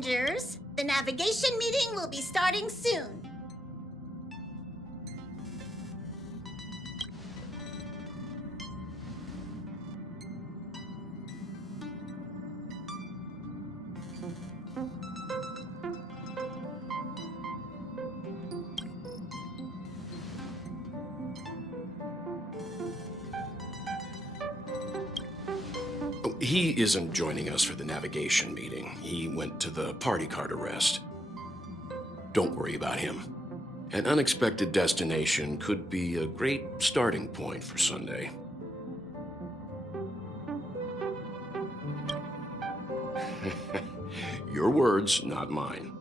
passengers. The navigation meeting will be starting soon. He isn't joining us for the navigation meeting. He went to the party card arrest. Don't worry about him. An unexpected destination could be a great starting point for Sunday. Your words, not mine.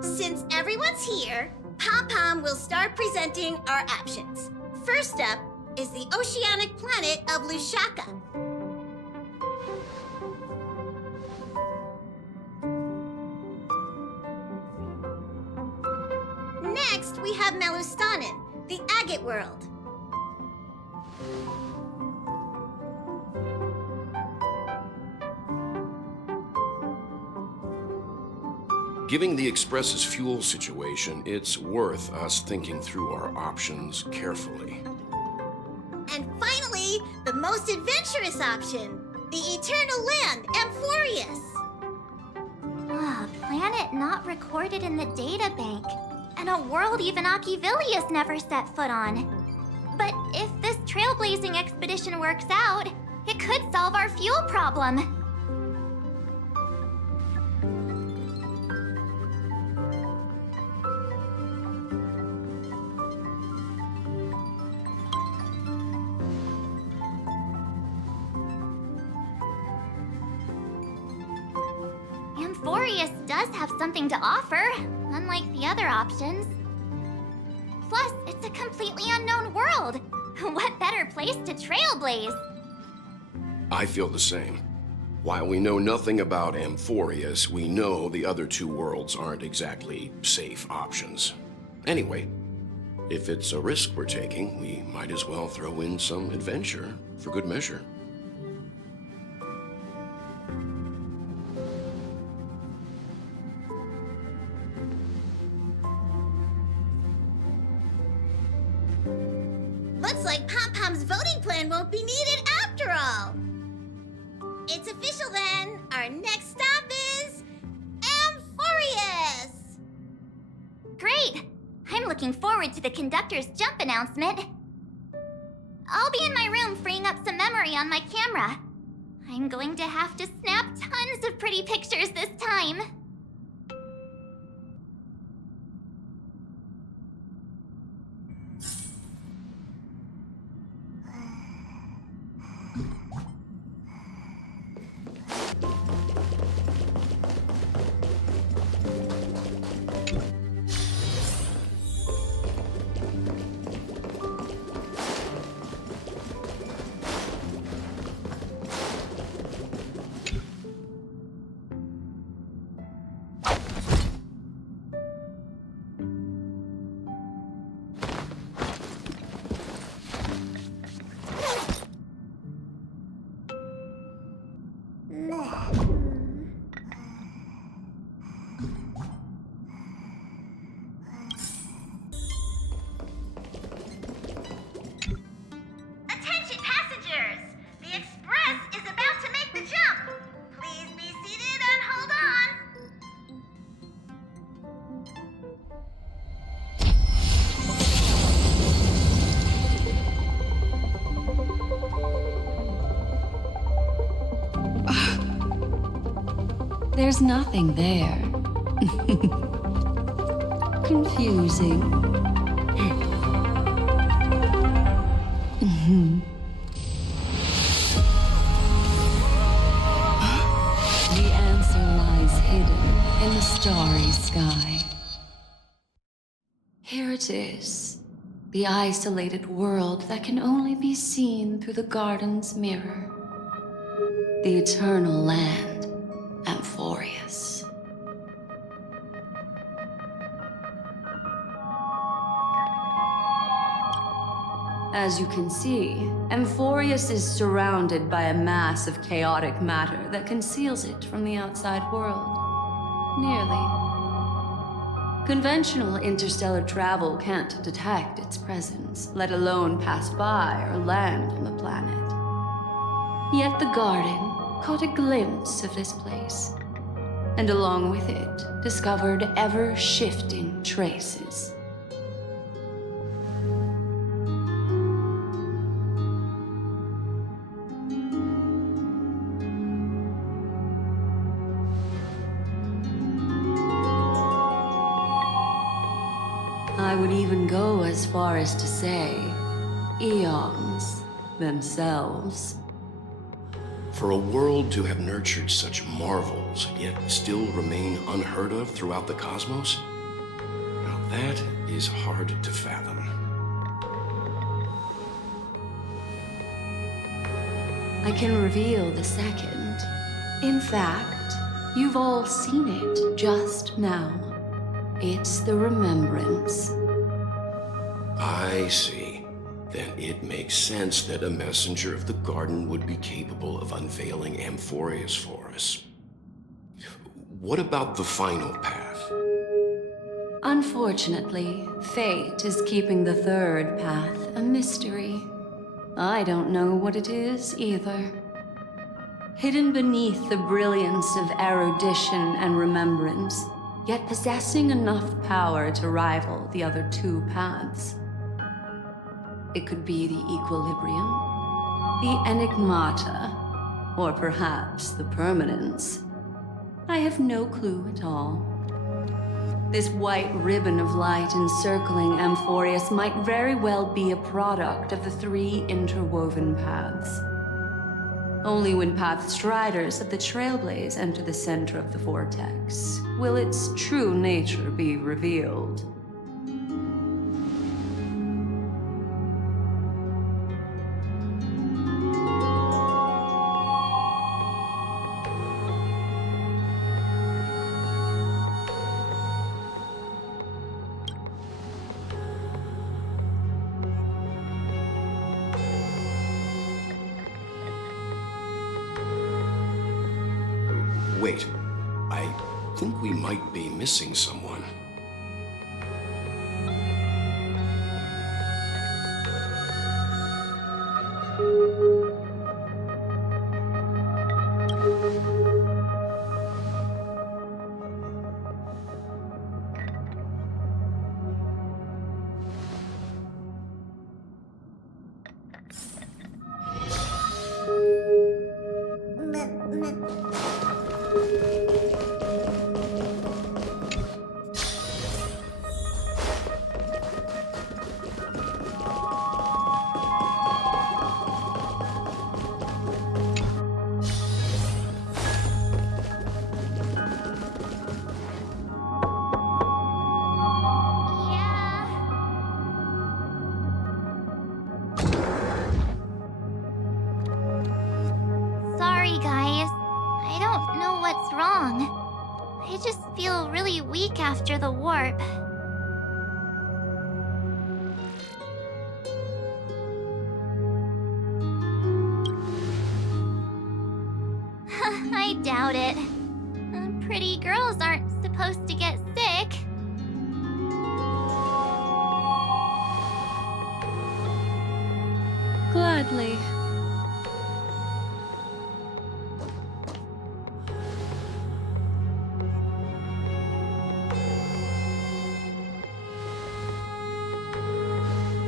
Since everyone's here, Pom-Pom will start presenting our options. First up is the oceanic planet of Lusaka. Next, we have Melustanen, the agate world. Given the Express's fuel situation, it's worth us thinking through our options carefully. And finally, the most adventurous option, the eternal land, Amphorius. Planet not recorded in the data bank, and a world even Achivilius never set foot on. But if this trailblazing expedition works out, it could solve our fuel problem. Amphorius does have something to offer, unlike the other options. Plus, it's a completely unknown world. What better place to trailblaze? I feel the same. While we know nothing about Amphorius, we know the other two worlds aren't exactly safe options. Anyway, if it's a risk we're taking, we might as well throw in some adventure for good measure. Looks like Pom-Pom's voting plan won't be needed after all. It's official then. Our next stop is Amphorius! Great! I'm looking forward to the conductor's jump announcement. I'll be in my room freeing up some memory on my camera. I'm going to have to snap tons of pretty pictures this time. Attention passengers! The Express is about to make the jump! Please be seated and hold on! There's nothing there. Confusing. The answer lies hidden in the starry sky. Here it is, the isolated world that can only be seen through the garden's mirror. The eternal land, Amphorius. As you can see, Amphorius is surrounded by a mass of chaotic matter that conceals it from the outside world. Nearly. Conventional interstellar travel can't detect its presence, let alone pass by or land on the planet. Yet the Garden caught a glimpse of this place, and along with it, discovered ever-shifting traces. I would even go as far as to say, eons themselves. For a world to have nurtured such marvels, yet still remain unheard of throughout the cosmos? Now that is hard to fathom. I can reveal the second. In fact, you've all seen it just now. It's the remembrance. I see. Then it makes sense that a messenger of the Garden would be capable of unveiling Amphorius for us. What about the final path? Unfortunately, fate is keeping the third path a mystery. I don't know what it is either. Hidden beneath the brilliance of erudition and remembrance, yet possessing enough power to rival the other two paths. It could be the equilibrium, the enigmata, or perhaps the permanence. I have no clue at all. This white ribbon of light encircling Amphorius might very well be a product of the three interwoven paths. Only when path striders of the Trailblaze enter the center of the vortex will its true nature be revealed. Wait, I think we might be missing someone. Sorry, guys. I don't know what's wrong. I just feel really weak after the warp. I doubt it. Pretty girls aren't supposed to get sick. Gladly.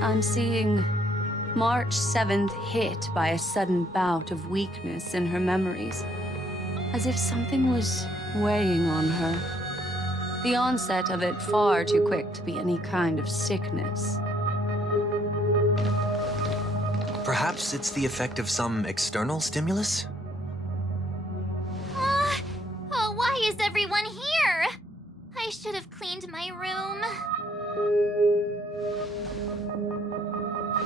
I'm seeing March 7th hit by a sudden bout of weakness in her memories, as if something was weighing on her. The onset of it far too quick to be any kind of sickness. Perhaps it's the effect of some external stimulus? Oh, why is everyone here? I should have cleaned my room.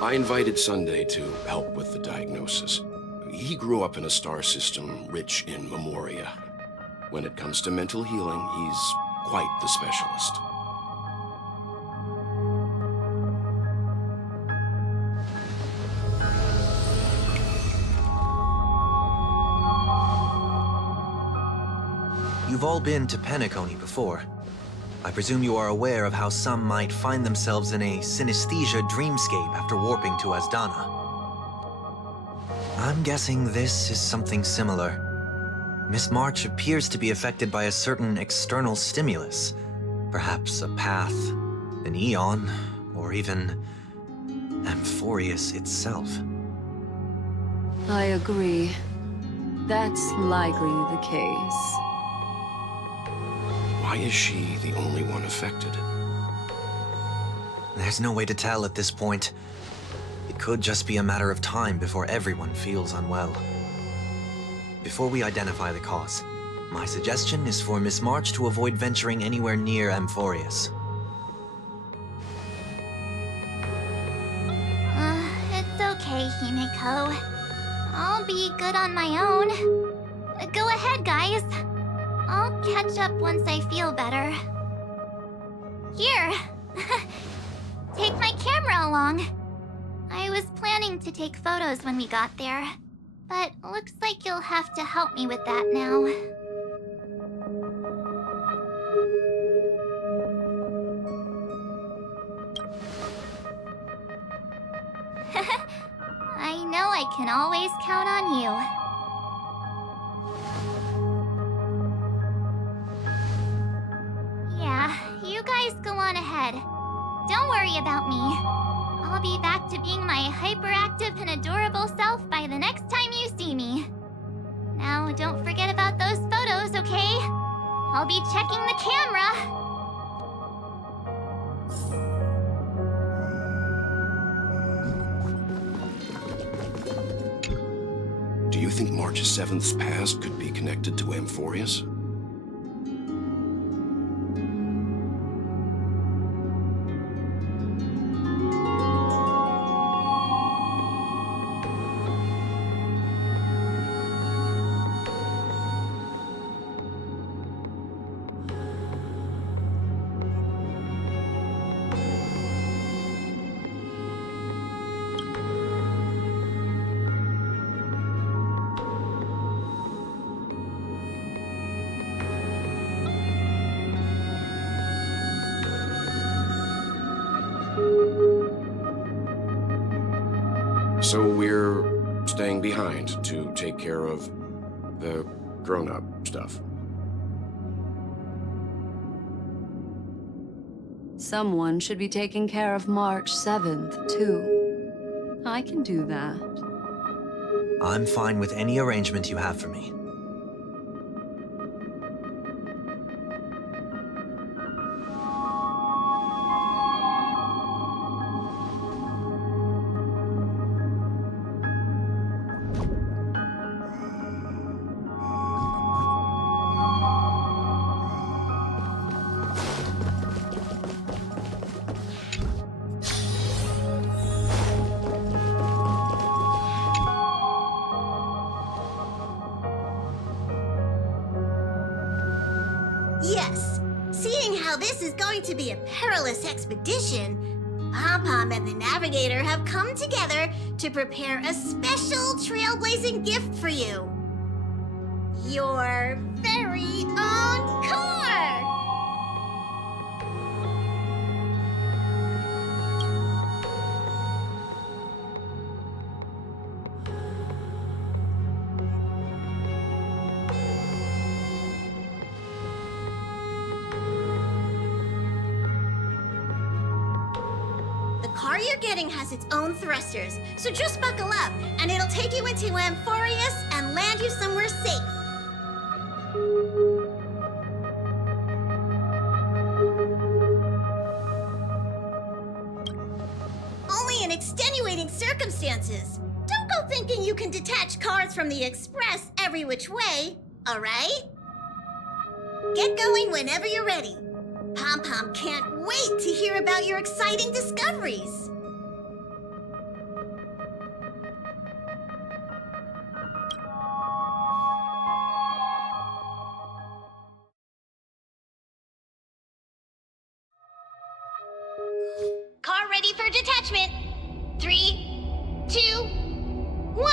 I invited Sunday to help with the diagnosis. He grew up in a star system rich in memoria. When it comes to mental healing, he's quite the specialist. You've all been to Penacony before. I presume you are aware of how some might find themselves in a synesthesia dreamscape after warping to Asdana. I'm guessing this is something similar. Miss March appears to be affected by a certain external stimulus. Perhaps a path, an eon, or even Amphorius itself. I agree. That's likely the case. Why is she the only one affected? There's no way to tell at this point. It could just be a matter of time before everyone feels unwell. Before we identify the cause, my suggestion is for Miss March to avoid venturing anywhere near Amphorius. It's okay, Himeko. I'll be good on my own. Go ahead, guys. I'll catch up once I feel better. Here. Take my camera along. I was planning to take photos when we got there, but looks like you'll have to help me with that now. I know I can always count on you. Yeah, you guys go on ahead. Don't worry about me. I'll be back to being my hyperactive and adorable self by the next time you see me. Now, don't forget about those photos, okay? I'll be checking the camera. Do you think March 7th's past could be connected to Amphorius? So we're staying behind to take care of the grown-up stuff. Someone should be taking care of March 7th, too. I can do that. I'm fine with any arrangement you have for me. Yes, seeing how this is going to be a perilous expedition, Pom-Pom and the Navigator have come together to prepare a special trailblazing gift for you. Your very own car! The car you're getting has its own thrusters, so just buckle up, and it'll take you into Amphorius and land you somewhere safe. Only in extenuating circumstances. Don't go thinking you can detach cars from the Express every which way, all right? Get going whenever you're ready. Pom-Pom can't wait to hear about your exciting discoveries. Car ready for detachment. 3, 2, 1.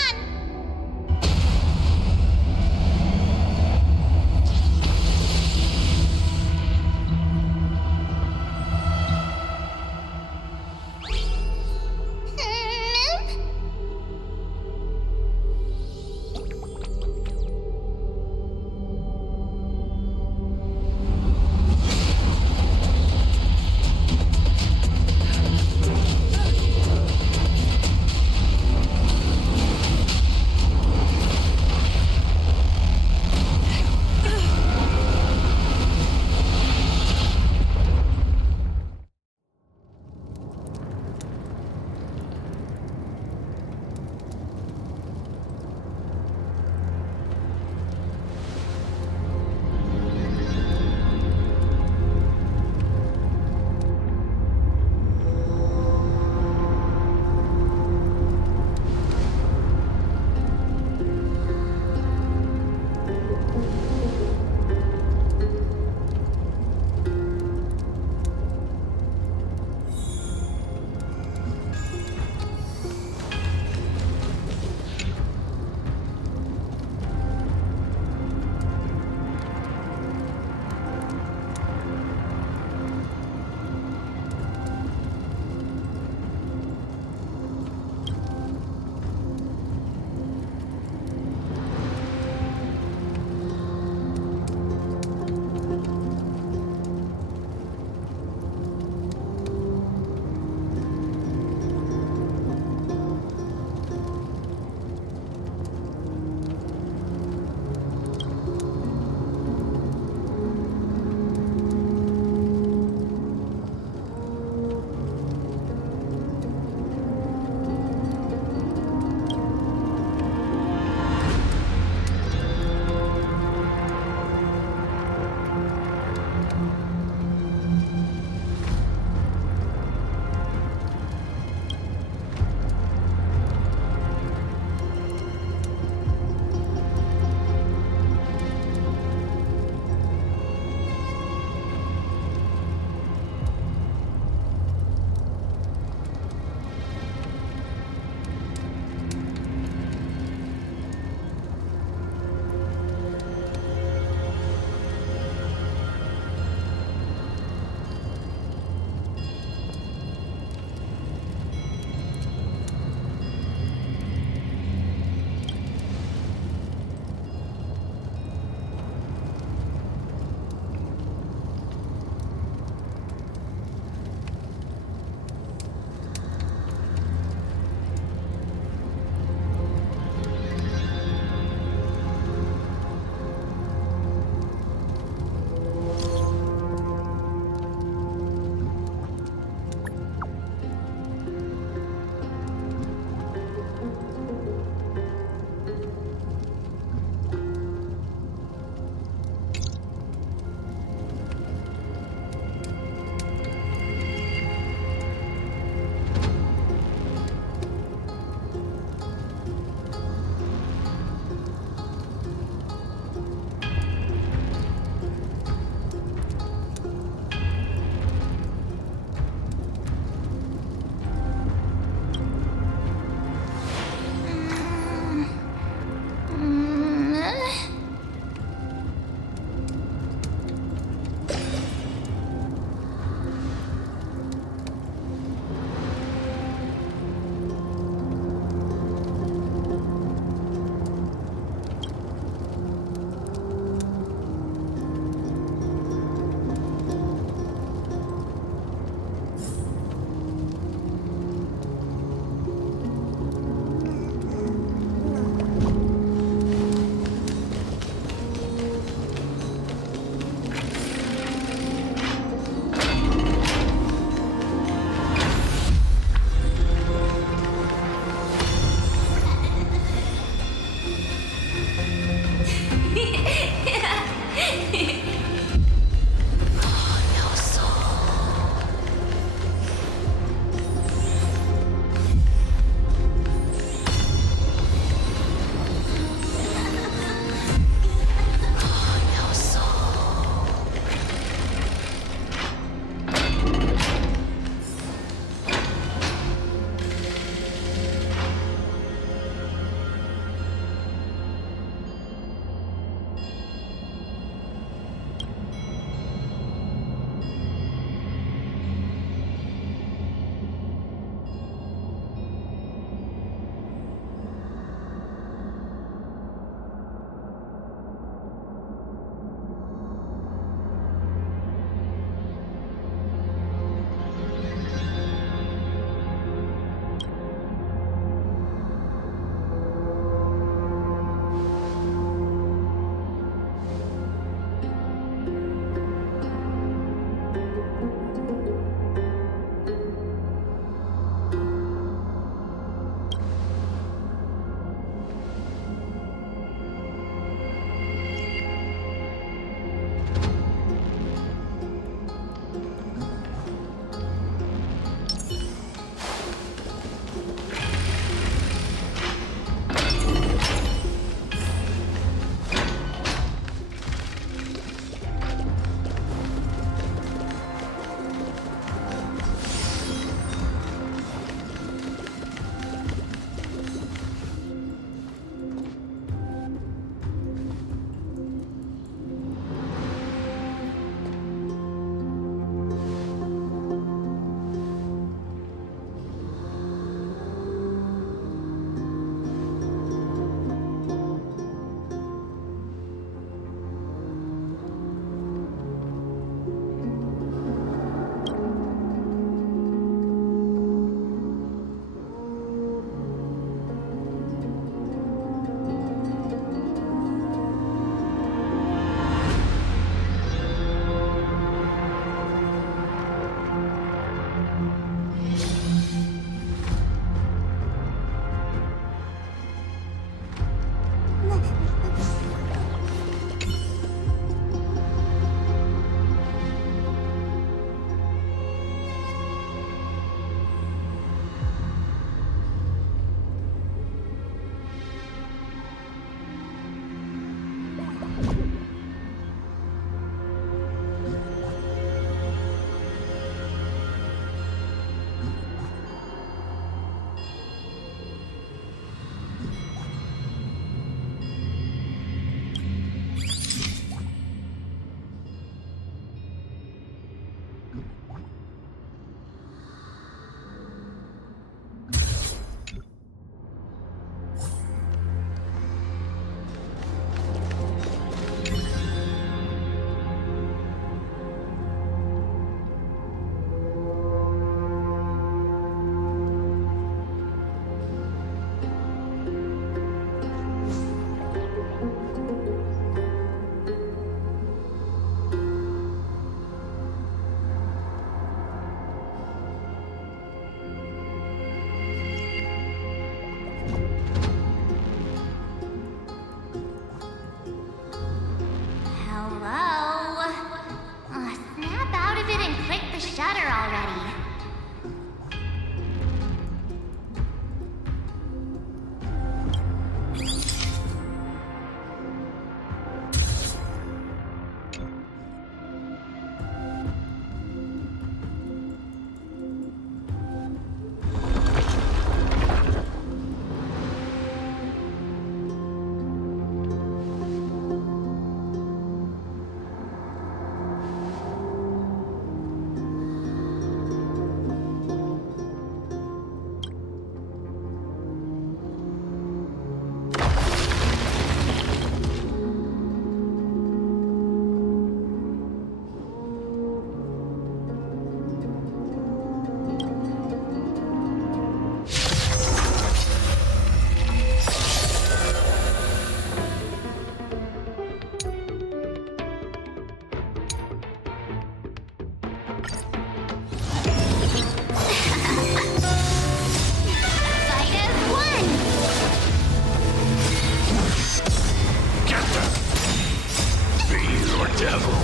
devil!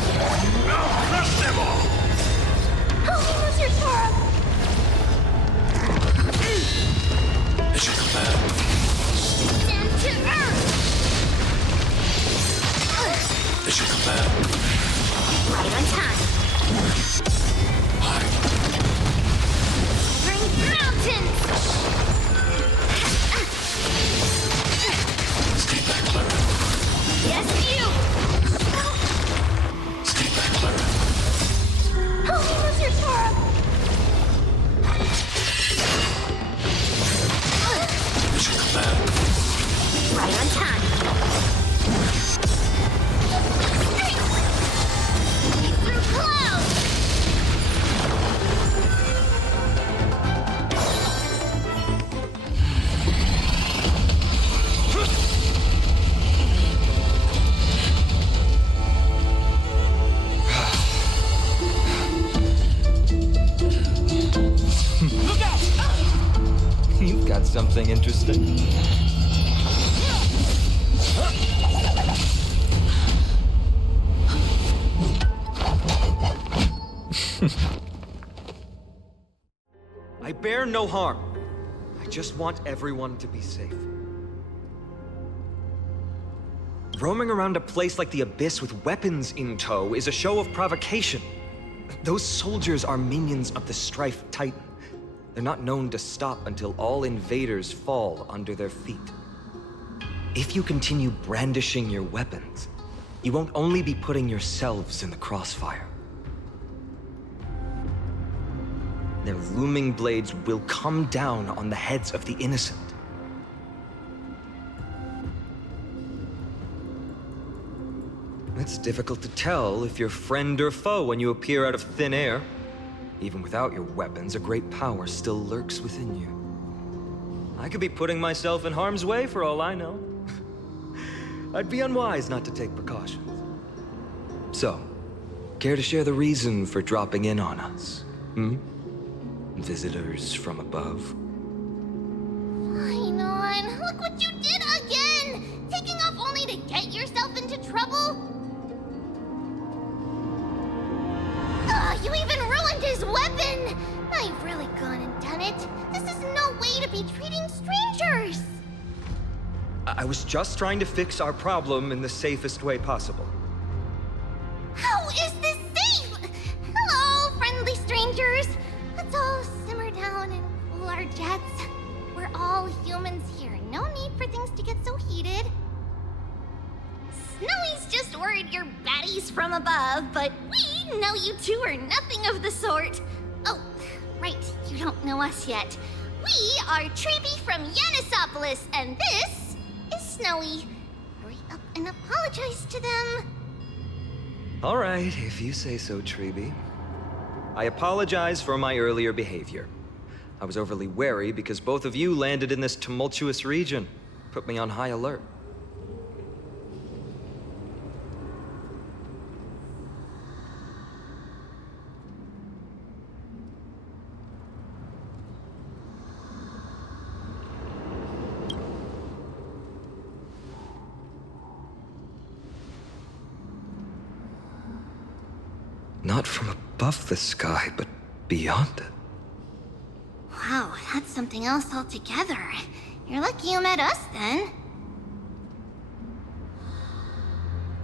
I'll crush them all! Holy Lizard Torb! It should come back. Stand to earth! It should come back. Right on time. Hide. Bring mountains! Stay back, Clara. Yes, you! Stay back, Clara. Holy Lizard Torb! It should come back. Right on time. Through clouds! You've got something interesting. I bear no harm. I just want everyone to be safe. Roaming around a place like the Abyss with weapons in tow is a show of provocation. Those soldiers are minions of the Strife Titan. They're not known to stop until all invaders fall under their feet. If you continue brandishing your weapons, you won't only be putting yourselves in the crossfire. Their looming blades will come down on the heads of the innocent. It's difficult to tell if you're friend or foe when you appear out of thin air. Even without your weapons, a great power still lurks within you. I could be putting myself in harm's way for all I know. I'd be unwise not to take precautions. So, care to share the reason for dropping in on us? Visitors from above? Fine on. Look what you did again! Taking off only to get yourself into trouble? Ugh, you even ruined his weapon! Now you've really gone and done it. This is no way to be treating strangers! I was just trying to fix our problem in the safest way possible. How is this safe? Hello, friendly strangers. Let's all simmer down and cool our jets. We're all humans here. No need for things to get so heated. Snowy's just worried you're baddies from above, but we know you two are nothing of the sort. Oh, right, you don't know us yet. We are Treeby from Yanisopolis, and this is Snowy. Hurry up and apologize to them. All right, if you say so, Treeby. I apologize for my earlier behavior. I was overly wary because both of you landed in this tumultuous region. Put me on high alert. Not from above the sky, but beyond it. Wow, that's something else altogether. You're lucky you met us, then.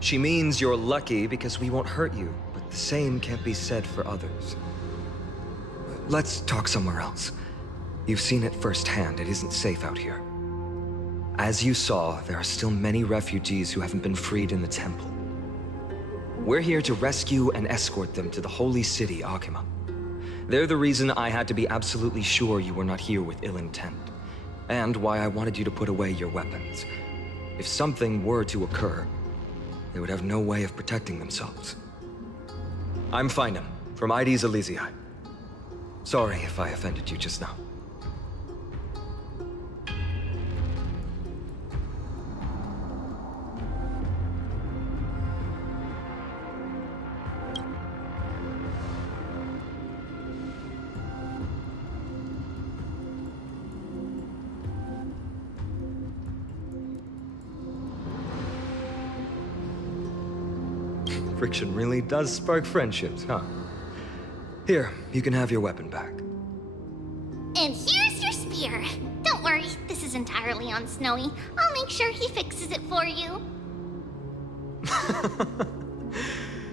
She means you're lucky because we won't hurt you, but the same can't be said for others. Let's talk somewhere else. You've seen it firsthand. It isn't safe out here. As you saw, there are still many refugees who haven't been freed in the temple. We're here to rescue and escort them to the holy city, Akima. They're the reason I had to be absolutely sure you were not here with ill intent, and why I wanted you to put away your weapons. If something were to occur, they would have no way of protecting themselves. I'm Finam, from ID's Elysiae. Sorry if I offended you just now. Friction really does spark friendships, huh? Here, you can have your weapon back. And here's your spear. Don't worry, this is entirely on Snowy. I'll make sure he fixes it for you.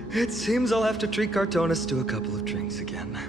It seems I'll have to treat Cartonis to a couple of drinks again.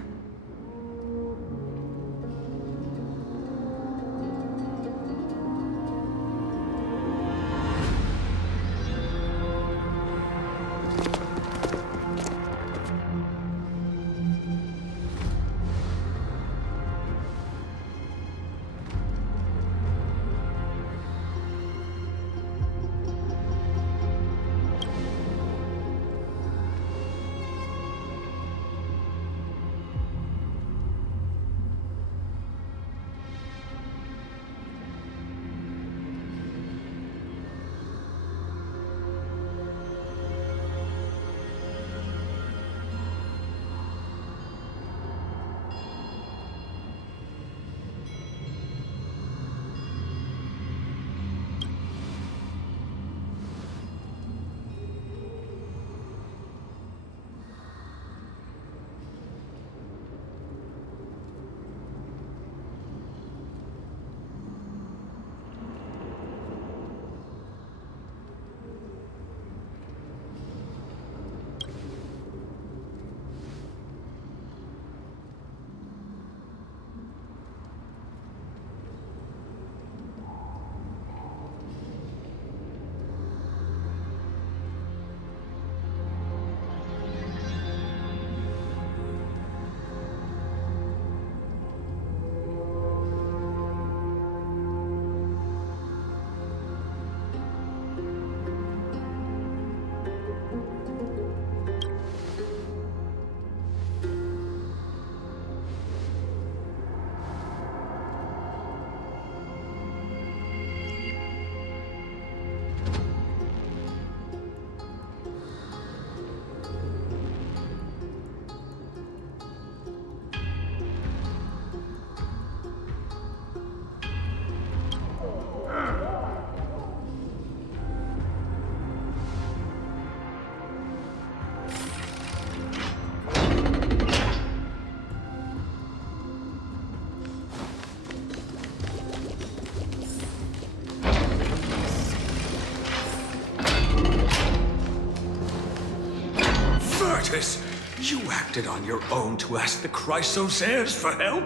You acted on your own to ask the Chrysos heirs for help?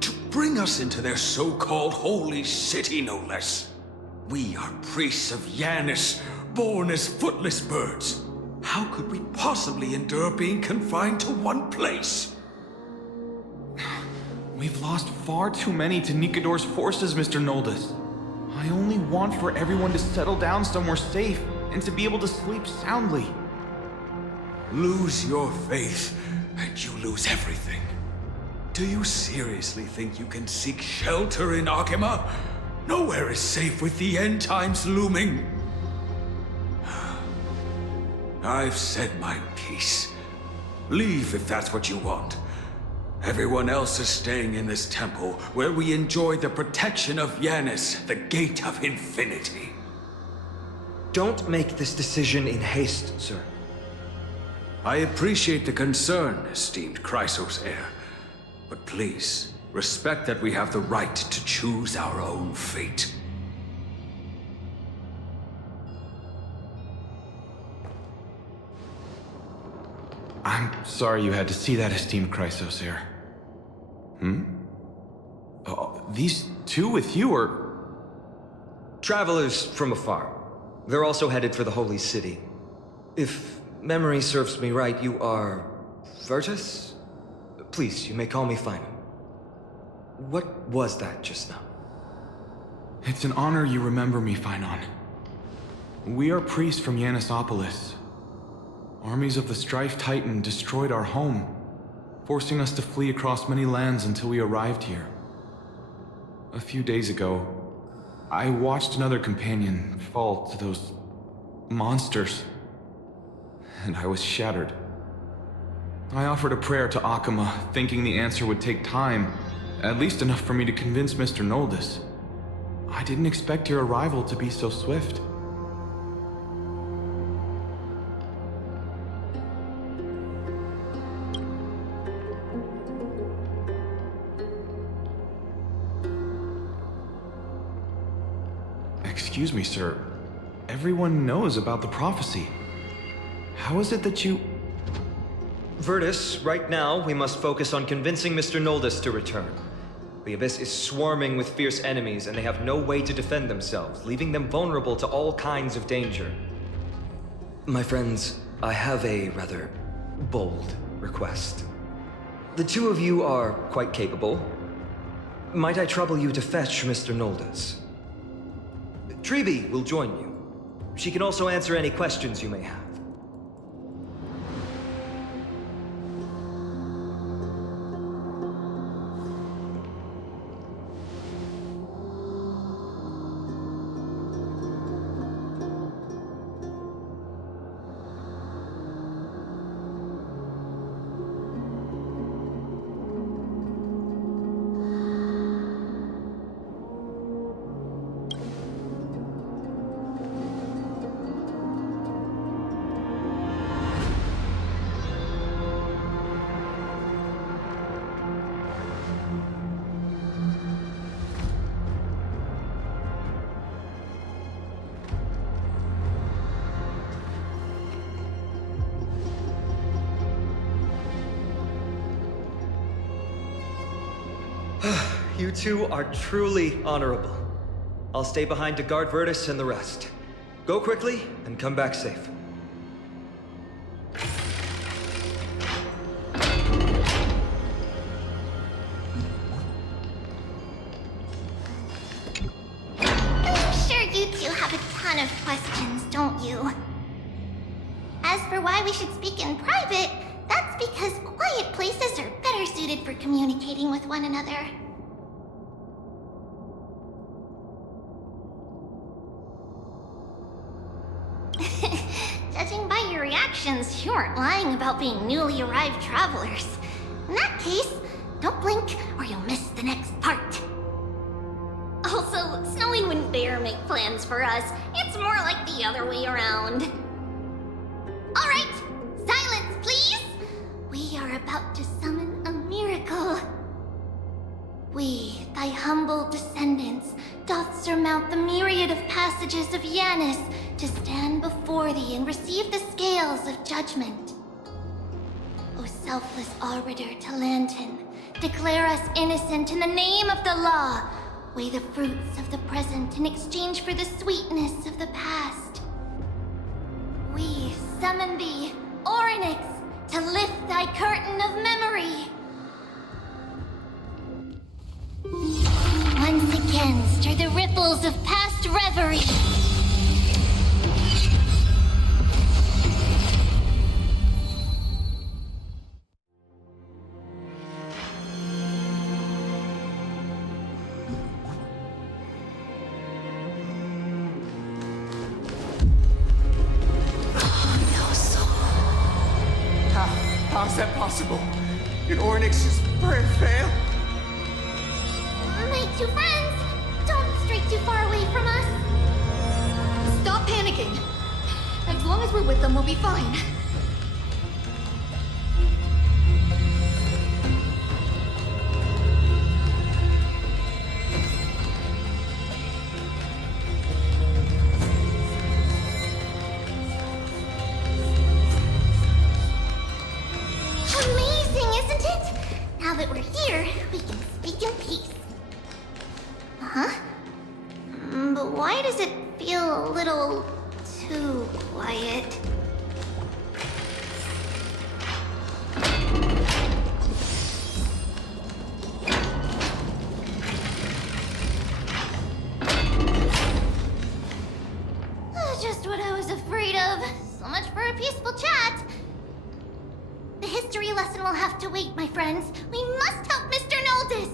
To bring us into their so-called holy city, no less. We are priests of Yanis, born as footless birds. How could we possibly endure being confined to one place? We've lost far too many to Nikador's forces, Mr. Noldus. I only want for everyone to settle down somewhere safe and to be able to sleep soundly. Lose your faith, and you lose everything. Do you seriously think you can seek shelter in Akima? Nowhere is safe with the end times looming. I've said my piece. Leave if that's what you want. Everyone else is staying in this temple, where we enjoy the protection of Yanis, the gate of infinity. Don't make this decision in haste, sir. I appreciate the concern, esteemed Chrysos heir. But please, respect that we have the right to choose our own fate. I'm sorry you had to see that, esteemed Chrysos heir. These two with you are... Travelers from afar. They're also headed for the Holy City. If memory serves me right, you are... Virtus? Please, you may call me Feynman. What was that just now? It's an honor you remember me, Phainon. We are priests from Yanisopolis. Armies of the Strife Titan destroyed our home, forcing us to flee across many lands until we arrived here. A few days ago, I watched another companion fall to those monsters, and I was shattered. I offered a prayer to Akima, thinking the answer would take time, at least enough for me to convince Mr. Noldus. I didn't expect your arrival to be so swift. Excuse me, sir. Everyone knows about the prophecy. How is it that you... Virtus, right now, we must focus on convincing Mr. Noldus to return. The Abyss is swarming with fierce enemies, and they have no way to defend themselves, leaving them vulnerable to all kinds of danger. My friends, I have a rather bold request. The two of you are quite capable. Might I trouble you to fetch Mr. Noldus? TB will join you. She can also answer any questions you may have. You two are truly honorable. I'll stay behind to guard Virtus and the rest. Go quickly and come back safe. I'm sure you two have a ton of questions, don't you? As for why we should speak in private, that's because quiet places are better suited for communicating with one another. Judging by your reactions, you aren't lying about being newly arrived travelers. In that case, don't blink or you'll miss the next part. Also, Snowy wouldn't dare make plans for us. It's more like the other way around. Alright, silence please! We are about to summon a miracle. We, thy humble descendants, doth surmount the myriad of passages of Yanis to stand before thee and receive the scales of judgment. O selfless arbiter Talantin, declare us innocent in the name of the law. Weigh the fruits of the present in exchange for the sweetness of the past. We summon thee, Orynyx, to lift thy curtain of memory. Once again, stir the ripples of past reverie. How is that possible? Did Orynyx's prayer fail? My two friends, don't stray too far away from us. Stop panicking. As long as we're with them, we'll be fine. Amazing, isn't it? Now that we're here, we can speak in peace. Huh? But why does it feel a little too quiet? Just what I was afraid of. So much for a peaceful chat. The history lesson will have to wait, my friends. We must help Mr. Noldus!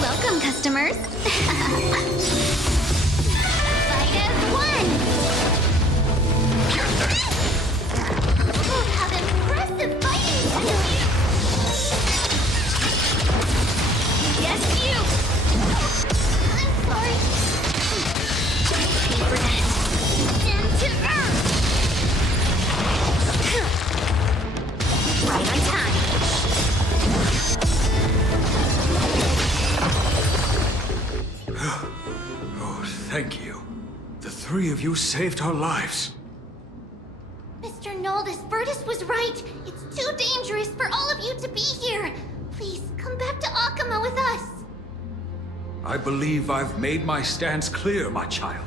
Welcome, customers. Fight as one! You have impressive fighting skills! Yes, you! I'm sorry. Pay for that. Stand to earth! Right on time. of you saved our lives. Mr. Noldus, Virtus was right. It's too dangerous for all of you to be here. Please, come back to Akama with us. I believe I've made my stance clear, my child.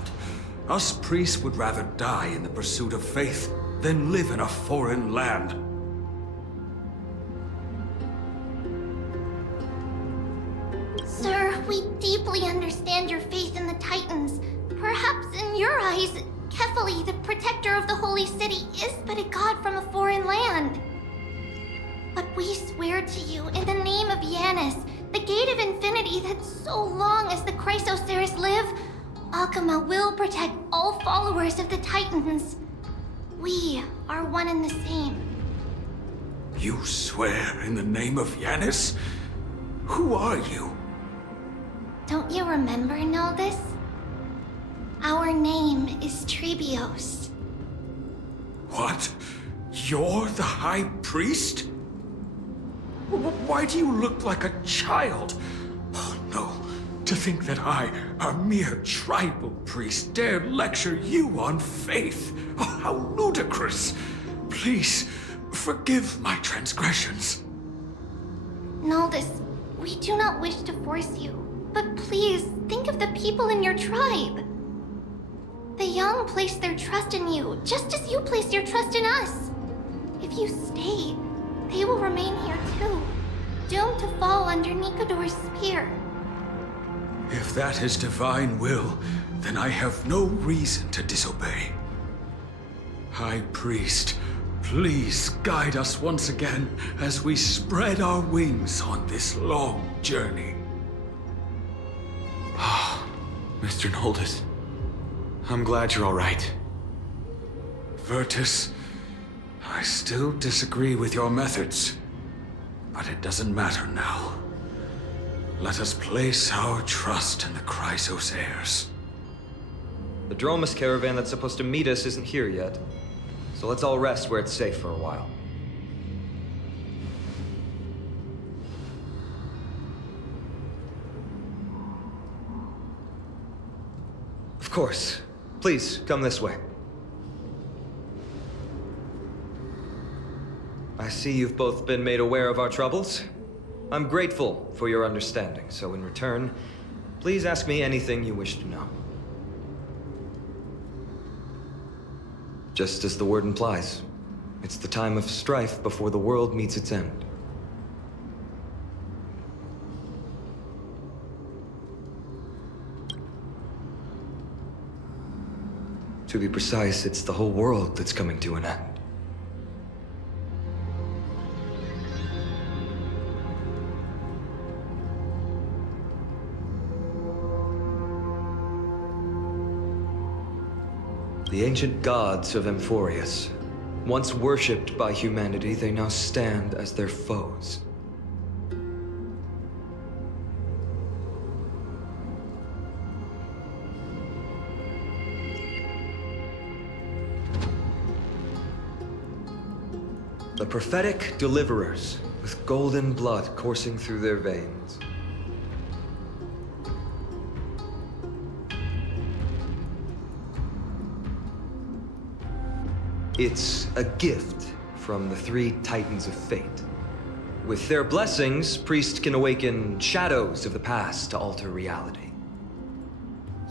Us priests would rather die in the pursuit of faith than live in a foreign land. Sir, we deeply understand your faith in the Titans. Perhaps in your eyes, Kefali, the protector of the Holy City, is but a god from a foreign land. But we swear to you, in the name of Yanis, the Gate of Infinity, that so long as the Chrysoceres live, Akama will protect all followers of the Titans. We are one and the same. You swear in the name of Yanis? Who are you? Don't you remember, Noldus? Our name is Trebios. What? You're the High Priest? Why do you look like a child? Oh no, to think that I, a mere tribal priest, dare lecture you on faith. Oh, how ludicrous. Please, forgive my transgressions. Noldus, we do not wish to force you, but please think of the people in your tribe. The young place their trust in you, just as you place your trust in us. If you stay, they will remain here too, doomed to fall under Nikodor's spear. If that is divine will, then I have no reason to disobey. High Priest, please guide us once again as we spread our wings on this long journey. Mr. Noldus, I'm glad you're all right. Virtus, I still disagree with your methods, but it doesn't matter now. Let us place our trust in the Chrysoceres. The Dromus caravan that's supposed to meet us isn't here yet, so let's all rest where it's safe for a while. Of course. Please, come this way. I see you've both been made aware of our troubles. I'm grateful for your understanding, so in return, please ask me anything you wish to know. Just as the word implies, it's the time of strife before the world meets its end. To be precise, it's the whole world that's coming to an end. The ancient gods of Amphorius. Once worshipped by humanity, they now stand as their foes. The prophetic deliverers, with golden blood coursing through their veins. It's a gift from the three Titans of Fate. With their blessings, priests can awaken shadows of the past to alter reality.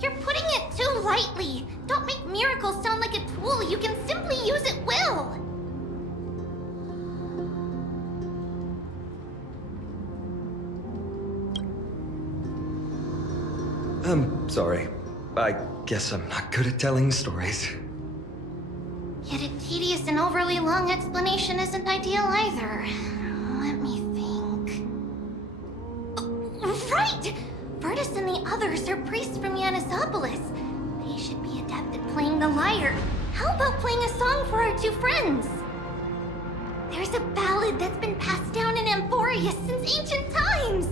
You're putting it too lightly. Don't make miracles sound like a tool you can simply use at will. I'm sorry. I guess I'm not good at telling stories. Yet a tedious and overly long explanation isn't ideal either. Let me think. Oh, right! Virtus and the others are priests from Yanisopolis. They should be adept at playing the lyre. How about playing a song for our two friends? There's a ballad that's been passed down in Amphorius since ancient times.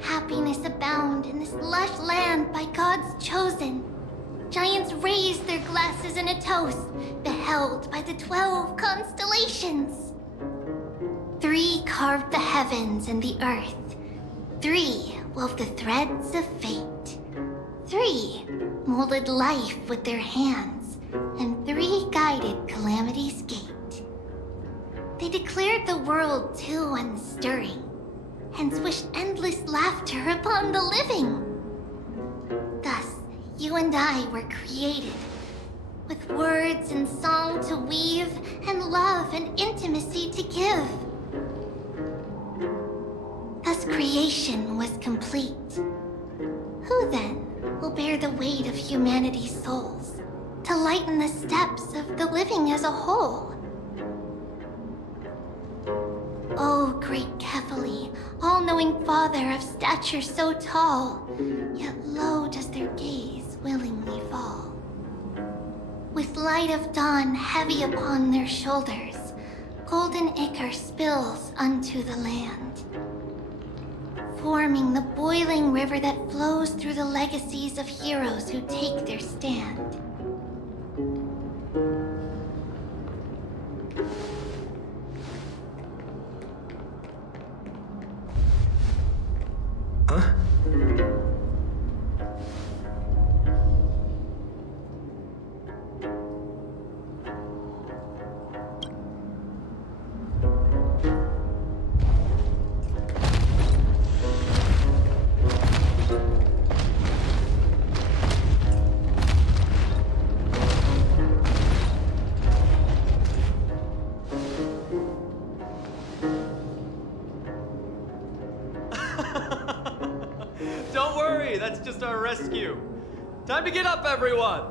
Happiness abound in this lush land by God's chosen. raise their glasses in a toast, beheld by the 12 constellations. 3 carved the heavens and the earth. 3 wove the threads of fate. 3 molded life with their hands, and 3 guided calamity's gate. They declared the world too unstirring, hence wished endless laughter upon the living. Thus, you and I were created, with words and song to weave, and love and intimacy to give. Thus creation was complete. Who then will bear the weight of humanity's souls, to lighten the steps of the living as a whole? O great Kefali, all-knowing Father of stature so tall, yet low does their gaze willingly fall. With light of dawn heavy upon their shoulders, golden ichor spills unto the land, forming the boiling river that flows through the legacies of heroes who take their stand. Huh? Don't worry, that's just our rescue. Time to get up, everyone!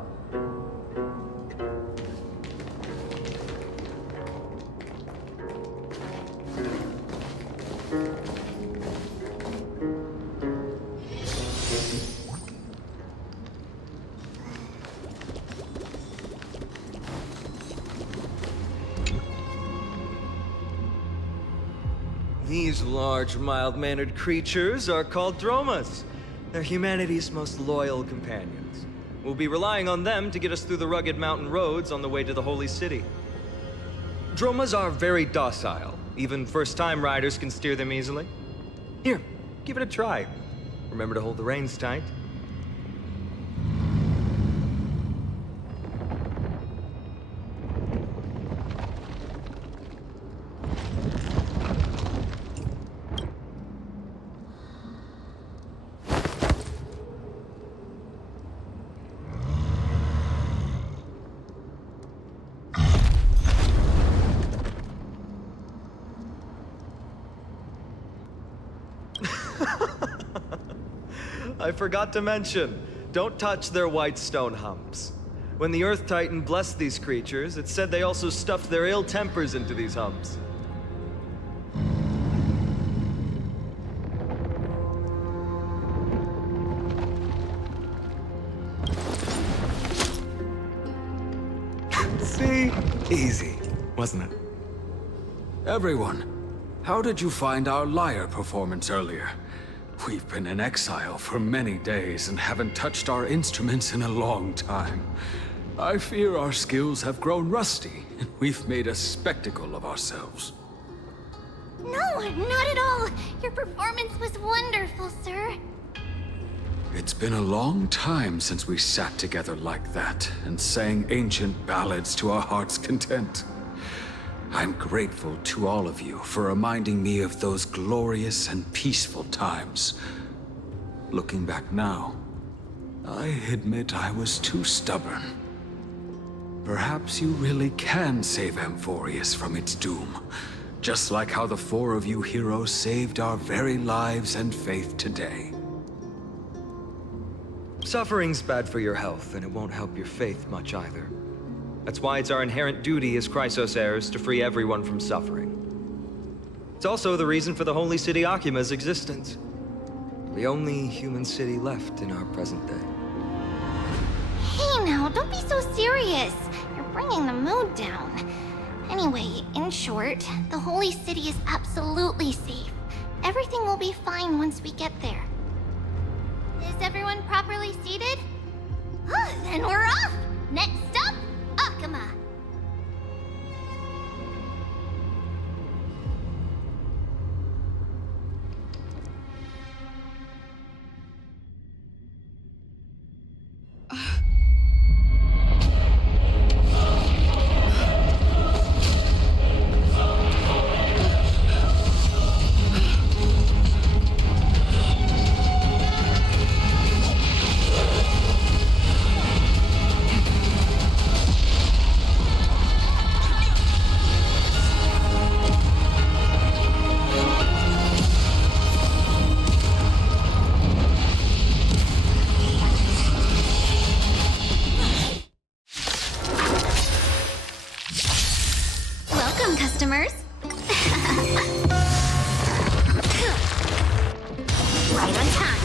These large, mild-mannered creatures are called Dromas. They're humanity's most loyal companions. We'll be relying on them to get us through the rugged mountain roads on the way to the Holy City. Dromas are very docile. Even first-time riders can steer them easily. Here, give it a try. Remember to hold the reins tight. I forgot to mention, don't touch their white stone humps. When the Earth Titan blessed these creatures, it said they also stuffed their ill tempers into these humps. See? Easy, wasn't it? Everyone, how did you find our lyre performance earlier? We've been in exile for many days and haven't touched our instruments in a long time. I fear our skills have grown rusty, and we've made a spectacle of ourselves. No, not at all. Your performance was wonderful, sir. It's been a long time since we sat together like that and sang ancient ballads to our heart's content. I'm grateful to all of you for reminding me of those glorious and peaceful times. Looking back now, I admit I was too stubborn. Perhaps you really can save Amphorius from its doom, just like how the 4 of you heroes saved our very lives and faith today. Suffering's bad for your health, and it won't help your faith much either. That's why it's our inherent duty as Chrysos heirs to free everyone from suffering. It's also the reason for the Holy City Akima's existence. The only human city left in our present day. Hey now, don't be so serious. You're bringing the mood down. Anyway, in short, the Holy City is absolutely safe. Everything will be fine once we get there. Is everyone properly seated? Then we're off! Next up, Akuma. Welcome, customers. Right on time.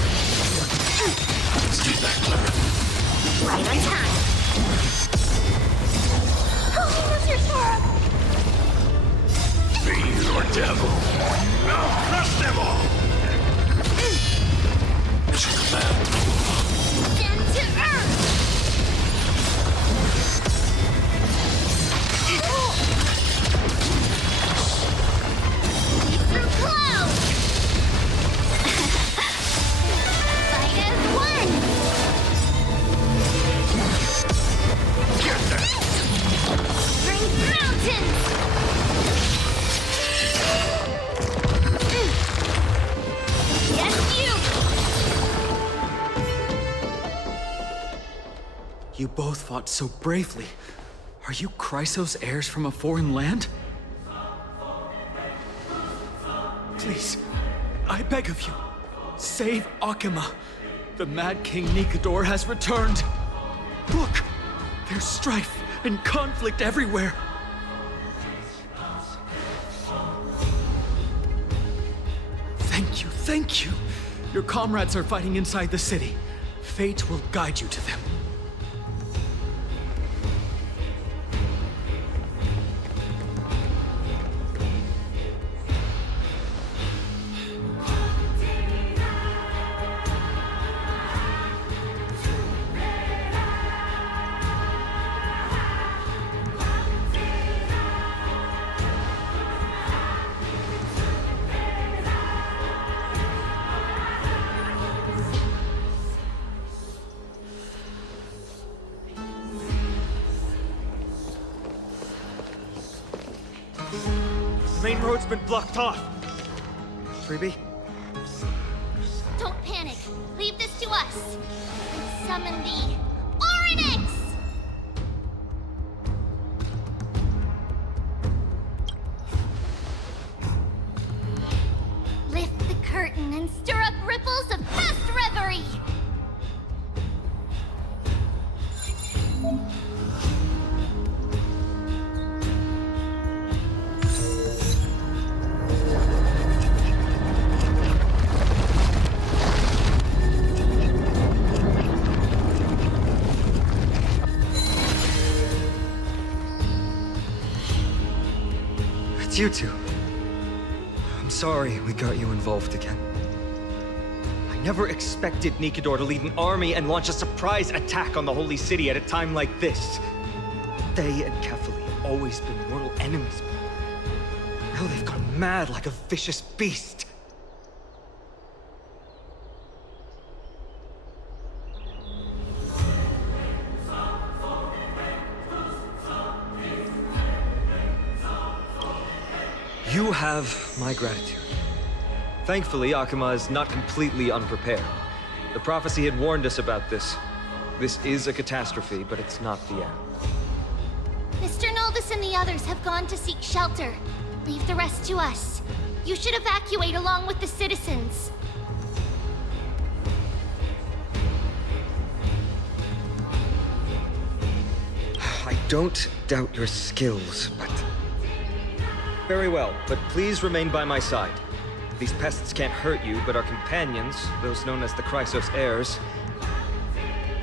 Right on time. Oh, Mr. Torok! Fiend or devil? I'll crush them all! To the left. Down to earth! Through clouds! Fight as one! Bring mountains! Yes, you! You both fought so bravely. Are you Chrysos heirs from a foreign land? Please, I beg of you, save Akuma. The Mad King Nikador has returned. Look, there's strife and conflict everywhere. Thank you. Your comrades are fighting inside the city. Fate will guide you to them. The main road's been blocked off. 3B? Don't panic. Leave this to us. Summon the Oryx! Lift the curtain and stir up ripples of past reverie. You two. I'm sorry we got you involved again. I never expected Nikador to lead an army and launch a surprise attack on the Holy City at a time like this. They and Kefali have always been mortal enemies, but now they've gone mad like a vicious beast. You have my gratitude. Thankfully, Akuma is not completely unprepared. The prophecy had warned us about this. This is a catastrophe, but it's not the end. Mr. Naldus and the others have gone to seek shelter. Leave the rest to us. You should evacuate along with the citizens. I don't doubt your skills, but... Very well, but please remain by my side. These pests can't hurt you, but our companions, those known as the Chrysos heirs,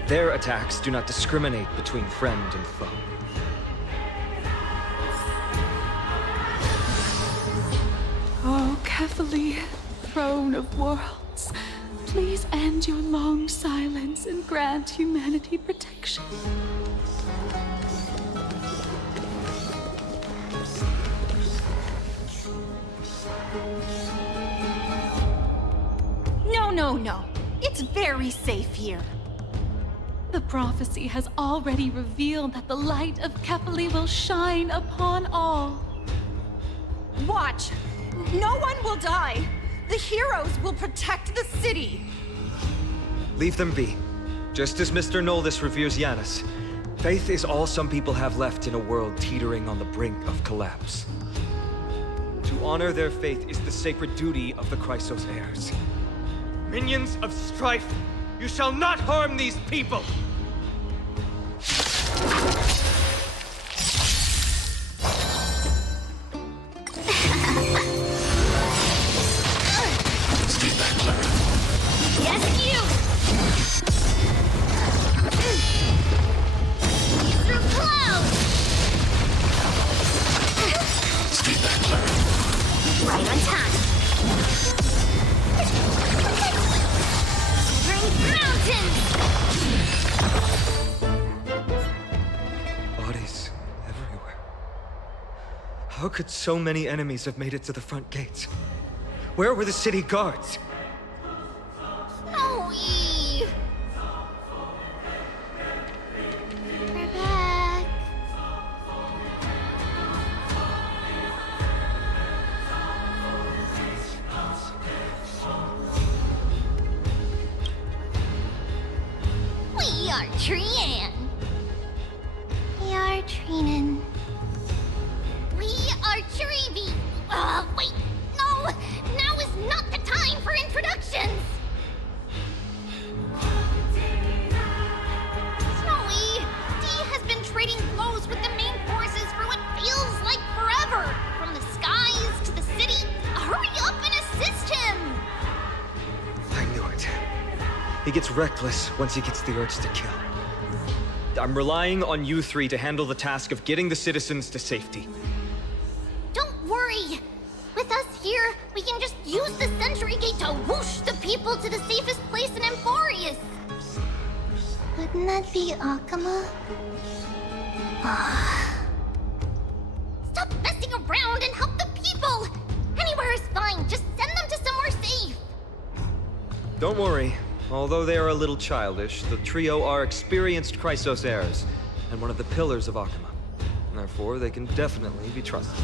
their attacks do not discriminate between friend and foe. Oh, Kefali, throne of worlds, please end your long silence and grant humanity protection? No. It's very safe here. The prophecy has already revealed that the light of Kefali will shine upon all. Watch! No one will die! The heroes will protect the city! Leave them be. Just as Mr. Noldis reveres Janus, faith is all some people have left in a world teetering on the brink of collapse. To honor their faith is the sacred duty of the Chrysos heirs. Minions of strife, you shall not harm these people! How could so many enemies have made it to the front gates? Where were the city guards? Snowy! We're back. We are Trian. We are Trinan. We are Treevy! Wait! No! Now is not the time for introductions! Snowy! Dee has been trading blows with the main forces for what feels like forever! From the skies to the city! Hurry up and assist him! I knew it. He gets reckless once he gets the urge to kill. I'm relying on you three to handle the task of getting the citizens to safety. With us here, we can just use the Sentry Gate to whoosh the people to the safest place in Emporius. Wouldn't that be Akama? Stop messing around and help the people! Anywhere is fine, just send them to somewhere safe. Don't worry. Although they are a little childish, the trio are experienced Chrysos heirs, and one of the pillars of Akama. Therefore, they can definitely be trusted.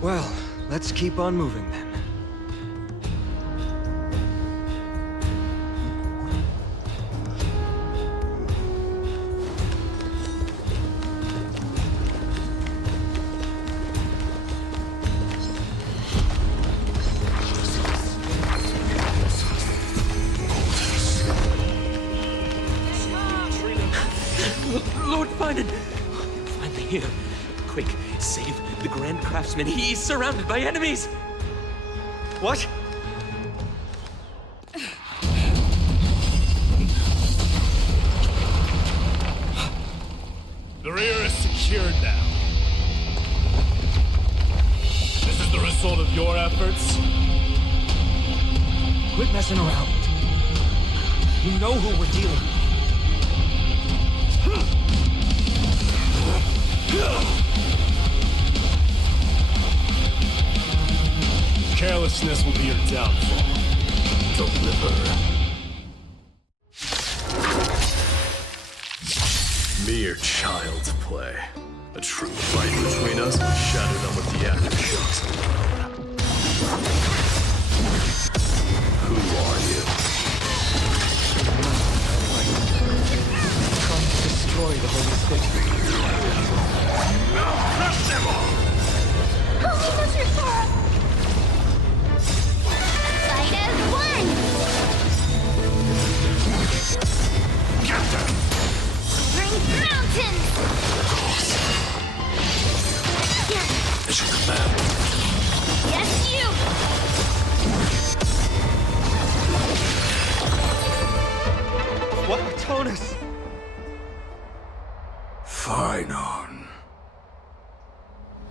Well, let's keep on moving then. Lord Finan! You're finally here. Quick, save the Grand Craftsman. He's surrounded by enemies! What? The rear is secured now. This is the result of your efforts? Quit messing around. You know who we're dealing with. Carelessness will be your downfall. Deliver. Mere child's play. A true fight between us will shatter them with the aftershocks alone. Who are you? Trying to destroy the Holy City. I'll crush them all! Holy Mother Thor! Fight as one! Captain! Bring mountains! Is your command? Yes, you! What, Tonus? Fine on.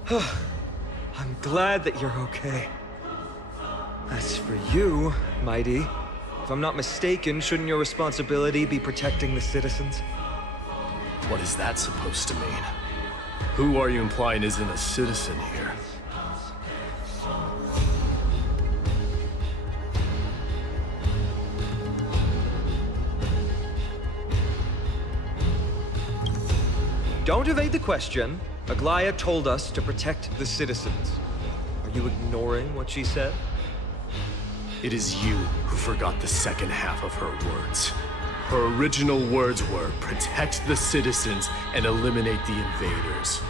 I'm glad that you're okay. As for you, Mighty, If I'm not mistaken, shouldn't your responsibility be protecting the citizens? What is that supposed to mean? Who are you implying isn't a citizen here? Don't evade the question. Aglaia told us to protect the citizens. Are you ignoring what she said? It is you who forgot the second half of her words. Her original words were, protect the citizens and eliminate the invaders.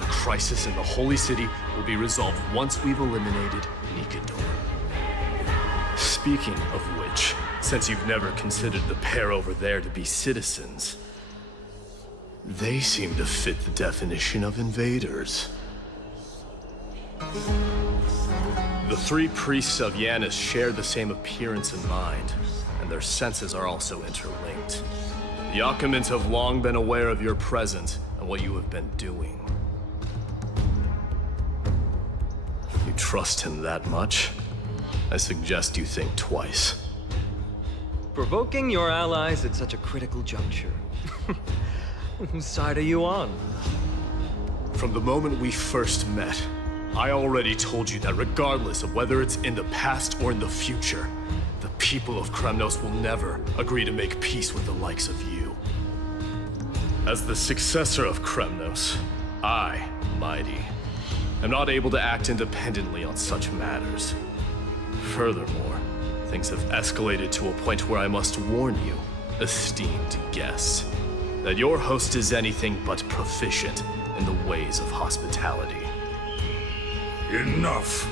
The crisis in the Holy City will be resolved once we've eliminated Nikador. Speaking of which, since you've never considered the pair over there to be citizens, they seem to fit the definition of invaders. The three priests of Yanis share the same appearance and mind, and their senses are also interlinked. The Achaemins have long been aware of your presence and what you have been doing. You trust him that much? I suggest you think twice. Provoking your allies at such a critical juncture. Whose side are you on? From the moment we first met, I already told you that regardless of whether it's in the past or in the future, the people of Kremnos will never agree to make peace with the likes of you. As the successor of Kremnos, I, Mighty, am not able to act independently on such matters. Furthermore, things have escalated to a point where I must warn you, esteemed guests, that your host is anything but proficient in the ways of hospitality. Enough.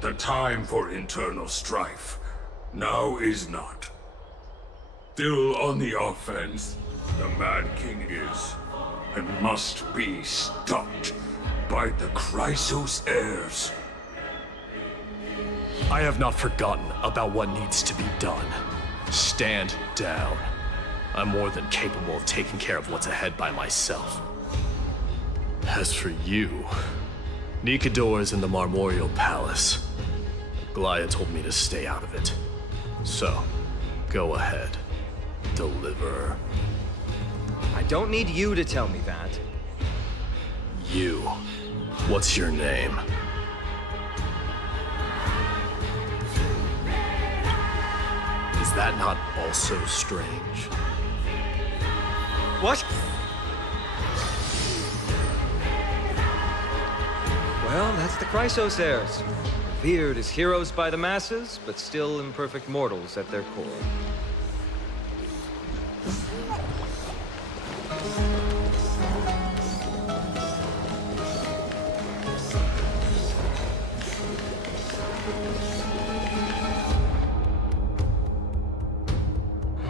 The time for internal strife now is not. Still on the offense, the Mad King is, and must be stopped by the Chrysos heirs. I have not forgotten about what needs to be done. Stand down. I'm more than capable of taking care of what's ahead by myself. As for you, Nikador is in the Marmorial Palace. Aglaia told me to stay out of it. So, go ahead. Deliver. I don't need you to tell me that. You. What's your name? Is that not also strange? What? Well, that's the Chrysos heirs. Revered as heroes by the masses, but still imperfect mortals at their core.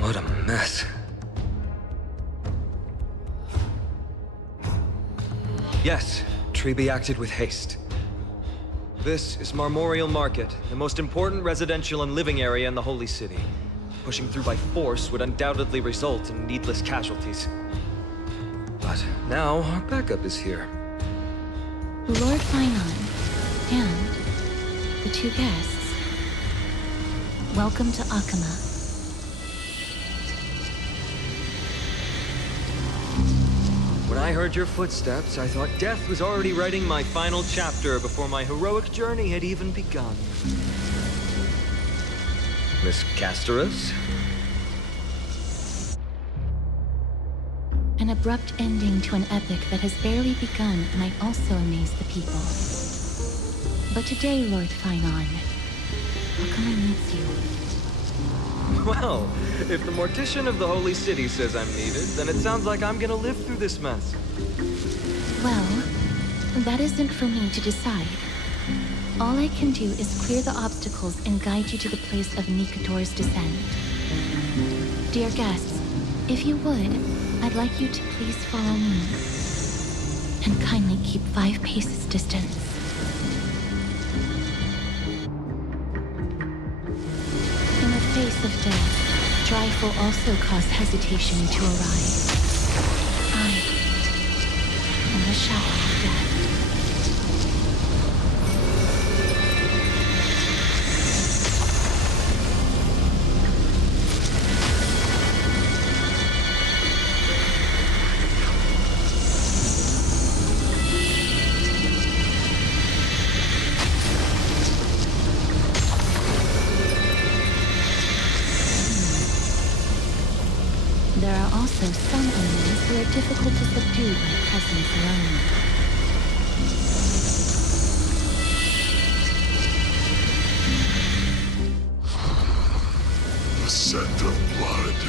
What a mess. Yes, Treeby acted with haste. This is Marmorial Market, the most important residential and living area in the Holy City. Pushing through by force would undoubtedly result in needless casualties. But now our backup is here. Lord Finon and the two guests. Welcome to Achaema. When I heard your footsteps, I thought death was already writing my final chapter before my heroic journey had even begun. Miss Casterus? An abrupt ending to an epic that has barely begun might also amaze the people. But today, Lord Finon, Achaema needs you. Well, if the Mortician of the Holy City says I'm needed, then it sounds like I'm gonna live through this mess. Well, that isn't for me to decide. All I can do is clear the obstacles and guide you to the place of Nikador's descent. Dear guests, if you would, I'd like you to please follow me. And kindly keep 5 paces distance. In the face of death, strife will also cause hesitation to arrive. I am the shadow of death. difficult to subdue by presence alone. The scent of blood.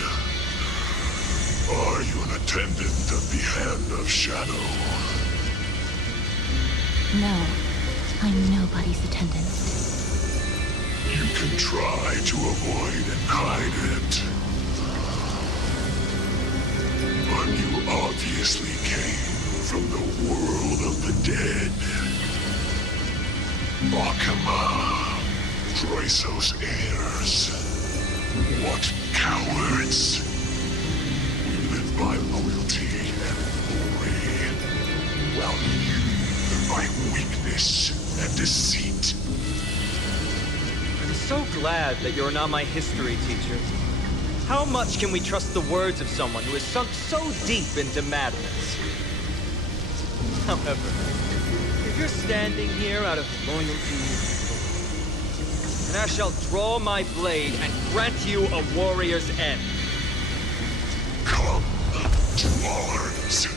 Are you an attendant of the Hand of Shadow? No, I'm nobody's attendant. You can try to avoid and hide it. But you obviously came from the world of the dead. Akama, Chrysos heirs. What cowards! We live by loyalty and glory, while you live by weakness and deceit. I'm so glad that you're not my history teacher. How much can we trust the words of someone who has sunk so deep into madness? However, if you're standing here out of loyalty, then I shall draw my blade and grant you a warrior's end. Come to arms.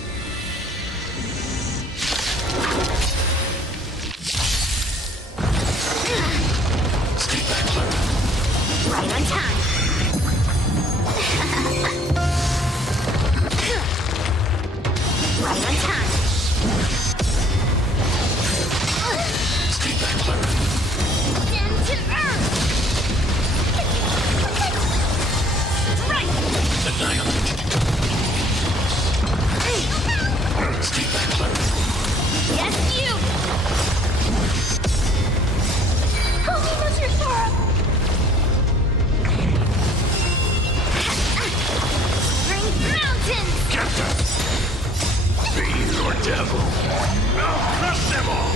Stay back. Right on time. Right on time. Stay back. Down to earth. Right. Annihilate. Stay back. Yes, you. Help me, Mr. Sora. Bring mountains. Captain. Fiend or devil. I'll crush them all.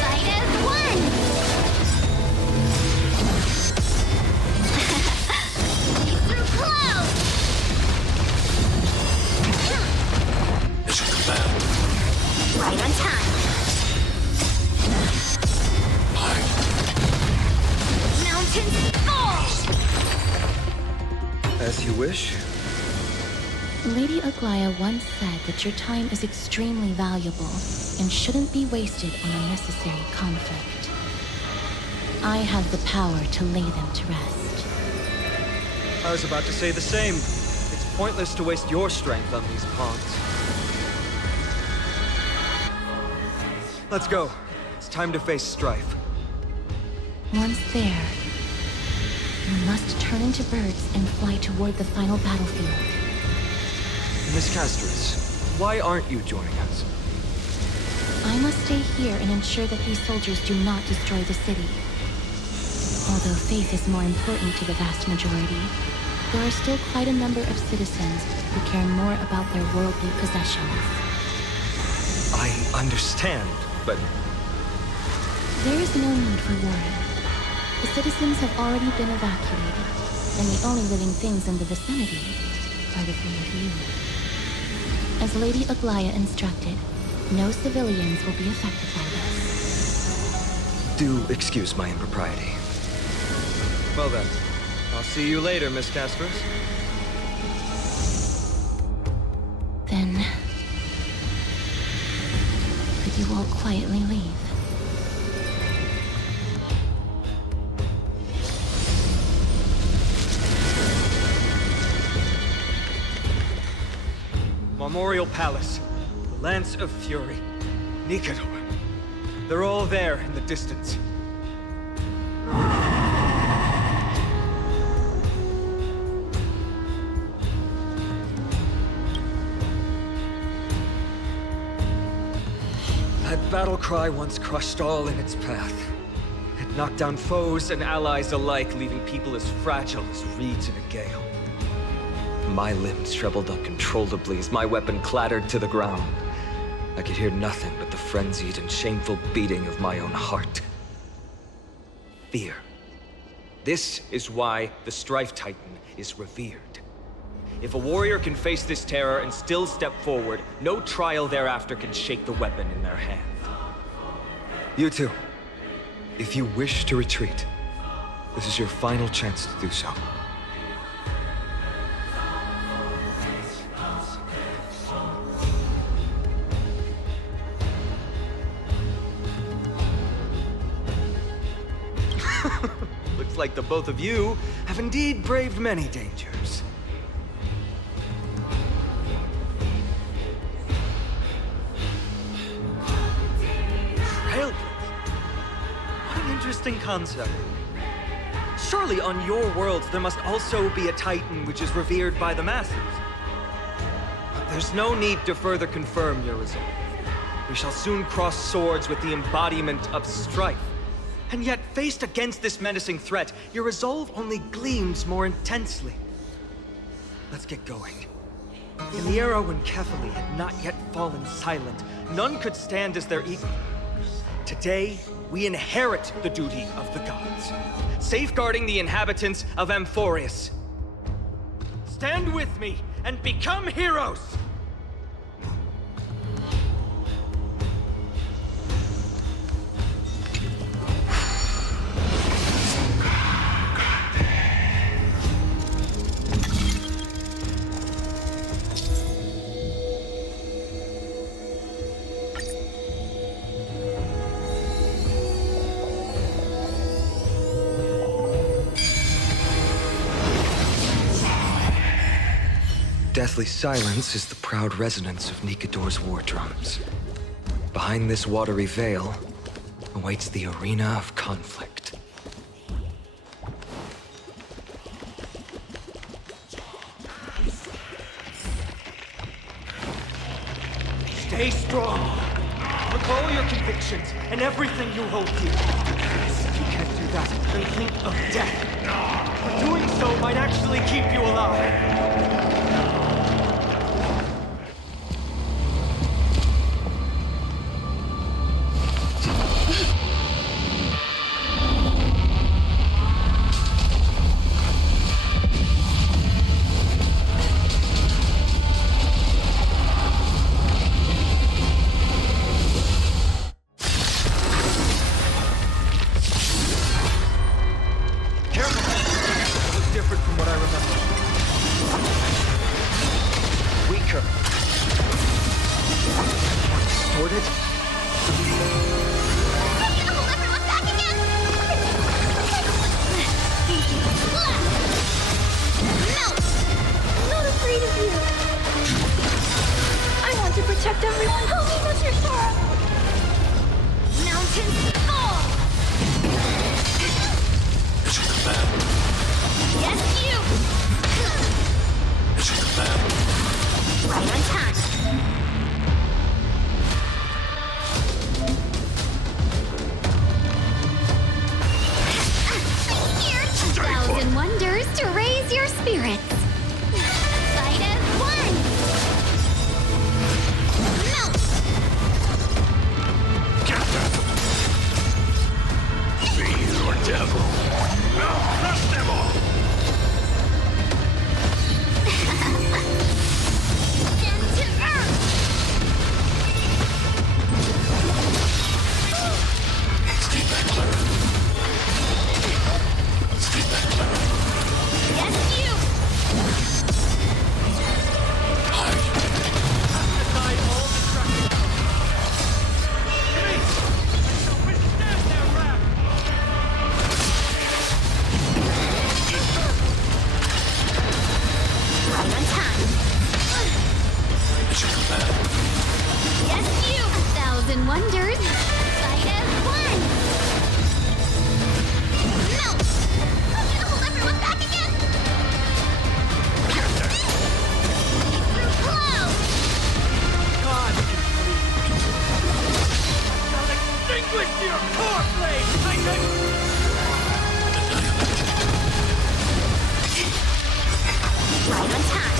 Fight as one. Through clouds. Mission command. Right on time. Mountains fall. As you wish. Lady Aglaya once said that your time is extremely valuable and shouldn't be wasted on unnecessary conflict. I have the power to lay them to rest. I was about to say the same. It's pointless to waste your strength on these pawns. Let's go. It's time to face strife. Once there, you must turn into birds and fly toward the final battlefield. Miss Castris, why aren't you joining us? I must stay here and ensure that these soldiers do not destroy the city. Although faith is more important to the vast majority, there are still quite a number of citizens who care more about their worldly possessions. I understand, but... There is no need for worry. The citizens have already been evacuated, and the only living things in the vicinity are the three of you. As Lady Aglaya instructed, no civilians will be affected by this. Do excuse my impropriety. Well then, I'll see you later, Miss Castris. Then... could you all quietly leave? Memorial Palace, the Lance of Fury, Nikador. They're all there in the distance. That battle cry once crushed all in its path. It knocked down foes and allies alike, leaving people as fragile as reeds in a gale. My limbs trembled uncontrollably as my weapon clattered to the ground. I could hear nothing but the frenzied and shameful beating of my own heart. Fear. This is why the Strife Titan is revered. If a warrior can face this terror and still step forward, no trial thereafter can shake the weapon in their hand. You two, if you wish to retreat, this is your final chance to do so. Looks like the both of you have indeed braved many dangers. Trailblaze? What an interesting concept. Surely on your worlds there must also be a Titan which is revered by the masses. But there's no need to further confirm your resolve. We shall soon cross swords with the embodiment of strife. And yet, faced against this menacing threat, your resolve only gleams more intensely. Let's get going. In the era when Kefali had not yet fallen silent, none could stand as their equal. Today, we inherit the duty of the gods, safeguarding the inhabitants of Amphorius. Stand with me and become heroes! Deathly silence is the proud resonance of Nikador's war drums. Behind this watery veil awaits the arena of conflict. Stay strong! Recall your convictions and everything you hold dear. If you can't do that, then think of death. But doing so might actually keep you alive. Right on time.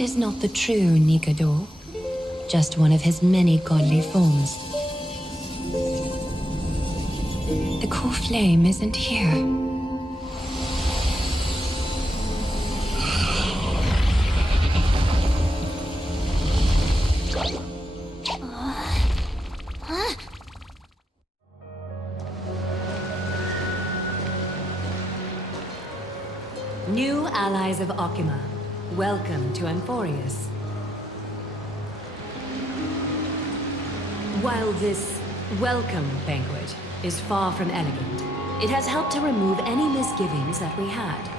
This is not the true Nikador, just one of his many godly forms. The core flame isn't here. New allies of Okima, welcome to Amphorius. While this welcome banquet is far from elegant, it has helped to remove any misgivings that we had.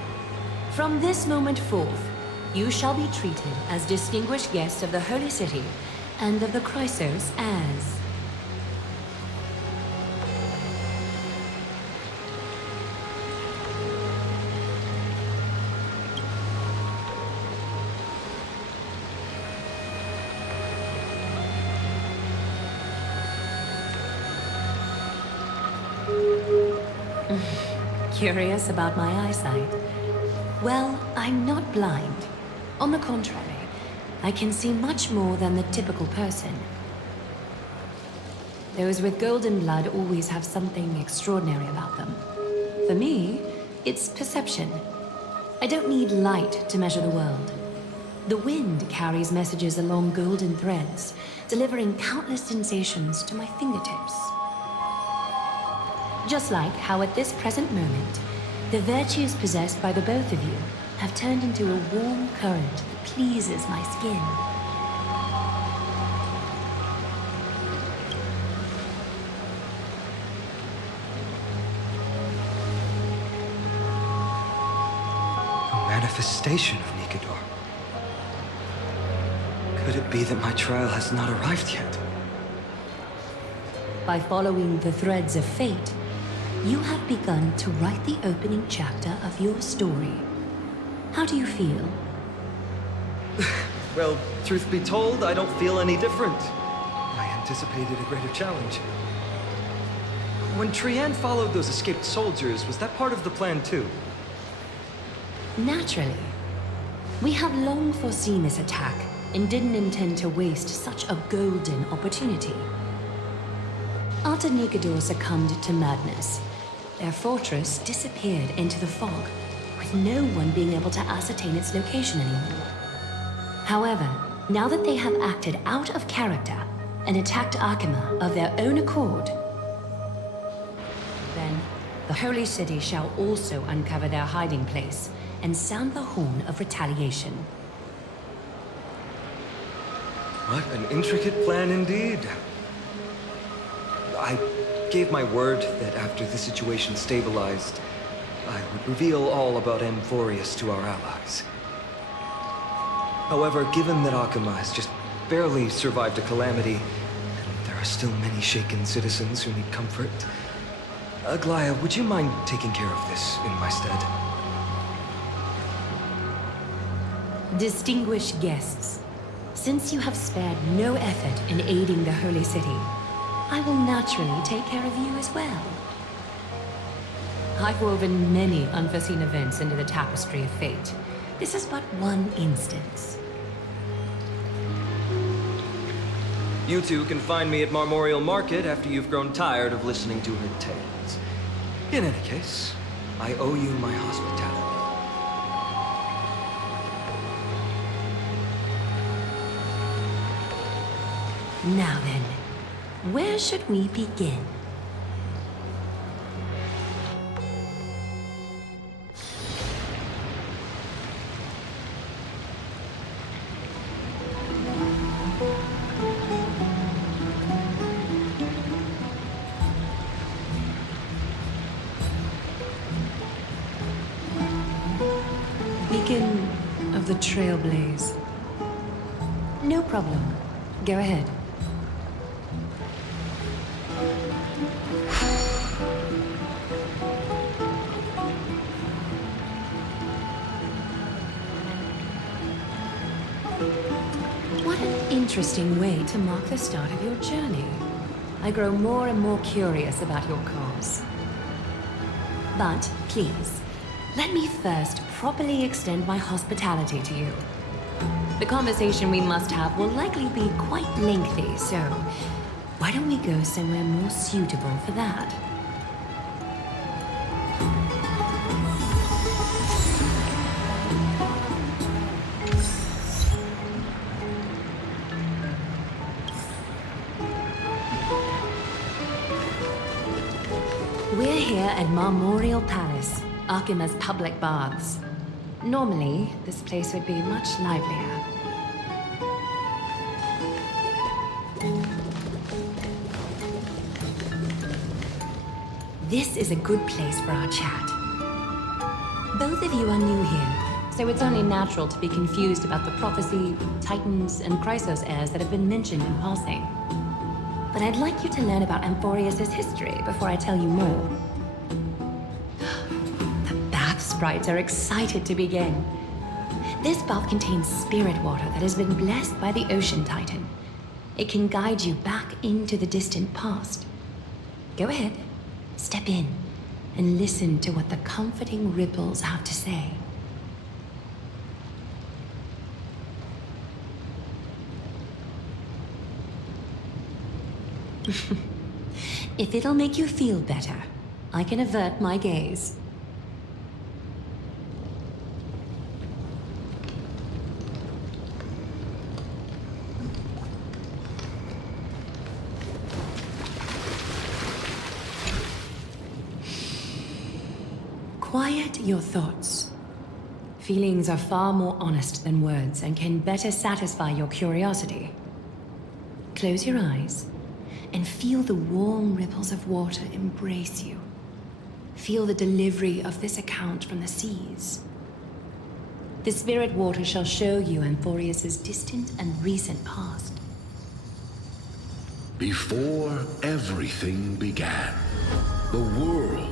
From this moment forth, you shall be treated as distinguished guests of the Holy City and of the Chrysos as... Curious about my eyesight? Well, I'm not blind. On the contrary, I can see much more than the typical person. Those with golden blood always have something extraordinary about them. For me, it's perception. I don't need light to measure the world. The wind carries messages along golden threads, delivering countless sensations to my fingertips. Just like how at this present moment, the virtues possessed by the both of you have turned into a warm current that pleases my skin. A manifestation of Nikador. Could it be that my trial has not arrived yet? By following the threads of fate, you have begun to write the opening chapter of your story. How do you feel? Well, truth be told, I don't feel any different. I anticipated a greater challenge. When Trian followed those escaped soldiers, was that part of the plan too? Naturally. We have long foreseen this attack and didn't intend to waste such a golden opportunity. After Nikador succumbed to madness, their fortress disappeared into the fog, with no one being able to ascertain its location anymore. However, now that they have acted out of character and attacked Akima of their own accord, then the Holy City shall also uncover their hiding place and sound the horn of retaliation. What an intricate plan indeed. I gave my word that after the situation stabilized, I would reveal all about Amphorius to our allies. However, given that Akima has just barely survived a calamity, and there are still many shaken citizens who need comfort, Aglaya, would you mind taking care of this in my stead? Distinguished guests, since you have spared no effort in aiding the Holy City, I will naturally take care of you as well. I've woven many unforeseen events into the tapestry of fate. This is but one instance. You two can find me at Marmorial Market after you've grown tired of listening to her tales. In any case, I owe you my hospitality. Now then, where should we begin? Beacon of the Trailblaze. No problem. Go ahead. What an interesting way to mark the start of your journey. I grow more and more curious about your cause. But please, let me first properly extend my hospitality to you. The conversation we must have will likely be quite lengthy, so why don't we go somewhere more suitable for that? We're here at Marmorial Palace, Akima's public baths. Normally, this place would be much livelier. This is a good place for our chat. Both of you are new here, so it's only natural to be confused about the prophecy, titans, and Chrysos heirs that have been mentioned in passing. But I'd like you to learn about Amphorius' history before I tell you more. The bath sprites are excited to begin. This bath contains spirit water that has been blessed by the Ocean Titan. It can guide you back into the distant past. Go ahead, step in, and listen to what the comforting ripples have to say. If it'll make you feel better, I can avert my gaze. Quiet your thoughts. Feelings are far more honest than words and can better satisfy your curiosity. Close your eyes and feel the warm ripples of water embrace you. Feel the delivery of this account from the seas. The spirit water shall show you Amphorius' distant and recent past. Before everything began, the world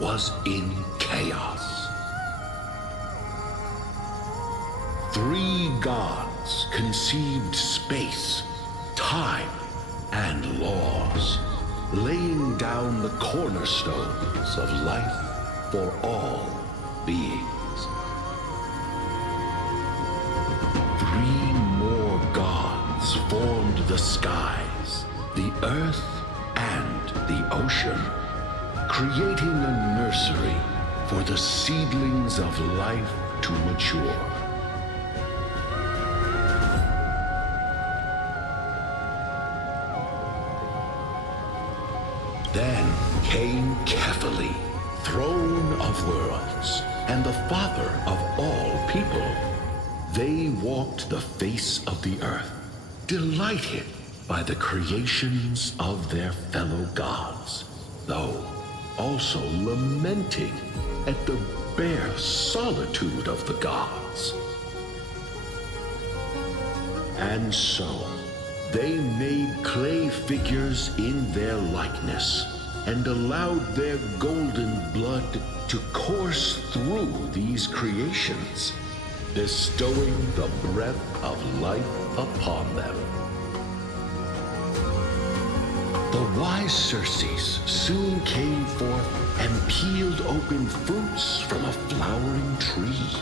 was in chaos. 3 gods conceived space, time, and laws, laying down the cornerstones of life for all beings. 3 more gods formed the skies, the earth, and the ocean, creating a nursery for the seedlings of life to mature. Then came Kefali, throne of worlds, and the father of all people. They walked the face of the earth, delighted by the creations of their fellow gods, though also lamenting at the bare solitude of the gods. And so, they made clay figures in their likeness and allowed their golden blood to course through these creations, bestowing the breath of life upon them. The wise Circes soon came forth and peeled open fruits from a flowering tree,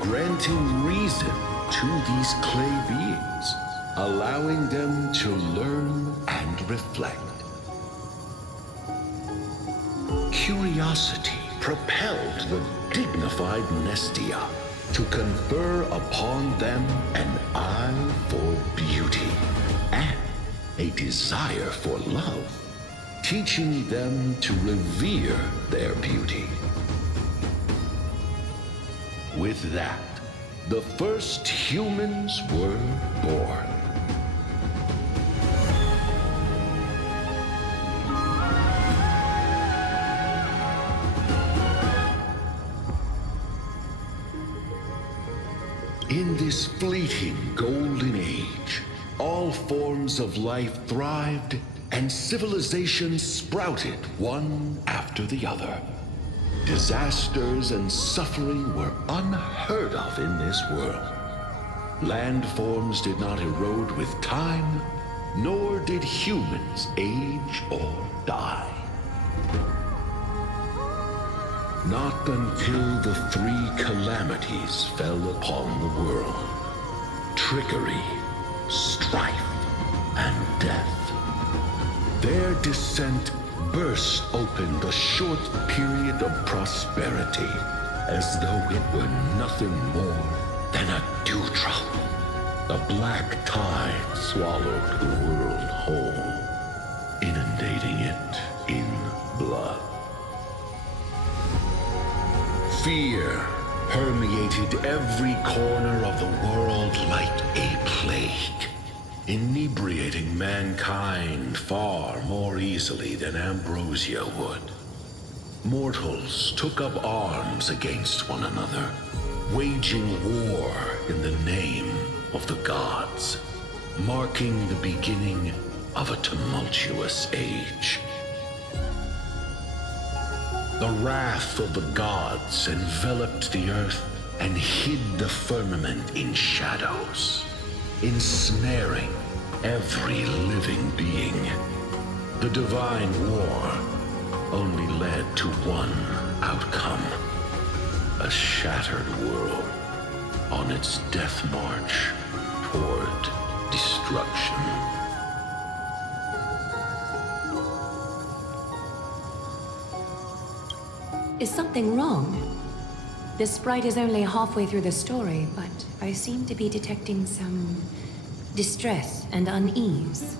granting reason to these clay beings, allowing them to learn and reflect. Curiosity propelled the dignified Nestia to confer upon them an eye for beauty and a desire for love, teaching them to revere their beauty. With that, the first humans were born. In this fleeting golden age, all forms of life thrived and civilizations sprouted one after the other. Disasters and suffering were unheard of in this world. Landforms did not erode with time, nor did humans age or die. Not until the 3 calamities fell upon the world. trickery, strife, and death. Their descent burst open the short period of prosperity, as though it were nothing more than a dewdrop. The black tide swallowed the world whole, inundating it in blood. Fear permeated every corner of the world like a plague, inebriating mankind far more easily than ambrosia would. Mortals took up arms against one another, waging war in the name of the gods, marking the beginning of a tumultuous age. The wrath of the gods enveloped the earth and hid the firmament in shadows, ensnaring every living being. The divine war only led to one outcome: a shattered world on its death march toward destruction. Is something wrong? The sprite is only halfway through the story, but I seem to be detecting some distress and unease.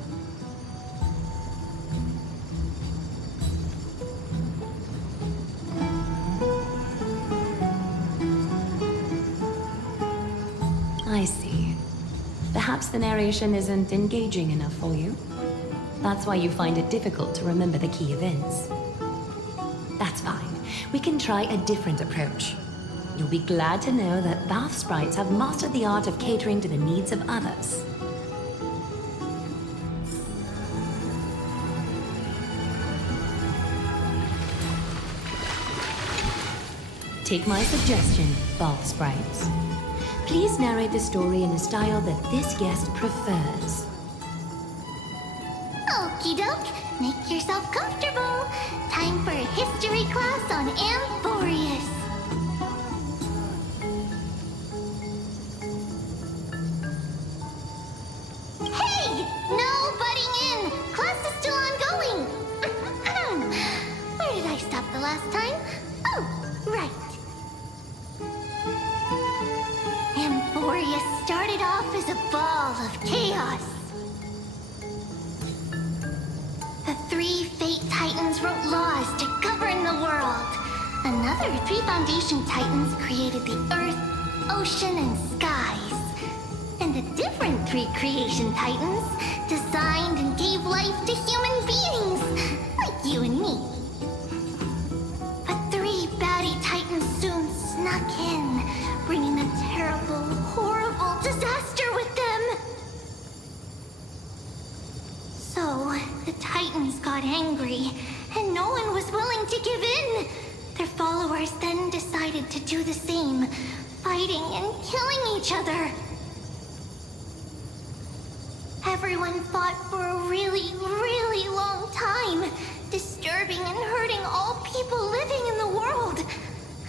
I see. Perhaps the narration isn't engaging enough for you. That's why you find it difficult to remember the key events. That's fine. We can try a different approach. You'll be glad to know that bath sprites have mastered the art of catering to the needs of others. Take my suggestion, bath sprites. Please narrate the story in a style that this guest prefers. Okie doke, make yourself comfortable. Time for a history class on Amphorius. Hey! No butting in! Class is still ongoing! Where did I stop the last time? Oh, right. Amphorius started off as a ball of chaos. The three Fate Titans wrote laws to govern the world. Another three Foundation Titans created the Earth, Ocean, and Skies. And the different three Creation Titans designed and gave life to human beings, like you and me. But three baddie Titans soon snuck in, bringing a terrible, horrible disaster with them. So, the Titans got angry, and no one was willing to give in. Their followers then decided to do the same, fighting and killing each other. Everyone fought for a really, really long time, disturbing and hurting all people living in the world.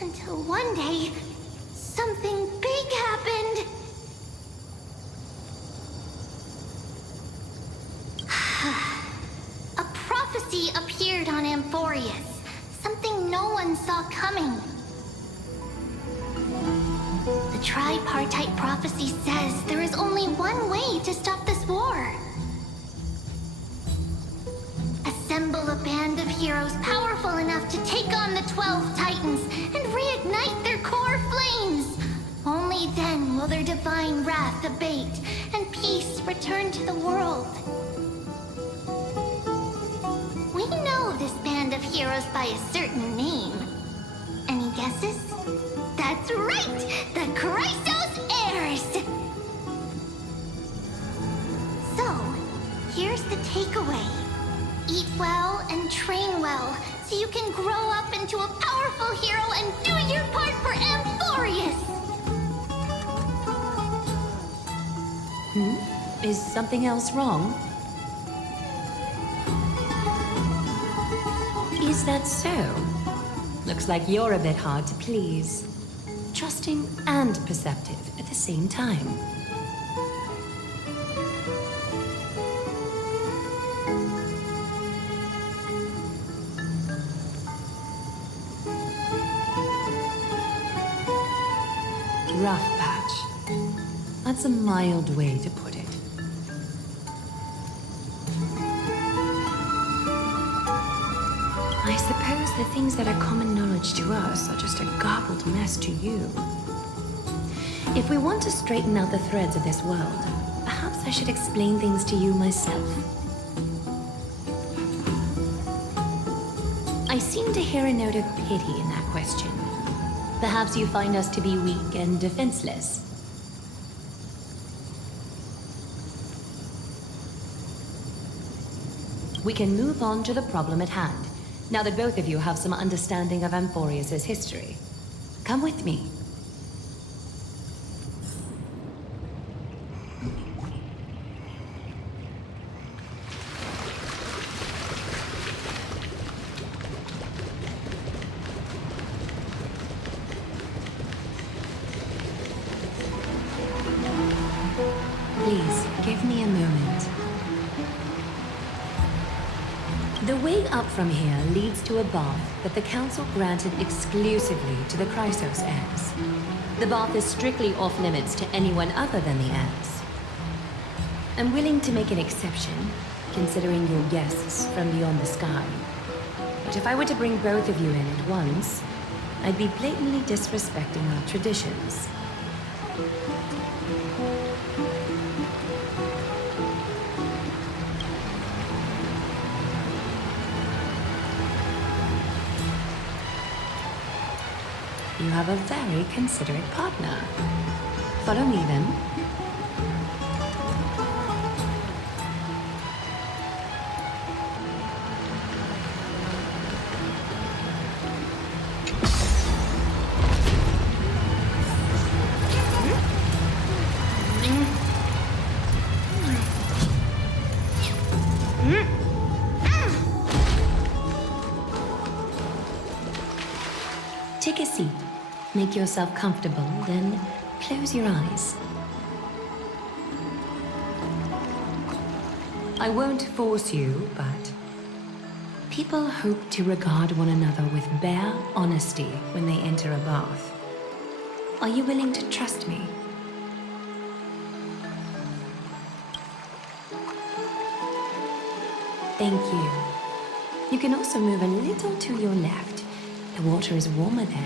Until one day, something big happened. A prophecy appeared on Amphorius, something no one saw coming. The tripartite prophecy says there is only one way to stop this war. Assemble a band of heroes powerful enough to take on the 12 Titans and reignite their core flames. Only then will their divine wrath abate and peace return to the world. We know this band of heroes by a certain name. Any guesses? That's right! The Chrysos Heirs! So, here's the takeaway. Eat well and train well, so you can grow up into a powerful hero and do your part for Amphorius! Is something else wrong? Is that so? Looks like you're a bit hard to please. Trusting and perceptive at the same time. rough patch. That's a mild way to put it. I suppose the things that are common knowledge to us are just a garbled mess to you. If we want to straighten out the threads of this world, perhaps I should explain things to you myself. I seem to hear a note of pity in that question. Perhaps you find us to be weak and defenseless. We can move on to the problem at hand, now that both of you have some understanding of Amphorius' history. Come with me. Please, give me a moment. The way up from here leads to a bath that the Council granted exclusively to the Chrysos heirs. The bath is strictly off-limits to anyone other than the heirs. I'm willing to make an exception, considering your guests from beyond the sky. But if I were to bring both of you in at once, I'd be blatantly disrespecting our traditions. You have a very considerate partner. Follow me, then. Take a seat. Make yourself comfortable, then close your eyes. I won't force you, but people hope to regard one another with bare honesty when they enter a bath. Are you willing to trust me? Thank you. You can also move a little to your left. The water is warmer there.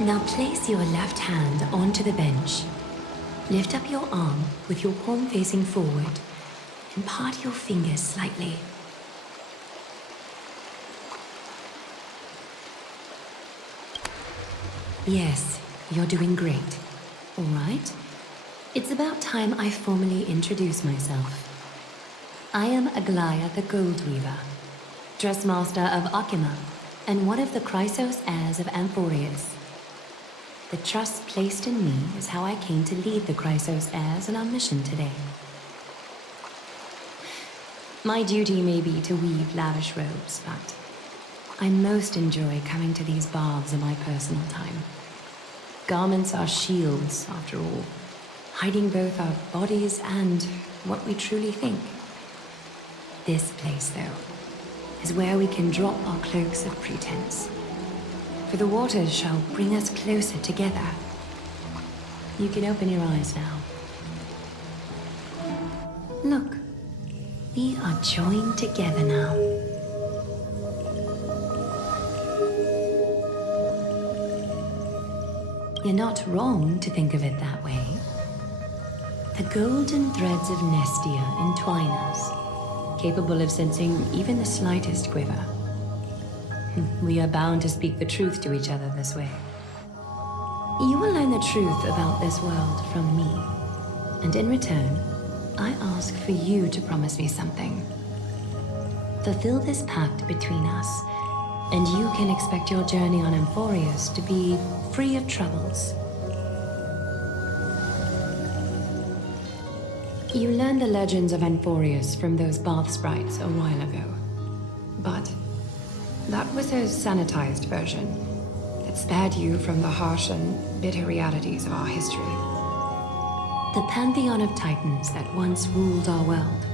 Now place your left hand onto the bench. Lift up your arm with your palm facing forward and part your fingers slightly. Yes, you're doing great. All right. It's about time I formally introduce myself. I am Aglaya the Gold Weaver, Dressmaster of Akima, and one of the Chrysos heirs of Amphorius. The trust placed in me is how I came to lead the Chrysos heirs in our mission today. My duty may be to weave lavish robes, but I most enjoy coming to these baths in my personal time. Garments are shields, after all, hiding both our bodies and what we truly think. This place, though, is where we can drop our cloaks of pretense. For the waters shall bring us closer together. You can open your eyes now. Look, we are joined together now. You're not wrong to think of it that way. The golden threads of Nestia entwine us, capable of sensing even the slightest quiver. We are bound to speak the truth to each other this way. You will learn the truth about this world from me, and in return, I ask for you to promise me something. Fulfill this pact between us, and you can expect your journey on Amphorius to be free of troubles. You learned the legends of Amphorius from those bath sprites a while ago, but That was a sanitized version that spared you from the harsh and bitter realities of our history. The pantheon of titans that once ruled our world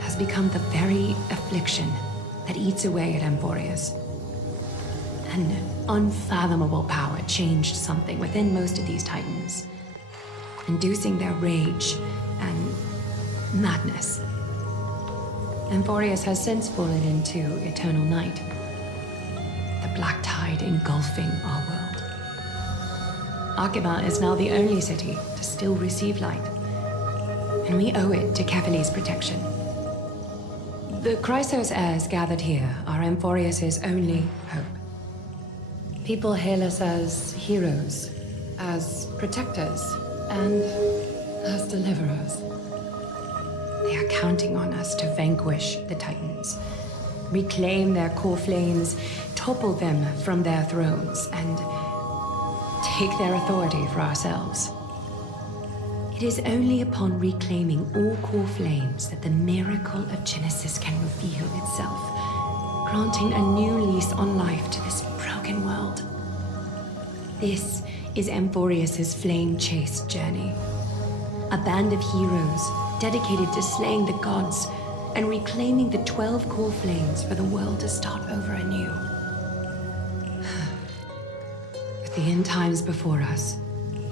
Has become the very affliction that eats away at Amphorius. An unfathomable power changed something within most of these titans, inducing their rage and madness. Amphorius has since fallen into eternal night, the black tide engulfing our world. Arkhima is now the only city to still receive light, and we owe it to Kefali's protection. The Chrysos heirs gathered here are Amphorius' only hope. People hail us as heroes, as protectors, and as deliverers. They are counting on us to vanquish the Titans, reclaim their core flames, topple them from their thrones, and take their authority for ourselves. It is only upon reclaiming all core flames that the miracle of Genesis can reveal itself, granting a new lease on life to this broken world. This is Amphorius' flame-chased journey. A band of heroes dedicated to slaying the gods and reclaiming the 12 core flames for the world to start over anew. With the end times before us,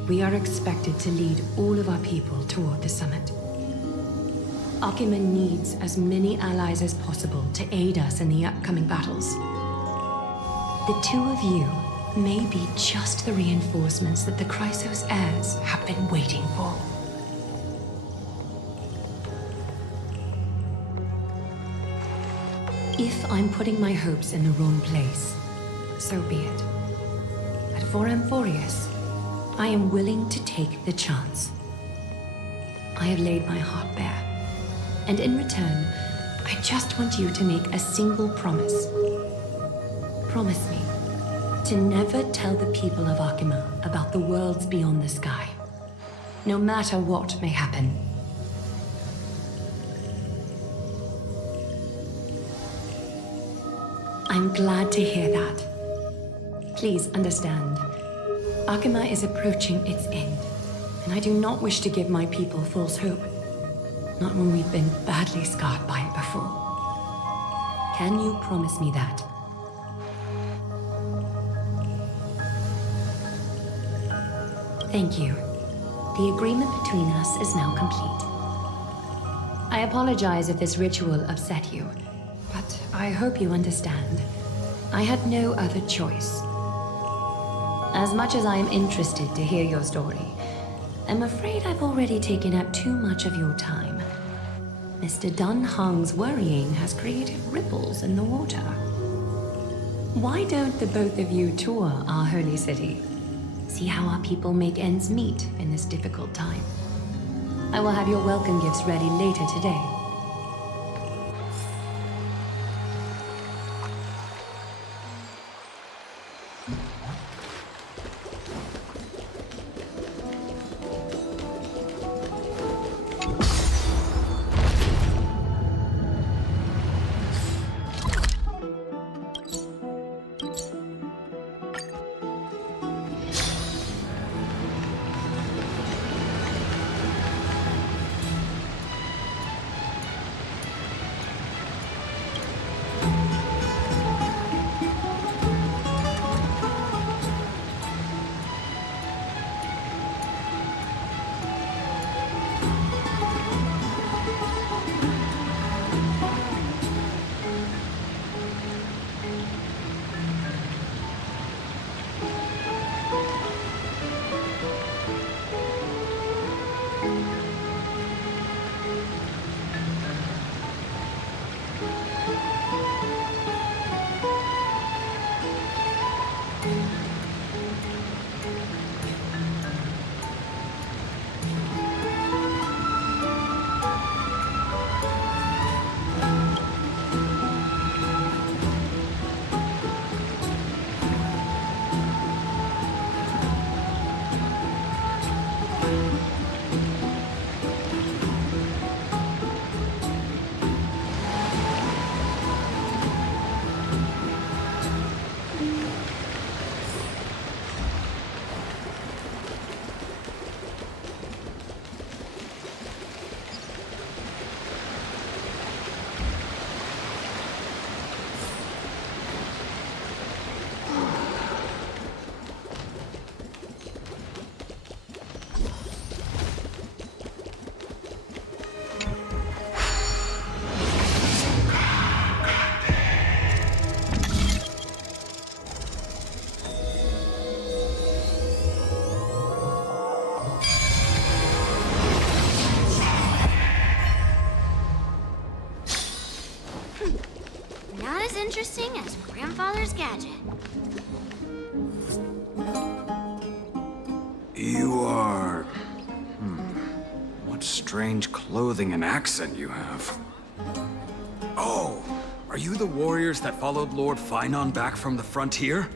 we are expected to lead all of our people toward the summit. Arkhima needs as many allies as possible to aid us in the upcoming battles. The two of you may be just the reinforcements that the Chrysos heirs have been waiting for. If I'm putting my hopes in the wrong place, so be it. But for Amphorius, I am willing to take the chance. I have laid my heart bare, and in return, I just want you to make a single promise. Promise me to never tell the people of Arkhima about the worlds beyond the sky, no matter what may happen. I'm glad to hear that. Please understand, Arkhima is approaching its end, and I do not wish to give my people false hope. Not when we've been badly scarred by it before. Can you promise me that? Thank you. The agreement between us is now complete. I apologize if this ritual upset you, but I hope you understand. I had no other choice. As much as I am interested to hear your story, I'm afraid I've already taken up too much of your time. Mr. Dunhung's worrying has created ripples in the water. Why don't the both of you tour our holy city? See how our people make ends meet in this difficult time. I will have your welcome gifts ready later today. interesting as Grandfather's gadget. You are... What strange clothing and accent you have. Oh, are you the warriors that followed Lord Finon back from the frontier?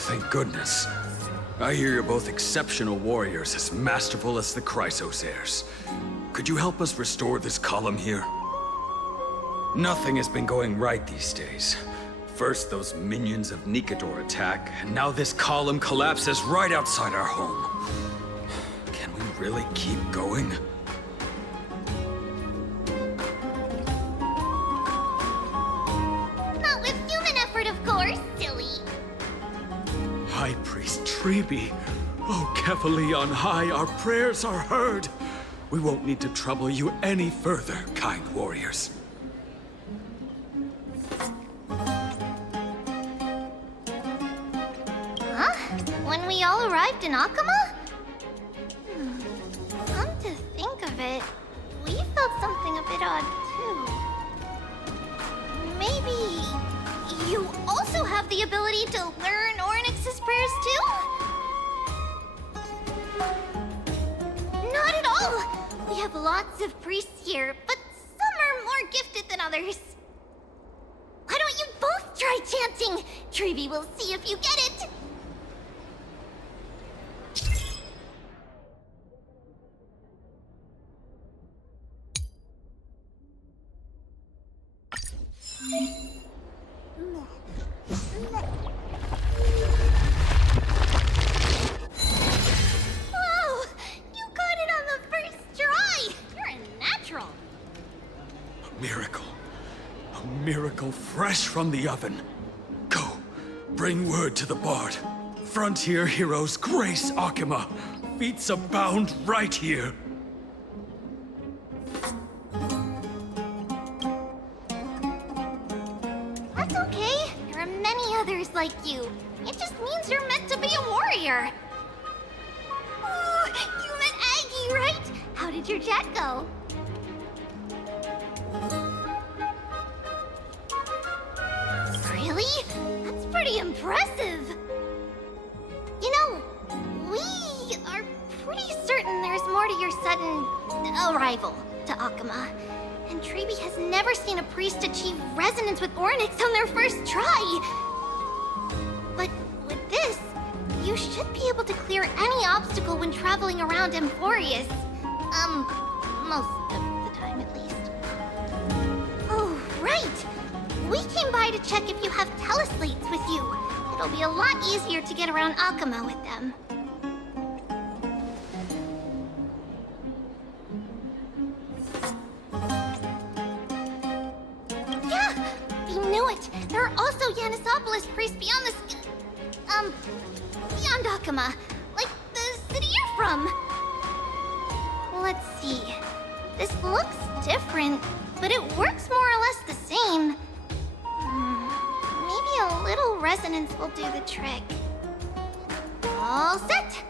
Thank goodness. I hear you're both exceptional warriors, as masterful as the Chrysosairs. Could you help us restore this column here? Nothing has been going right these days. First those minions of Nikador attack, and now this column collapses right outside our home. Can we really keep going? Not with human effort, of course, silly. High Priest Treeby. Oh, Kefali on high, our prayers are heard. We won't need to trouble you any further, kind warriors. Huh? When we all arrived in Akama? Come to think of it, we felt something a bit odd, too. Maybe you also have the ability to learn Ornyx's prayers, too? Not at all! We have lots of priests here, but some are more gifted than others. Why don't you both try chanting? Treeby will see if you get it. Whoa! You got it on the first try! You're a natural. A miracle. A miracle fresh from the oven. Go, bring word to the Bard. Frontier heroes grace Akama. Feats abound right here. That's okay. There are many others like you. It just means you're meant to be a warrior. Oh, you met Aggie, right? How did your chat go? Really? That's pretty impressive. You know, we are pretty certain there's more to your sudden arrival to Akama. And Treeby has never seen a priest achieve resonance with Ornyx on their first try. But with this, you should be able to clear any obstacle when traveling around Emphorius. Most of the time at least. Oh, right! We came by to check if you have teleslates with you. It'll be a lot easier to get around Akama with them. Yeah! We knew it! There are also Yanisopolis priests beyond the beyond Akama. Like the city you're from. Let's see. This looks different, but it works more or less the same. Maybe a little resonance will do the trick. All set!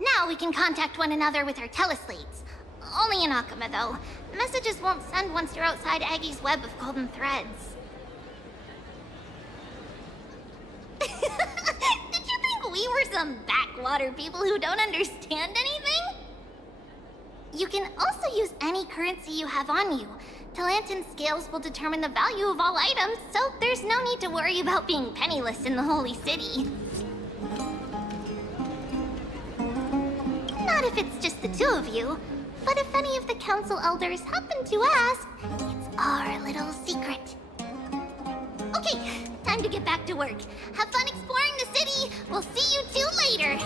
Now we can contact one another with our teleslates. Only in Akama, though. Messages won't send once you're outside Aggie's web of golden threads. Did you think we were some backwater people who don't understand anything? You can also use any currency you have on you. Talantan scales will determine the value of all items, so there's no need to worry about being penniless in the Holy City. Not if it's just the two of you, but if any of the council elders happen to ask, it's our little secret. Okay, time to get back to work. Have fun exploring the city. We'll see you two later.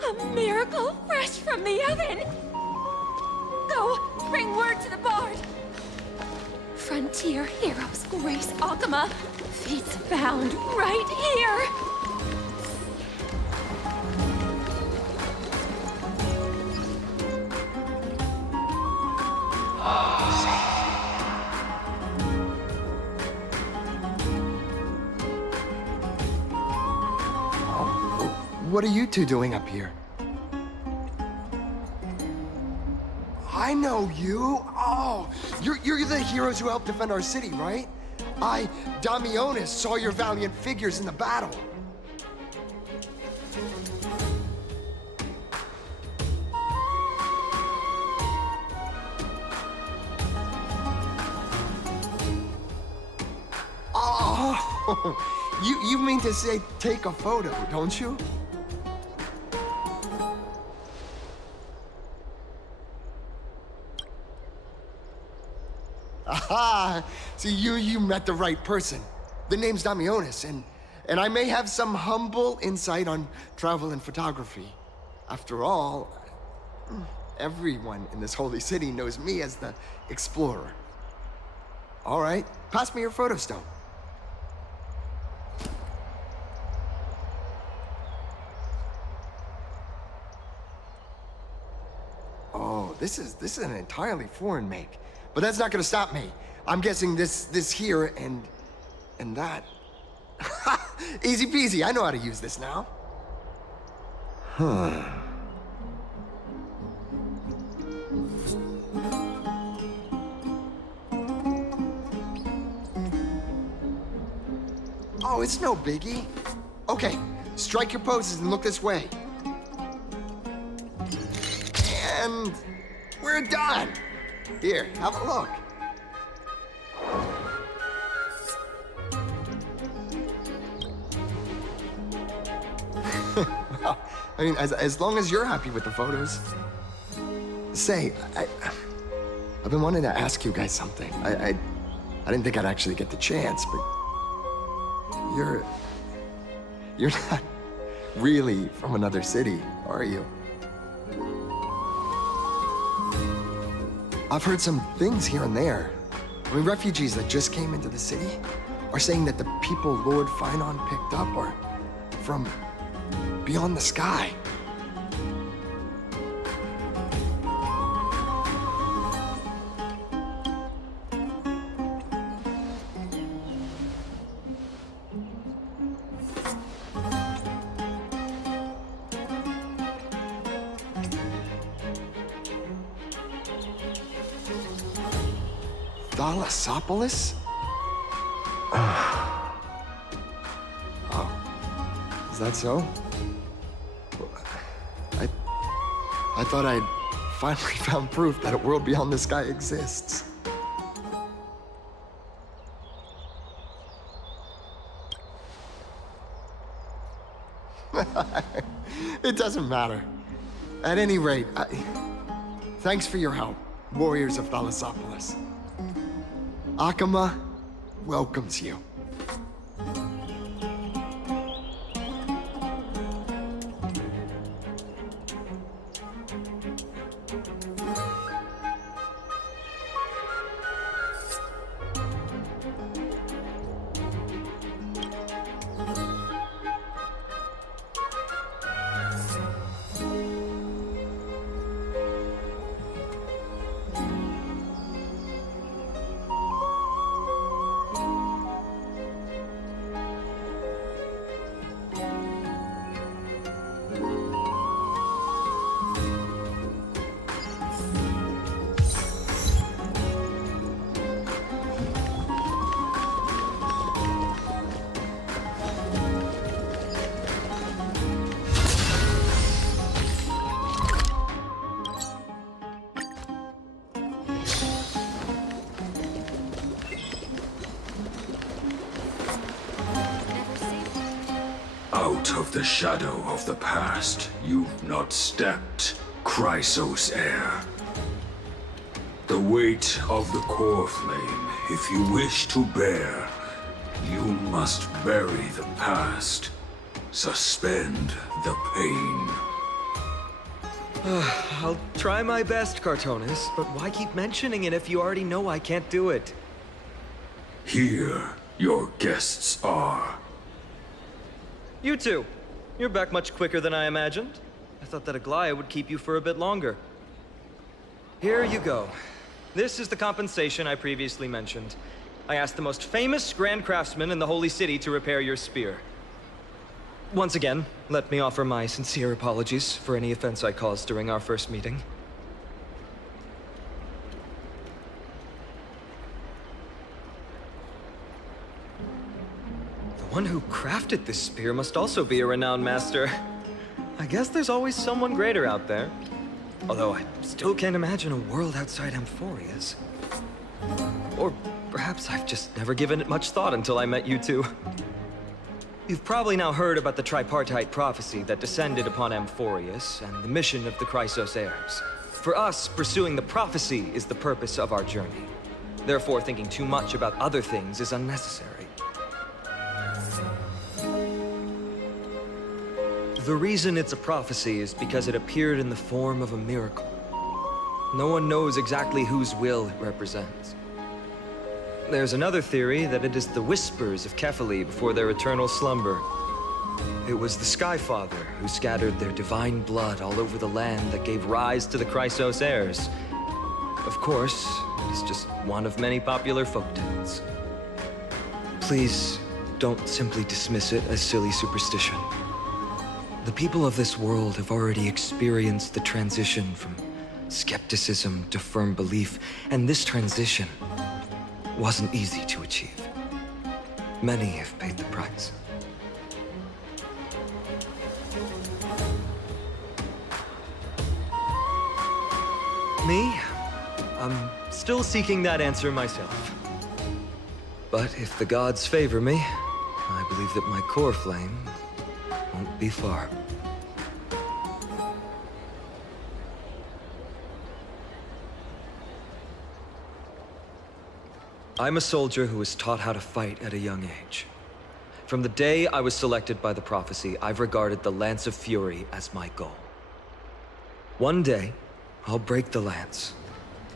A miracle fresh from the oven! Go, bring word to the Bard! Frontier Dear heroes, Grace Akama, fate's bound right here. What are you two doing up here? I know you. Oh, you're the heroes who helped defend our city, right? I, Damionis, saw your valiant figures in the battle. Oh, you mean to say take a photo, don't you? Aha! See, you met the right person. The name's Damionis, and I may have some humble insight on travel and photography. After all, everyone in this holy city knows me as the explorer. All right, pass me your photo stone. Oh, this is an entirely foreign make. But that's not gonna stop me. I'm guessing this here and that. Easy peasy, I know how to use this now. Huh. Oh, it's no biggie. Okay, strike your poses and look this way. And we're done. Here, have a look. Well, I mean, as long as you're happy with the photos. Say, I've been wanting to ask you guys something. I didn't think I'd actually get the chance, but you're not really from another city, are you? I've heard some things here and there. I mean, refugees that just came into the city are saying that the people Lord Finon picked up are from beyond the sky. Thalassopoulos? Oh, is that so? I thought I'd finally found proof that a world beyond the sky exists. It doesn't matter. At any rate, thanks for your help, warriors of Thalassopoulos. Akama welcomes you. Out of the shadow of the past, you've not stepped, Chrysos heir. The weight of the core flame, if you wish to bear, you must bury the past, suspend the pain. I'll try my best, Cartonis, but why keep mentioning it if you already know I can't do it? Here, your guests are. You two. You're back much quicker than I imagined. I thought that Aglaya would keep you for a bit longer. Here you go. This is the compensation I previously mentioned. I asked the most famous Grand Craftsman in the Holy City to repair your spear. Once again, let me offer my sincere apologies for any offense I caused during our first meeting. The one who crafted this spear must also be a renowned master. I guess there's always someone greater out there. Although I still can't imagine a world outside Amphoria's. Or perhaps I've just never given it much thought until I met you two. You've probably now heard about the tripartite prophecy that descended upon Amphorius and the mission of the Chrysos heirs. For us, pursuing the prophecy is the purpose of our journey. Therefore, thinking too much about other things is unnecessary. The reason it's a prophecy is because it appeared in the form of a miracle. No one knows exactly whose will it represents. There's another theory that it is the whispers of Kefali before their eternal slumber. It was the Skyfather who scattered their divine blood all over the land that gave rise to the Chrysos heirs. Of course, it's just one of many popular folktales. Please, don't simply dismiss it as silly superstition. The people of this world have already experienced the transition from skepticism to firm belief, and this transition wasn't easy to achieve. Many have paid the price. Me? I'm still seeking that answer myself. But if the gods favor me, I believe that my core flame won't be far. I'm a soldier who was taught how to fight at a young age. From the day I was selected by the prophecy, I've regarded the Lance of Fury as my goal. One day, I'll break the lance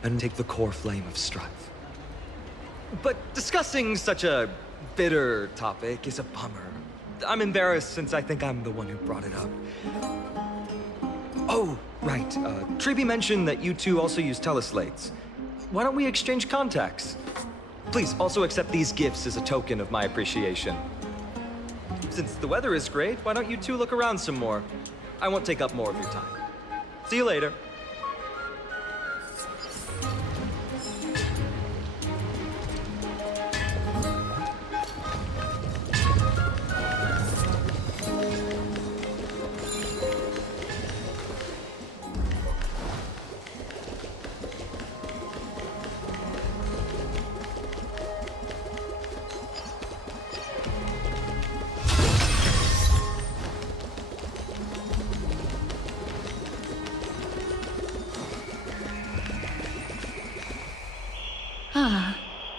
and take the core flame of strife. But discussing such a bitter topic is a bummer. I'm embarrassed since I think I'm the one who brought it up. Oh, right. Triby mentioned that you two also use teleslates. Why don't we exchange contacts? Please also accept these gifts as a token of my appreciation. Since the weather is great, why don't you two look around some more? I won't take up more of your time. See you later.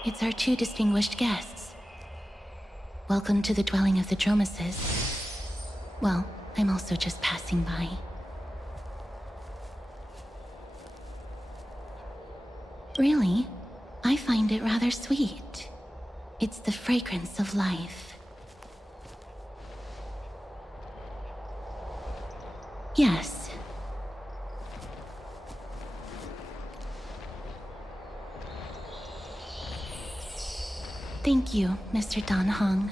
It's our two distinguished guests. Welcome to the dwelling of the Dromases. Well, I'm also just passing by. Really, I find it rather sweet. It's the fragrance of life. Yes. Thank you, Mr. Dan Hong.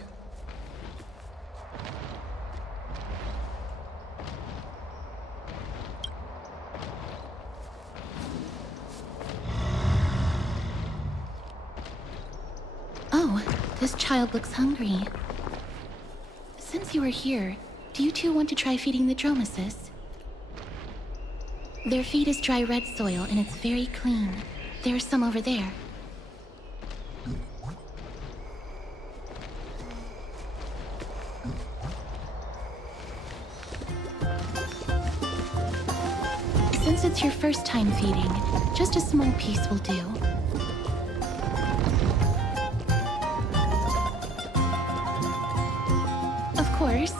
Oh, this child looks hungry. Since you are here, do you two want to try feeding the Dromases? Their feed is dry red soil and it's very clean. There's some over there. Since it's your first time feeding, just a small piece will do. Of course,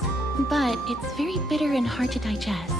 but it's very bitter and hard to digest.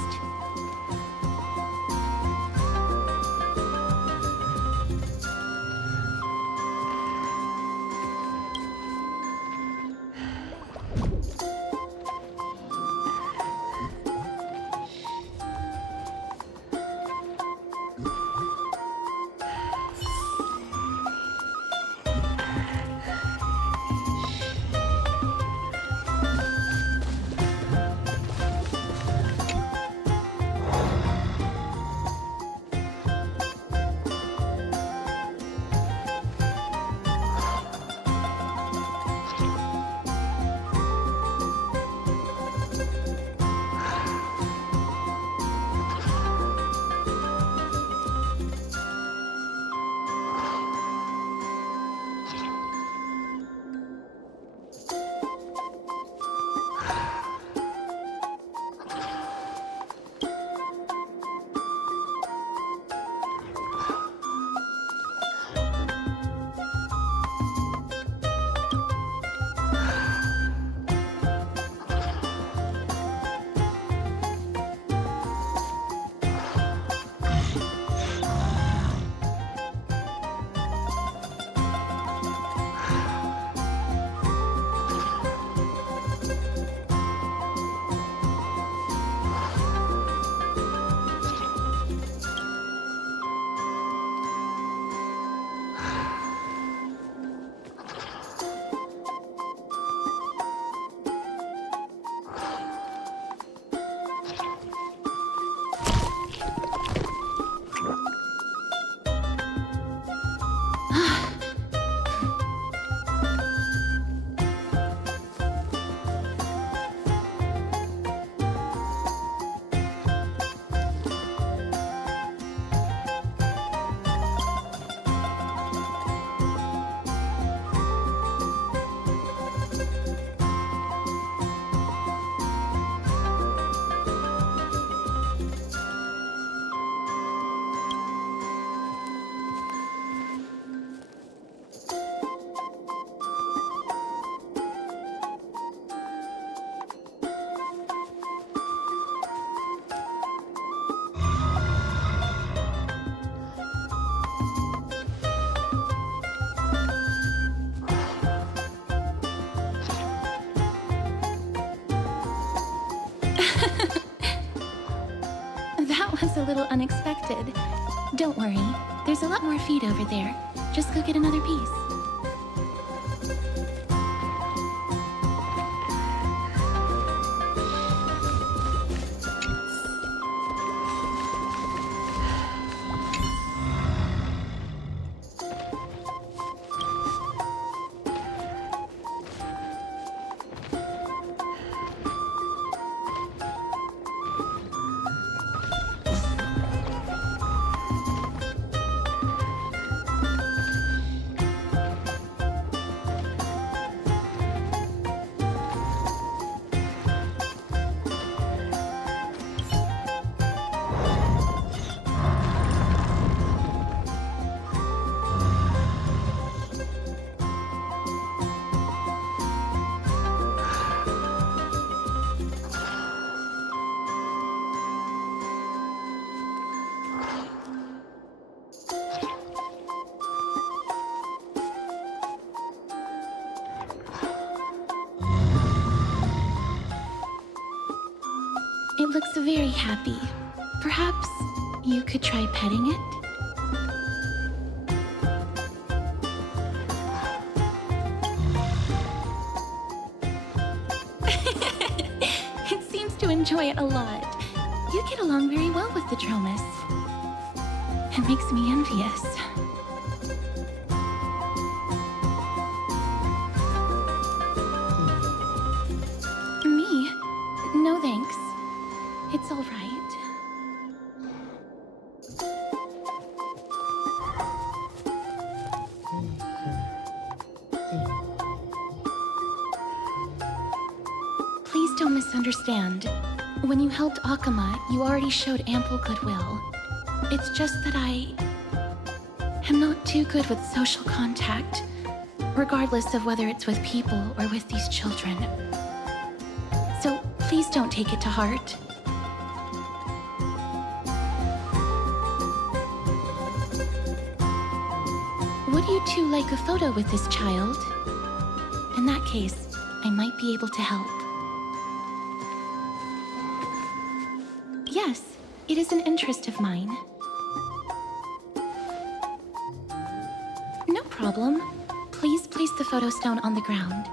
a little unexpected. Don't worry, there's a lot more feed over there. Just go get another piece. It looks very happy. Perhaps you could try petting it? It seems to enjoy it a lot. You get along very well with the Dromus. It makes me envious. Me? No thanks. It's all right. Please don't misunderstand. When you helped Akama, you already showed ample goodwill. It's just that I am not too good with social contact, regardless of whether it's with people or with these children. So please don't take it to heart. Would you two like a photo with this child? In that case, I might be able to help. Yes, it is an interest of mine. No problem. Please place the photo stone on the ground.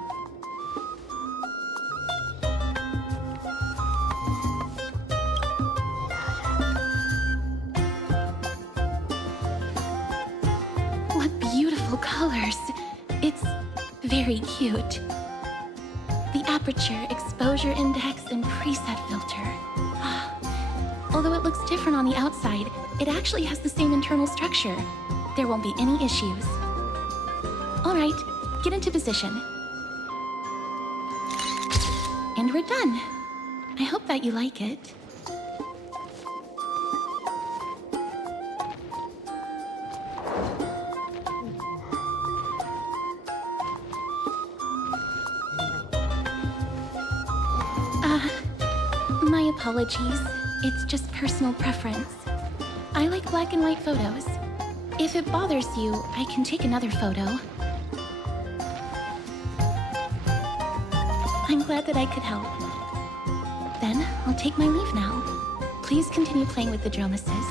What beautiful colors. It's very cute. The aperture, exposure index, and preset filter. Although it looks different on the outside, it actually has the same internal structure. There won't be any issues. All right, get into position. And we're done. I hope that you like it. My apologies. It's just personal preference. I like black and white photos. If it bothers you, I can take another photo. I'm glad that I could help. Then, I'll take my leave now. Please continue playing with the Dromuses.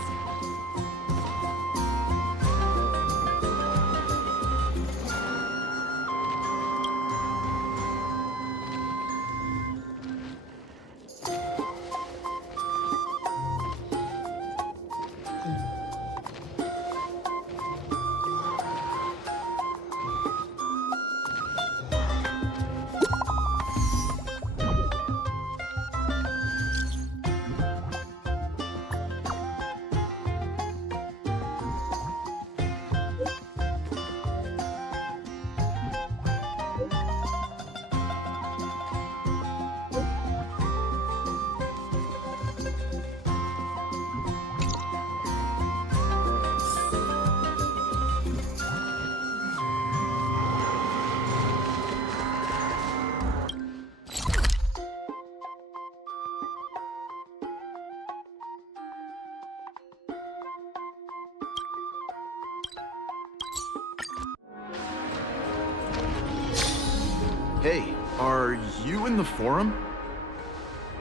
Hey, are you in the forum?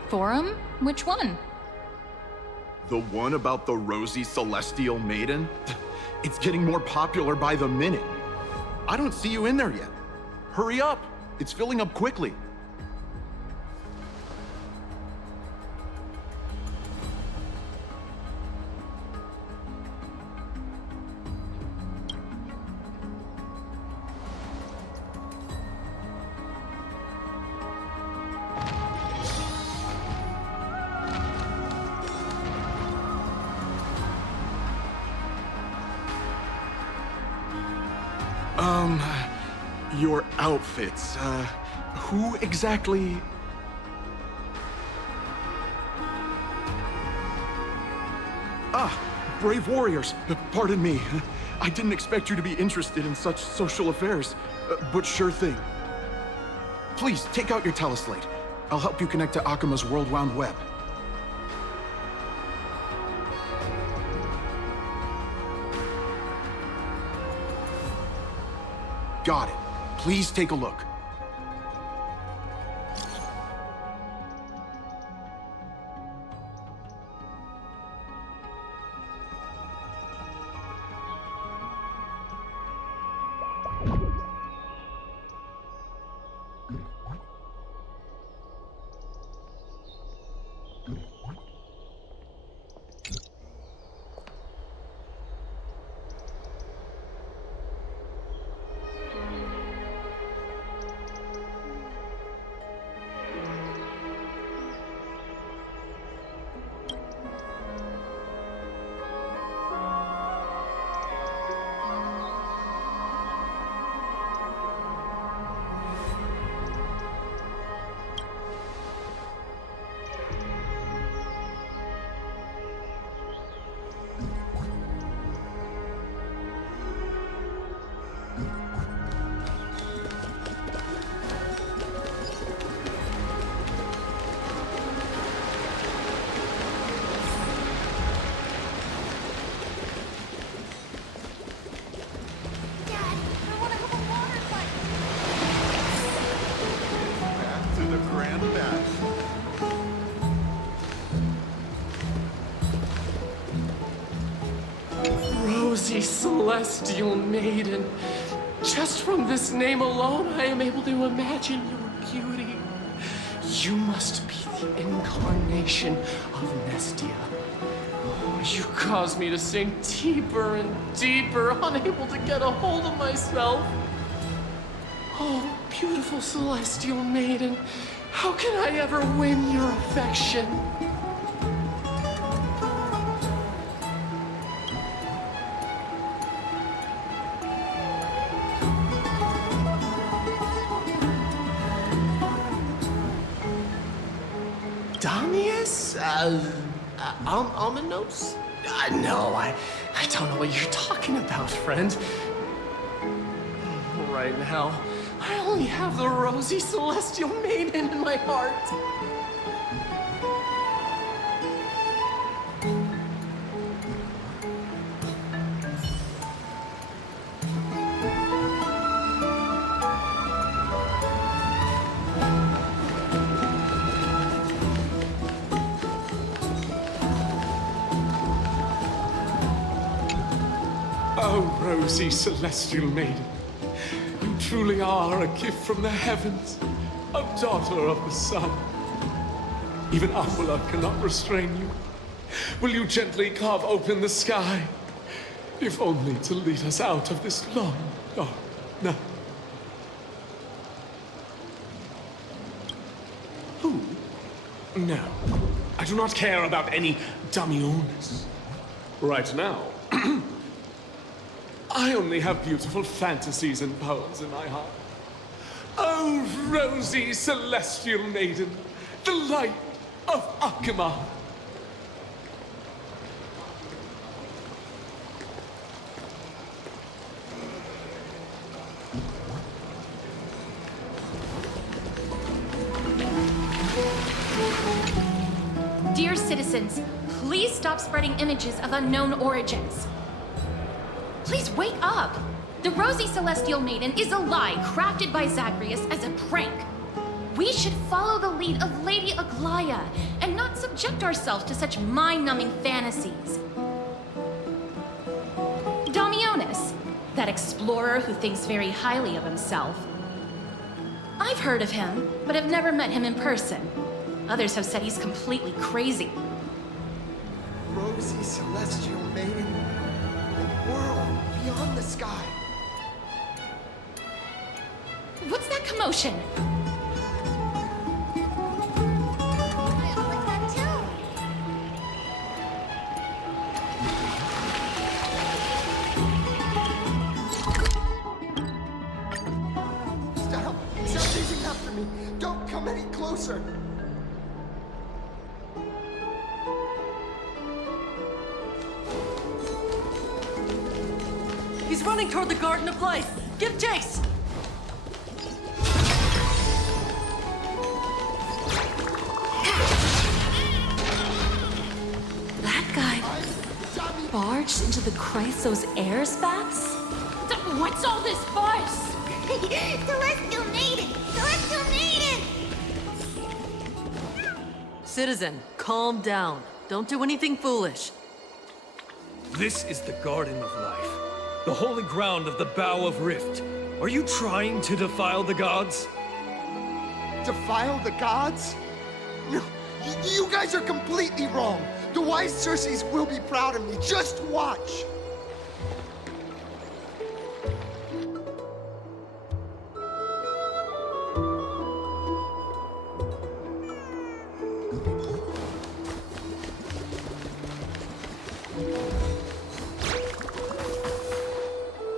Forum? Which one? The one about the rosy celestial maiden? It's getting more popular by the minute. I don't see you in there yet. Hurry up! It's filling up quickly. Your outfits, who exactly... Ah, brave warriors. Pardon me. I didn't expect you to be interested in such social affairs, but sure thing. Please, take out your teleslate. I'll help you connect to Akima's World Wound Web. Got it. Please take a look. Rosy Celestial Maiden. Just from this name alone, I am able to imagine your beauty. You must be the incarnation of Nestia. Oh, you cause me to sink deeper and deeper, unable to get a hold of myself. Oh, beautiful Celestial Maiden, how can I ever win your affection? Omenos? No, I don't know what you're talking about, friend. Right now, I only have the rosy Celestial Maiden in my heart. Oh, rosy Celestial Maiden, you truly are a gift from the heavens, a daughter of the sun. Even Aquila cannot restrain you. Will you gently carve open the sky, if only to lead us out of this long, dark night? Who? No, I do not care about any Damiones. Right now, I only have beautiful fantasies and poems in my heart. Oh, rosy Celestial Maiden, the light of Akima. Dear citizens, please stop spreading images of unknown origins. Please wake up! The Rosy Celestial Maiden is a lie crafted by Zagreus as a prank. We should follow the lead of Lady Aglaya and not subject ourselves to such mind-numbing fantasies. Damionis, that explorer who thinks very highly of himself. I've heard of him, but have never met him in person. Others have said he's completely crazy. Rosy celestial maiden, the world beyond the sky. What's that commotion? Stop! Stop chasing after me! Don't come any closer! He's running toward the Garden of Life. Give chase! That guy barged into the Chrysos air spats? What's all this fuss? Celestial maiden! Celestial maiden! Citizen, calm down. Don't do anything foolish. This is the Garden of Life, the holy ground of the Bow of Rift. Are you trying to defile the gods? Defile the gods? No, you guys are completely wrong. The wise Circes will be proud of me. Just watch.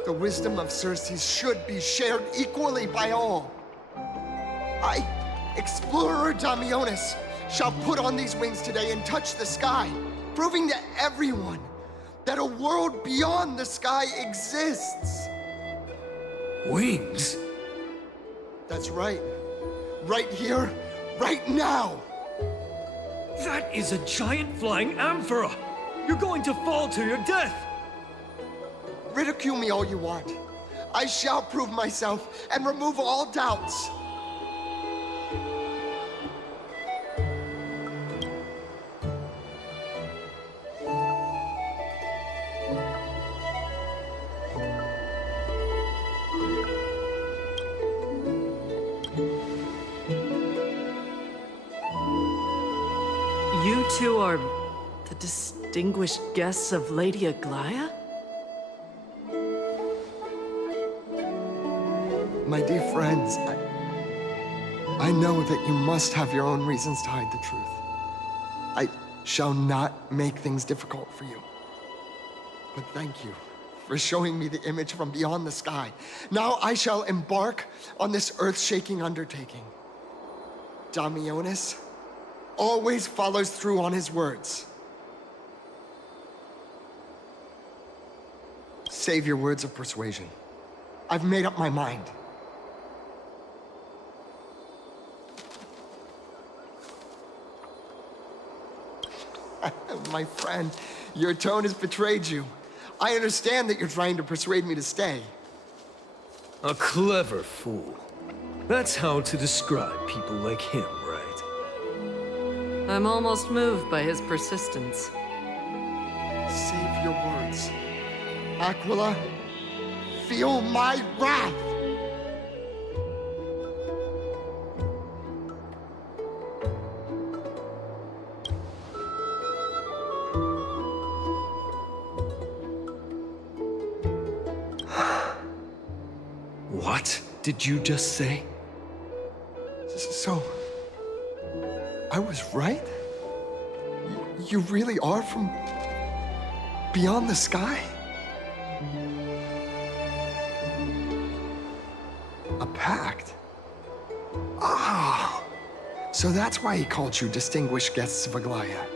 The wisdom of Circes should be shared equally by all. I, Explorer Damionis, shall put on these wings today and touch the sky, proving to everyone that a world beyond the sky exists. Wings? That's right. Right here, right now. That is a giant flying amphora! You're going to fall to your death! Ridicule me all you want. I shall prove myself and remove all doubts. You two are the distinguished guests of Lady Aglaya? My dear friends, I know that you must have your own reasons to hide the truth. I shall not make things difficult for you. But thank you for showing me the image from beyond the sky. Now I shall embark on this earth-shaking undertaking. Damionis always follows through on his words. Save your words of persuasion. I've made up my mind. My friend, your tone has betrayed you. I understand that you're trying to persuade me to stay. A clever fool. That's how to describe people like him, right? I'm almost moved by his persistence. Save your words. Aquila, feel my wrath! What did you just say? So, I was right? You really are from beyond the sky? A pact? Ah! So that's why he called you distinguished guests of Aglaya.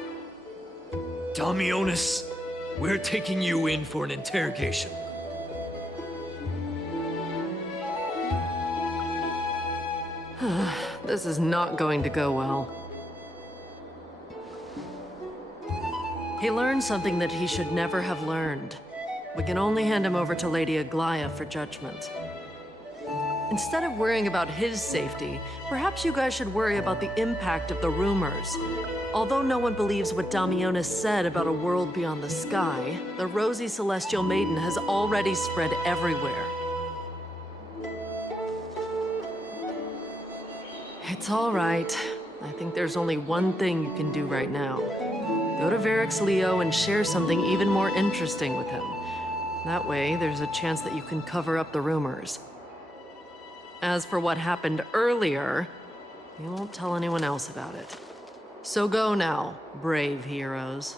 Damionis, we're taking you in for an interrogation. This is not going to go well. He learned something that he should never have learned. We can only hand him over to Lady Aglaya for judgment. Instead of worrying about his safety, perhaps you guys should worry about the impact of the rumors. Although no one believes what Damionis said about a world beyond the sky, the rosy celestial maiden has already spread everywhere. It's all right. I think there's only one thing you can do right now. Go to Varix Leo and share something even more interesting with him. That way, there's a chance that you can cover up the rumors. As for what happened earlier, you won't tell anyone else about it. So go now, brave heroes.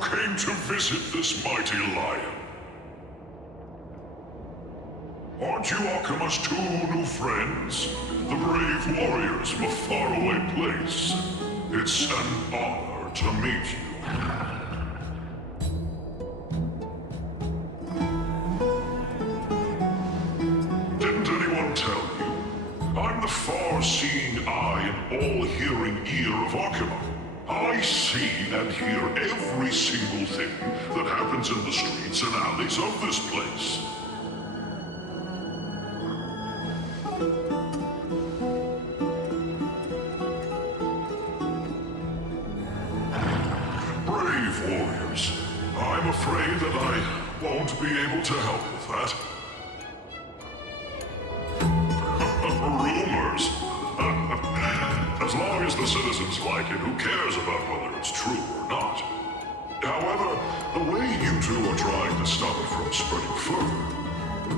Came to visit this mighty lion. Aren't you Akima's two new friends? The brave warriors from a faraway place. It's an honor to meet you. Didn't anyone tell you? I'm the far-seeing eye and all-hearing ear of Akima. I see and hear every single thing that happens in the streets and alleys of this place. Brave warriors, I'm afraid that I won't be able to help with that. Rumors? As long as the citizens like it, who cares about whether it's true or not? However, the way you two are trying to stop it from spreading further,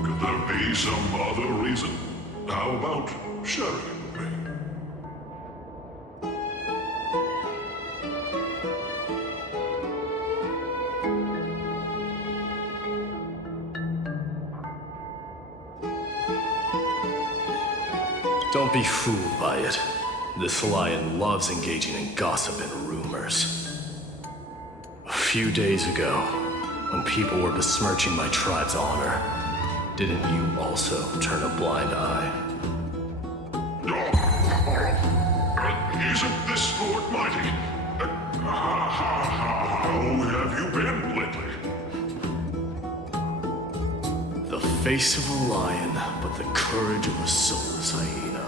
could there be some other reason? How about sharing it with me? Don't be fooled by it. This lion loves engaging in gossip and rumors. A few days ago, when people were besmirching my tribe's honor, didn't you also turn a blind eye? Isn't this Lord Mighty? How have you been lately? The face of a lion, but the courage of a soulless hyena.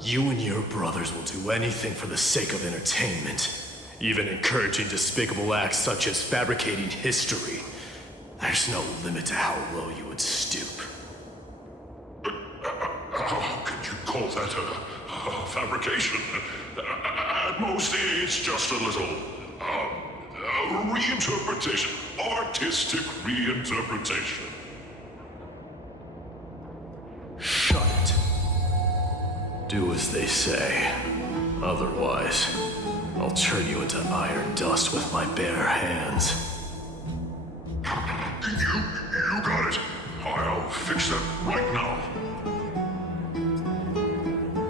You and your brothers will do anything for the sake of entertainment, even encouraging despicable acts such as fabricating history. There's no limit to how low you would stoop. How could you call that a fabrication? At most, it's just a little reinterpretation, artistic reinterpretation. Shut it. Do as they say. Otherwise, I'll turn you into iron dust with my bare hands. You got it. I'll fix that right now.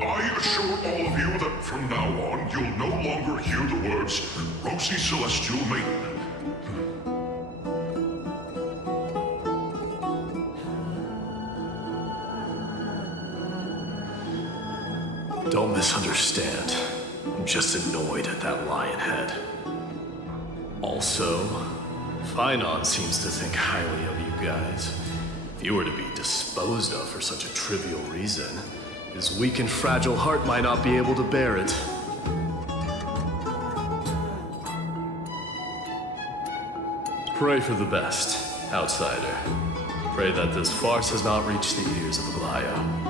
I assure all of you that from now on, you'll no longer hear the words Rosy Celestial Maiden. Don't misunderstand. I'm just annoyed at that lion head. Also, Finon seems to think highly of you guys. If you were to be disposed of for such a trivial reason, his weak and fragile heart might not be able to bear it. Pray for the best, outsider. Pray that this farce has not reached the ears of Aglaya.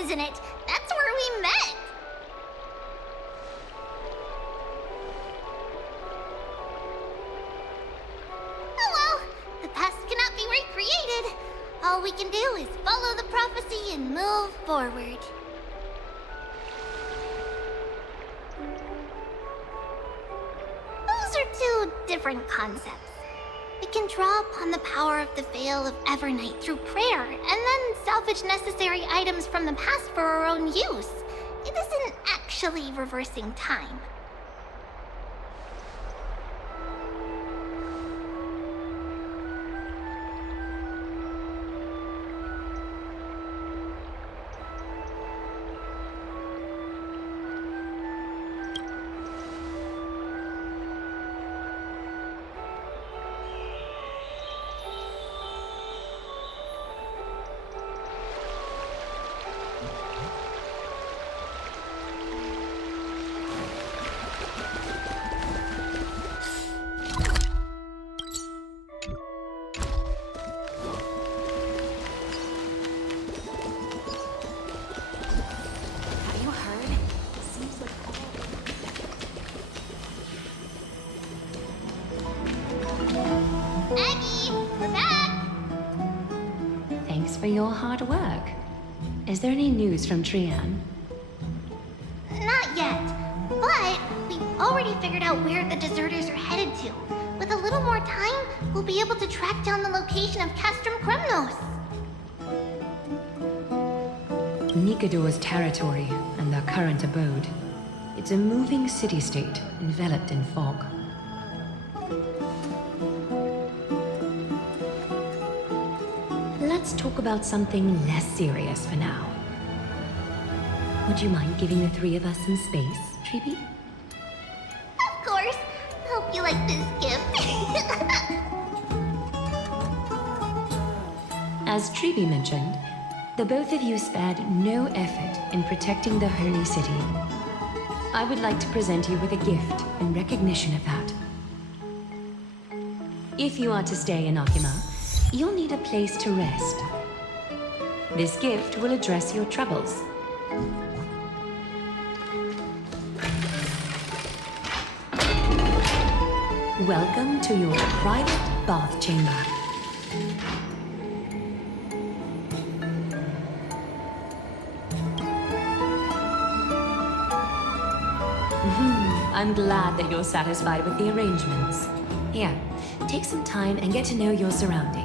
Isn't it? That's where we met! Oh well, the past cannot be recreated. All we can do is follow the prophecy and move forward. Those are two different concepts. We can draw upon the power of the Veil of Evernight through prayer, and then salvage necessary items from the past for our own use. It isn't actually reversing time. your hard work. Is there any news from Trian? Not yet, but we've already figured out where the deserters are headed to. With a little more time, we'll be able to track down the location of Castrum Kremnos. Nikador's territory and their current abode. It's a moving city-state enveloped in fog. Let's talk about something less serious for now. Would you mind giving the three of us some space, Treeby? Of course. Hope you like this gift. As Treeby mentioned, the both of you spared no effort in protecting the Holy City. I would like to present you with a gift in recognition of that. If you are to stay in Akima, you'll need a place to rest. This gift will address your troubles. Welcome to your private bath chamber. I'm glad that you're satisfied with the arrangements. Here, take some time and get to know your surroundings.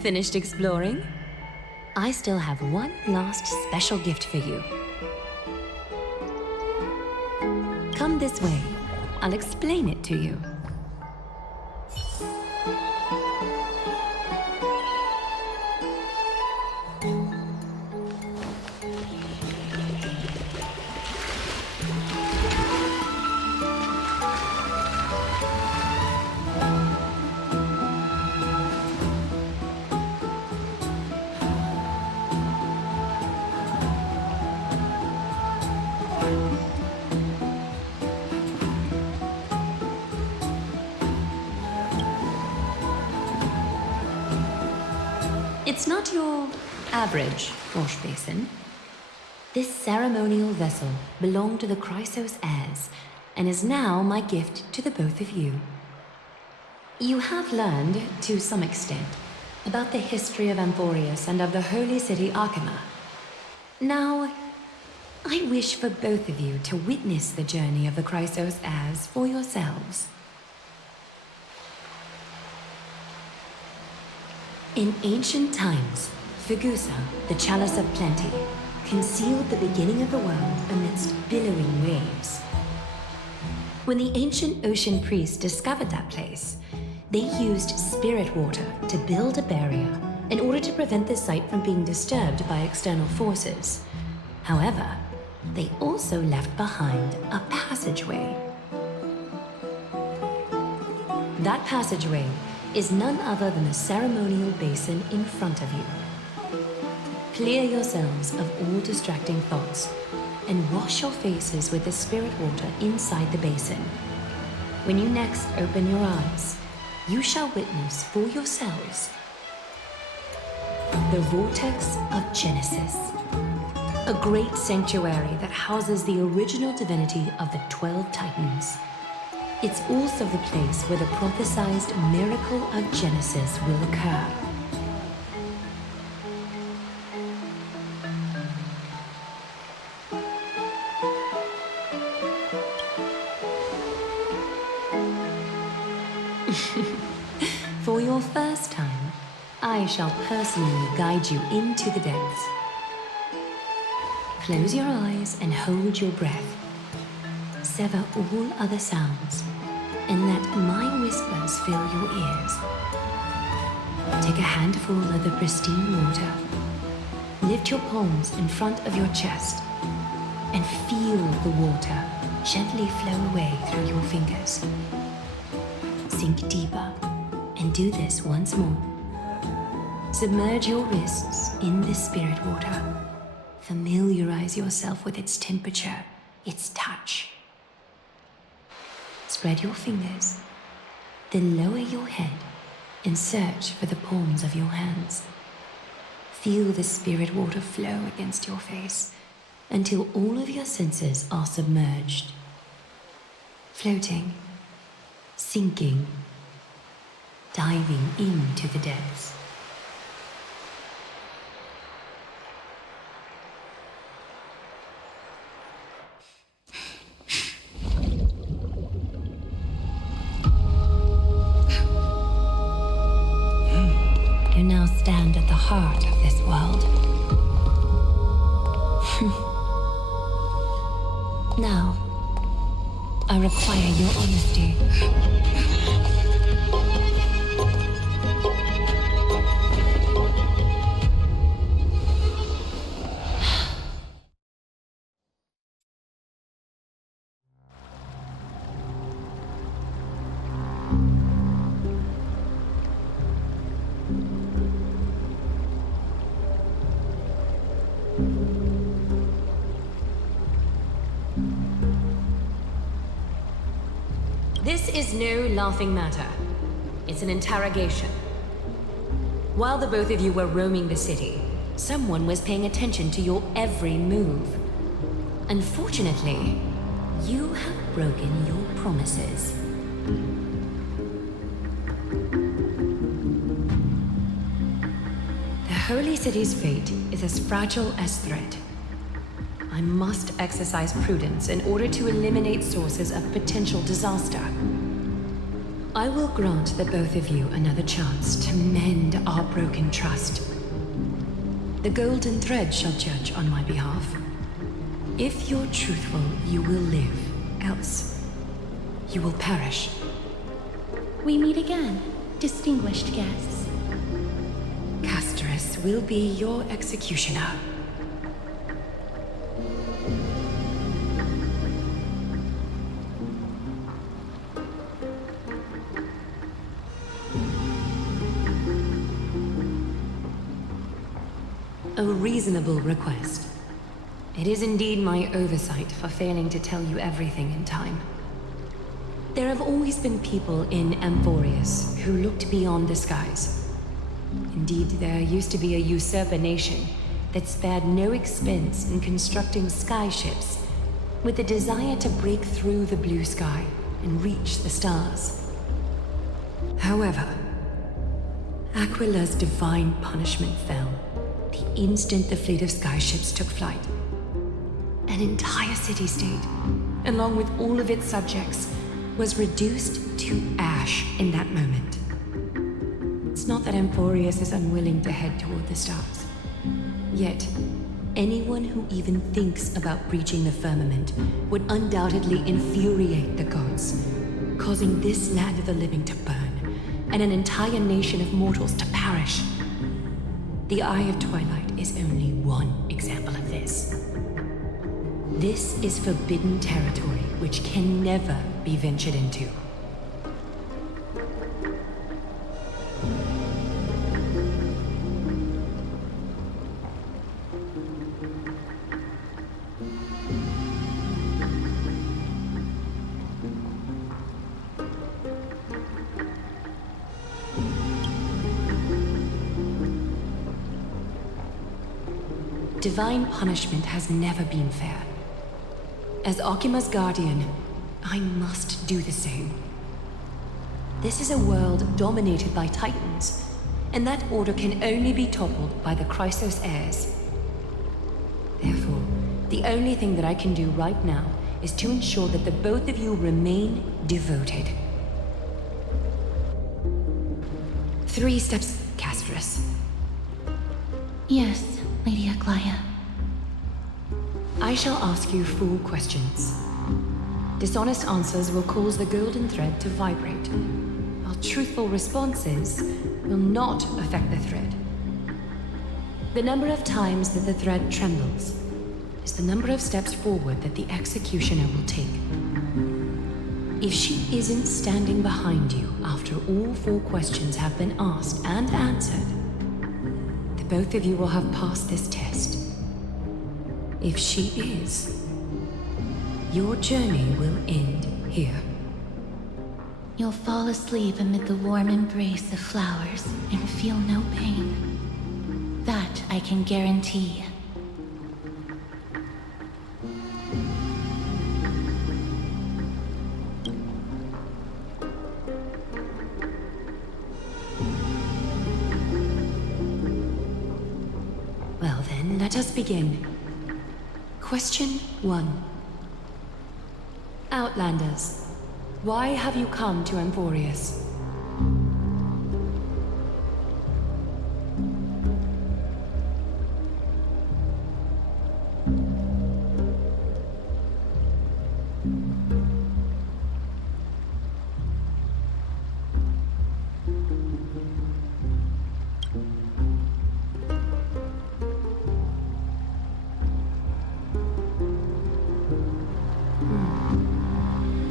Finished exploring? I still have one last special gift for you. Come this way. I'll explain it to you. It's not your average wash basin. This ceremonial vessel belonged to the Chrysos heirs and is now my gift to the both of you. You have learned, to some extent, about the history of Amphorius and of the holy city Akima. Now, I wish for both of you to witness the journey of the Chrysos heirs for yourselves. In ancient times, Fugusa, the Chalice of Plenty, concealed the beginning of the world amidst billowing waves. When the ancient ocean priests discovered that place, they used spirit water to build a barrier in order to prevent the site from being disturbed by external forces. However, they also left behind a passageway. That passageway is none other than the ceremonial basin in front of you. Clear yourselves of all distracting thoughts and wash your faces with the spirit water inside the basin. When you next open your eyes, you shall witness for yourselves the Vortex of Genesis, a great sanctuary that houses the original divinity of the 12 Titans. It's also the place where the prophesized miracle of Genesis will occur. For your first time, I shall personally guide you into the depths. Close your eyes and hold your breath. Sever all other sounds and let my whispers fill your ears. Take a handful of the pristine water. Lift your palms in front of your chest and feel the water gently flow away through your fingers. Sink deeper and do this once more. Submerge your wrists in the spirit water. Familiarize yourself with its temperature, its touch. Spread your fingers, then lower your head and search for the palms of your hands. Feel the spirit water flow against your face until all of your senses are submerged. Floating, sinking, diving into the depths. You now stand at the heart of this world. Now, I require your honesty. This is no laughing matter. It's an interrogation. While the both of you were roaming the city, someone was paying attention to your every move. Unfortunately, you have broken your promises. The Holy City's fate is as fragile as threat. I must exercise prudence in order to eliminate sources of potential disaster. I will grant the both of you another chance to mend our broken trust. The golden thread shall judge on my behalf. If you're truthful, you will live. Else, you will perish. We meet again, distinguished guests. Castorus will be your executioner. A reasonable request. It is indeed my oversight for failing to tell you everything in time. There have always been people in Amphorius who looked beyond the skies. Indeed, there used to be a usurper nation that spared no expense in constructing skyships with the desire to break through the blue sky and reach the stars. However, Aquila's divine punishment fell the instant the fleet of skyships took flight. An entire city-state, along with all of its subjects, was reduced to ash in that moment. It's not that Amphorius is unwilling to head toward the stars. Yet, anyone who even thinks about breaching the firmament would undoubtedly infuriate the gods, causing this land of the living to burn, and an entire nation of mortals to perish. The Eye of Twilight is only one example of this. This is forbidden territory which can never be ventured into. Divine punishment has never been fair. As Akima's guardian, I must do the same. This is a world dominated by Titans, and that order can only be toppled by the Chrysos heirs. Therefore, the only thing that I can do right now is to ensure that the both of you remain devoted. 3 steps, Castrus. Yes, Lady Aglaya. I shall ask you 4 questions. Dishonest answers will cause the golden thread to vibrate, while truthful responses will not affect the thread. The number of times that the thread trembles is the number of steps forward that the executioner will take. If she isn't standing behind you after all 4 questions have been asked and answered, the both of you will have passed this test. If she is, your journey will end here. You'll fall asleep amid the warm embrace of flowers and feel no pain. That I can guarantee. Well then, let us begin. Question 1. Outlanders, why have you come to Emporius?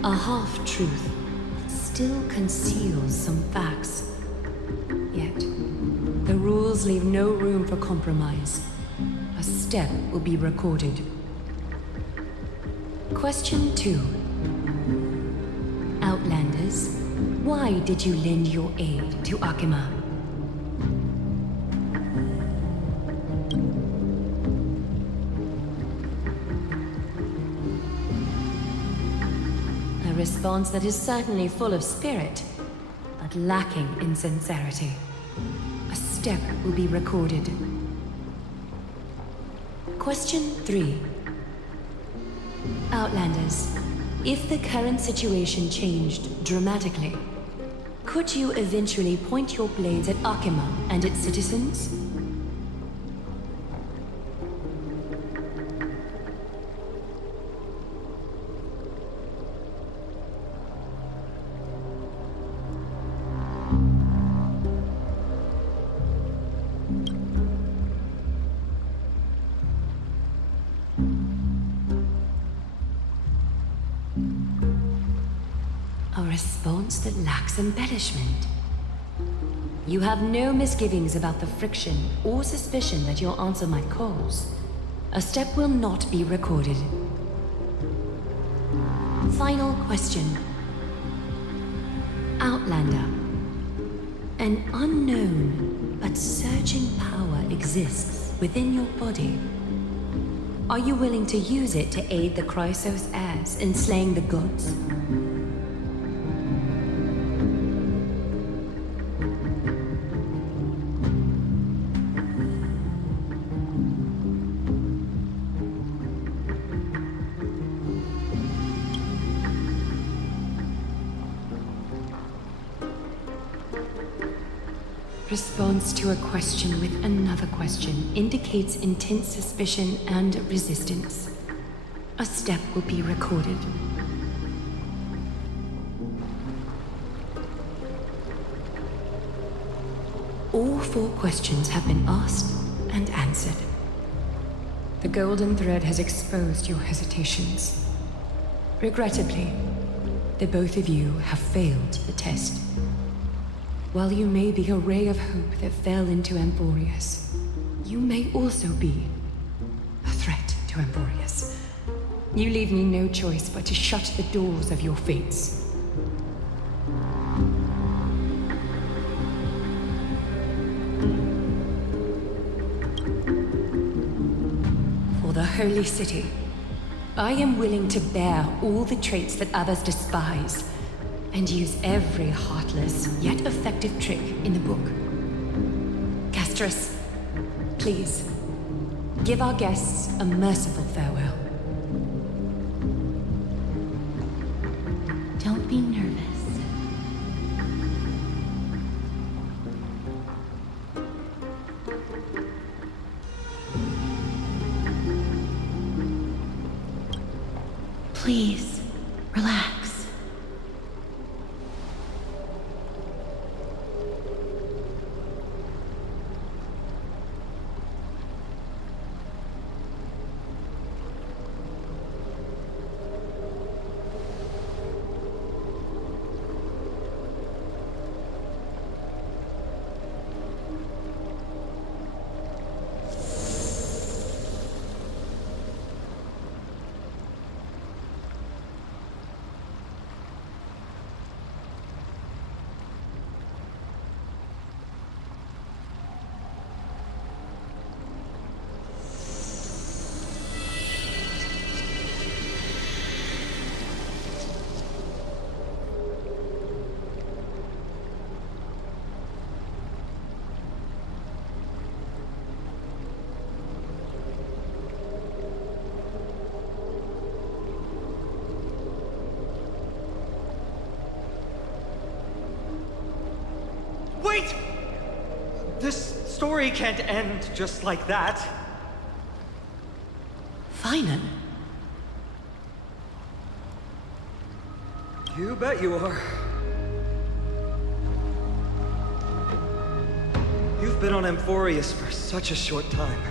A half-truth still conceals some facts. Yet, the rules leave no room for compromise. A step will be recorded. Question 2. Outlanders, why did you lend your aid to Akima? A response that is certainly full of spirit, but lacking in sincerity. A step will be recorded. Question 3. Outlanders, if the current situation changed dramatically, could you eventually point your blades at Akima and its citizens? A response that lacks embellishment. You have no misgivings about the friction or suspicion that your answer might cause. A step will not be recorded. Final question. Outlander. An unknown but surging power exists within your body. Are you willing to use it to aid the Chrysos heirs in slaying the gods? Response to a question with another question indicates intense suspicion and resistance. A step will be recorded. All 4 questions have been asked and answered. The golden thread has exposed your hesitations. Regrettably, the both of you have failed the test. While you may be a ray of hope that fell into Emporius, you may also be a threat to Emporius. You leave me no choice but to shut the doors of your fates. For the Holy City, I am willing to bear all the traits that others despise, and use every heartless yet effective trick in the book. Castris, please, give our guests a merciful farewell. Don't be nervous. Please, relax. Wait! This story can't end just like that. Finan? You bet you are. You've been on Emporius for such a short time.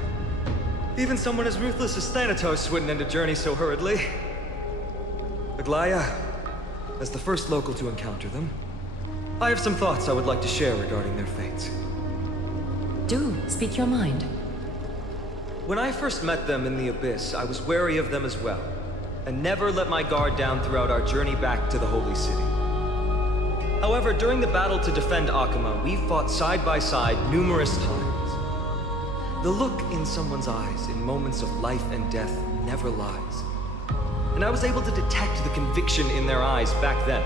Even someone as ruthless as Thanatos wouldn't end a journey so hurriedly. Aglaya, as the first local to encounter them, I have some thoughts I would like to share regarding their fates. Do speak your mind. When I first met them in the Abyss, I was wary of them as well, and never let my guard down throughout our journey back to the Holy City. However, during the battle to defend Akama, we fought side by side numerous times. The look in someone's eyes in moments of life and death never lies. And I was able to detect the conviction in their eyes back then.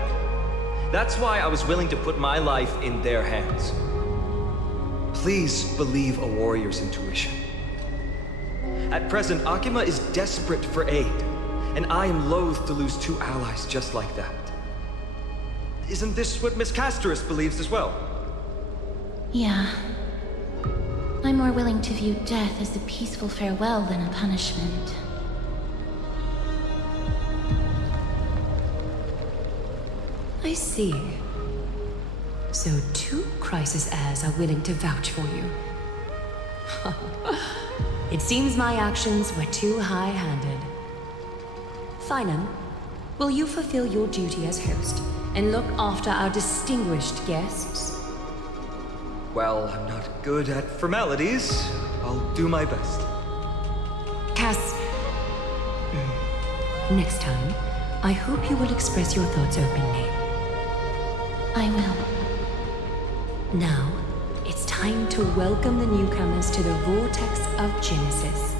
That's why I was willing to put my life in their hands. Please believe a warrior's intuition. At present, Akama is desperate for aid, and I am loath to lose two allies just like that. Isn't this what Miss Castris believes as well? Yeah. I'm more willing to view death as a peaceful farewell than a punishment. I see. So two crisis heirs are willing to vouch for you. It seems my actions were too high-handed. Finan, will you fulfill your duty as host and look after our distinguished guests? Well, I'm not good at formalities. I'll do my best. Cass, next time, I hope you will express your thoughts openly. I will. Now, it's time to welcome the newcomers to the Vortex of Genesis.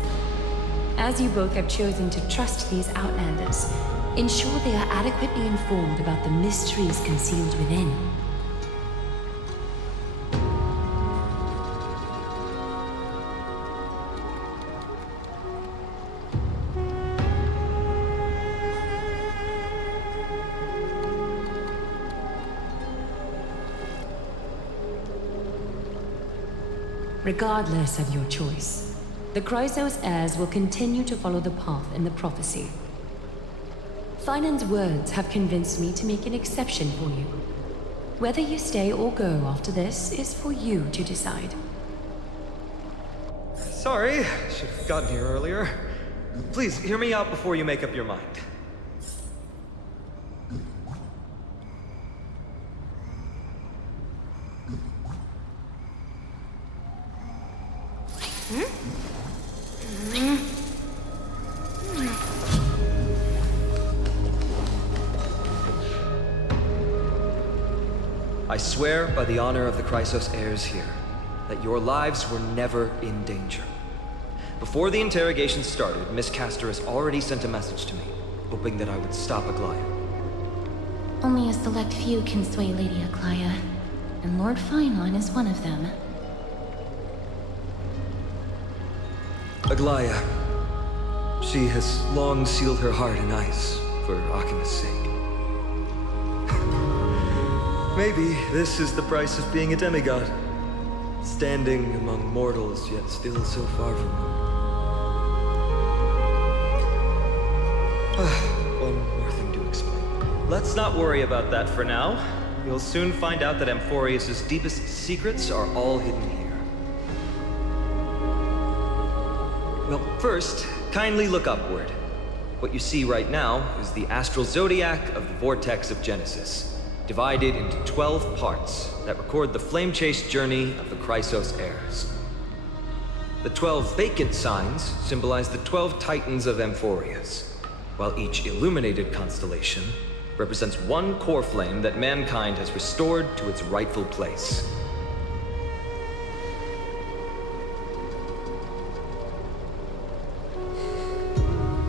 As you both have chosen to trust these Outlanders, ensure they are adequately informed about the mysteries concealed within. Regardless of your choice, the Chrysos heirs will continue to follow the path in the prophecy. Finan's words have convinced me to make an exception for you. Whether you stay or go after this is for you to decide. Sorry, should have gotten here earlier. Please, hear me out before you make up your mind. I swear by the honor of the Chrysos heirs here, that your lives were never in danger. Before the interrogation started, Miss Castor has already sent a message to me, hoping that I would stop Aglaya. Only a select few can sway Lady Aglaya, and Lord Finon is one of them. Aglaya. She has long sealed her heart in ice for Akima's sake. Maybe this is the price of being a demigod. Standing among mortals, yet still so far from them. One more thing to explain. Let's not worry about that for now. You'll soon find out that Amphorius' deepest secrets are all hidden here. Well, first, kindly look upward. What you see right now is the astral zodiac of the vortex of Genesis, divided into 12 parts that record the flame-chased journey of the Chrysos heirs. The 12 vacant signs symbolize the 12 titans of Amphorius, while each illuminated constellation represents one core flame that mankind has restored to its rightful place.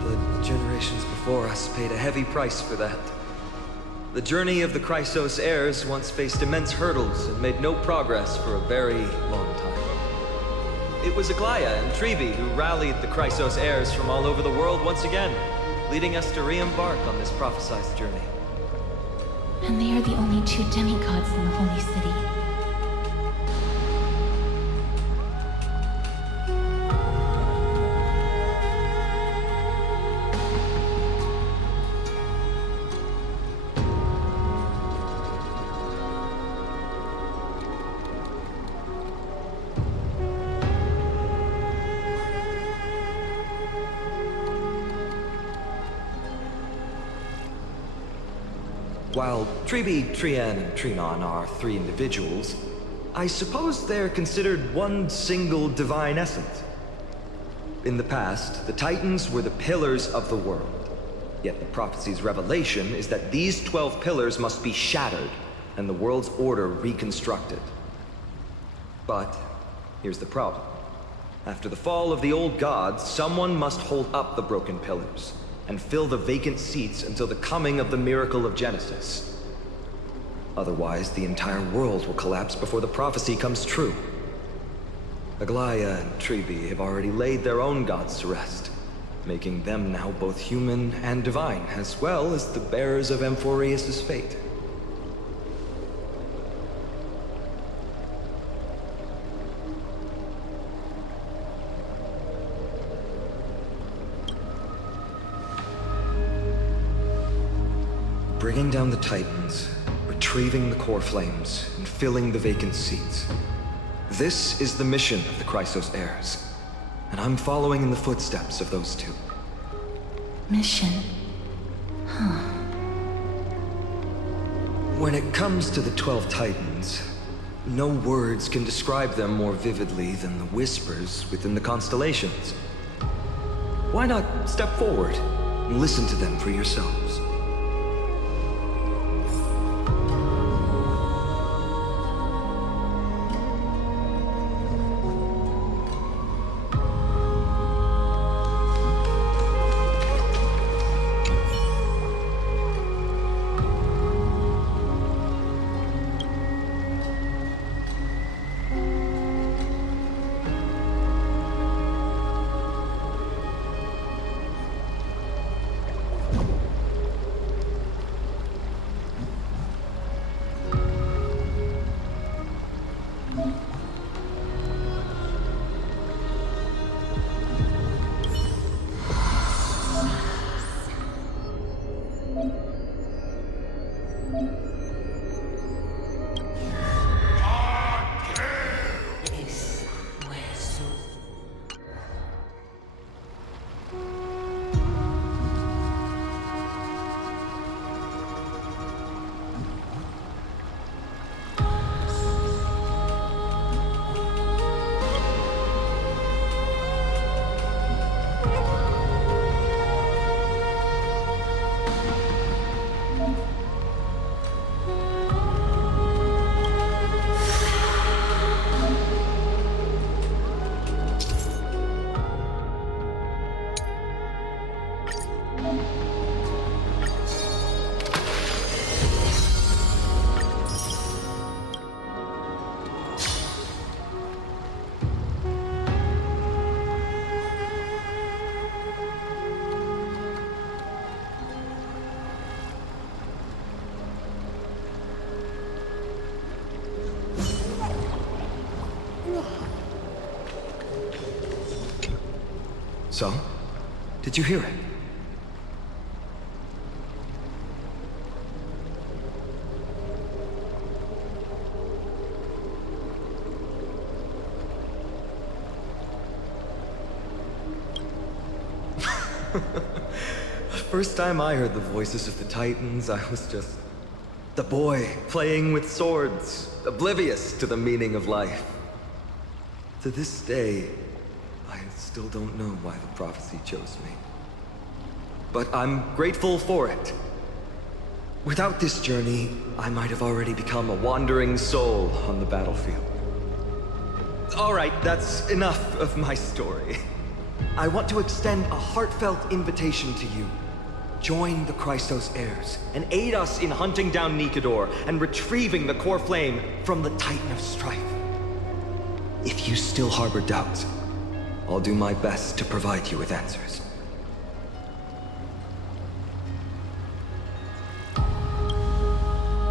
The generations before us paid a heavy price for that. The journey of the Chrysos heirs once faced immense hurdles and made no progress for a very long time. It was Aglaya and Trevi who rallied the Chrysos heirs from all over the world once again, leading us to re-embark on this prophesized journey. And they are the only two demigods in the Holy City. While Trebi, Trian, and Trinon are three individuals, I suppose they're considered one single divine essence. In the past, the Titans were the pillars of the world. Yet the prophecy's revelation is that these 12 pillars must be shattered and the world's order reconstructed. But here's the problem. After the fall of the old gods, someone must hold up the broken pillars and fill the vacant seats until the coming of the miracle of Genesis. Otherwise, the entire world will collapse before the prophecy comes true. Aglaya and Trebi have already laid their own gods to rest, making them now both human and divine, as well as the bearers of Amphorius' fate. Bringing down the Titans, retrieving the core flames, and filling the vacant seats. This is the mission of the Chrysos heirs, and I'm following in the footsteps of those two. Mission? Huh. When it comes to the 12 Titans, no words can describe them more vividly than the whispers within the constellations. Why not step forward and listen to them for yourselves? So? Did you hear it? The first time I heard the voices of the Titans, I was just the boy playing with swords, oblivious to the meaning of life. To this day, I still don't know why the prophecy chose me. But I'm grateful for it. Without this journey, I might have already become a wandering soul on the battlefield. All right, that's enough of my story. I want to extend a heartfelt invitation to you. Join the Chrysos heirs, and aid us in hunting down Nikador and retrieving the core flame from the Titan of Strife. If you still harbor doubts, I'll do my best to provide you with answers.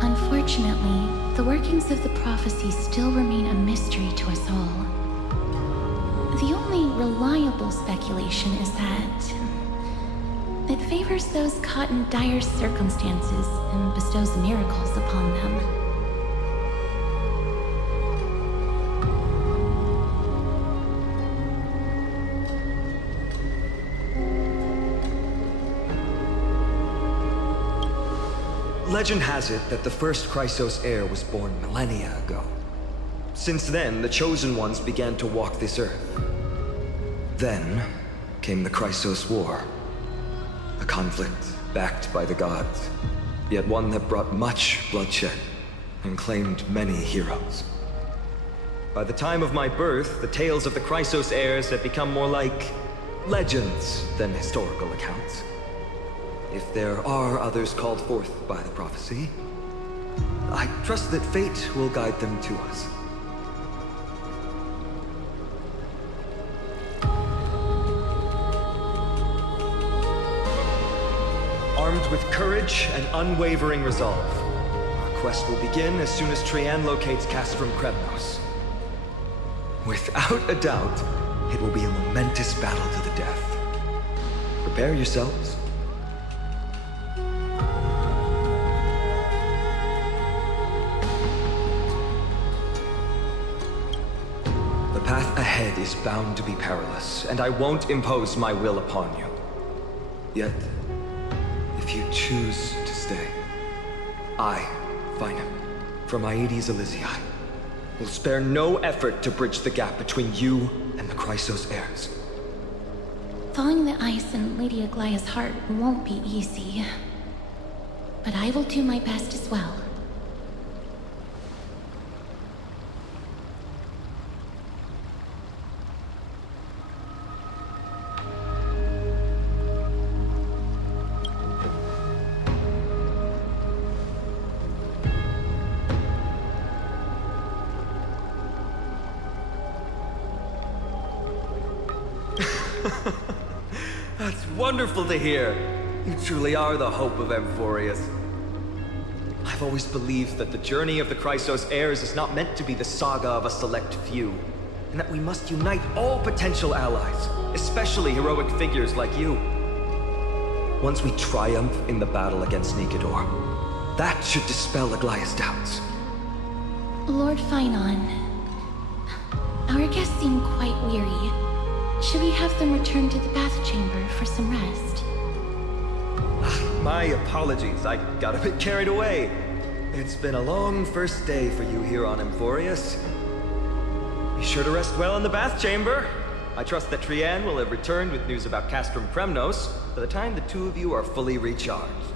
Unfortunately, the workings of the prophecy still remain a mystery to us all. The only reliable speculation is that it favors those caught in dire circumstances and bestows miracles upon them. Legend has it that the first Chrysos heir was born millennia ago. Since then, the Chosen Ones began to walk this earth. Then came the Chrysos War. A conflict backed by the gods, yet one that brought much bloodshed and claimed many heroes. By the time of my birth, the tales of the Chrysos heirs had become more like legends than historical accounts. If there are others called forth by the prophecy, I trust that fate will guide them to us. Armed with courage and unwavering resolve, our quest will begin as soon as Trian locates Castrum Kremnos. Without a doubt, it will be a momentous battle to the death. Prepare yourselves. The path ahead is bound to be perilous, and I won't impose my will upon you. Yet, if you choose to stay, I, Vinum, from Aedes Elysiae, will spare no effort to bridge the gap between you and the Chrysos heirs. Thawing the ice in Lady Aglaya's heart won't be easy, but I will do my best as well. That's wonderful to hear. You truly are the hope of Amphorius. I've always believed that the journey of the Chrysos heirs is not meant to be the saga of a select few, and that we must unite all potential allies, especially heroic figures like you. Once we triumph in the battle against Nikador, that should dispel Aglaya's doubts. Lord Finon, our guests seem quite weary. Should we have them return to the bath chamber for some rest? My apologies, I got a bit carried away. It's been a long first day for you here on Amphorius. Be sure to rest well in the bath chamber. I trust that Trian will have returned with news about Castrum Kremnos by the time the two of you are fully recharged.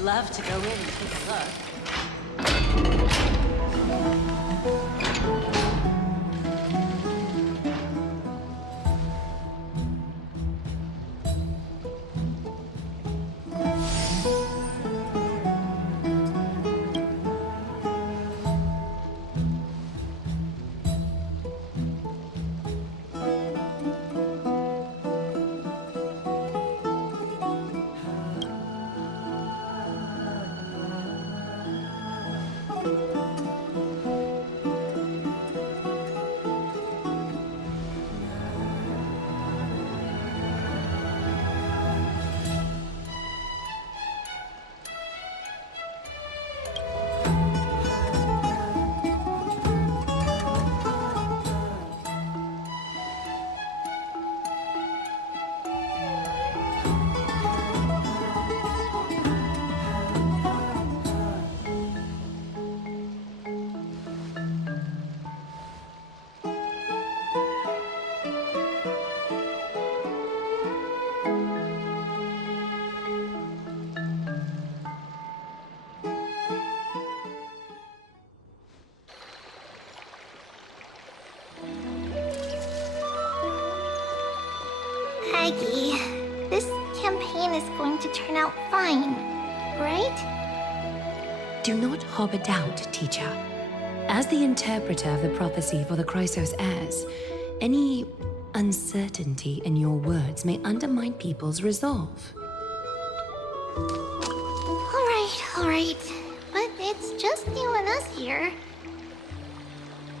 I'd love to go in and take a look. Aggie, this campaign is going to turn out fine, right? Do not harbor doubt, teacher. As the interpreter of the prophecy for the Chrysos heirs, any uncertainty in your words may undermine people's resolve. All right. But it's just you and us here.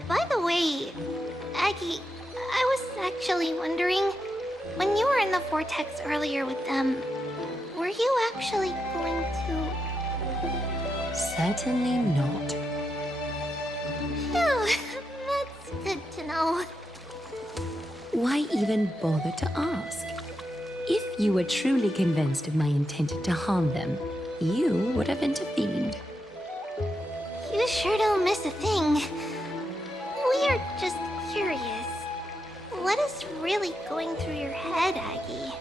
By the way, Aggie, I was actually wondering, when you were in the vortex earlier with them, were you actually going to... Certainly not. Phew, that's good to know. Why even bother to ask? If you were truly convinced of my intent to harm them, you would have intervened. You sure don't miss a thing. We are just curious. What is really going through your head, Aggie?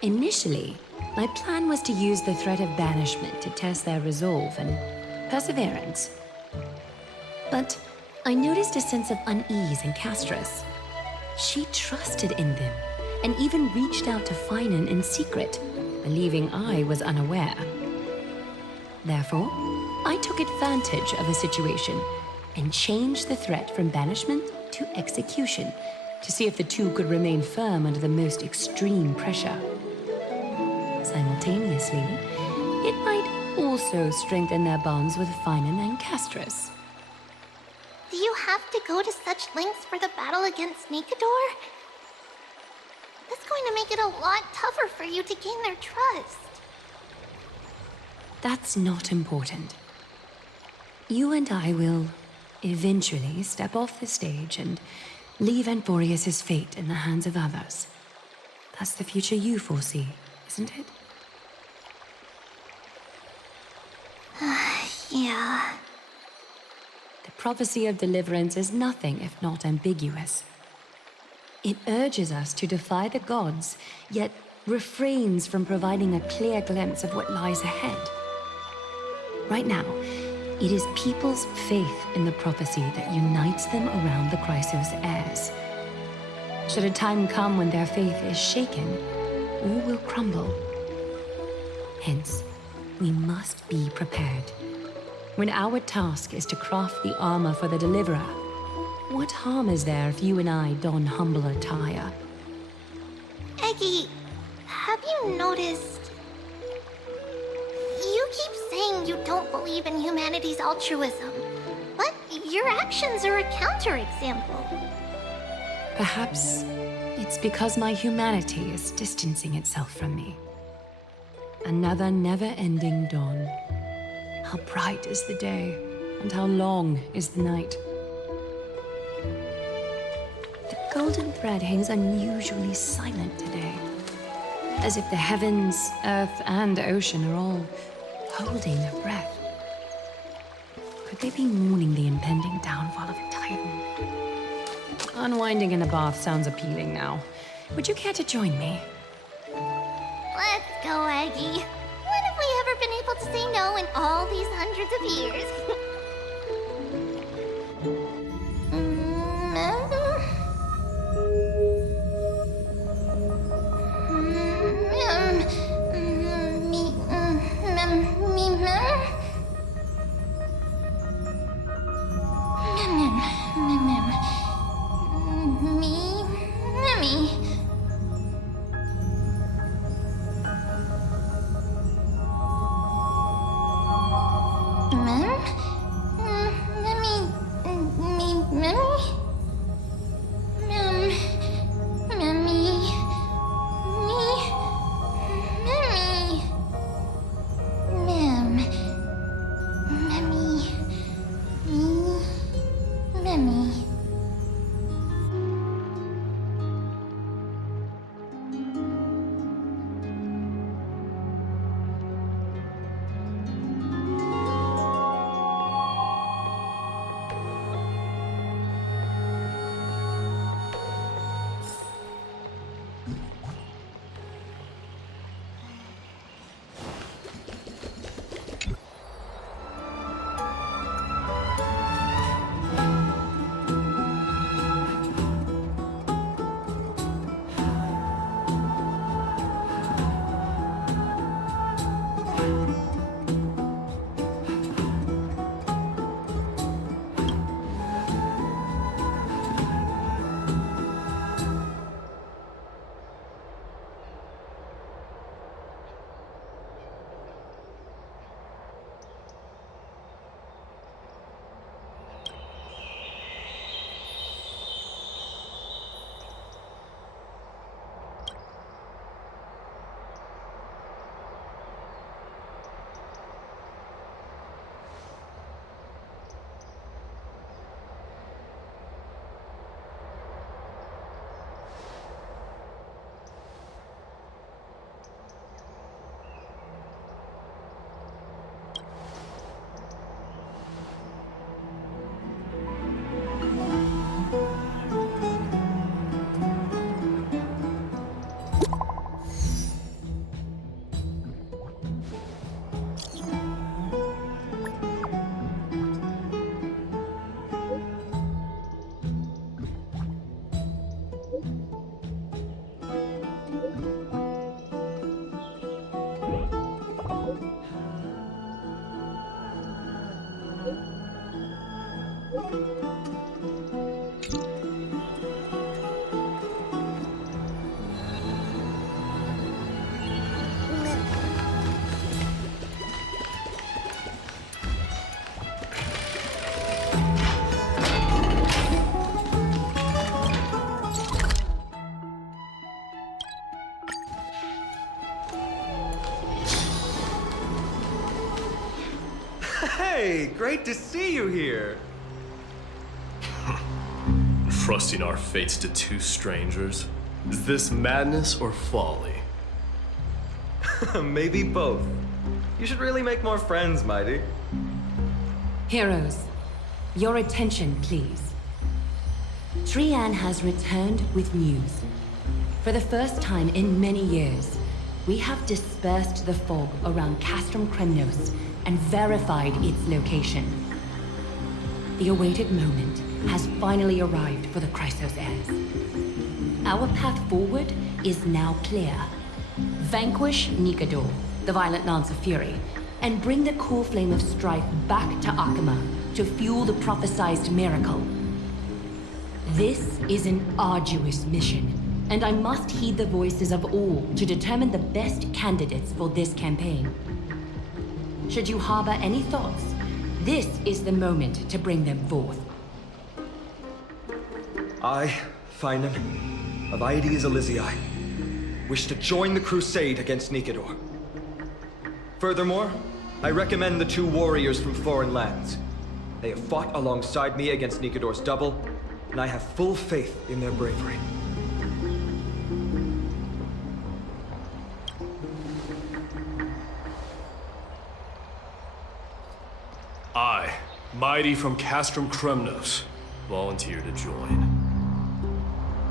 Initially, my plan was to use the threat of banishment to test their resolve and perseverance. But I noticed a sense of unease in Castris. She trusted in them and even reached out to Finan in secret, believing I was unaware. Therefore, I took advantage of the situation and changed the threat from banishment to execution to see if the two could remain firm under the most extreme pressure. Simultaneously, it might also strengthen their bonds with Finan and Castris. Do you have to go to such lengths for the battle against Nikador? That's going to make it a lot tougher for you to gain their trust. That's not important. You and I will eventually step off the stage and leave Anforius' fate in the hands of others. That's the future you foresee, isn't it? Yeah. The prophecy of deliverance is nothing if not ambiguous. It urges us to defy the gods, yet refrains from providing a clear glimpse of what lies ahead. Right now, it is people's faith in the prophecy that unites them around the Chrysos heirs. Should a time come when their faith is shaken, all will crumble. Hence, we must be prepared. When our task is to craft the armor for the deliverer, what harm is there if you and I don humble attire? Eggie, have you noticed... You keep saying you don't believe in humanity's altruism, but your actions are a counterexample. Perhaps it's because my humanity is distancing itself from me. Another never-ending dawn. How bright is the day, and how long is the night. The golden thread hangs unusually silent today, as if the heavens, earth, and ocean are all holding their breath. Could they be mourning the impending downfall of a titan? Unwinding in a bath sounds appealing now. Would you care to join me? Let's go, Aggie. When have we ever been say no in all these hundreds of years. Hey, great to see you here. Trusting our fates to two strangers? Is this madness or folly? Maybe both. You should really make more friends, Mighty. Heroes, your attention, please. Trian has returned with news. For the first time in many years, we have dispersed the fog around Castrum Kremnos and verified its location. The awaited moment has finally arrived for the Chrysos heirs. Our path forward is now clear. Vanquish Nikador, the violent Lance of Fury, and bring the core flame of strife back to Akama to fuel the prophesized miracle. This is an arduous mission, and I must heed the voices of all to determine the best candidates for this campaign. Should you harbor any thoughts, this is the moment to bring them forth. I, Finan, of Aedes Elysiae, wish to join the crusade against Nikador. Furthermore, I recommend the two warriors from foreign lands. They have fought alongside me against Nikador's double, and I have full faith in their bravery. I, Mighty from Castrum Kremnos, volunteer to join.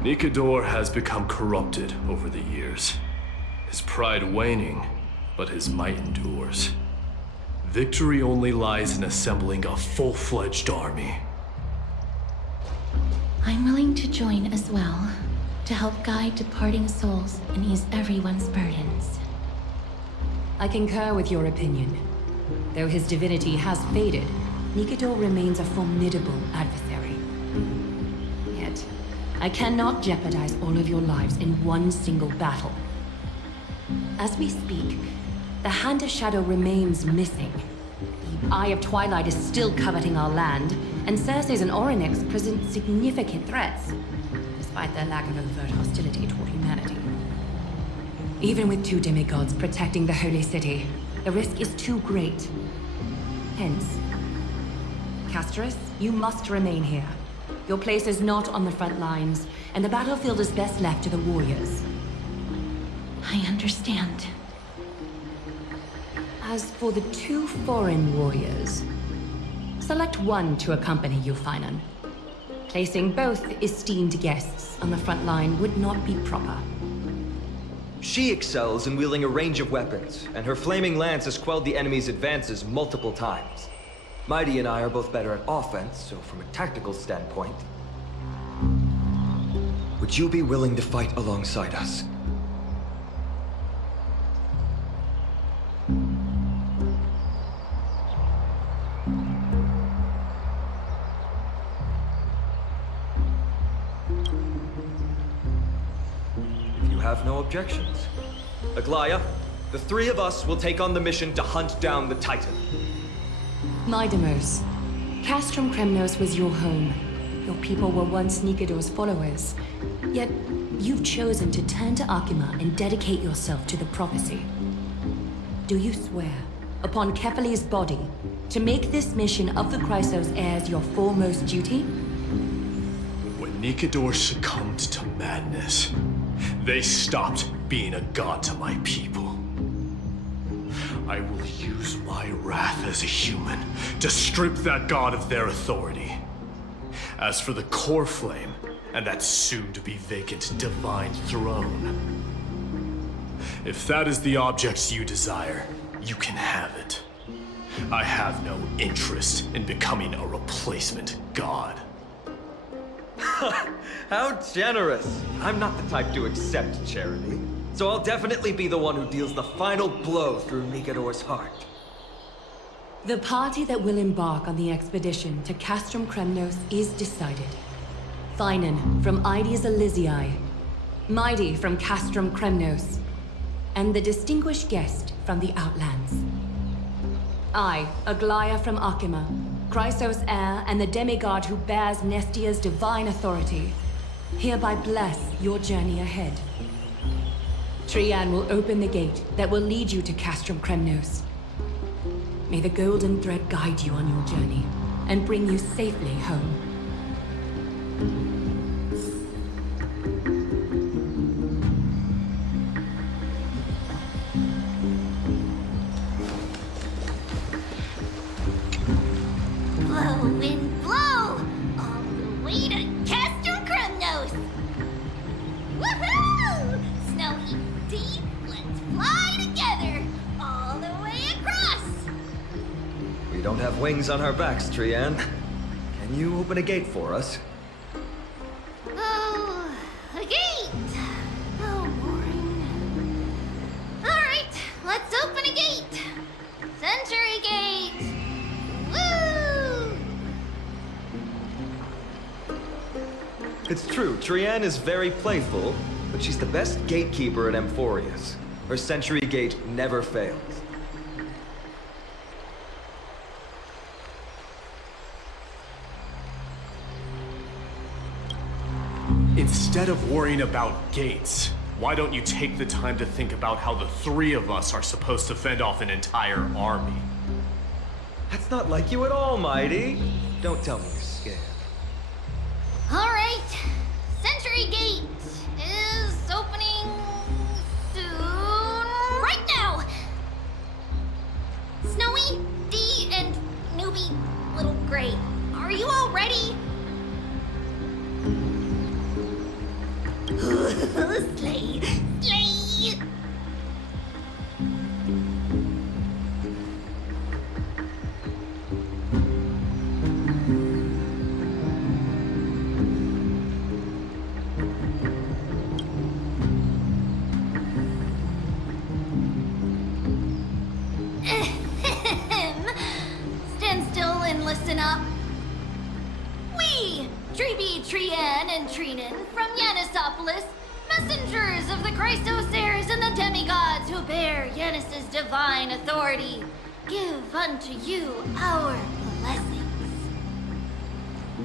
Nikador has become corrupted over the years. His pride waning, but his might endures. Victory only lies in assembling a full-fledged army. I'm willing to join as well, to help guide departing souls and ease everyone's burdens. I concur with your opinion. Though his divinity has faded, Nikador remains a formidable adversary. Yet, I cannot jeopardize all of your lives in one single battle. As we speak, the Hand of Shadow remains missing. The Eye of Twilight is still coveting our land, and Circes and Orynyx present significant threats, despite their lack of overt hostility toward humanity. Even with two demigods protecting the Holy City, the risk is too great. Hence, Castorus, you must remain here. Your place is not on the front lines, and the battlefield is best left to the warriors. I understand. As for the two foreign warriors, select one to accompany you, Finan. Placing both esteemed guests on the front line would not be proper. She excels in wielding a range of weapons, and her flaming lance has quelled the enemy's advances multiple times. Mighty and I are both better at offense, so from a tactical standpoint... Would you be willing to fight alongside us? Have no objections. Aglaya, the three of us will take on the mission to hunt down the Titan. Mydemos, Castrum Kremnos was your home. Your people were once Nikador's followers. Yet, you've chosen to turn to Akima and dedicate yourself to the prophecy. Do you swear, upon Kefali's body, to make this mission of the Chrysos heirs your foremost duty? When Nikador succumbed to madness, they stopped being a god to my people. I will use my wrath as a human to strip that god of their authority. As for the core flame, and that soon-to-be vacant divine throne, if that is the object you desire, you can have it. I have no interest in becoming a replacement god. How generous! I'm not the type to accept charity, so I'll definitely be the one who deals the final blow through Nikador's heart. The party that will embark on the expedition to Castrum Kremnos is decided. Finan from Ides Elysiae, Mighty from Castrum Kremnos, and the distinguished guest from the Outlands. I, Aglaya from Akima, Chrysos heir and the demigod who bears Nestia's divine authority, hereby bless your journey ahead. Trian will open the gate that will lead you to Castrum Kremnos. May the golden thread guide you on your journey and bring you safely home. Blow, wind, blow! All the way to Castrum Kremnos! Woohoo! Snowy Dee, let's fly together! All the way across! We don't have wings on our backs, Trian. Can you open a gate for us? Oh, a gate! Oh, boring. Alright, let's open a gate! Century Gate! Woo! It's true, Trian is very playful, but she's the best gatekeeper in Amphorius. Her Century Gate never fails. Instead of worrying about gates, why don't you take the time to think about how the three of us are supposed to fend off an entire army? That's not like you at all, Mighty. Don't tell me you're scared. Alright, Century Gate is opening soon. Right now! Snowy, Dee, and newbie Little Gray, are you all ready? Slay! Slay! Trian and Trinan from Yanisopolis, messengers of the Chrysosairs and the demigods who bear Yanis's divine authority, give unto you our blessings.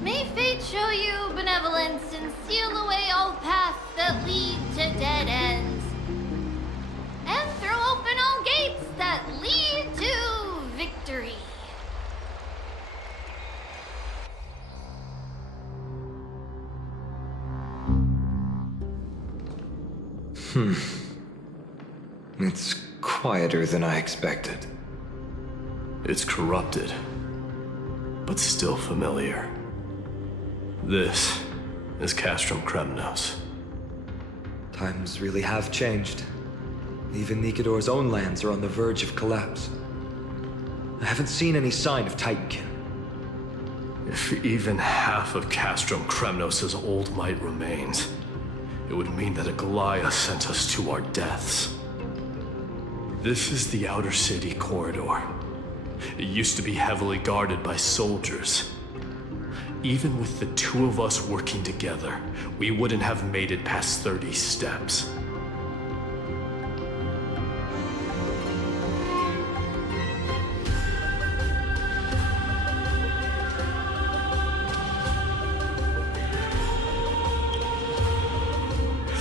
May fate show you benevolence and seal away all paths that lead to dead ends, and throw open all gates that lead to victory. It's quieter than I expected. It's corrupted, but still familiar. This is Castrum Kremnos. Times really have changed. Even Nikador's own lands are on the verge of collapse. I haven't seen any sign of Titankin. If even half of Castrum Kremnos' old might remains, it would mean that a Goliath sent us to our deaths. This is the Outer City corridor. It used to be heavily guarded by soldiers. Even with the two of us working together, we wouldn't have made it past 30 steps.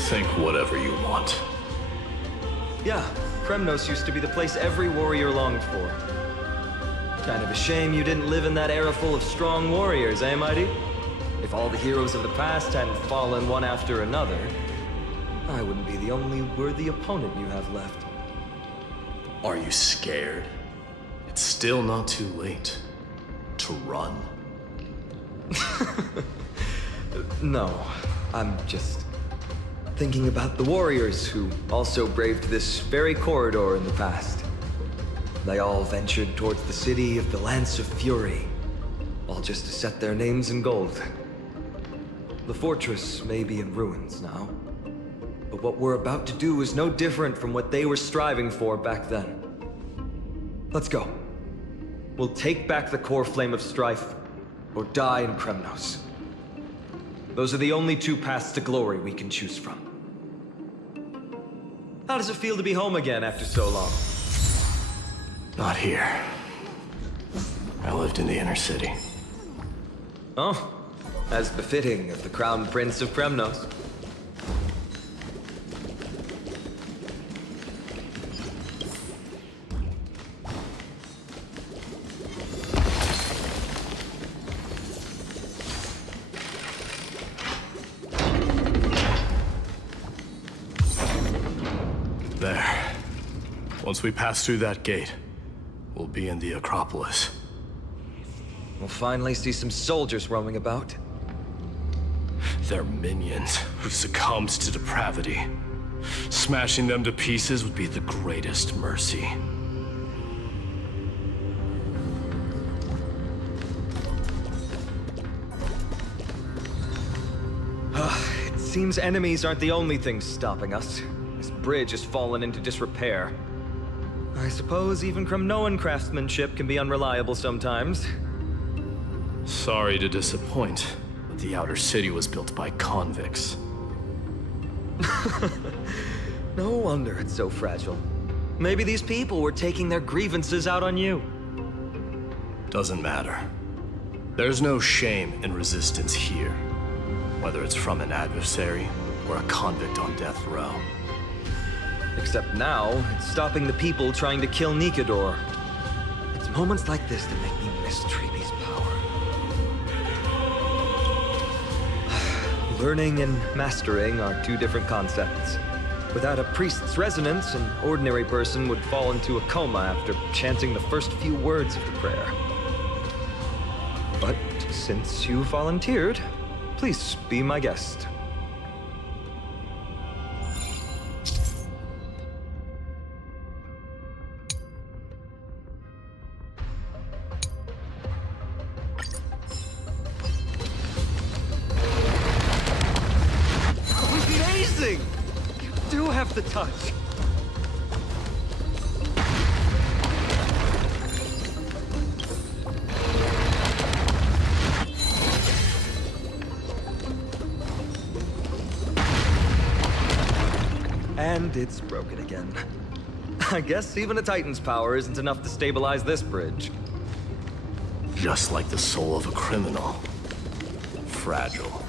Think whatever you want. Yeah, Kremnos used to be the place every warrior longed for. Kind of a shame you didn't live in that era full of strong warriors, eh, Mighty? If all the heroes of the past hadn't fallen one after another, I wouldn't be the only worthy opponent you have left. Are you scared? It's still not too late to run. No, I'm just thinking about the warriors who also braved this very corridor in the past. They all ventured towards the city of the Lance of Fury, all just to set their names in gold. The fortress may be in ruins now, but what we're about to do is no different from what they were striving for back then. Let's go. We'll take back the core flame of strife, or die in Kremnos. Those are the only two paths to glory we can choose from. How does it feel to be home again after so long? Not here. I lived in the inner city. Oh, as befitting of the Crown Prince of Kremnos. There. Once we pass through that gate, we'll be in the Acropolis. We'll finally see some soldiers roaming about. They're minions who succumbed to depravity. Smashing them to pieces would be the greatest mercy. It seems enemies aren't the only things stopping us. This bridge has fallen into disrepair. I suppose even Kremnoan craftsmanship can be unreliable sometimes. Sorry to disappoint, but the Outer City was built by convicts. No wonder it's so fragile. Maybe these people were taking their grievances out on you. Doesn't matter. There's no shame in resistance here, whether it's from an adversary or a convict on death row. Except now, it's stopping the people trying to kill Nikador. It's moments like this that make me miss Treeby's power. Learning and mastering are two different concepts. Without a priest's resonance, an ordinary person would fall into a coma after chanting the first few words of the prayer. But since you volunteered, please be my guest. Amazing! You do have the touch. And it's broken again. I guess even a Titan's power isn't enough to stabilize this bridge. Just like the soul of a criminal. Fragile.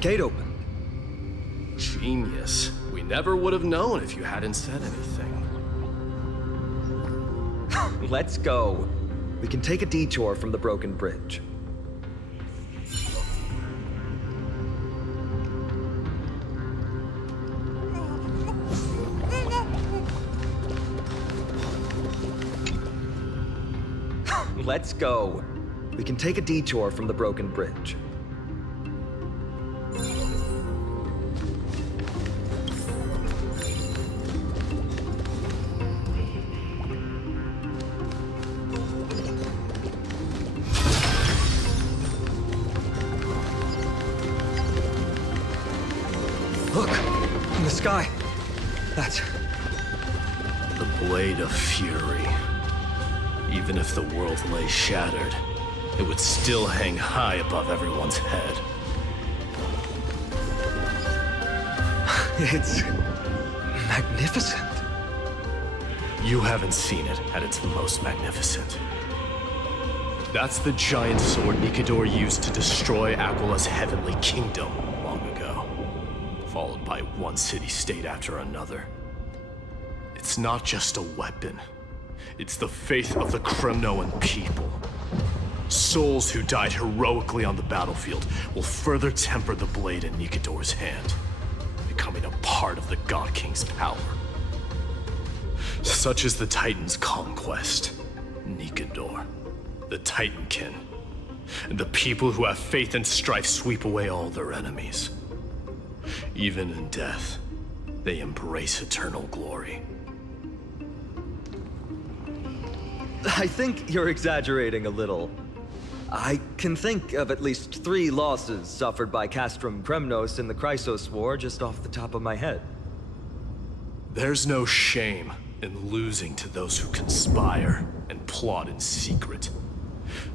Gate open. Genius. We never would have known if you hadn't said anything. Let's go. We can take a detour from the broken bridge. Let's go. We can take a detour from the broken bridge. Look, in the sky. That's the blade of fury. Even if the world lay shattered, it would still hang high above everyone's head. It's magnificent. You haven't seen it at its most magnificent. That's the giant sword Nikador used to destroy Aquila's heavenly kingdom long ago, followed by one city-state after another. It's not just a weapon. It's the faith of the Kremnoan people. Souls who died heroically on the battlefield will further temper the blade in Nikador's hand, becoming a part of the God King's power. Such is the Titan's conquest. Nikador, the Titankin, and the people who have faith and strife sweep away all their enemies. Even in death, they embrace eternal glory. I think you're exaggerating a little. I can think of at least 3 losses suffered by Castrum Kremnos in the Chrysos War just off the top of my head. There's no shame in losing to those who conspire and plot in secret.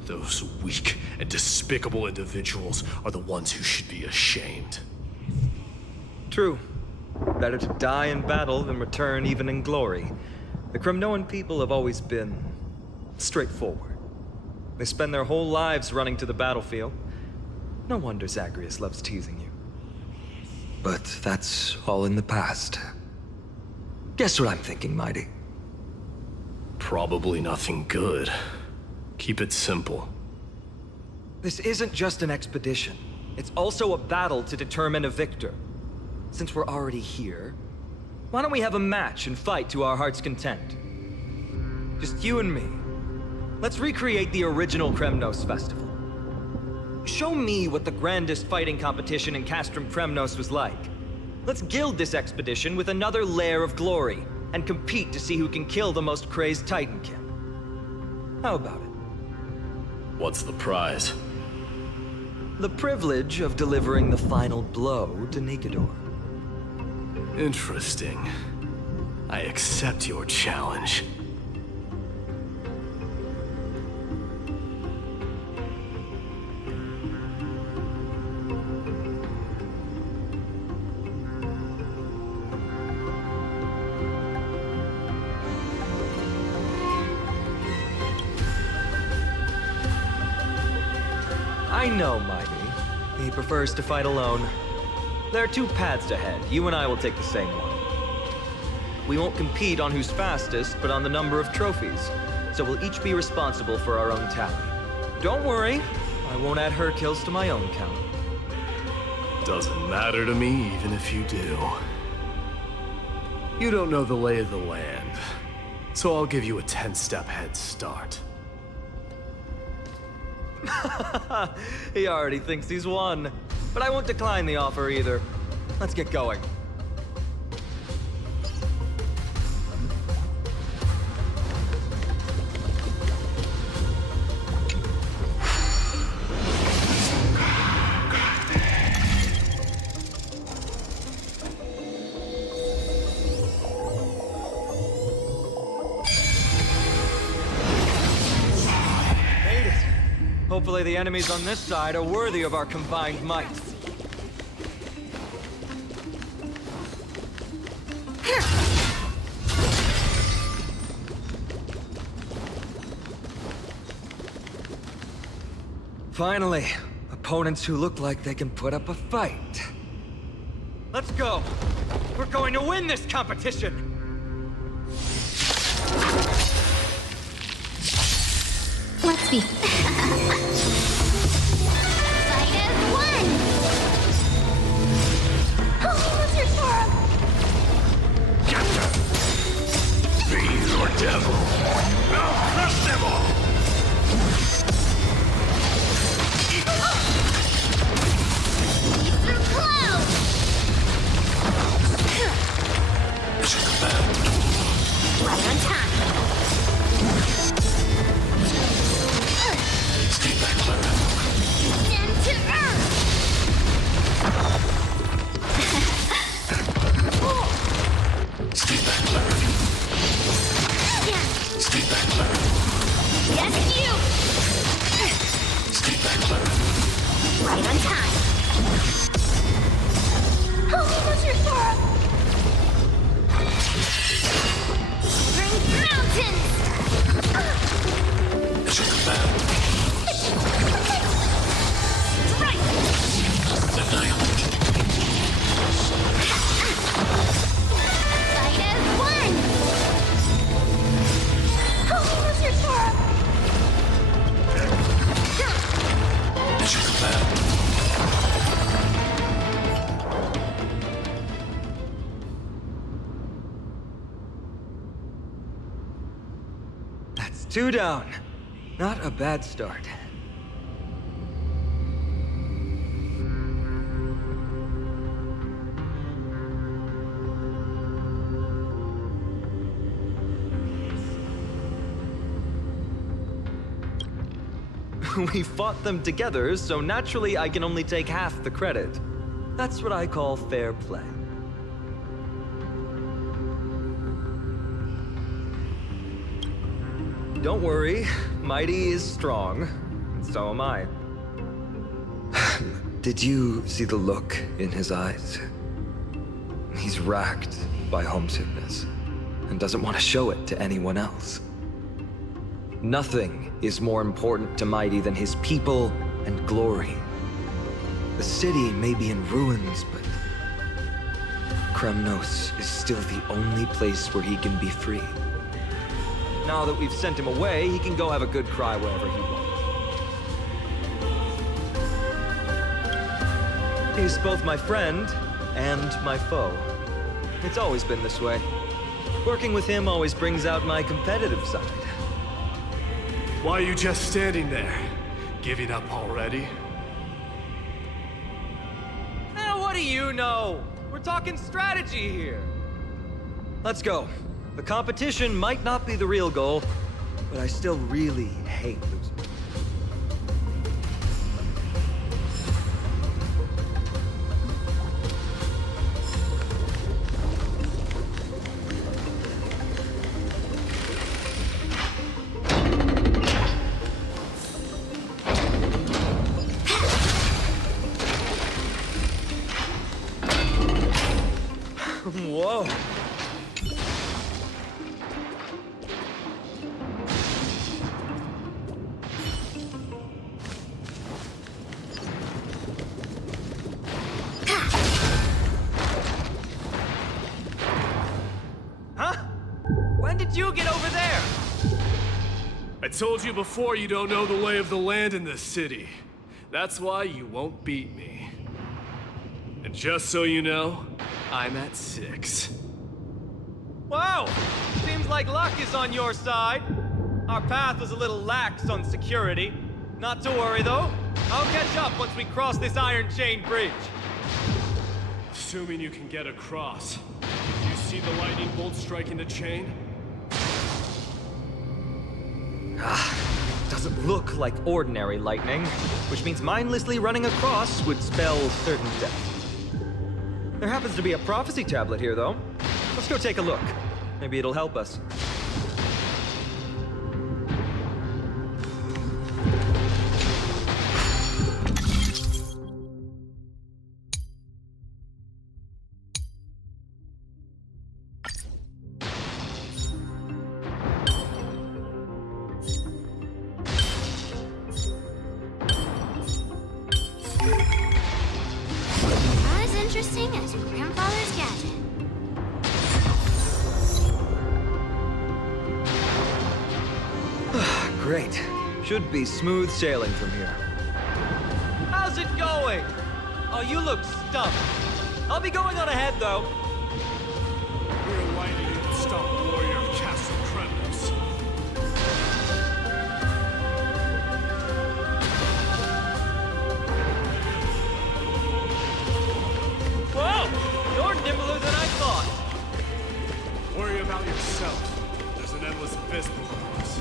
Those weak and despicable individuals are the ones who should be ashamed. True. Better to die in battle than return even in glory. The Kremnoan people have always been straightforward. They spend their whole lives running to the battlefield. No wonder Zagreus loves teasing you. But that's all in the past. Guess what I'm thinking, Mighty? Probably nothing good. Keep it simple. This isn't just an expedition. It's also a battle to determine a victor. Since we're already here, why don't we have a match and fight to our heart's content? Just you and me. Let's recreate the original Kremnos festival. Show me what the grandest fighting competition in Castrum Kremnos was like. Let's gild this expedition with another layer of glory, and compete to see who can kill the most crazed Titankin. How about it? What's the prize? The privilege of delivering the final blow to Nikador. Interesting. I accept your challenge. I know, Mighty. He prefers to fight alone. There are 2 paths ahead. You and I will take the same one. We won't compete on who's fastest, but on the number of trophies. So we'll each be responsible for our own tally. Don't worry, I won't add her kills to my own count. Doesn't matter to me, even if you do. You don't know the lay of the land, so I'll give you a 10-step head start. He already thinks he's won. But I won't decline the offer either. Let's get going. Hopefully the enemies on this side are worthy of our combined might. Finally, opponents who look like they can put up a fight. Let's go! We're going to win this competition! Let's be. Fight as one! Homie, what's your form? Gotcha! Fiend or devil? I'll crush them all! See through clouds! Right on time. Stay back, Clara. Descend to earth! Stay back, Clara. Stay back, Clara. Yes, you! Stay back, Clara. Right on time. Homie, what's your form? Shivering mountains! Right! Annihilate. Fight as one! Homie, what's your form? That's 2 down. Not a bad start. We fought them together, so naturally I can only take half the credit. That's what I call fair play. Don't worry, Mighty is strong, and so am I. Did you see the look in his eyes? He's racked by homesickness, and doesn't want to show it to anyone else. Nothing is more important to Mighty than his people and glory. The city may be in ruins, but Kremnos is still the only place where he can be free. Now that we've sent him away, he can go have a good cry wherever he wants. He's both my friend and my foe. It's always been this way. Working with him always brings out my competitive side. Why are you just standing there? Giving up already? What do you know? We're talking strategy here. Let's go. The competition might not be the real goal, but I still really hate losing. Whoa. Huh? When did you get over there? I told you before you don't know the lay of the land in this city. That's why you won't beat me. And just so you know, I'm at 6. Wow! Seems like luck is on your side. Our path was a little lax on security. Not to worry, though. I'll catch up once we cross this iron chain bridge. Assuming you can get across. Did you see the lightning bolt striking the chain? Doesn't look like ordinary lightning, which means mindlessly running across would spell certain death. There happens to be a prophecy tablet here, though. Let's go take a look. Maybe it'll help us. Great. Should be smooth sailing from here. How's it going? Oh, you look stumped. I'll be going on ahead, though. We're lighting you to stop warrior of Castle Kremnos. Whoa! You're nimbler than I thought. Worry about yourself. There's an endless abyss below us.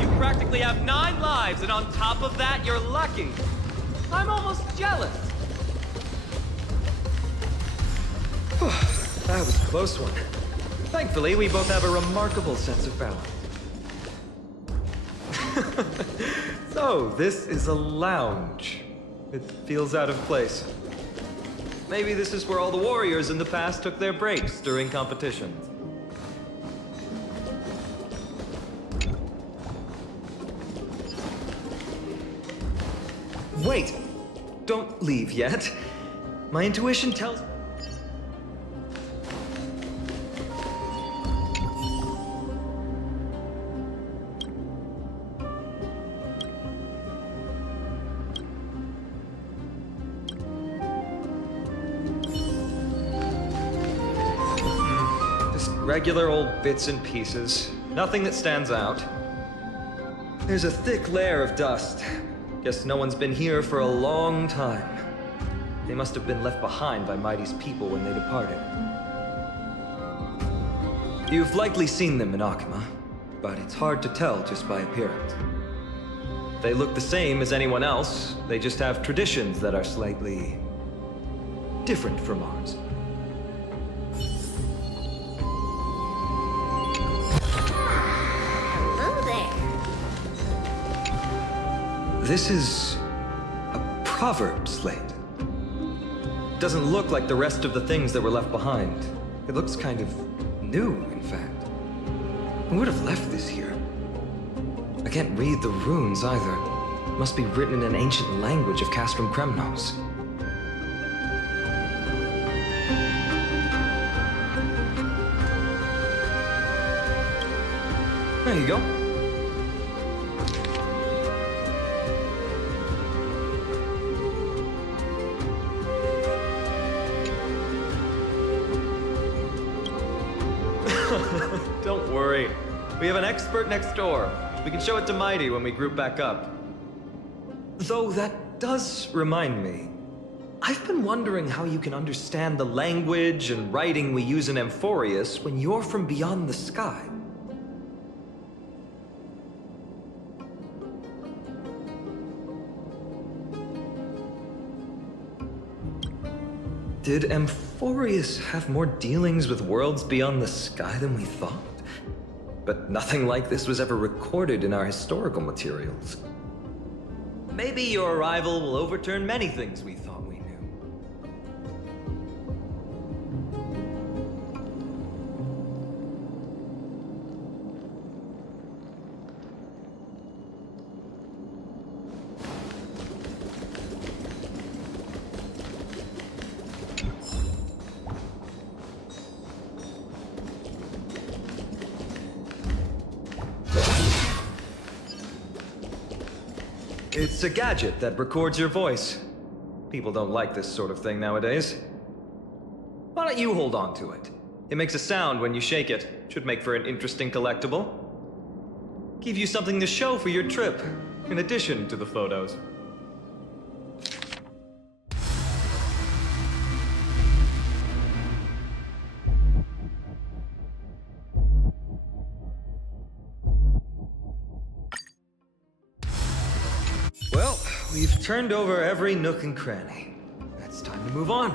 You practically have 9 lives, and on top of that, you're lucky. I'm almost jealous. That was a close one. Thankfully, we both have a remarkable sense of balance. So, this is a lounge. It feels out of place. Maybe this is where all the warriors in the past took their breaks during competitions. Wait! Don't leave yet. My intuition tells... Just regular old bits and pieces. Nothing that stands out. There's a thick layer of dust. Guess no one's been here for a long time. They must have been left behind by Mighty's people when they departed. You've likely seen them in Akima, but it's hard to tell just by appearance. They look the same as anyone else, they just have traditions that are slightly different from ours. Hello there. This is a proverb slate. Doesn't look like the rest of the things that were left behind. It looks kind of new, in fact. Who would have left this here? I can't read the runes either. Must be written in an ancient language of Castrum Kremnos. There you go. Don't worry. We have an expert next door. We can show it to Mighty when we group back up. Though that does remind me. I've been wondering how you can understand the language and writing we use in Amphorius when you're from beyond the sky. Did Amphorius have more dealings with worlds beyond the sky than we thought? But nothing like this was ever recorded in our historical materials. Maybe your arrival will overturn many things we thought we knew. It's a gadget that records your voice. People don't like this sort of thing nowadays. Why don't you hold on to it? It makes a sound when you shake it. Should make for an interesting collectible. Give you something to show for your trip, in addition to the photos. Well, we've turned over every nook and cranny. It's time to move on.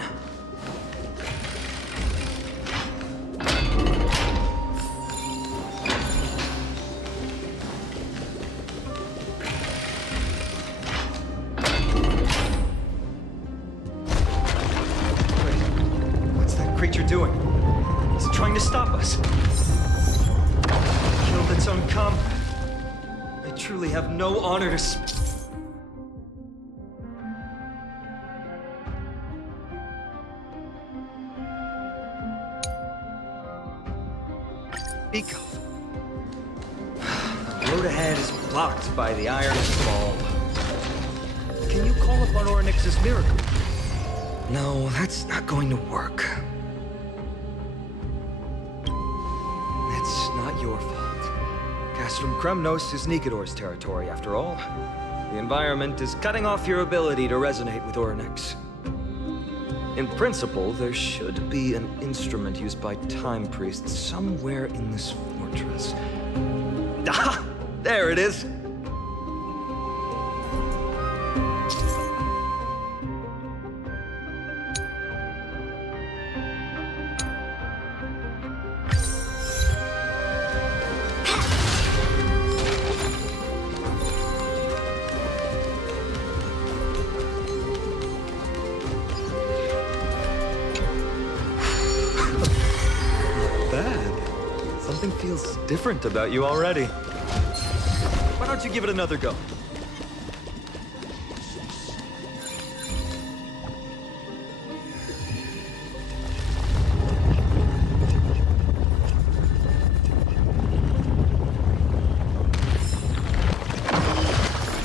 Wait, what's that creature doing? Is it trying to stop us? Killed its own comrade. I truly have no honor to speak of. The road ahead is blocked by the Iron Ball. Can you call upon Ornyx's miracle? No, that's not going to work. It's not your fault. Castrum Kremnos is Nikador's territory, after all. The environment is cutting off your ability to resonate with Ornyx. In principle, there should be an instrument used by time priests somewhere in this fortress. Ah! There it is! Something feels different about you already. Why don't you give it another go?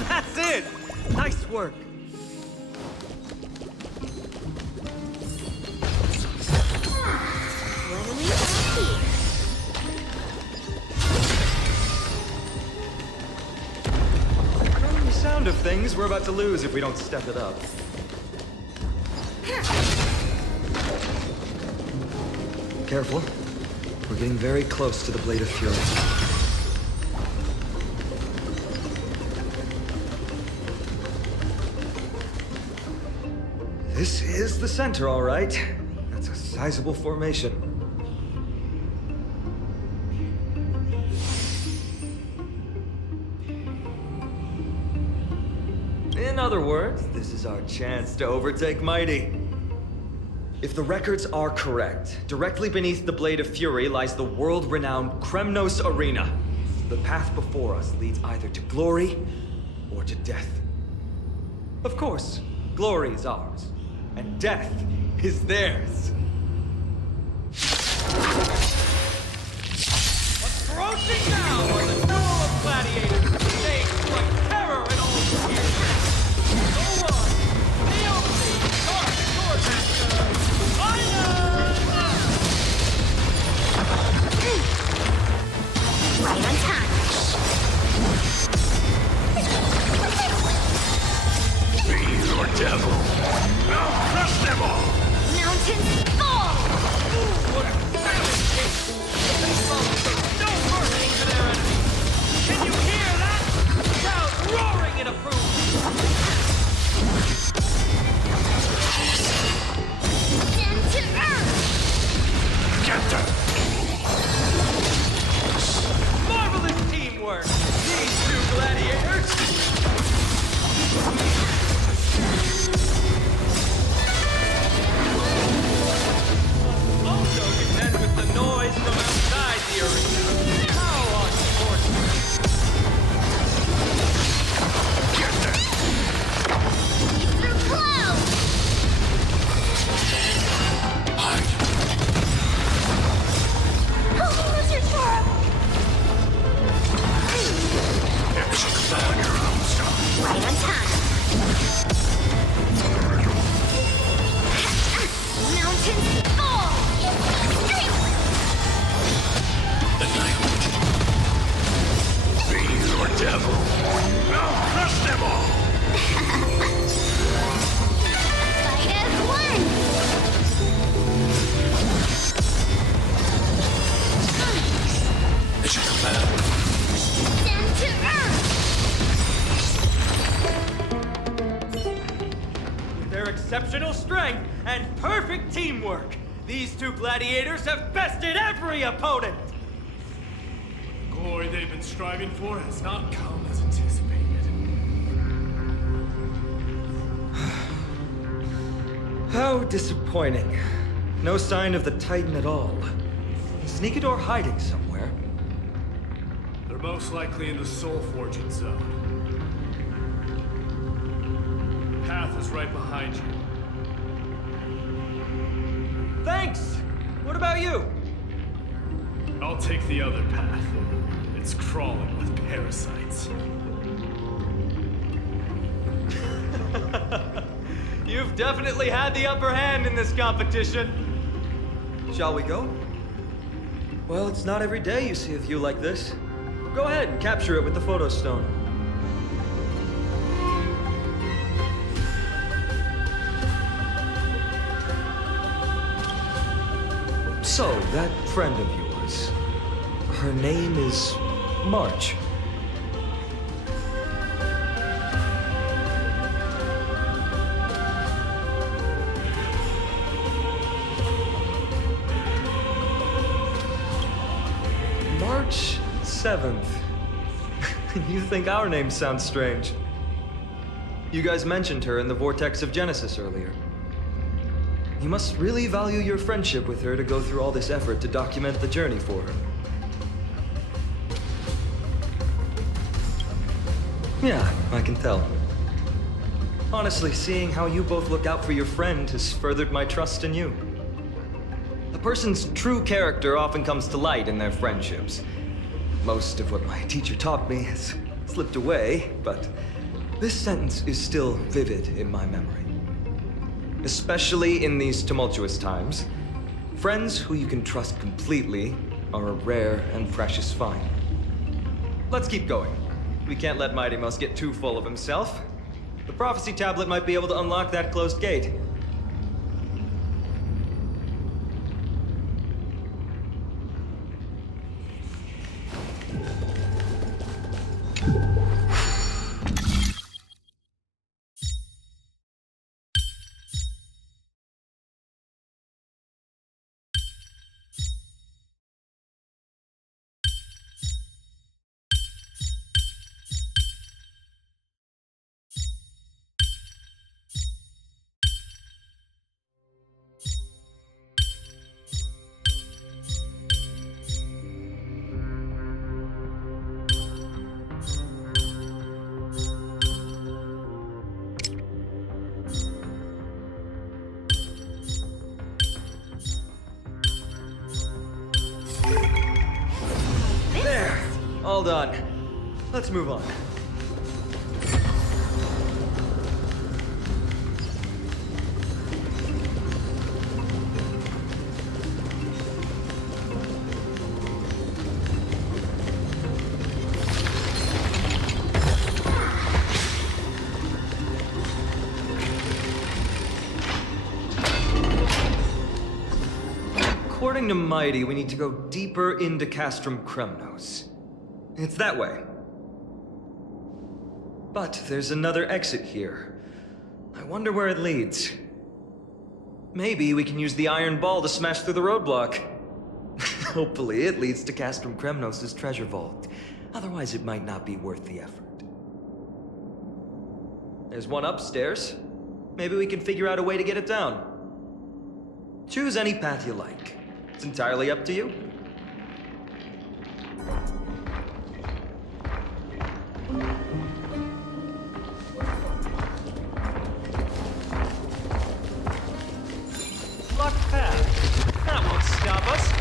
That's it! Nice work. Of things we're about to lose if we don't step it up. Careful. We're getting very close to the Blade of Fury. This is the center, all right. That's a sizable formation. In other words, this is our chance to overtake Mighty. If the records are correct, directly beneath the Blade of Fury lies the world-renowned Kremnos Arena. The path before us leads either to glory or to death. Of course, glory is ours, and death is theirs. Approaching now are the duel of gladiators, stage like terror in all the years. Right on time. Be your devil. Now crush them all! Mountains fall! What a savage! No mercy to their enemies! Can you hear that? Crowd roaring in approval! Send to earth! Get them! Marvelous teamwork! These two gladiators! Also contend with the noise from outside the arena. How unfortunate! Get them! Through clouds! Hide! Holy lizard form! It's a cloud your own stuff. Right on time. Mountains fall! Annihilate. Be your devil. Now crush them all! Fight as one! It's a cloud. Send to earth! With their exceptional strength and perfect teamwork, these two gladiators have bested every opponent! The glory they've been striving for has not come as anticipated. How disappointing. No sign of the Titan at all. Is Nikador hiding somewhere? They're most likely in the soul forging zone. The path is right behind you. Thanks! What about you? I'll take the other path. It's crawling with parasites. You've definitely had the upper hand in this competition. Shall we go? Well, it's not every day you see a view like this. Go ahead and capture it with the photo stone. So, that friend of yours, her name is March. March 7th. You think our names sound strange? You guys mentioned her in the Vortex of Genesis earlier. You must really value your friendship with her to go through all this effort to document the journey for her. Yeah, I can tell. Honestly, seeing how you both look out for your friend has furthered my trust in you. A person's true character often comes to light in their friendships. Most of what my teacher taught me has slipped away, but this sentence is still vivid in my memory. Especially in these tumultuous times, friends who you can trust completely are a rare and precious find. Let's keep going. We can't let Mighty Mouse get too full of himself. The prophecy tablet might be able to unlock that closed gate. All done. Let's move on. According to Mighty, we need to go deeper into Castrum Kremnos. It's that way. But there's another exit here. I wonder where it leads. Maybe we can use the iron ball to smash through the roadblock. Hopefully it leads to Castrum Kremnos' treasure vault. Otherwise it might not be worth the effort. There's one upstairs. Maybe we can figure out a way to get it down. Choose any path you like. It's entirely up to you. Blocked path. That won't stop us.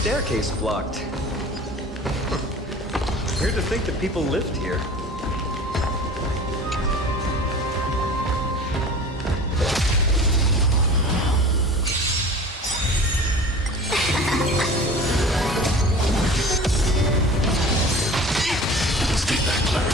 Staircase blocked. Weird to think that people lived here. Stay back, Clara.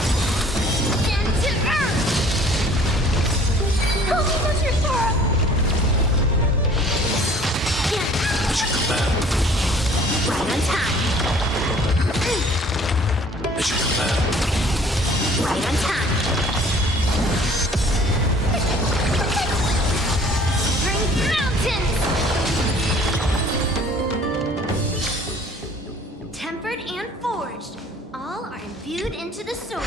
the sword.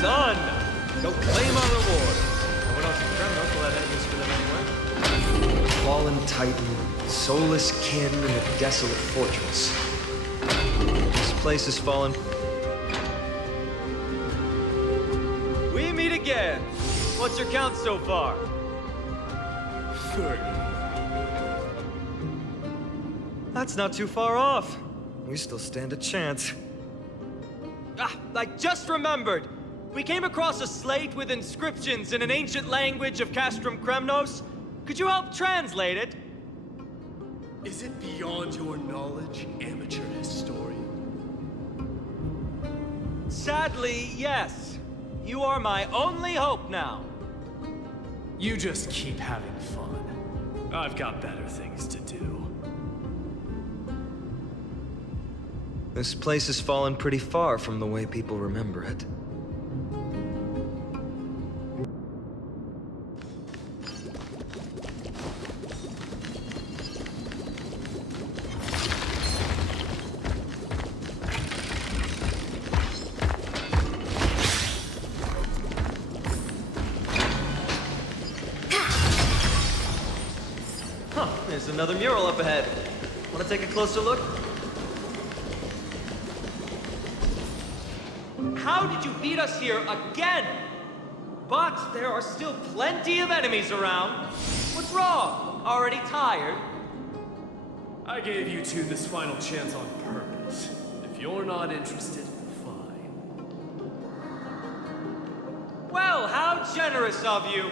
Done! Go claim our reward. No one else in Kremnos will have any use for them anyway. Fallen Titan, soulless kin in a desolate fortress. This place has fallen. We meet again. What's your count so far? 30. That's not too far off. We still stand a chance. Ah, I just remembered. We came across a slate with inscriptions in an ancient language of Castrum Kremnos. Could you help translate it? Is it beyond your knowledge, amateur historian? Sadly, yes. You are my only hope now. You just keep having fun. I've got better things to do. This place has fallen pretty far from the way people remember it. There's another mural up ahead. Want to take a closer look? How did you beat us here again? But there are still plenty of enemies around. What's wrong? Already tired? I gave you two this final chance on purpose. If you're not interested, fine. Well, how generous of you.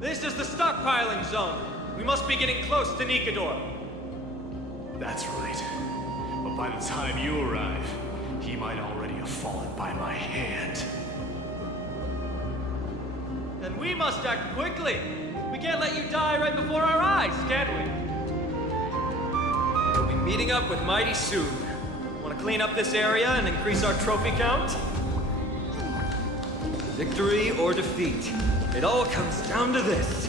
This is the stockpiling zone. We must be getting close to Nikador. That's right. But by the time you arrive, he might already have fallen by my hand. Then we must act quickly. We can't let you die right before our eyes, can we? We'll be meeting up with Mighty soon. Want to clean up this area and increase our trophy count? Victory or defeat. It all comes down to this.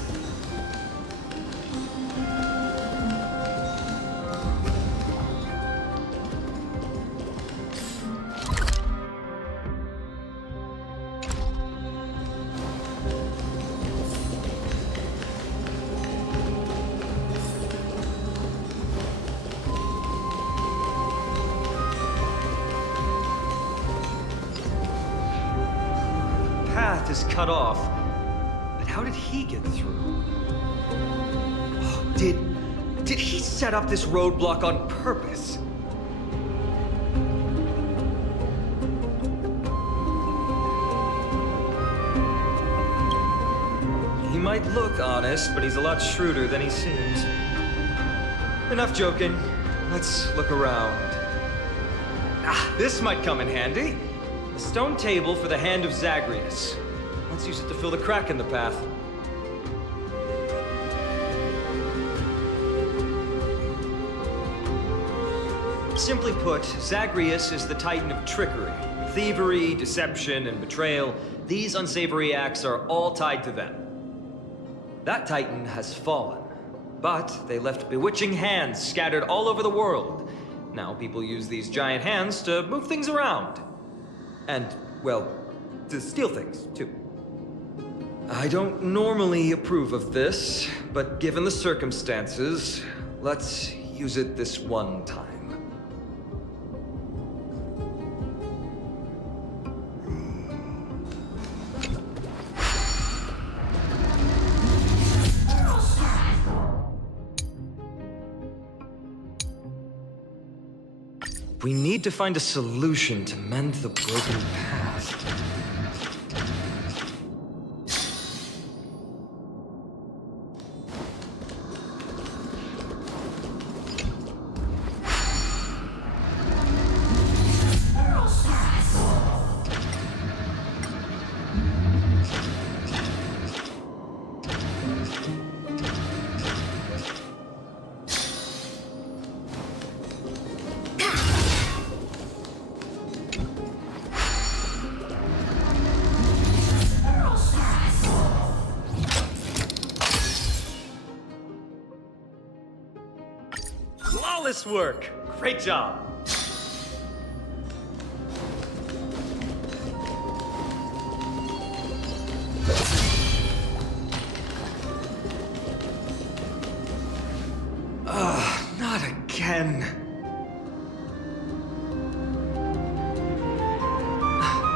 Path is cut off. But how did he get through? Oh, did he set up this roadblock on purpose? He might look honest, but he's a lot shrewder than he seems. Enough joking. Let's look around. Ah, this might come in handy. A stone table for the Hand of Zagreus. Let's use it to fill the crack in the path. Simply put, Zagreus is the titan of trickery. Thievery, deception, and betrayal. These unsavory acts are all tied to them. That titan has fallen, but they left bewitching hands scattered all over the world. Now people use these giant hands to move things around. And, well, to steal things, too. I don't normally approve of this, but given the circumstances, let's use it this one time. We need to find a solution to mend the broken path. Flawless work! Great job! Not again.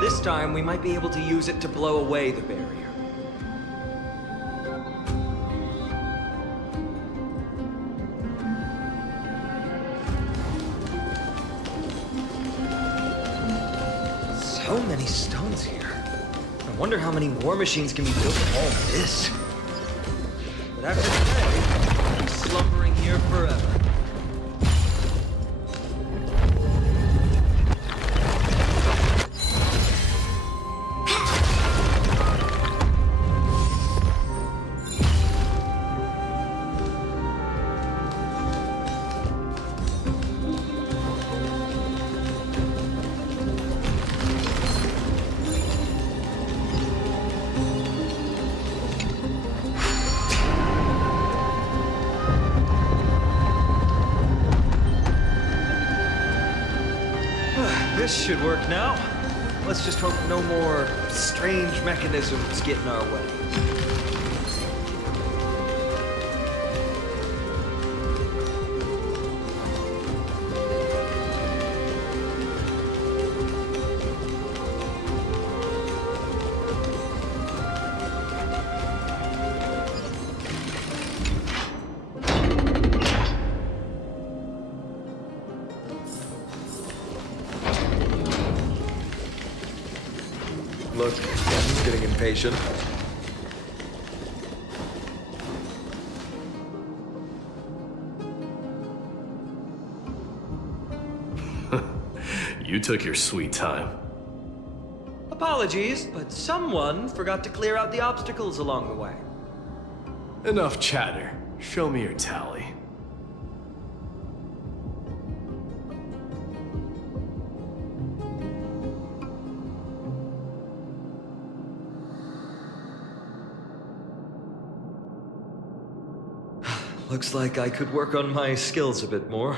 This time, we might be able to use it to blow away the barrier. So many stones here. I wonder how many war machines can be built with all this. But after today, I'll be slumbering here forever. This should work now. Let's just hope no more strange mechanisms get in our way. Look, he's getting impatient. You took your sweet time. Apologies, but someone forgot to clear out the obstacles along the way. Enough chatter. Show me your tally. Looks like I could work on my skills a bit more.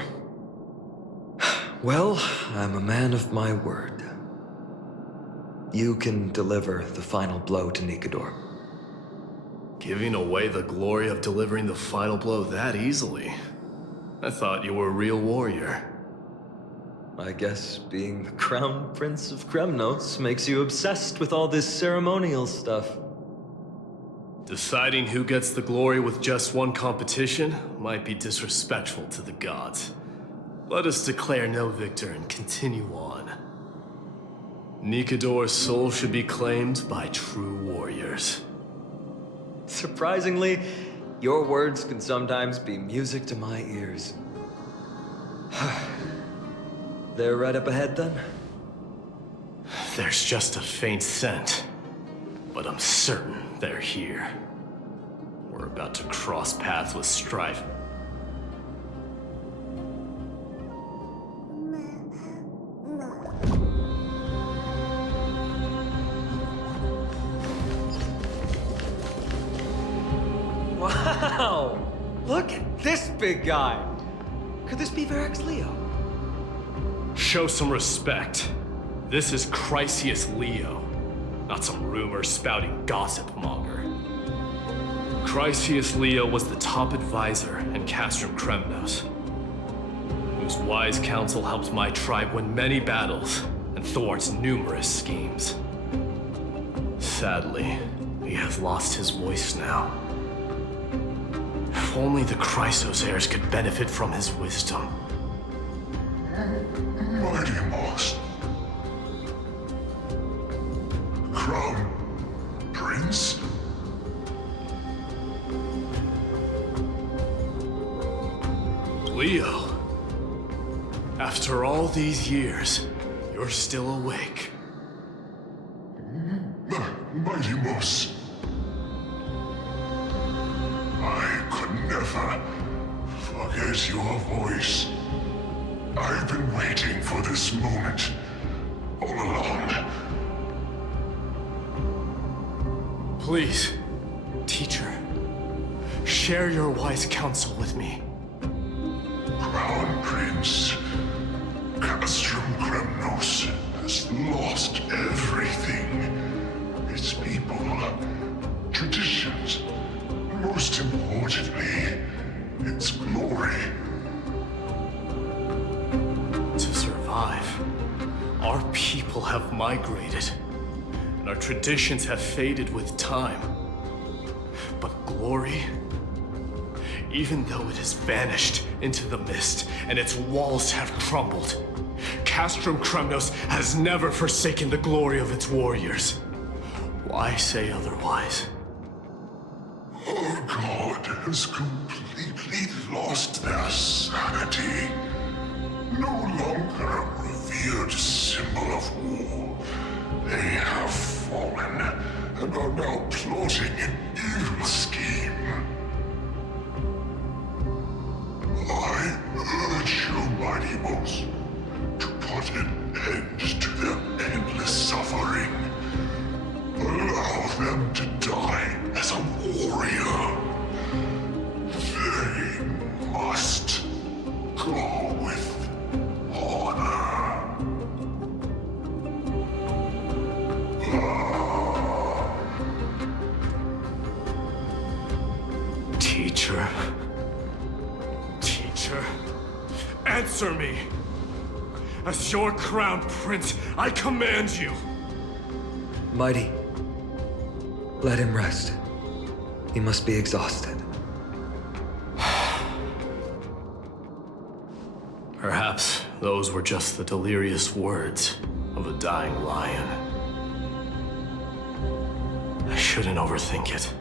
Well, I'm a man of my word. You can deliver the final blow to Nikador. Giving away the glory of delivering the final blow that easily? I thought you were a real warrior. I guess being the Crown Prince of Kremnos makes you obsessed with all this ceremonial stuff. Deciding who gets the glory with just one competition might be disrespectful to the gods. Let us declare no victor and continue on. Nikador's soul should be claimed by true warriors. Surprisingly, your words can sometimes be music to my ears. They're right up ahead, then? There's just a faint scent, but I'm certain they're here. We're about to cross paths with strife. Wow! Look at this big guy! Could this be Varric's Leo? Show some respect. This is Chrysius Leo, not some rumor-spouting gossip monger. Chrysius Leo was the top advisor in Castrum Kremnos, whose wise counsel helped my tribe win many battles and thwart numerous schemes. Sadly, he has lost his voice now. If only the Chrysos heirs could benefit from his wisdom. Mighty Moss. Crown Prince? Leo, after all these years, you're still awake. Mighty Moss. I could never forget your voice. I've been waiting for this moment all along. Please, teacher, share your wise counsel with me. Crown Prince Castrum Kremnos has lost everything. Its people, traditions, most importantly, its glory. To survive, our people have migrated, and our traditions have faded with time. But glory, even though it has vanished into the mist and its walls have crumbled, Castrum Kremnos has never forsaken the glory of its warriors. Why say otherwise? Our god has completely lost their sanity. No longer a revered symbol of war. They have fallen and are now plotting an evil scheme. I urge you, Mighty Moss, to put an end to their endless suffering. Allow them to die as a warrior. They must go with honor. Teacher. Teacher. Answer me! As your crown prince, I command you! Mighty, let him rest. He must be exhausted. Perhaps those were just the delirious words of a dying lion. I shouldn't overthink it.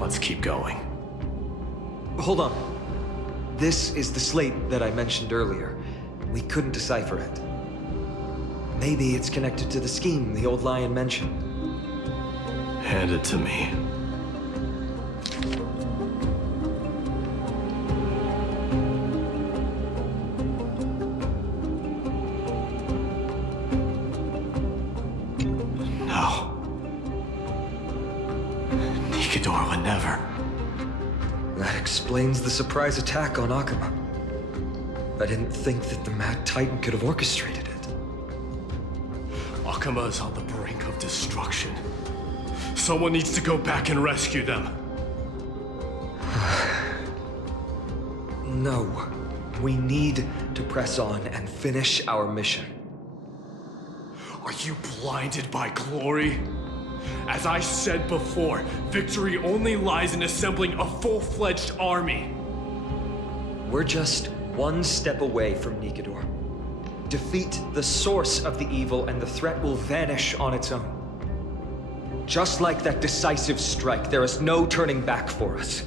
Let's keep going. Hold on. This is the slate that I mentioned earlier. We couldn't decipher it. Maybe it's connected to the scheme the old lion mentioned. Hand it to me. No. Nikador would never. That explains the surprise attack on Akama. I didn't think that the Mad Titan could have orchestrated it. Akama is on the brink of destruction. Someone needs to go back and rescue them. No. We need to press on and finish our mission. Are you blinded by glory? As I said before, victory only lies in assembling a full-fledged army. We're just one step away from Nikador. Defeat the source of the evil and the threat will vanish on its own. Just like that decisive strike, there is no turning back for us.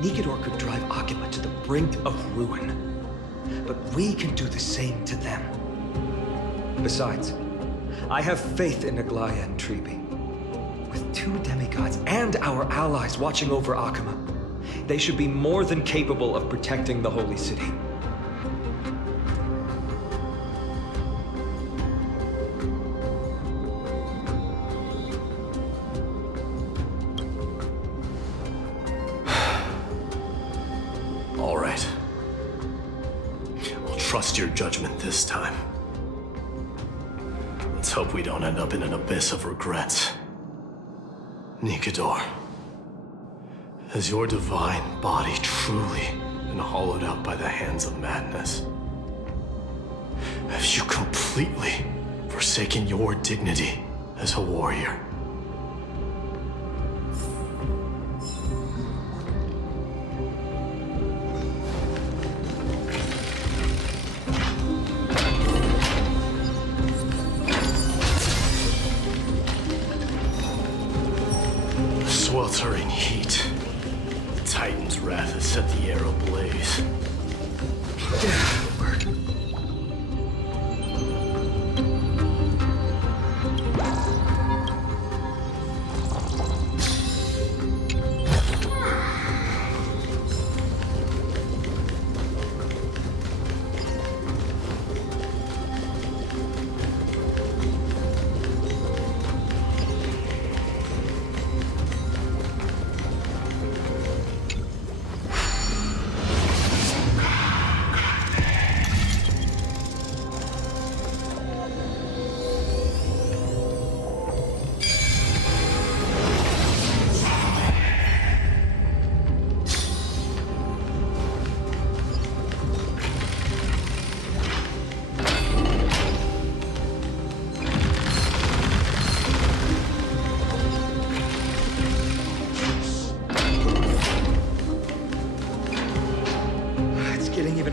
Nikador could drive Akama to the brink of ruin, but we can do the same to them. Besides, I have faith in Aglaya and Tribi. With two demigods and our allies watching over Akama, they should be more than capable of protecting the Holy City. trust your judgment this time. Let's hope we don't end up in an abyss of regrets. Nikador, has your divine body truly been hollowed out by the hands of madness? Have you completely forsaken your dignity as a warrior? Sweltering heat. The Titan's wrath has set the air ablaze.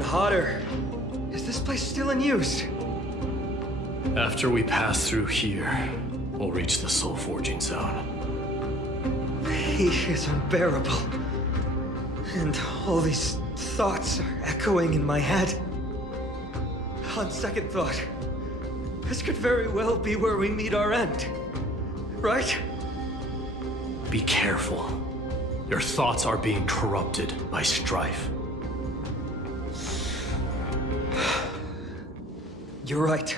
Hotter. Is this place still in use? After we pass through here, we'll reach the soul forging zone. The heat is unbearable. And all these thoughts are echoing in my head. On second thought, this could very well be where we meet our end. Right? Be careful. Your thoughts are being corrupted by strife. You're right.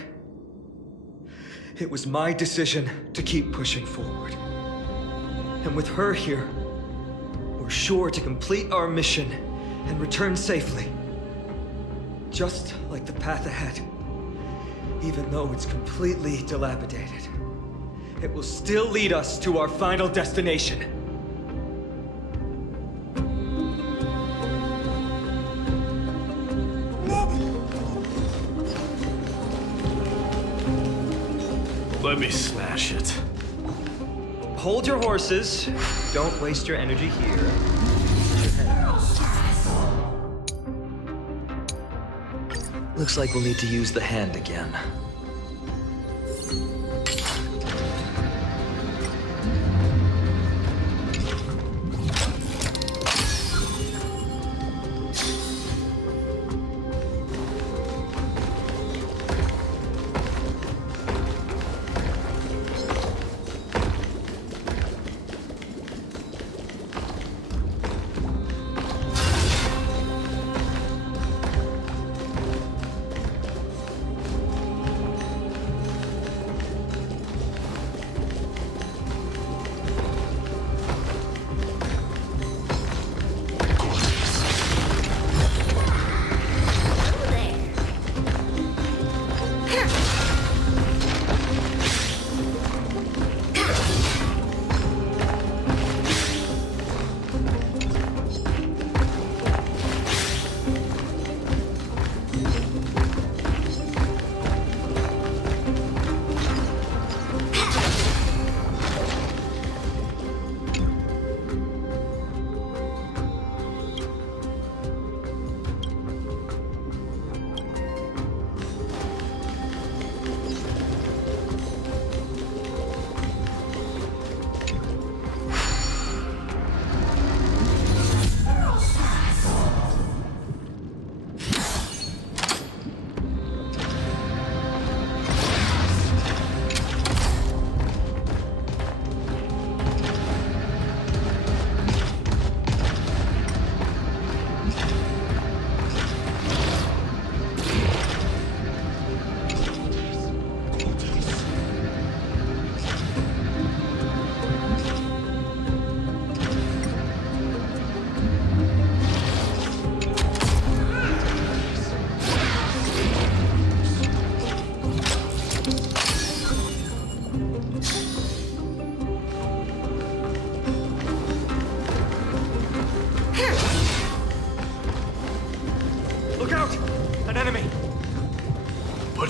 It was my decision to keep pushing forward. And with her here, we're sure to complete our mission and return safely. Just like the path ahead. Even though it's completely dilapidated, it will still lead us to our final destination. Let me smash it. Hold your horses. Don't waste your energy here. Looks like we'll need to use the hand again.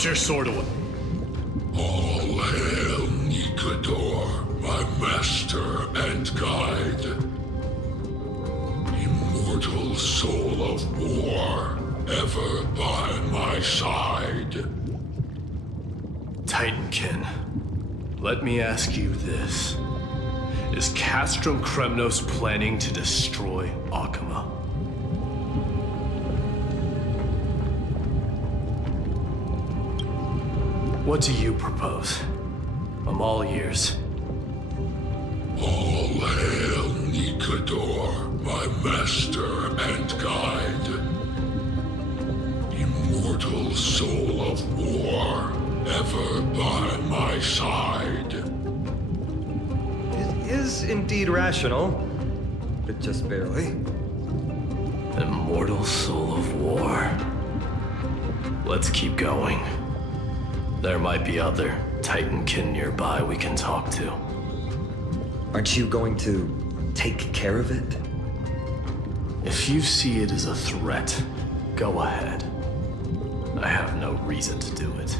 your sword away. All hail Nikador, my master and guide. Immortal soul of war, ever by my side. Titankin, let me ask you this. Is Castrum Kremnos planning to destroy Akama? What do you propose? I'm all ears. All hail Nikador, my master and guide. Immortal soul of war, ever by my side. It is indeed rational, but just barely. Immortal soul of war. Let's keep going. There might be other Titankin nearby we can talk to. Aren't you going to take care of it? If you see it as a threat, go ahead. I have no reason to do it.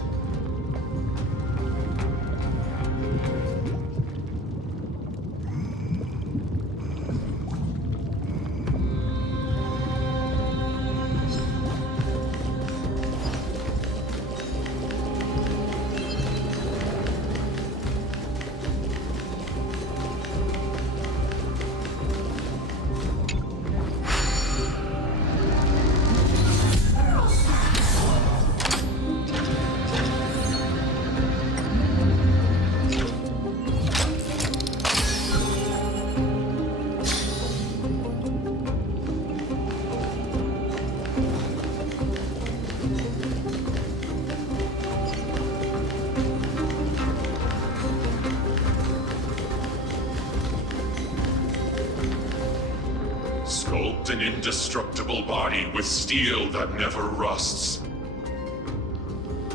Sculpt an indestructible body with steel that never rusts.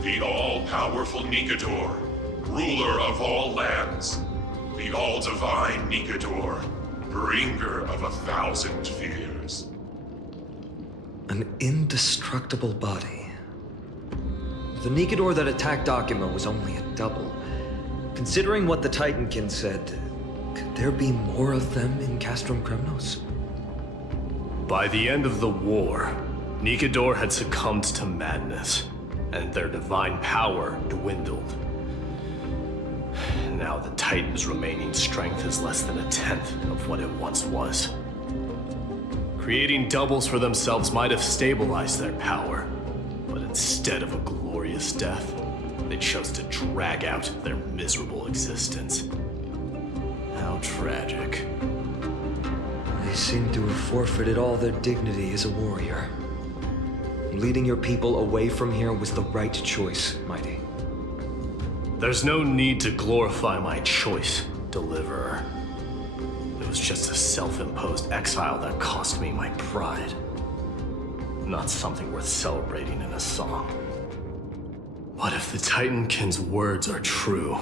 The all-powerful Nikador, ruler of all lands. The all-divine Nikador, bringer of 1,000 fears. An indestructible body. The Nikador that attacked Akama was only a double. Considering what the Titankin said, could there be more of them in Castrum Kremnos? By the end of the war, Nikador had succumbed to madness, and their divine power dwindled. Now the Titan's remaining strength is less than 1/10 of what it once was. Creating doubles for themselves might have stabilized their power, but instead of a glorious death, they chose to drag out their miserable existence. How tragic. They seem to have forfeited all their dignity as a warrior. Leading your people away from here was the right choice, Mighty. There's no need to glorify my choice, Deliverer. It was just a self-imposed exile that cost me my pride. Not something worth celebrating in a song. What if the Titankin's words are true?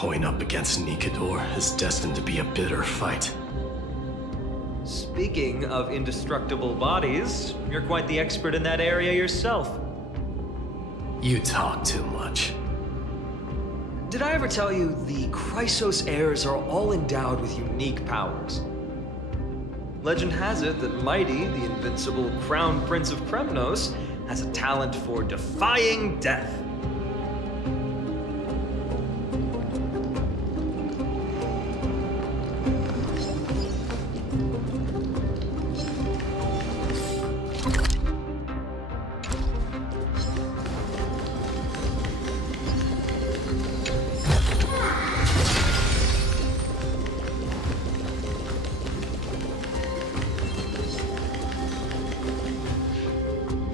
Going up against Nikador is destined to be a bitter fight. Speaking of indestructible bodies, you're quite the expert in that area yourself. You talk too much. Did I ever tell you the Chrysos heirs are all endowed with unique powers? Legend has it that Mighty, the invincible Crown Prince of Kremnos, has a talent for defying death.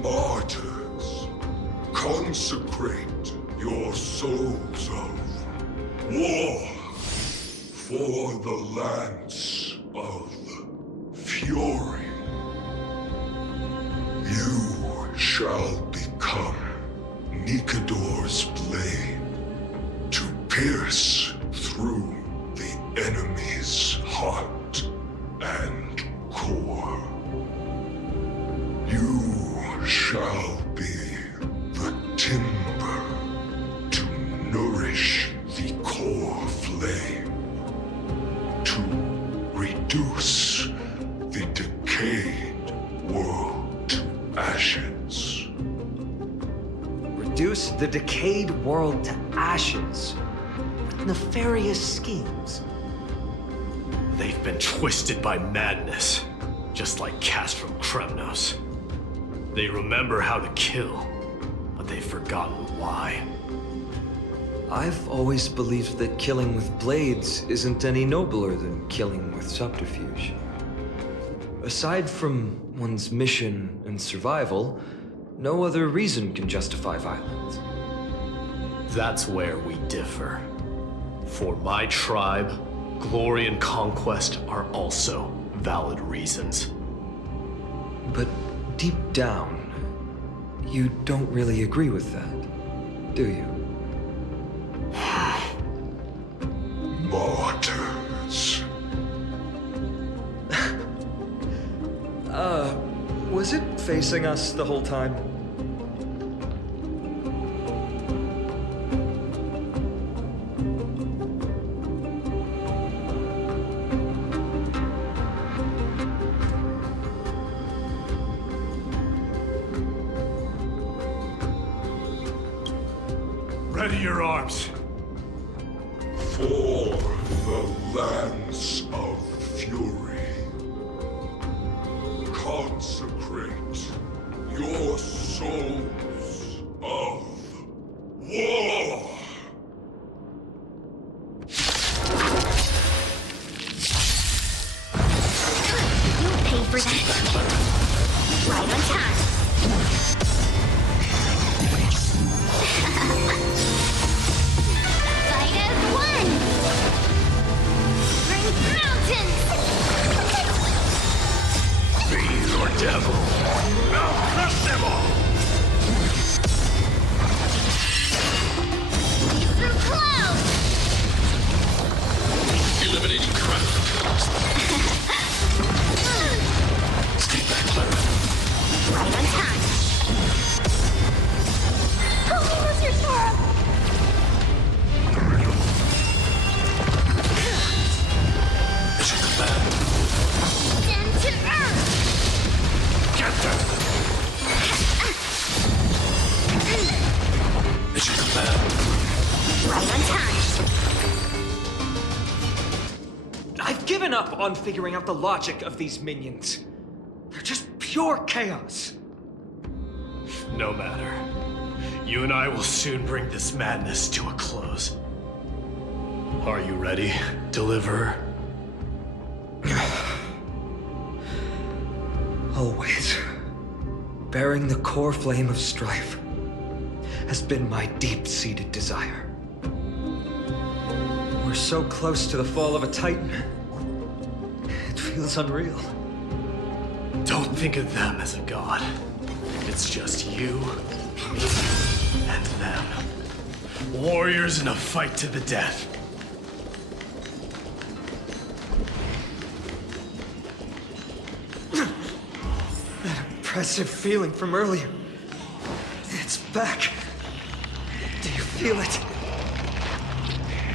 Martyrs, consecrate your souls of war for the lance of fury. You shall become Nikador's blade to pierce through the enemy's heart and core. You shall be the timber nourish the core flame, to reduce the decayed world to ashes. Reduce the decayed world to ashes with nefarious schemes. They've been twisted by madness, just like cast from Kremnos. They remember how to kill, but they've forgotten why. I've always believed that killing with blades isn't any nobler than killing with subterfuge. Aside from one's mission and survival, no other reason can justify violence. That's where we differ. For my tribe, glory and conquest are also valid reasons. But deep down, you don't really agree with that, do you? Martyrs. Was it facing us the whole time? Ready your arms. For the lands of fury, consecrate your souls of war. You'll pay for that. Right on time. Fight as one! Bring mountains! Be your devil. I'll crush them all! Through clouds! Eliminating crowd. Right on time. Holy Mr. Sora! Mission command. Send to Earth! Get them! Mission command. Right on time. I've given up on figuring out the logic of these minions. They're just pure chaos. No matter. You and I will soon bring this madness to a close. Are you ready, Deliverer? Always. Bearing the core flame of strife has been my deep-seated desire. We're so close to the fall of a Titan. It feels unreal. Don't think of them as a god. It's just you, me, and them. Warriors in a fight to the death. That oppressive feeling from earlier. It's back. Do you feel it?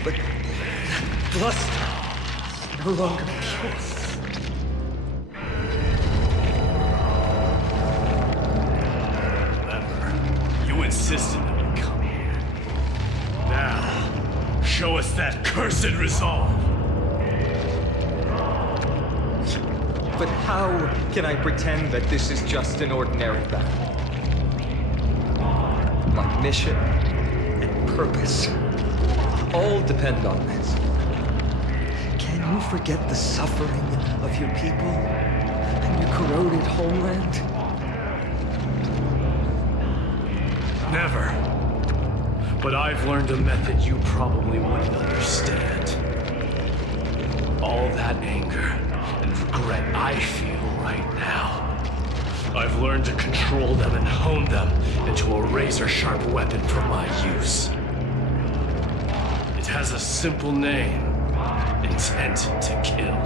But that lust is no longer pure. You insisted that we come here. Now, show us that cursed resolve. But how can I pretend that this is just an ordinary battle? My mission and purpose all depend on this. Can you forget the suffering of your people and your corroded homeland? Never. But I've learned a method you probably wouldn't understand. All that anger and regret I feel right now, I've learned to control them and hone them into a razor-sharp weapon for my use. It has a simple name: intent to kill.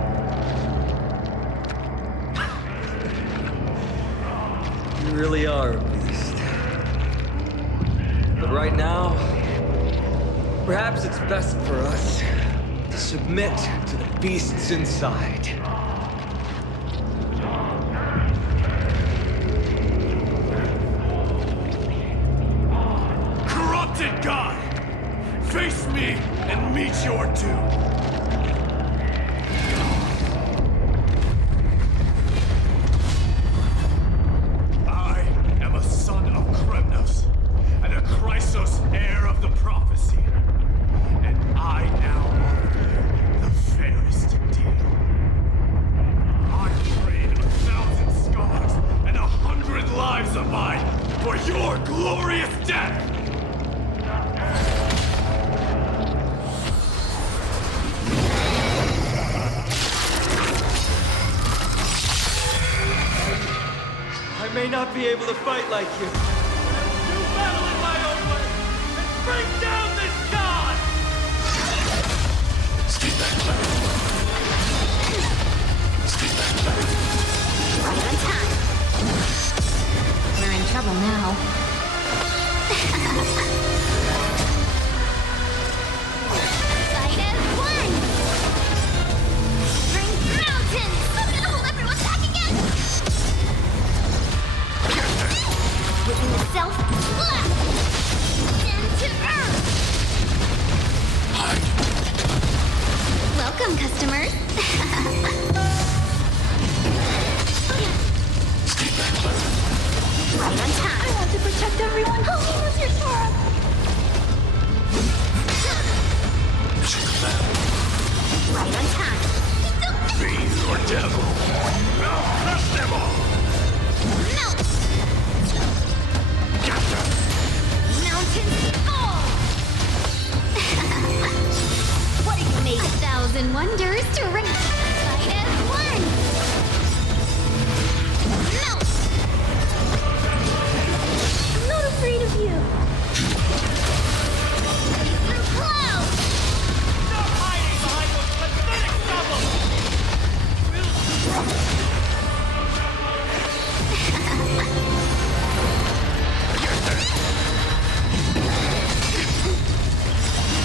You really are a beast. But right now, Perhaps it's best for us to submit to the beasts inside. Corrupted God! Face me and meet your doom! I am a son of Kremnos, and a Chrysos heir of the prophecy. And I now offer you the fairest deal. I trade 1,000 scars and 100 lives of mine for your glorious death! I may not be able to fight like you. Do battle in my own way and bring down this god! Stay back, Clem. Stay back, Clem. Right on time. We're in trouble now. Fight as one! Bring mountains! I'm gonna hold everyone back again! Within the self, and to earth! Welcome, customers. Right on time. I want to protect everyone. Oh, what's your sword? Right on time. Fiend or devil, I'll crush them all! Melt! Mountains fall! What have you made? 1,000 wonders to ring. Fight as one! Melt! I'm not afraid of you. Through clouds! Stop hiding behind those pathetic troubles!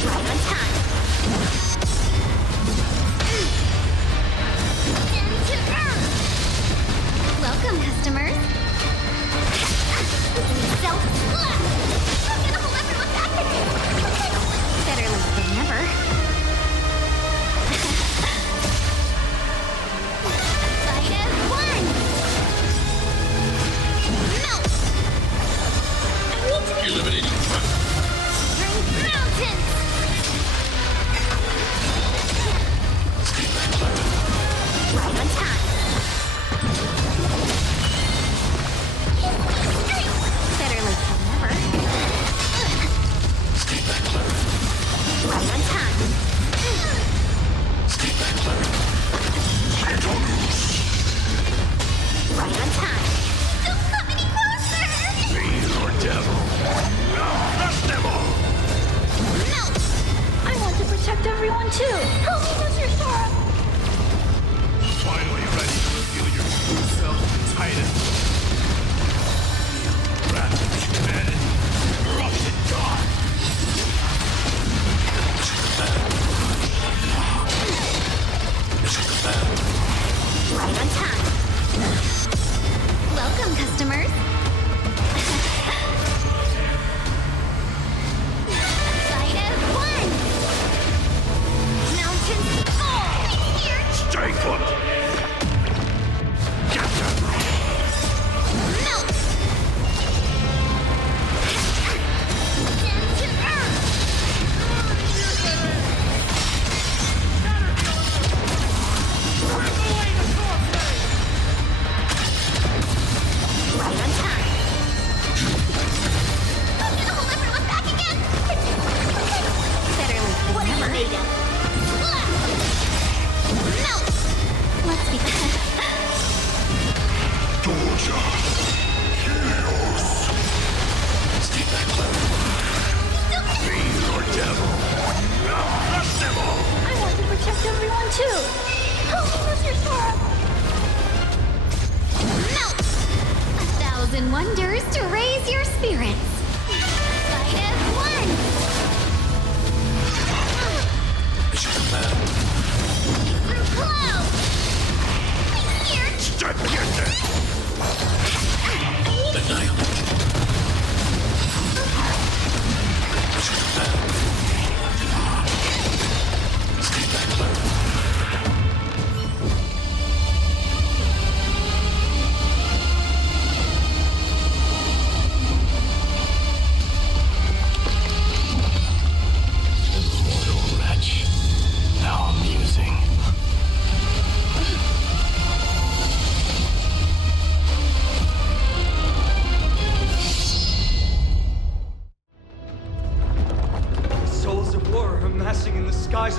Right on time.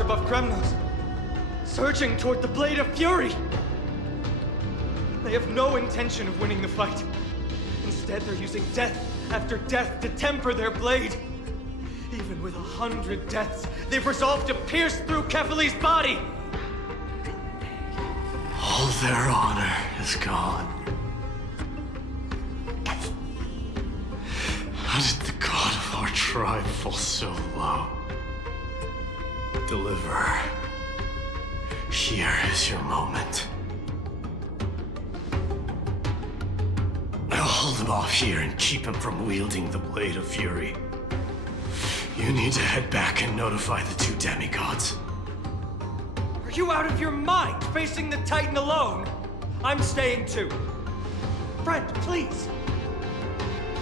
Above Kremnos, surging toward the Blade of Fury. They have no intention of winning the fight. Instead, they're using death after death to temper their blade. Even with 100 deaths, they've resolved to pierce through Kefali's body. All their honor is gone. How did the god of our tribe fall so low? Deliverer, here is your moment. I'll hold him off here and keep him from wielding the Blade of Fury. You need to head back and notify the two demigods. Are you out of your mind, facing the Titan alone? I'm staying too. Friend, please.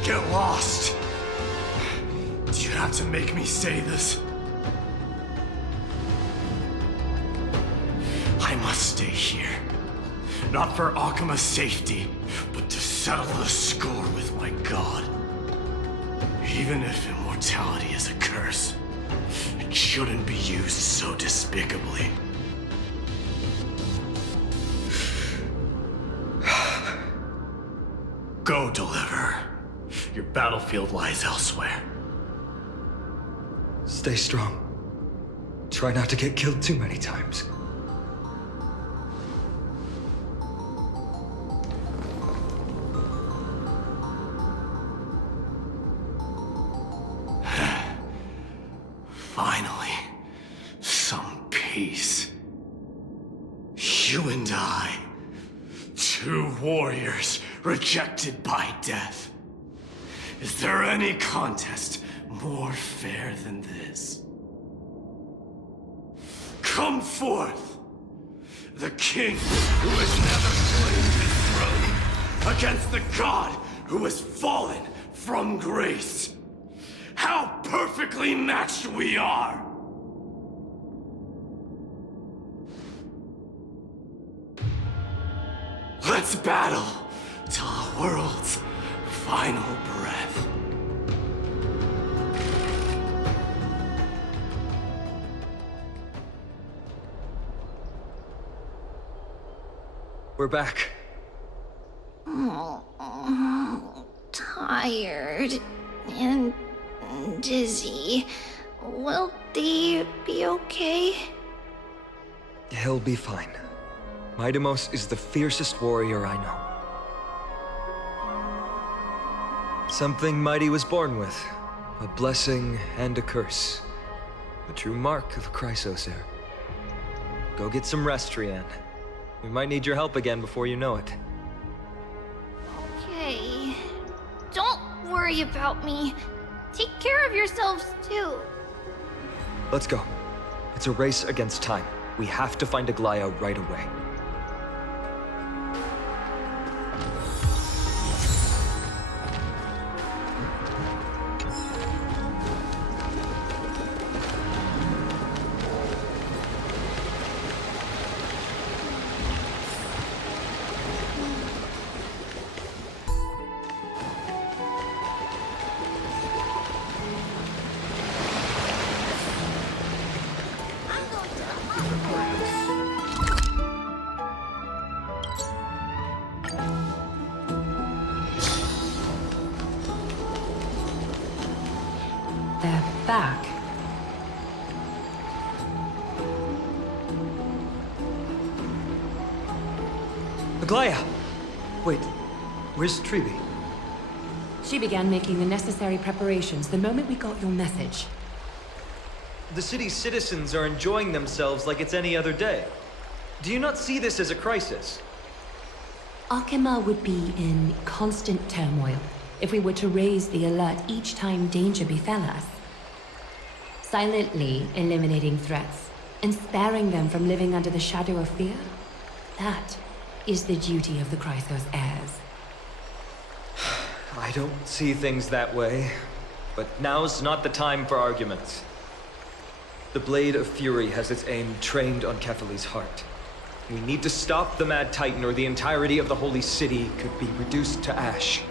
Get lost. Do you have to make me say this? I must stay here. Not for Akima's safety, but to settle the score with my god. Even if immortality is a curse, it shouldn't be used so despicably. Go, Deliverer. Your battlefield lies elsewhere. Stay strong. Try not to get killed too many times. Finally, some peace. You and I, two warriors rejected by death. Is there any contest more fair than this? Come forth, the king who has never claimed his throne, against the god who has fallen from grace. How perfectly matched we are! Let's battle till the world's final breath. We're back. Tired and dizzy. Will they be okay? He'll be fine. Midamos is the fiercest warrior I know. Something Mighty was born with. A blessing and a curse. A true mark of Chrysosair. Go get some rest, Trianne. We might need your help again before you know it. Okay. Don't worry about me. Take care of yourselves, too. Let's go. It's a race against time. We have to find Aglaya right away. They're back. Aglaya! Wait, where's Tribi? She began making the necessary preparations the moment we got your message. The city's citizens are enjoying themselves like it's any other day. Do you not see this as a crisis? Akima would be in constant turmoil if we were to raise the alert each time danger befell us. Silently eliminating threats and sparing them from living under the shadow of fear, that is the duty of the Chrysos heirs. I don't see things that way, but now's not the time for arguments. The Blade of Fury has its aim trained on Kefali's heart. We need to stop the Mad Titan, or the entirety of the Holy City could be reduced to ash.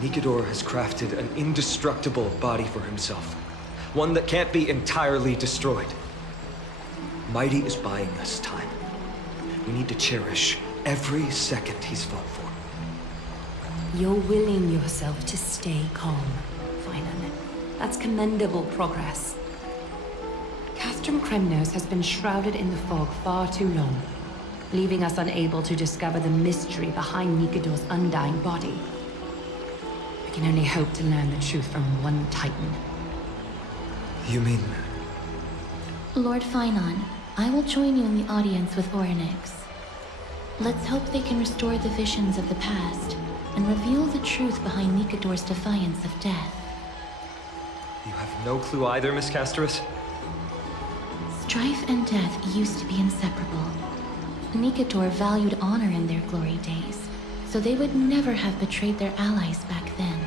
Nikador has crafted an indestructible body for himself. One that can't be entirely destroyed. Mighty is buying us time. We need to cherish every second he's fought for. You're willing yourself to stay calm, Finan. That's commendable progress. Castrum Kremnos has been shrouded in the fog far too long, leaving us unable to discover the mystery behind Nikador's undying body. We can only hope to learn the truth from one Titan. You mean... Lord Finan, I will join you in the audience with Orynyx. Let's hope they can restore the visions of the past and reveal the truth behind Nikador's defiance of death. You have no clue either, Miss Casterus? Strife and death used to be inseparable. Nikador valued honor in their glory days, so they would never have betrayed their allies back then.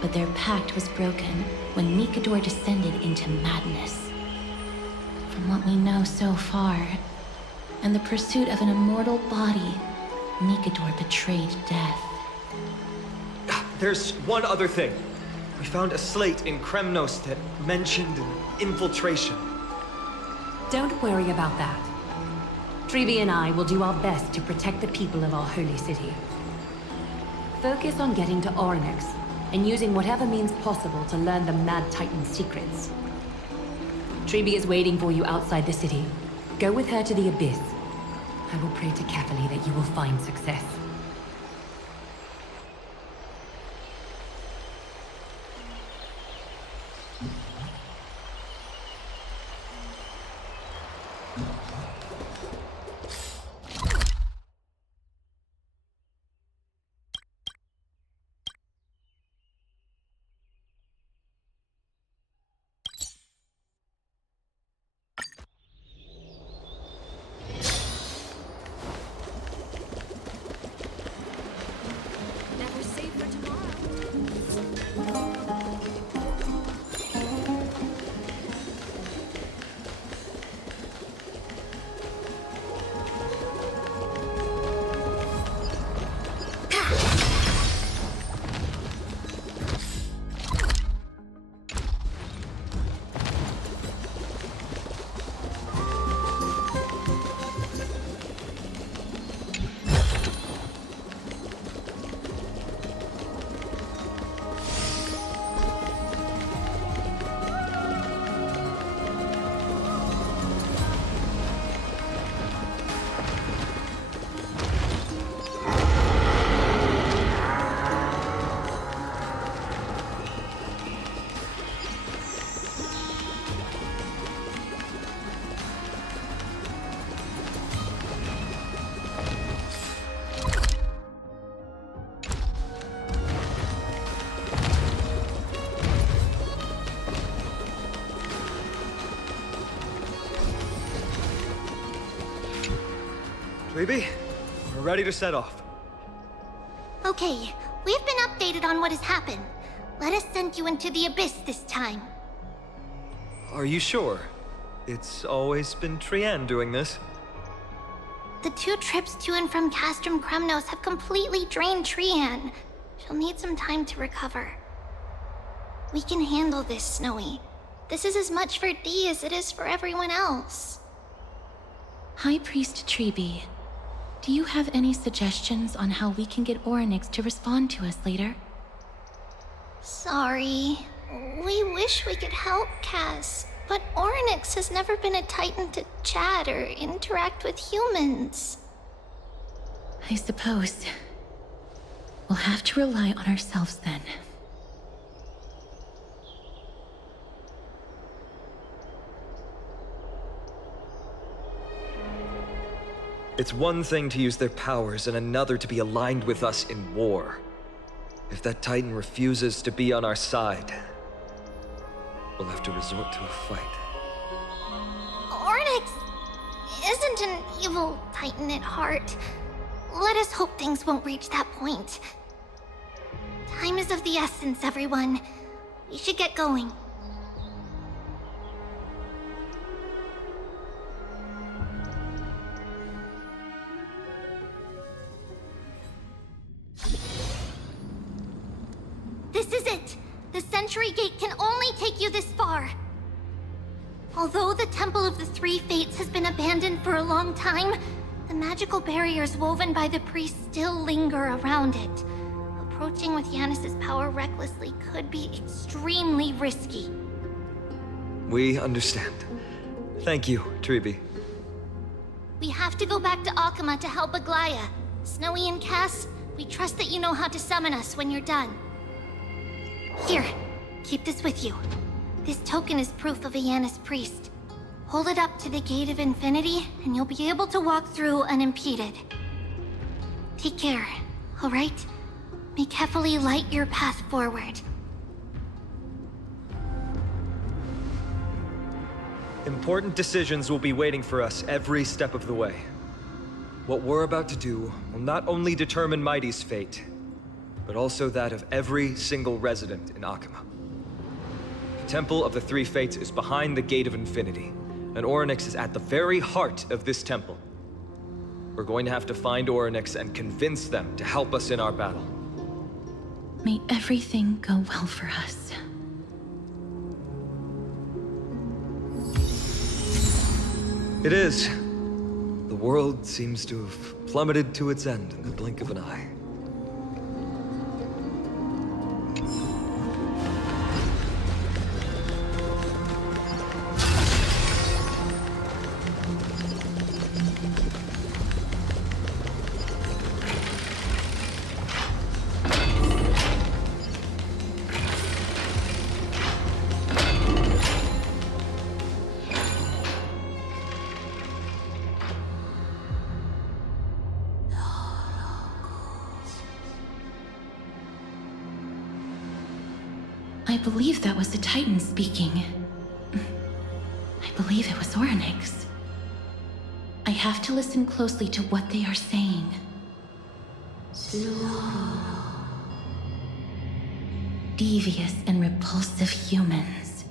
But their pact was broken when Nikador descended into madness. From what we know so far, and the pursuit of an immortal body, Nikador betrayed death. There's one other thing. We found a slate in Kremnos that mentioned an infiltration. Don't worry about that. Tribi and I will do our best to protect the people of our holy city. Focus on getting to Orynyx and using whatever means possible to learn the Mad Titan's secrets. Tribi is waiting for you outside the city. Go with her to the Abyss. I will pray to Kefali that you will find success. Tribi, we're ready to set off. Okay, we've been updated on what has happened. Let us send you into the Abyss this time. Are you sure? It's always been Trian doing this. The 2 trips to and from Castrum Kremnos have completely drained Trian. She'll need some time to recover. We can handle this, Snowy. This is as much for Dee as it is for everyone else. High Priest Tribi, do you have any suggestions on how we can get Orynyx to respond to us later? Sorry. We wish we could help, Cass, but Orynyx has never been a Titan to chat or interact with humans. I suppose. We'll have to rely on ourselves then. It's one thing to use their powers and another to be aligned with us in war. If that Titan refuses to be on our side, we'll have to resort to a fight. Ornyx isn't an evil Titan at heart. Let us hope things won't reach that point. Time is of the essence, everyone. We should get going. This is it! The Century Gate can only take you this far. Although the Temple of the Three Fates has been abandoned for a long time, the magical barriers woven by the priests still linger around it. Approaching with Yanis's power recklessly could be extremely risky. We understand. Thank you, TB. We have to go back to Akama to help Aglaya. Snowy and Cass, we trust that you know how to summon us when you're done. Here, keep this with you. This token is proof of a Yanis priest. Hold it up to the Gate of Infinity, and you'll be able to walk through unimpeded. Take care, alright? May carefully light your path forward. Important decisions will be waiting for us every step of the way. What we're about to do will not only determine Mighty's fate, but also that of every single resident in Akama. The Temple of the Three Fates is behind the Gate of Infinity, and Ornyx is at the very heart of this temple. We're going to have to find Ornyx and convince them to help us in our battle. May everything go well for us. It is. The world seems to have plummeted to its end in the blink of an eye. I believe that was the Titan speaking. I believe it was Ornyx. I have to listen closely to what they are saying. Devious and repulsive humans.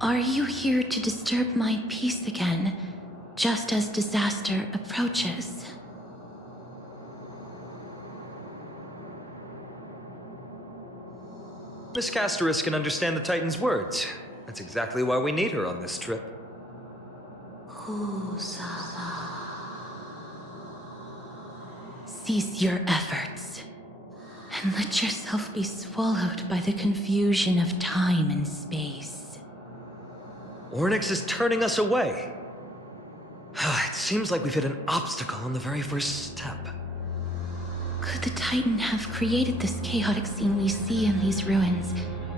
Are you here to disturb my peace again, just as disaster approaches? Miss Castoris can understand the Titan's words. That's exactly why we need her on this trip. Cease your efforts, and let yourself be swallowed by the confusion of time and space. Ornyx is turning us away. It seems like we've hit an obstacle on the very first step. Could the Titan have created this chaotic scene we see in these ruins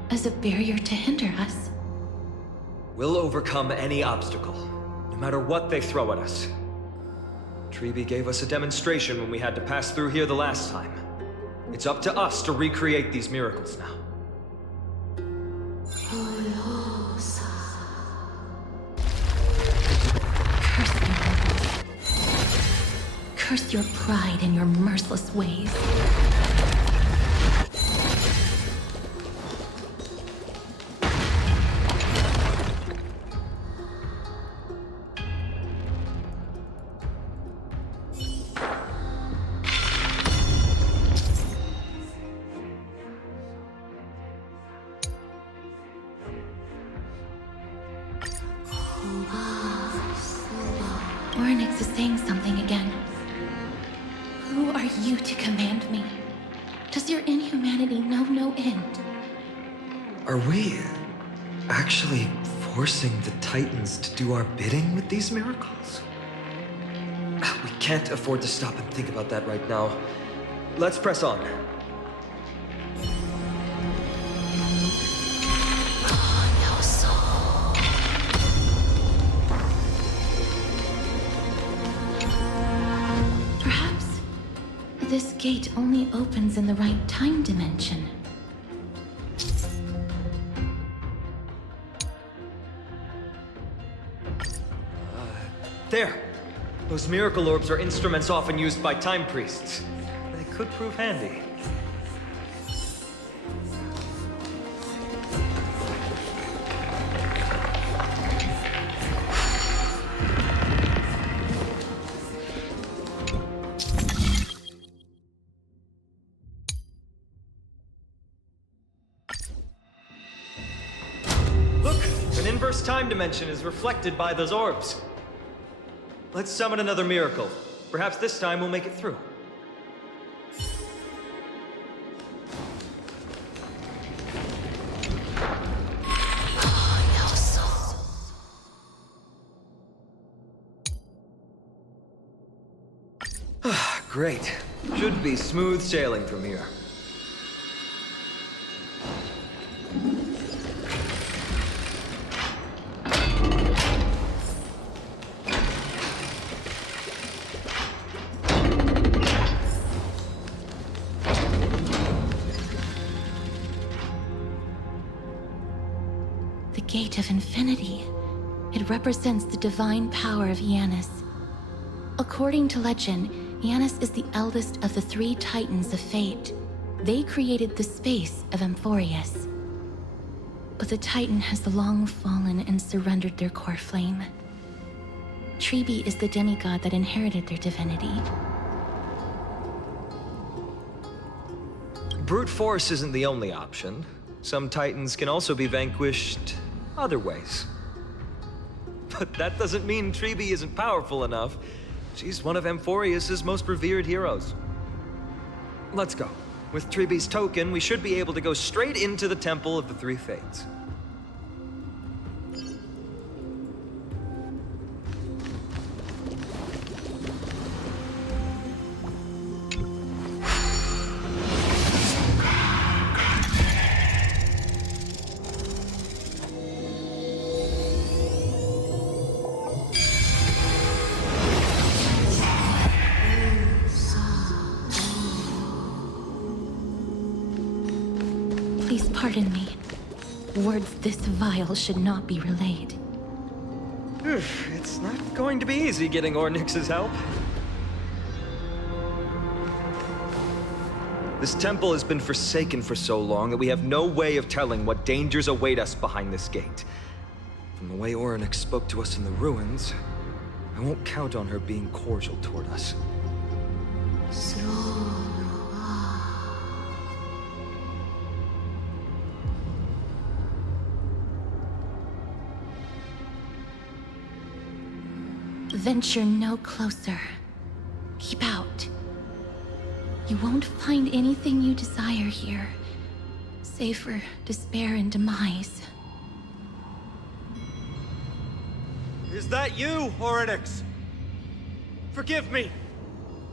as a barrier to hinder us? We'll overcome any obstacle, no matter what they throw at us. TB gave us a demonstration when we had to pass through here the last time. It's up to us to recreate these miracles now. Curse your pride and your merciless ways. Ornyx is saying something again. Who are you to command me? Does your inhumanity know no end? Are we actually forcing the Titans to do our bidding with these miracles? We can't afford to stop and think about that right now. Let's press on. gate only opens in the right time dimension. There! Those miracle orbs are instruments often used by time priests. They could prove handy. Look! An inverse time dimension is reflected by those orbs. Let's summon another miracle. Perhaps this time we'll make it through. Great. Should be smooth sailing from here. The Gate of Infinity. It represents the divine power of Janus. According to legend, Janus is the eldest of the 3 Titans of Fate. They created the space of Amphorius. But the Titan has long fallen and surrendered their core flame. TB is the demigod that inherited their divinity. Brute force isn't the only option. Some Titans can also be vanquished other ways. But that doesn't mean TB isn't powerful enough. She's one of Amphorius' most revered heroes. Let's go. With TB's token, we should be able to go straight into the Temple of the 3 Fates. Please pardon me. Words this vile should not be relayed. It's not going to be easy getting Ornyx's help. This temple has been forsaken for so long that we have no way of telling what dangers await us behind this gate. From the way Ornyx spoke to us in the ruins, I won't count on her being cordial toward us. Venture no closer. Keep out. You won't find anything you desire here, save for despair and demise. Is that you, Ornyx? Forgive me,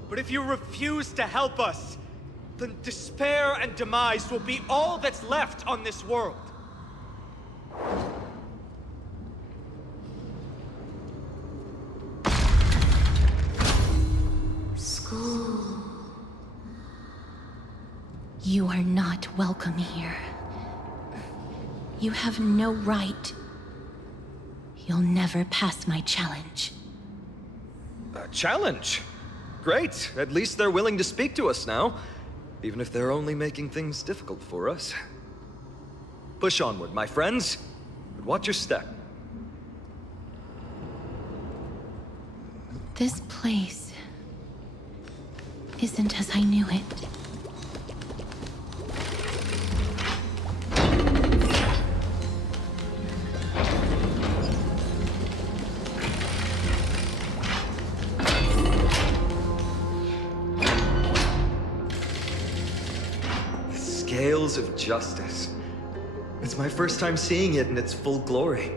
but if you refuse to help us, then despair and demise will be all that's left on this world. You are not welcome here. You have no right. You'll never pass my challenge. A challenge? Great. At least they're willing to speak to us now. Even if they're only making things difficult for us. Push onward, my friends. But watch your step. This place isn't as I knew it. Scales of justice. It's my first time seeing it in its full glory.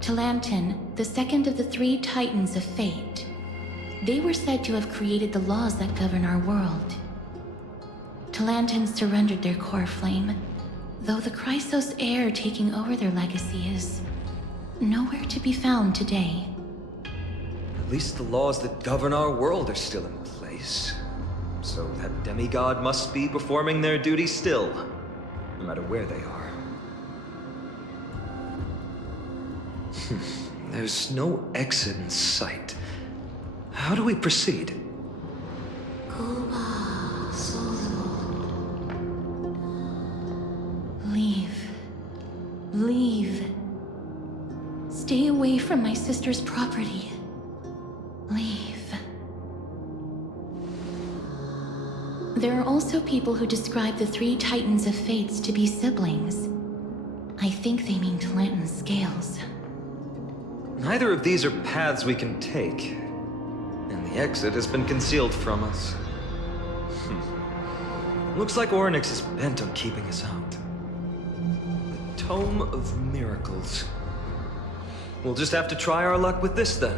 Talantin, the second of the 3 Titans of Fate. They were said to have created the laws that govern our world. Talantin surrendered their core flame, though the Chrysos heir taking over their legacy is nowhere to be found today. At least the laws that govern our world are still in place. So that demigod must be performing their duty still, no matter where they are. There's no exit in sight. How do we proceed? Leave. Leave. Stay away from my sister's property. Leave. There are also people who describe the three Titans of Fates to be siblings. I think they mean Tlanton's scales. Neither of these are paths we can take, and the exit has been concealed from us. Looks like Oryx is bent on keeping us out. The Tome of Miracles. We'll just have to try our luck with this then.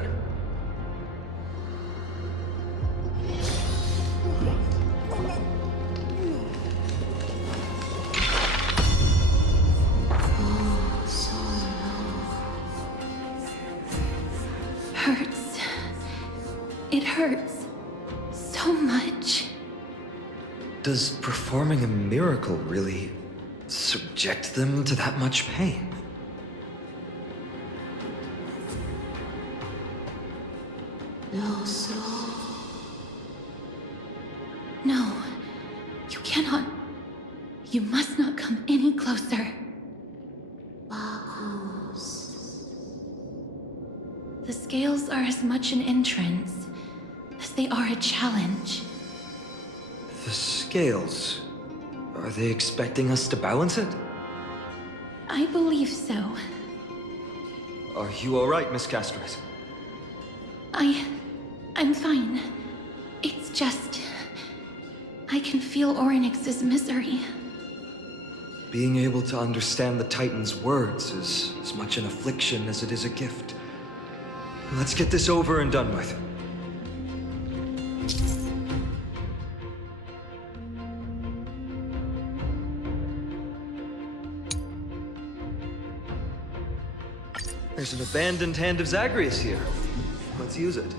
Hurts. It hurts so much. Does performing a miracle really subject them to that much pain? No, you cannot. You must not come any closer. The scales are as much an entrance as they are a challenge. The scales... Are they expecting us to balance it? I believe so. Are you alright, Miss Castres? I'm fine. It's just... I can feel Oryx's misery. Being able to understand the Titan's words is as much an affliction as it is a gift. Let's get this over and done with. There's an abandoned hand of Zagreus here. Let's use it.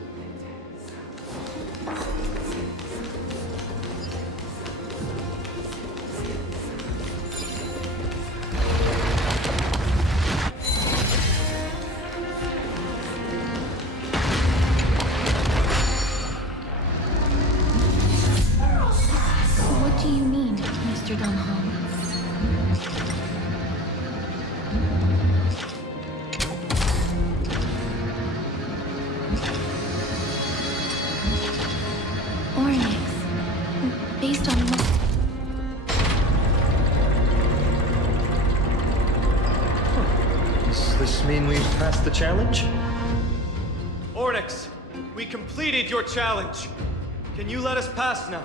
What do you mean, Mr. Dunham? Based on Does this mean we've passed the challenge? Ornyx, we completed your challenge. Can you let us pass now?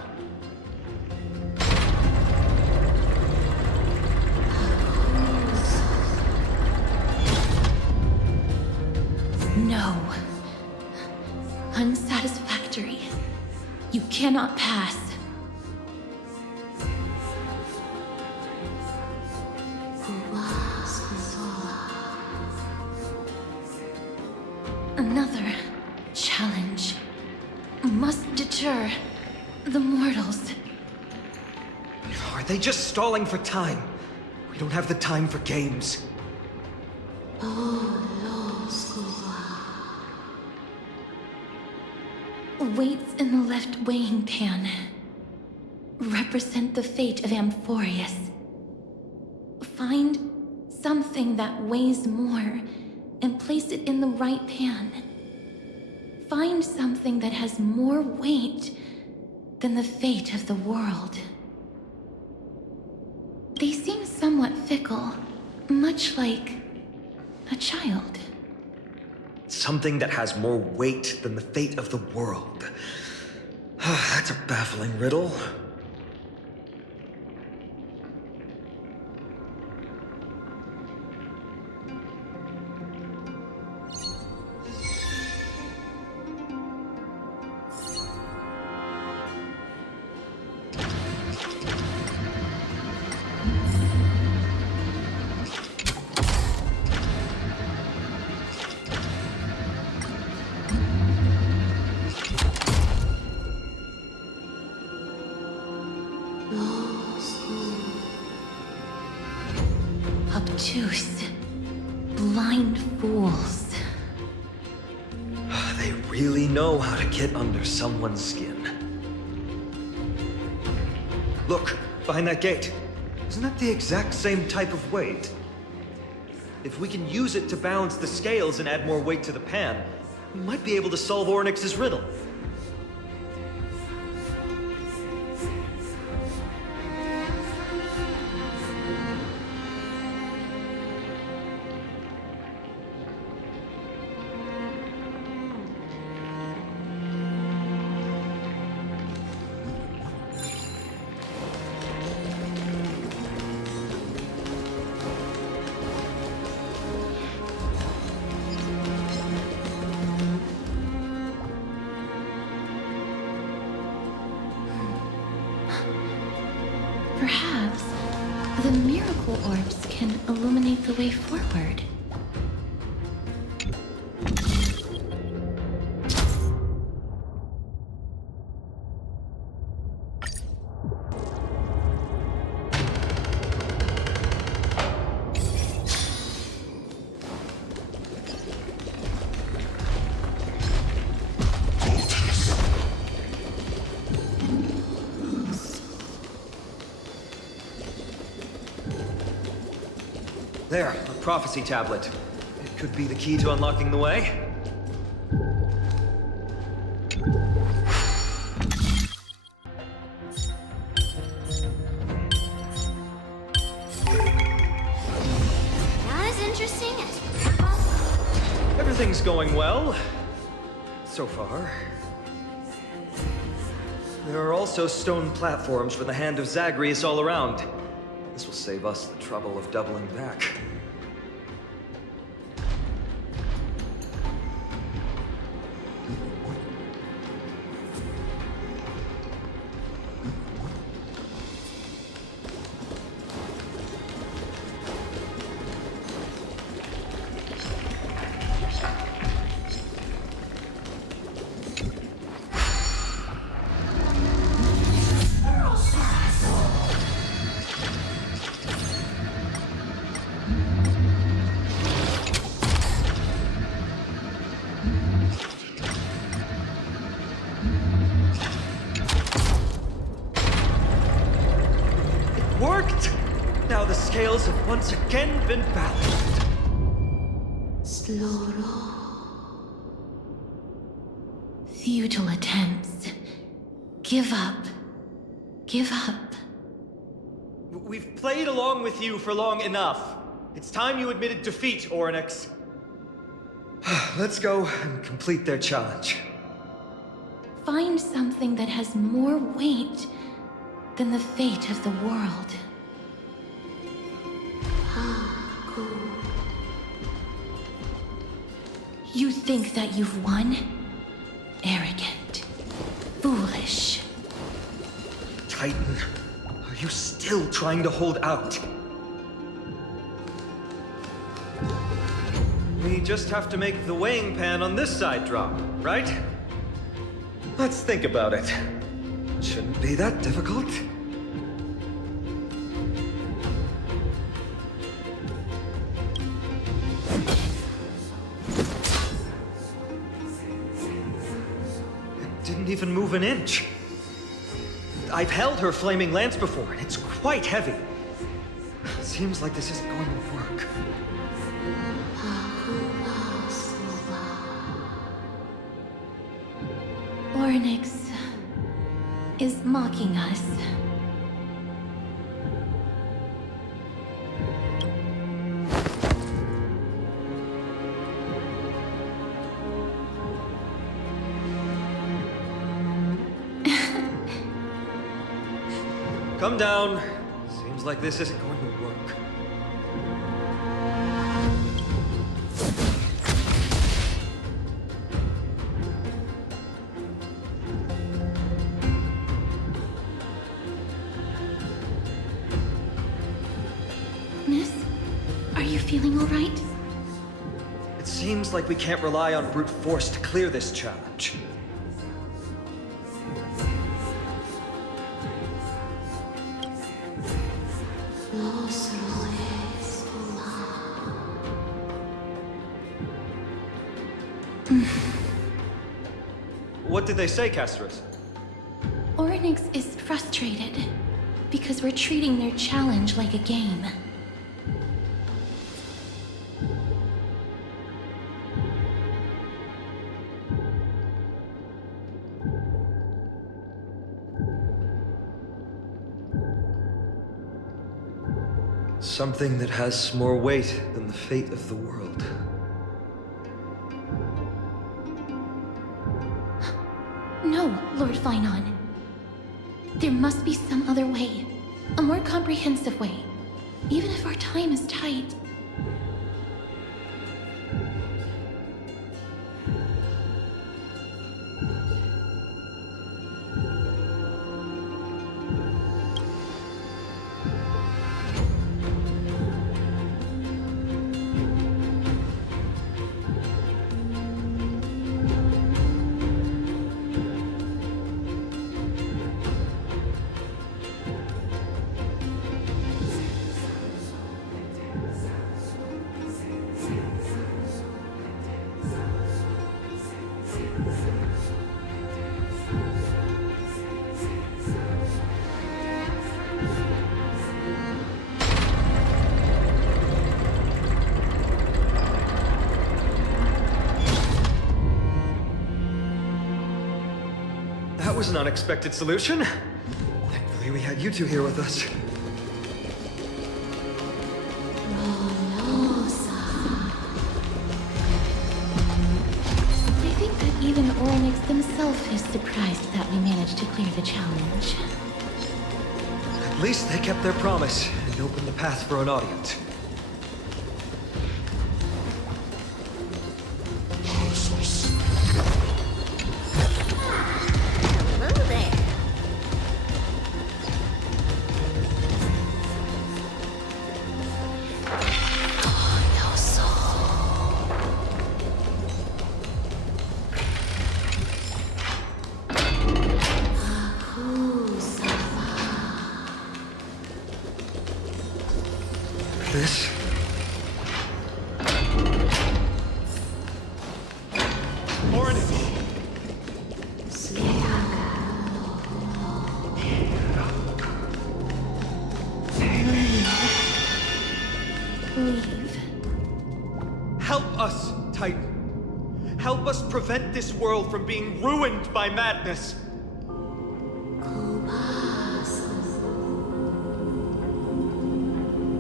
No. Unsatisfactory. You cannot pass. Another challenge must deter the mortals. Are they just stalling for time? We don't have the time for games. Weights in the left weighing pan represent the fate of Amphorius. Find something that weighs more and place it in the right pan. Find something that has more weight than the fate of the world. They seem somewhat fickle, much like a child. Something that has more weight than the fate of the world. That's a baffling riddle. Obtuse. Blind fools. They really know how to get under someone's skin. Look, behind that gate. Isn't that the exact same type of weight? If we can use it to balance the scales and add more weight to the pan, we might be able to solve Ornyx's riddle. Perhaps the miracle orbs can illuminate the way forward. There, a prophecy tablet. It could be the key to unlocking the way. Not as interesting as... Everything's going well. So far. There are also stone platforms with the hand of Zagreus all around. This will save us the trouble of doubling back. Worked! Now the scales have once again been balanced. Sloro. Futile attempts. Give up. Give up. We've played along with you for long enough. It's time you admitted defeat, Ornyx. Let's go and complete their challenge. Find something that has more weight than the fate of the world. You think that you've won? Arrogant. Foolish. Titan, are you still trying to hold out? We just have to make the weighing pan on this side drop, right? Let's think about it. Shouldn't be that difficult. It didn't even move an inch. I've held her flaming lance before, and it's quite heavy. Seems like this isn't going to work. Ornyx is mocking us. Come down. Seems like this isn't going to work. Miss, are you feeling all right? It seems like we can't rely on brute force to clear this challenge. What did they say, Castros? Oryx is frustrated because we're treating their challenge like a game. Something that has more weight than the fate of the world. No, Lord Finon. There must be some other way. A more comprehensive way. Even if our time is tight. That was an unexpected solution. Thankfully, we had you two here with us. I think that even Oryx himself is surprised that we managed to clear the challenge. At least they kept their promise and opened the path for an audience. This? Oryx! Leave. Help us, Titan. Help us prevent this world from being ruined by madness.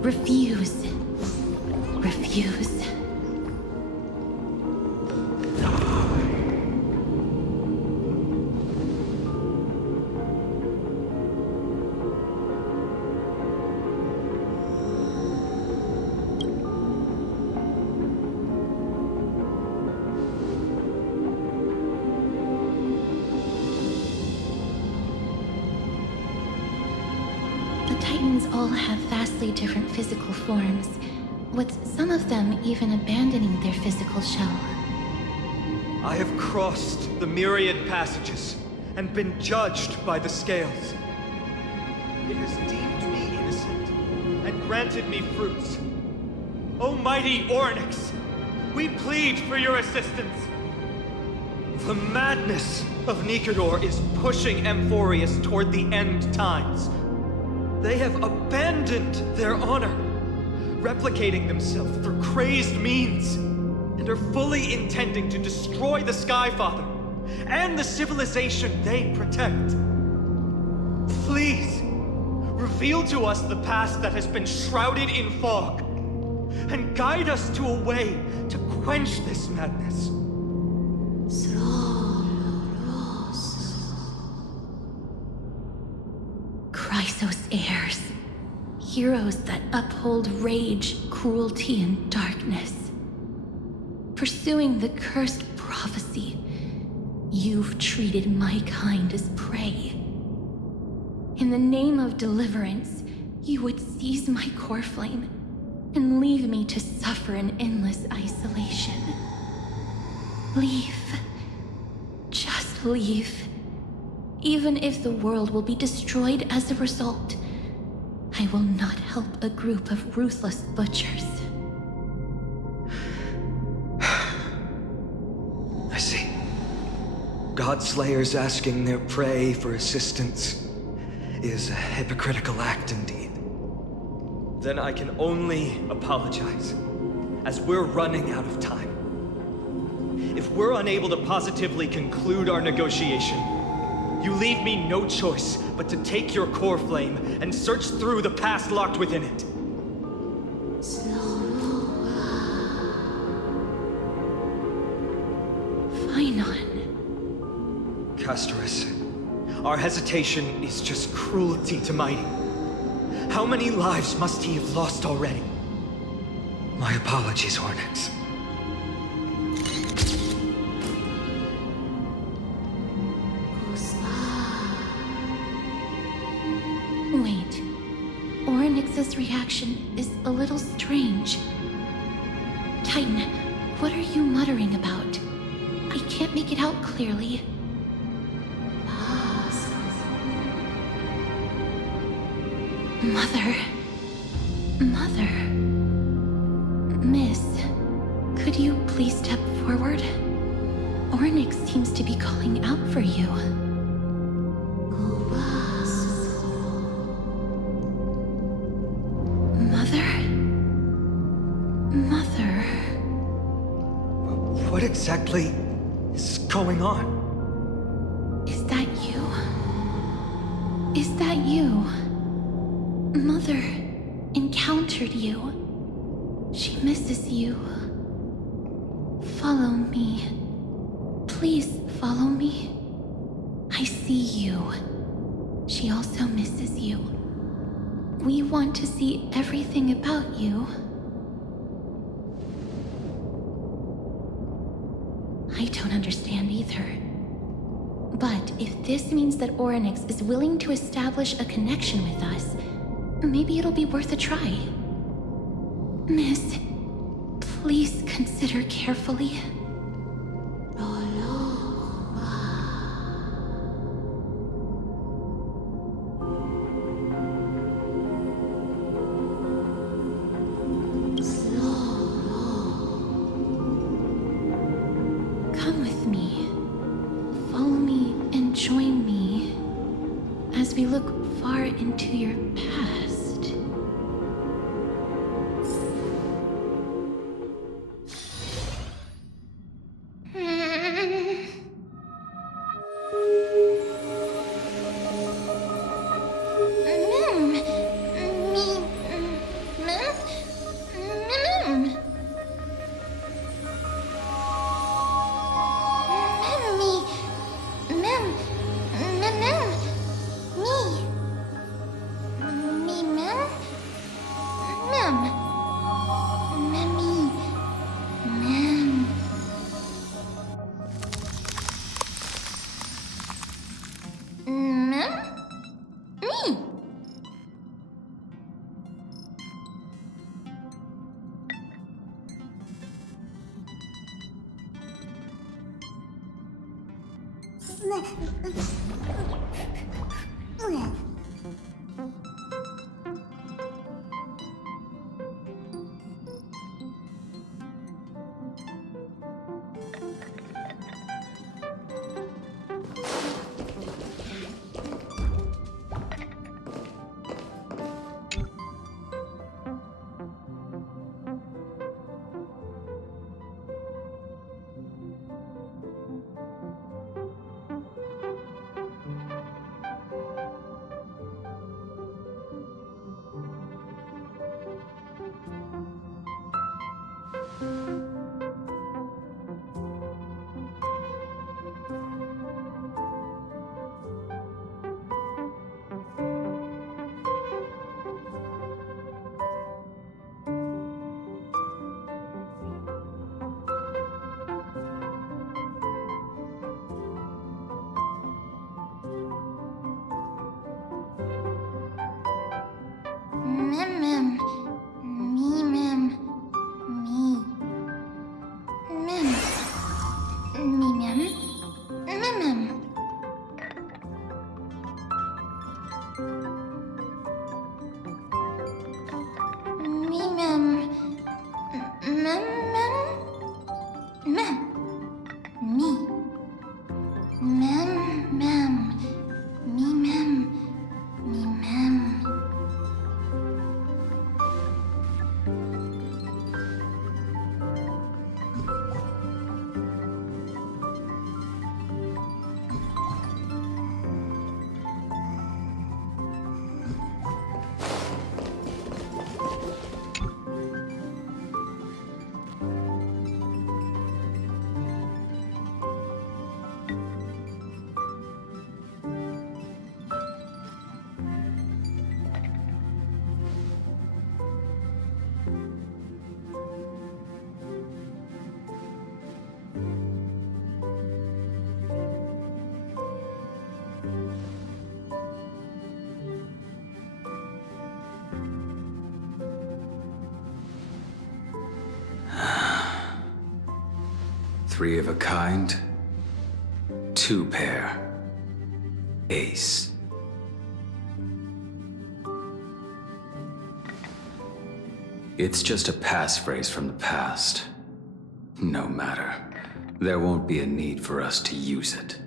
Refuse. Refuse. Titans all have vastly different physical forms, with some of them even abandoning their physical shell. I have crossed the myriad passages and been judged by the scales. It has deemed me innocent and granted me fruits. O mighty Oryx, we plead for your assistance. The madness of Nikedor is pushing Amphorius toward the end times. They have abandoned their honor, replicating themselves through crazed means, and are fully intending to destroy the Skyfather and the civilization they protect. Please, reveal to us the past that has been shrouded in fog, and guide us to a way to quench this madness. Chrysos heirs. Heroes that uphold rage, cruelty, and darkness. Pursuing the cursed prophecy, you've treated my kind as prey. In the name of deliverance, you would seize my core flame and leave me to suffer in endless isolation. Leave. Just leave. Even if the world will be destroyed as a result, I will not help a group of ruthless butchers. I see. God-slayers asking their prey for assistance is a hypocritical act indeed. Then I can only apologize, as we're running out of time. If we're unable to positively conclude our negotiation, you leave me no choice but to take your core flame and search through the past locked within it. Phainon. Castorus, our hesitation is just cruelty to Mighty. How many lives must he have lost already? My apologies, Hornix. Wait. Oryx's reaction is a little strange. Titan, what are you muttering about? I can't make it out clearly. Mother. Miss, could you please step forward? Oryx seems to be calling out for you. Mother. What exactly is going on? Is that you? Is that you? Mother encountered you. She misses you. Follow me. Please follow me. I see you. She also misses you. We want to see everything about you. I don't understand either. But if this means that Oryx is willing to establish a connection with us, maybe it'll be worth a try. Miss, please consider carefully. Come with me. Follow me and join me as we look far into your past. 3 of a kind, 2 pair, ace. It's just a passphrase from the past. No matter. There won't be a need for us to use it.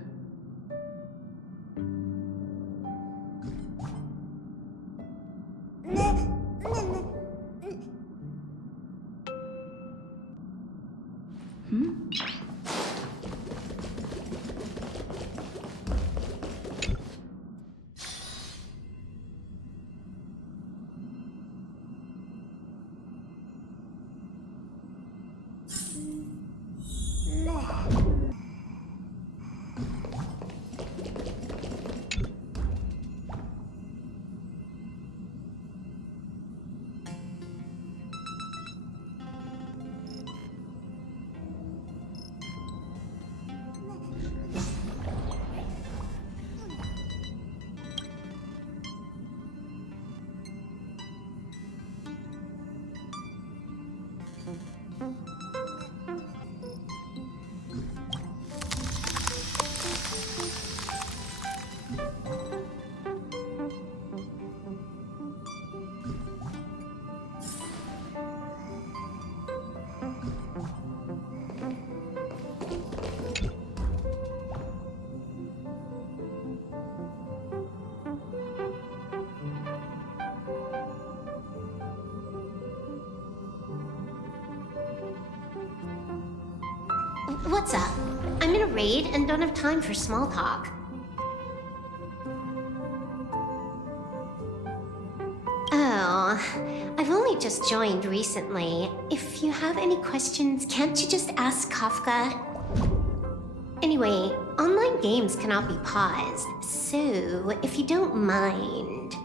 What's up? I'm in a raid and don't have time for small talk. Oh, I've only just joined recently. If you have any questions, can't you just ask Kafka? Anyway, online games cannot be paused, so if you don't mind...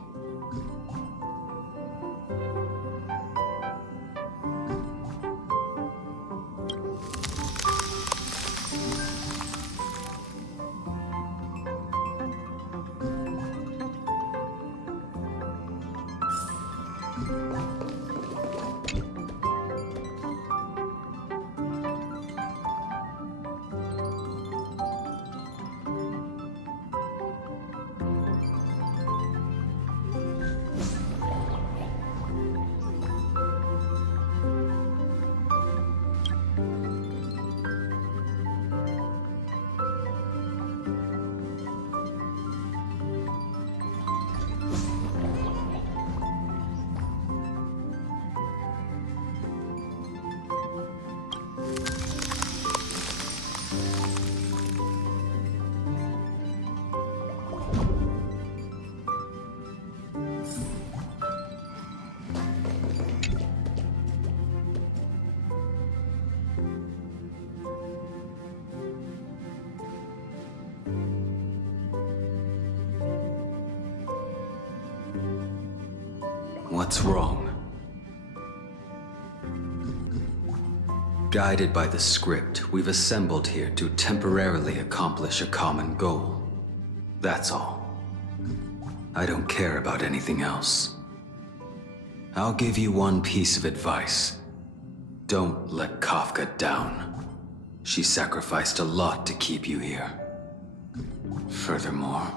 What's wrong? Guided by the script, we've assembled here to temporarily accomplish a common goal. That's all. I don't care about anything else. I'll give you one piece of advice. Don't let Kafka down. She sacrificed a lot to keep you here. Furthermore...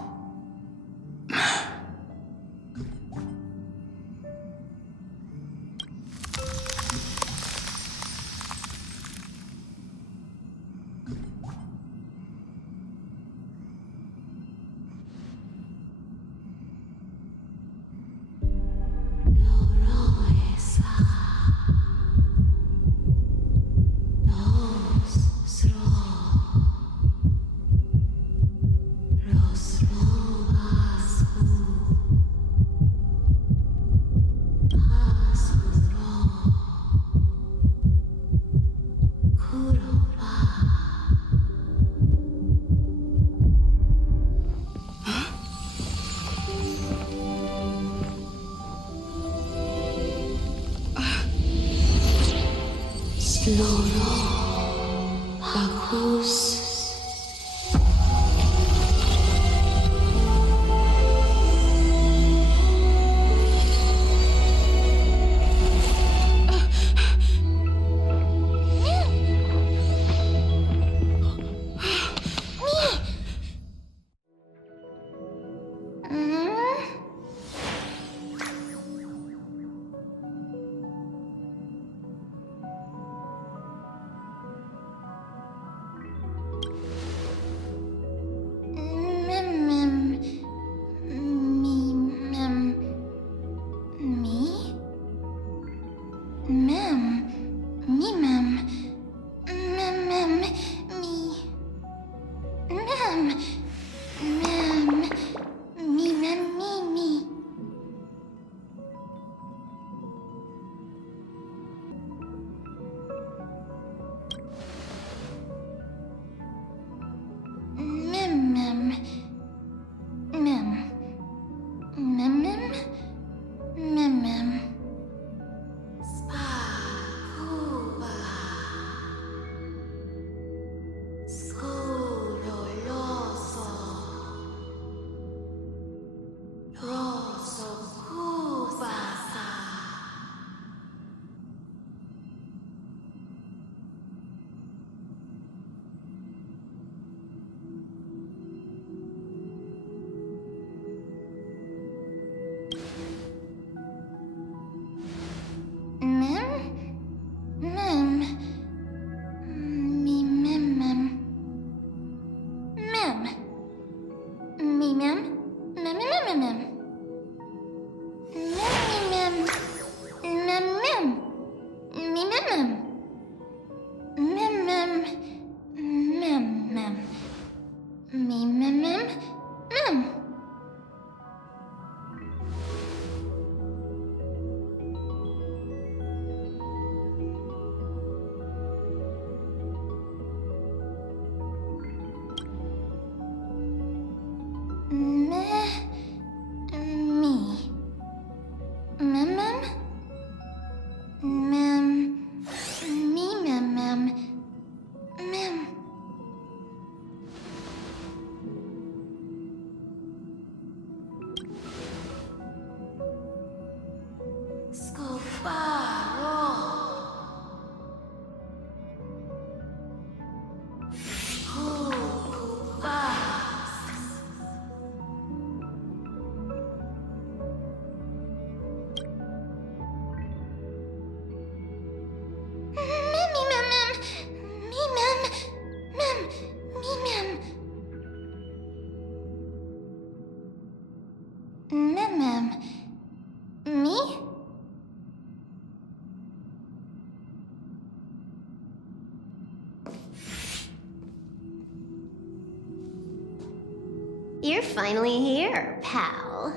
You're finally here, pal.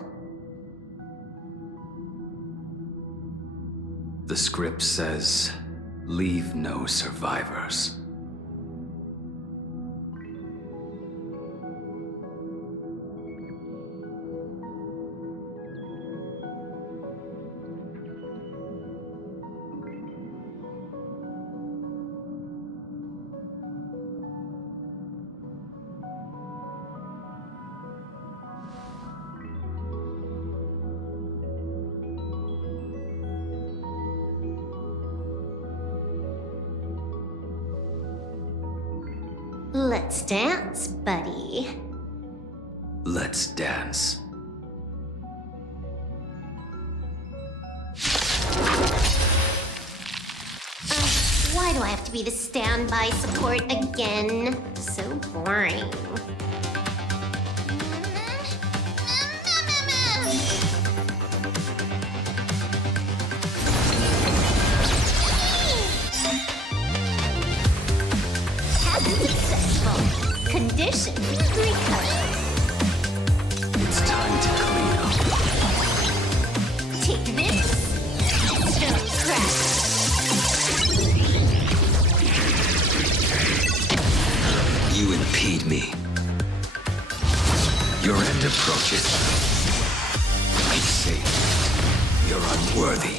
The script says, leave no survivors. Let's dance, buddy. Let's dance. Why do I have to be the standby support again? So boring. Successful. Condition recovered. It's time to clean up. Take this. Stone crack. You impede me. Your end approaches. I say, you're unworthy.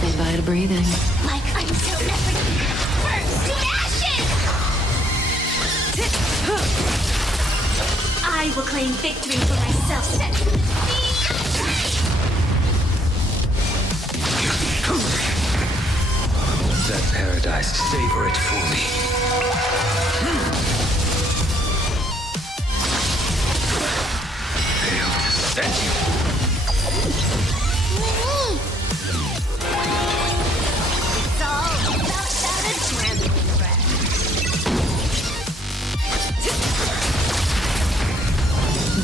Say bye to breathing. Like I'm so everything. Burns to ashes! I will claim victory for myself. That paradise, savor it for me. Fail to send you. It's all about that adrenaline rush.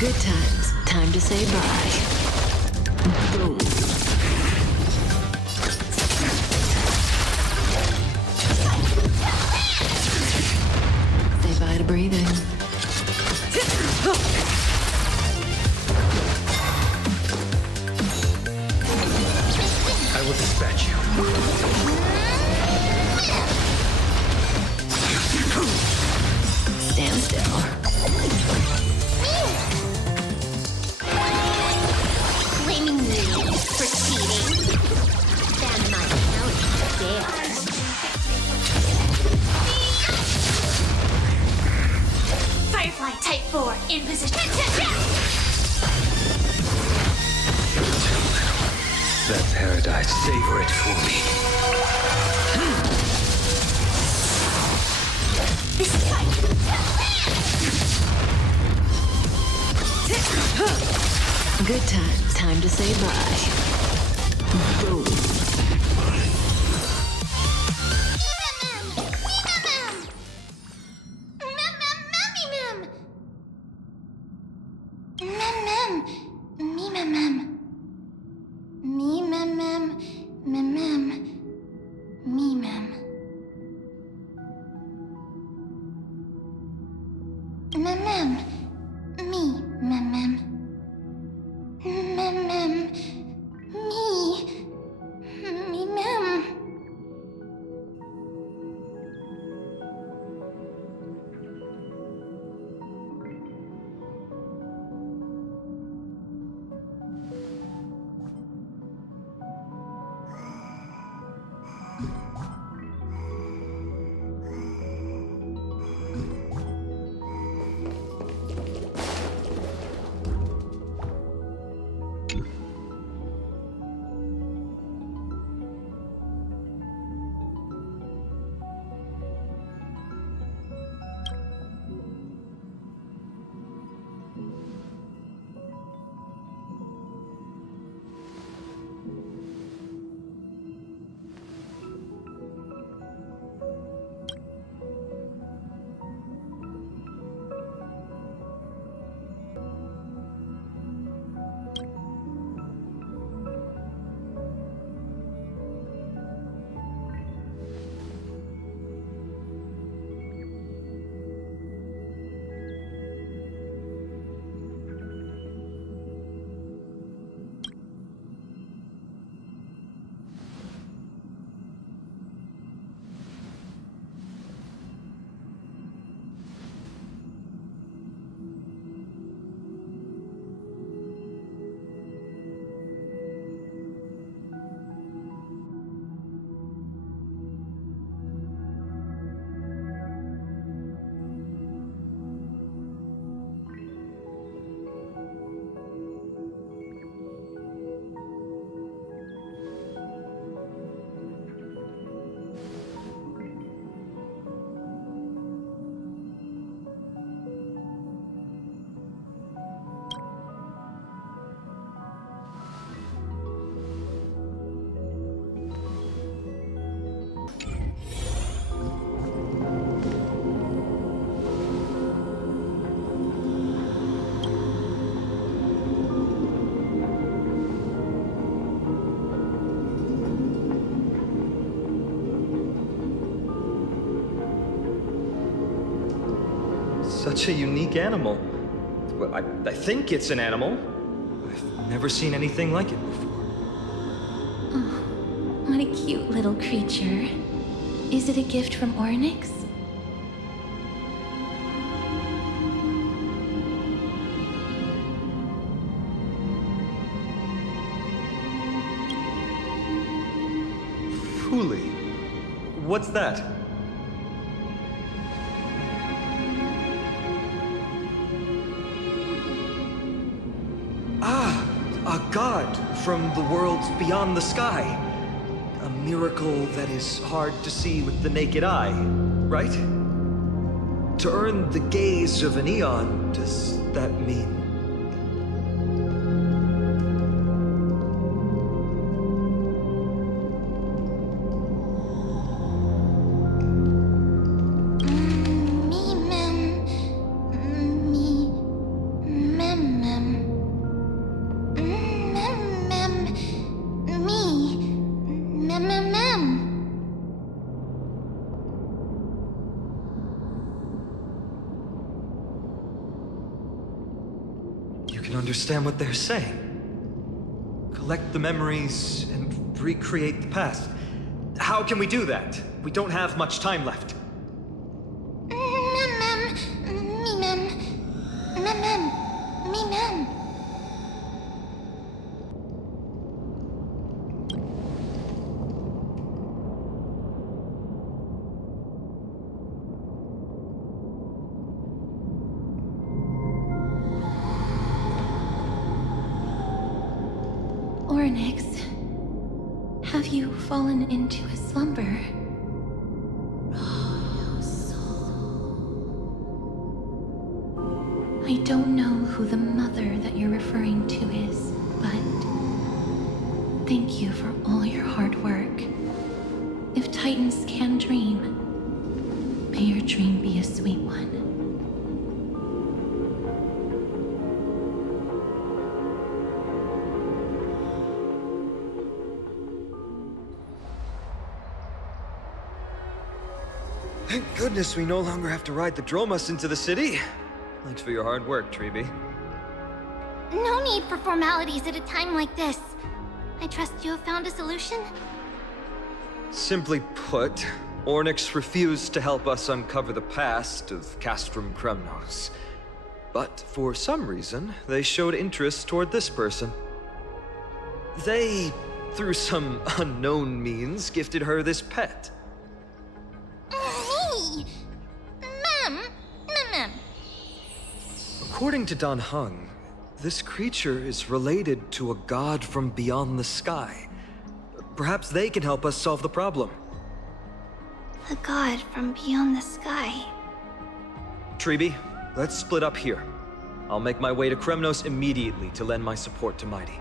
Good times. Time to say bye. Boom. Say bye to breathing. I will dispatch you. Stand still. Blaming me for cheating. Stand my account there. Firefly Type 4 in position. That paradise, savor it for me. This time. Good times. Time to say bye. Boom. such a unique animal. Well, I think it's an animal. I've never seen anything like it before. Oh, what a cute little creature. Is it a gift from Ornyx? Fuli. What's that? Ah, a god from the worlds beyond the sky. A miracle that is hard to see with the naked eye, right? To earn the gaze of an eon, does that mean? Understand what they're saying. Collect the memories and recreate the past. How can we do that? We don't have much time left. Ornyx, have you fallen into a slumber? I don't know who the mother that you're referring to is, but thank you for all your hard work. If Titans can dream, may your dream be a sweet one. Thank goodness we no longer have to ride the Dromus into the city. Thanks for your hard work, Treeby. No need for formalities at a time like this. I trust you have found a solution? Simply put, Ornyx refused to help us uncover the past of Castrum Kremnos. But for some reason, they showed interest toward this person. They, through some unknown means, gifted her this pet. Me! Mem. According to Dan Heng, this creature is related to a god from beyond the sky. Perhaps they can help us solve the problem. A god from beyond the sky. Treeby, let's split up here. I'll make my way to Kremnos immediately to lend my support to Mighty.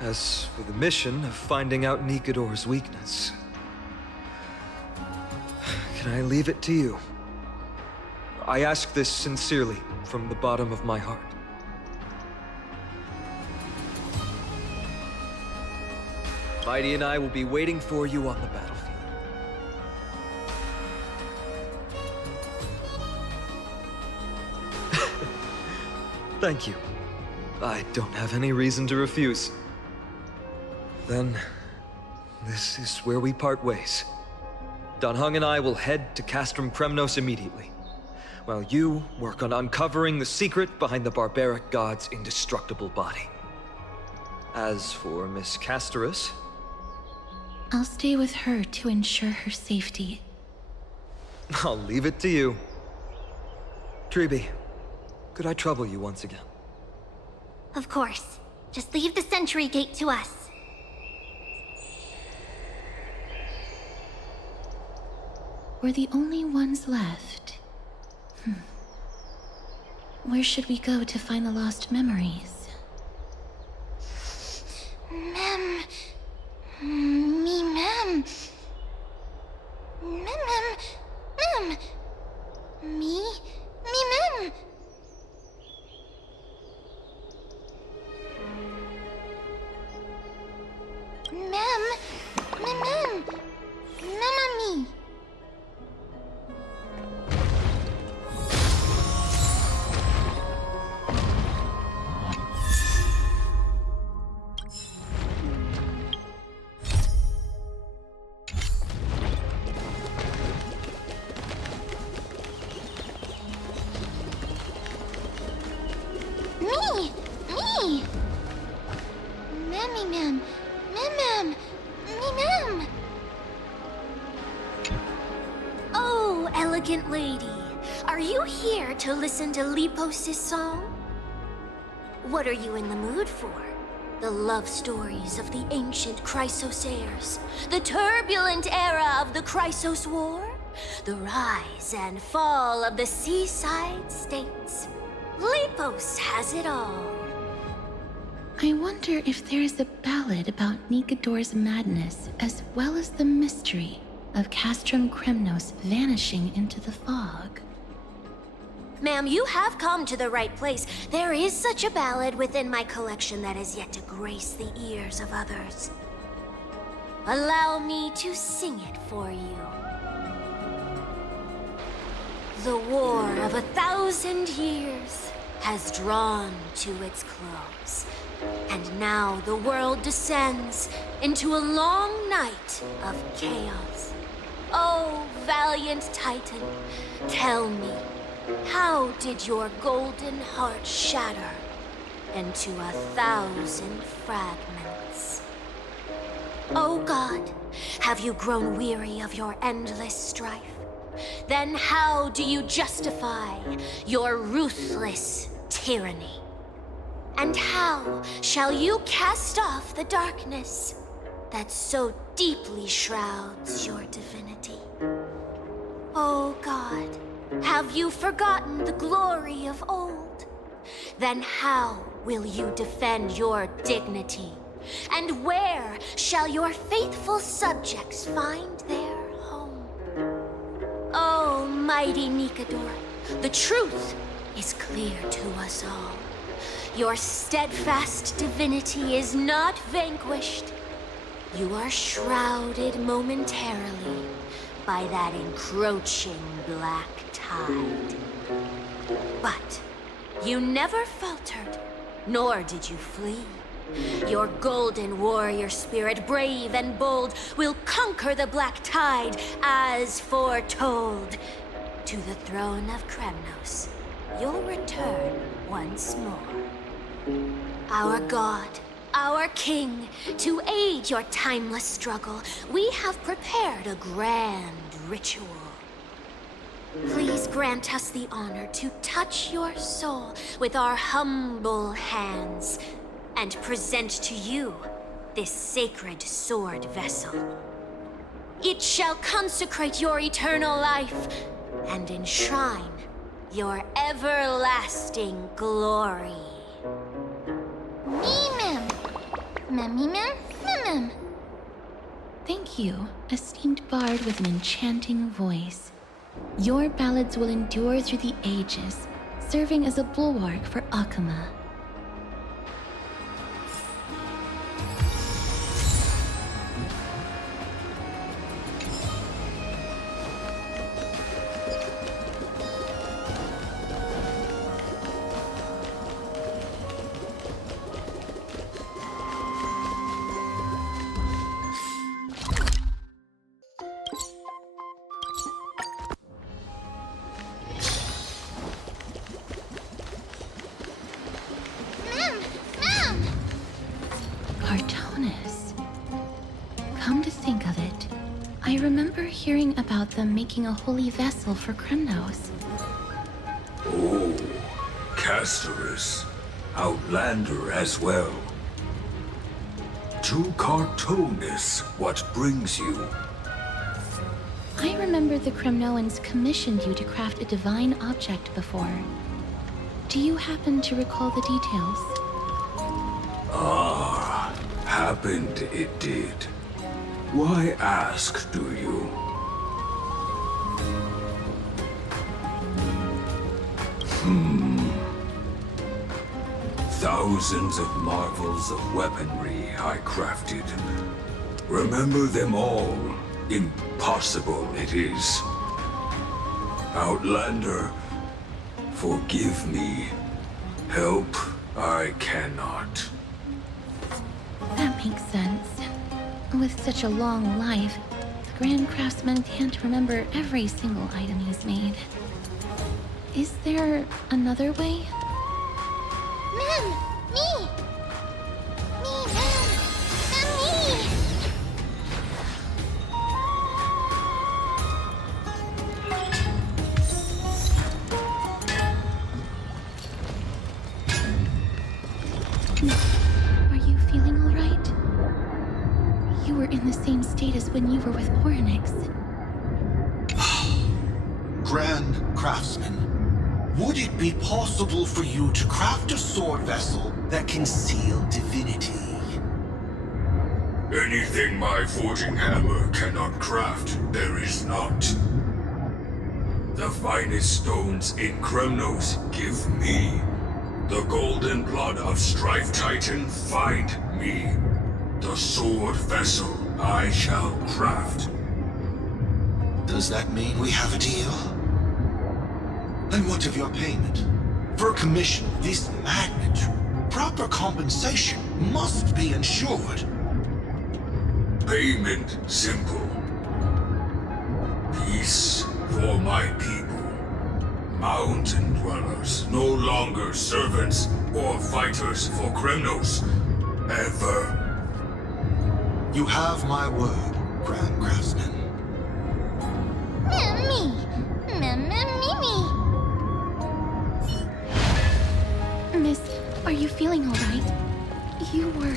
As for the mission of finding out Nikador's weakness, can I leave it to you? I ask this sincerely, from the bottom of my heart. Mighty and I will be waiting for you on the battlefield. Thank you. I don't have any reason to refuse. Then, this is where we part ways. Dan Heng and I will head to Castrum Kremnos immediately, while you work on uncovering the secret behind the barbaric god's indestructible body. As for Miss Castorus, I'll stay with her to ensure her safety. I'll leave it to you. Treeby, could I trouble you once again? Of course. Just leave the sentry gate to us. We're the only ones left. Where should we go to find the lost memories? Mem. elegant lady, are you here to listen to Lepos' song? What are you in the mood for? The love stories of the ancient Chrysosaurs, the turbulent era of the Chrysos War, the rise and fall of the seaside states. Lepos has it all. I wonder if there is a ballad about Nikodor's madness as well as the mystery of Castrum Kremnos vanishing into the fog. Ma'am, you have come to the right place. There is such a ballad within my collection that is yet to grace the ears of others. Allow me to sing it for you. The war of 1,000 years has drawn to its close, and now the world descends into a long night of chaos. Oh, valiant Titan, tell me, how did your golden heart shatter into 1,000 fragments? Oh God, have you grown weary of your endless strife? Then how do you justify your ruthless tyranny? And how shall you cast off the darkness that so deeply shrouds your divinity? Oh God, have you forgotten the glory of old? Then how will you defend your dignity? And where shall your faithful subjects find their home? Oh, mighty Nikodor, the truth is clear to us all. Your steadfast divinity is not vanquished. You are shrouded momentarily by that encroaching black tide. But you never faltered, nor did you flee. Your golden warrior spirit, brave and bold, will conquer the black tide as foretold. To the throne of Kremnos, you'll return once more. Our God, our King, to aid your timeless struggle, we have prepared a grand ritual. Please grant us the honor to touch your soul with our humble hands and present to you this sacred sword vessel. It shall consecrate your eternal life and enshrine your everlasting glory. Thank you, esteemed bard with an enchanting voice. Your ballads will endure through the ages, serving as a bulwark for Akama. Come to think of it, I remember hearing about them making a holy vessel for Kremnos. Oh, Castorus. Outlander as well. To Cartonis, what brings you? I remember the Kremnoans commissioned you to craft a divine object before. Do you happen to recall the details? Ah, happened it did. Why ask, do you? Thousands of marvels of weaponry I crafted. Remember them all. Impossible it is. Outlander, forgive me. Help I cannot. That makes sense. With such a long life, the Grand Craftsman can't remember every single item he's made. Is there another way? Mem! Me! Me, Mem! Mem, me! were in the same state as when you were with Orynyx. Grand Craftsman, would it be possible for you to craft a sword vessel that can seal divinity? Anything my forging hammer cannot craft, there is not. The finest stones in Kremnos give me. The golden blood of Strife Titan find me. The sword vessel I shall craft. Does that mean we have a deal? And what of your payment? For a commission of this magnitude, proper compensation must be ensured. Payment simple. Peace for my people. Mountain dwellers, no longer servants or fighters for Kremnos. Ever. You have my word, Grand Craftsman. Me. Miss, are you feeling all right? You were...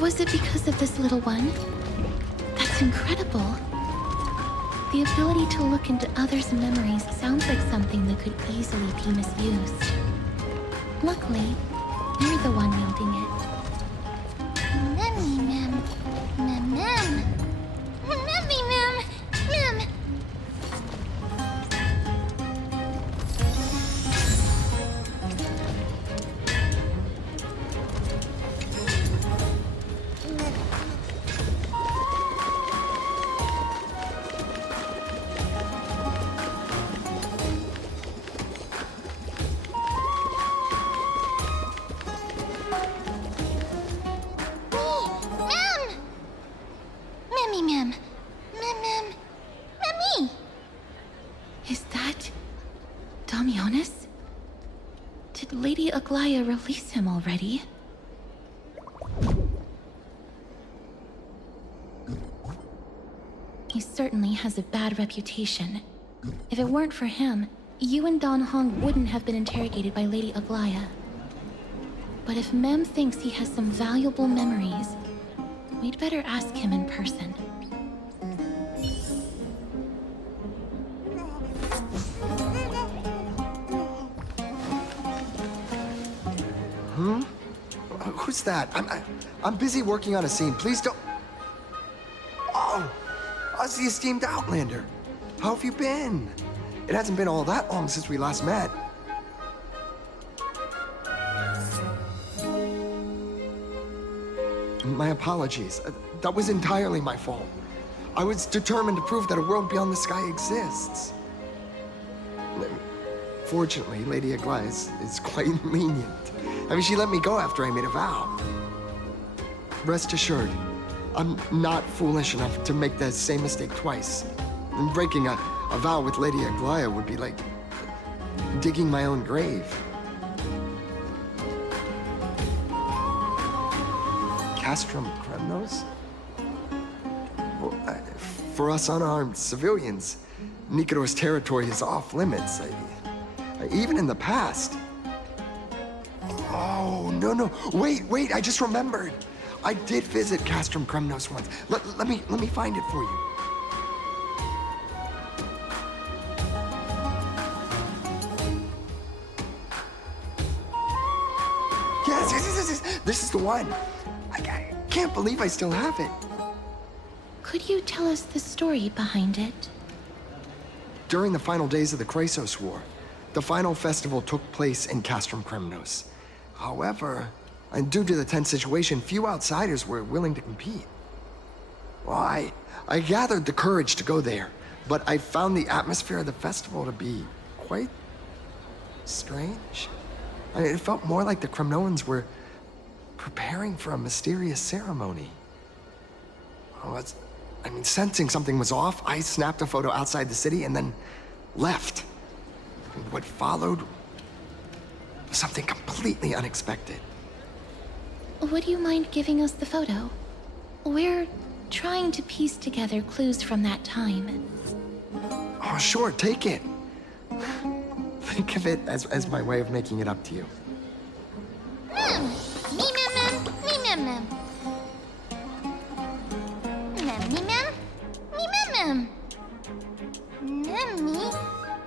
Was it because of this little one? That's incredible. The ability to look into others' memories sounds like something that could easily be misused. Luckily, you're the one wielding it. Release him already. He certainly has a bad reputation. If it weren't for him, you and Don Hong wouldn't have been interrogated by Lady Aglaya. But if Mem thinks he has some valuable memories, we'd better ask him in person. Who's that? I'm busy working on a scene. Please don't... Oh! Us, the esteemed Outlander. How have you been? It hasn't been all that long since we last met. My apologies. That was entirely my fault. I was determined to prove that a world beyond the sky exists. Fortunately, Lady Aglaya is quite lenient. I mean, she let me go after I made a vow. Rest assured, I'm not foolish enough to make the same mistake twice. And breaking a vow with Lady Aglaya would be like digging my own grave. Castrum Kremnos? Well, for us unarmed civilians, Nikador's territory is off limits. Even in the past. Oh, no. Wait, I just remembered. I did visit Castrum Kremnos once. Let me find it for you. Yes. This is the one. I can't believe I still have it. Could you tell us the story behind it? During the final days of the Chrysos War, the final festival took place in Castrum Kremnos. However, and due to the tense situation, few outsiders were willing to compete. Well, I gathered the courage to go there, but I found the atmosphere of the festival to be quite strange. I mean, it felt more like the Kremnoans were preparing for a mysterious ceremony. Sensing something was off, I snapped a photo outside the city and then left. What followed was something completely unexpected. Would you mind giving us the photo? We're trying to piece together clues from that time. Oh, sure, take it. Think of it as my way of making it up to you. Me mem mem. Me mem mem. Mem me mem. Me mem mem. Mem me.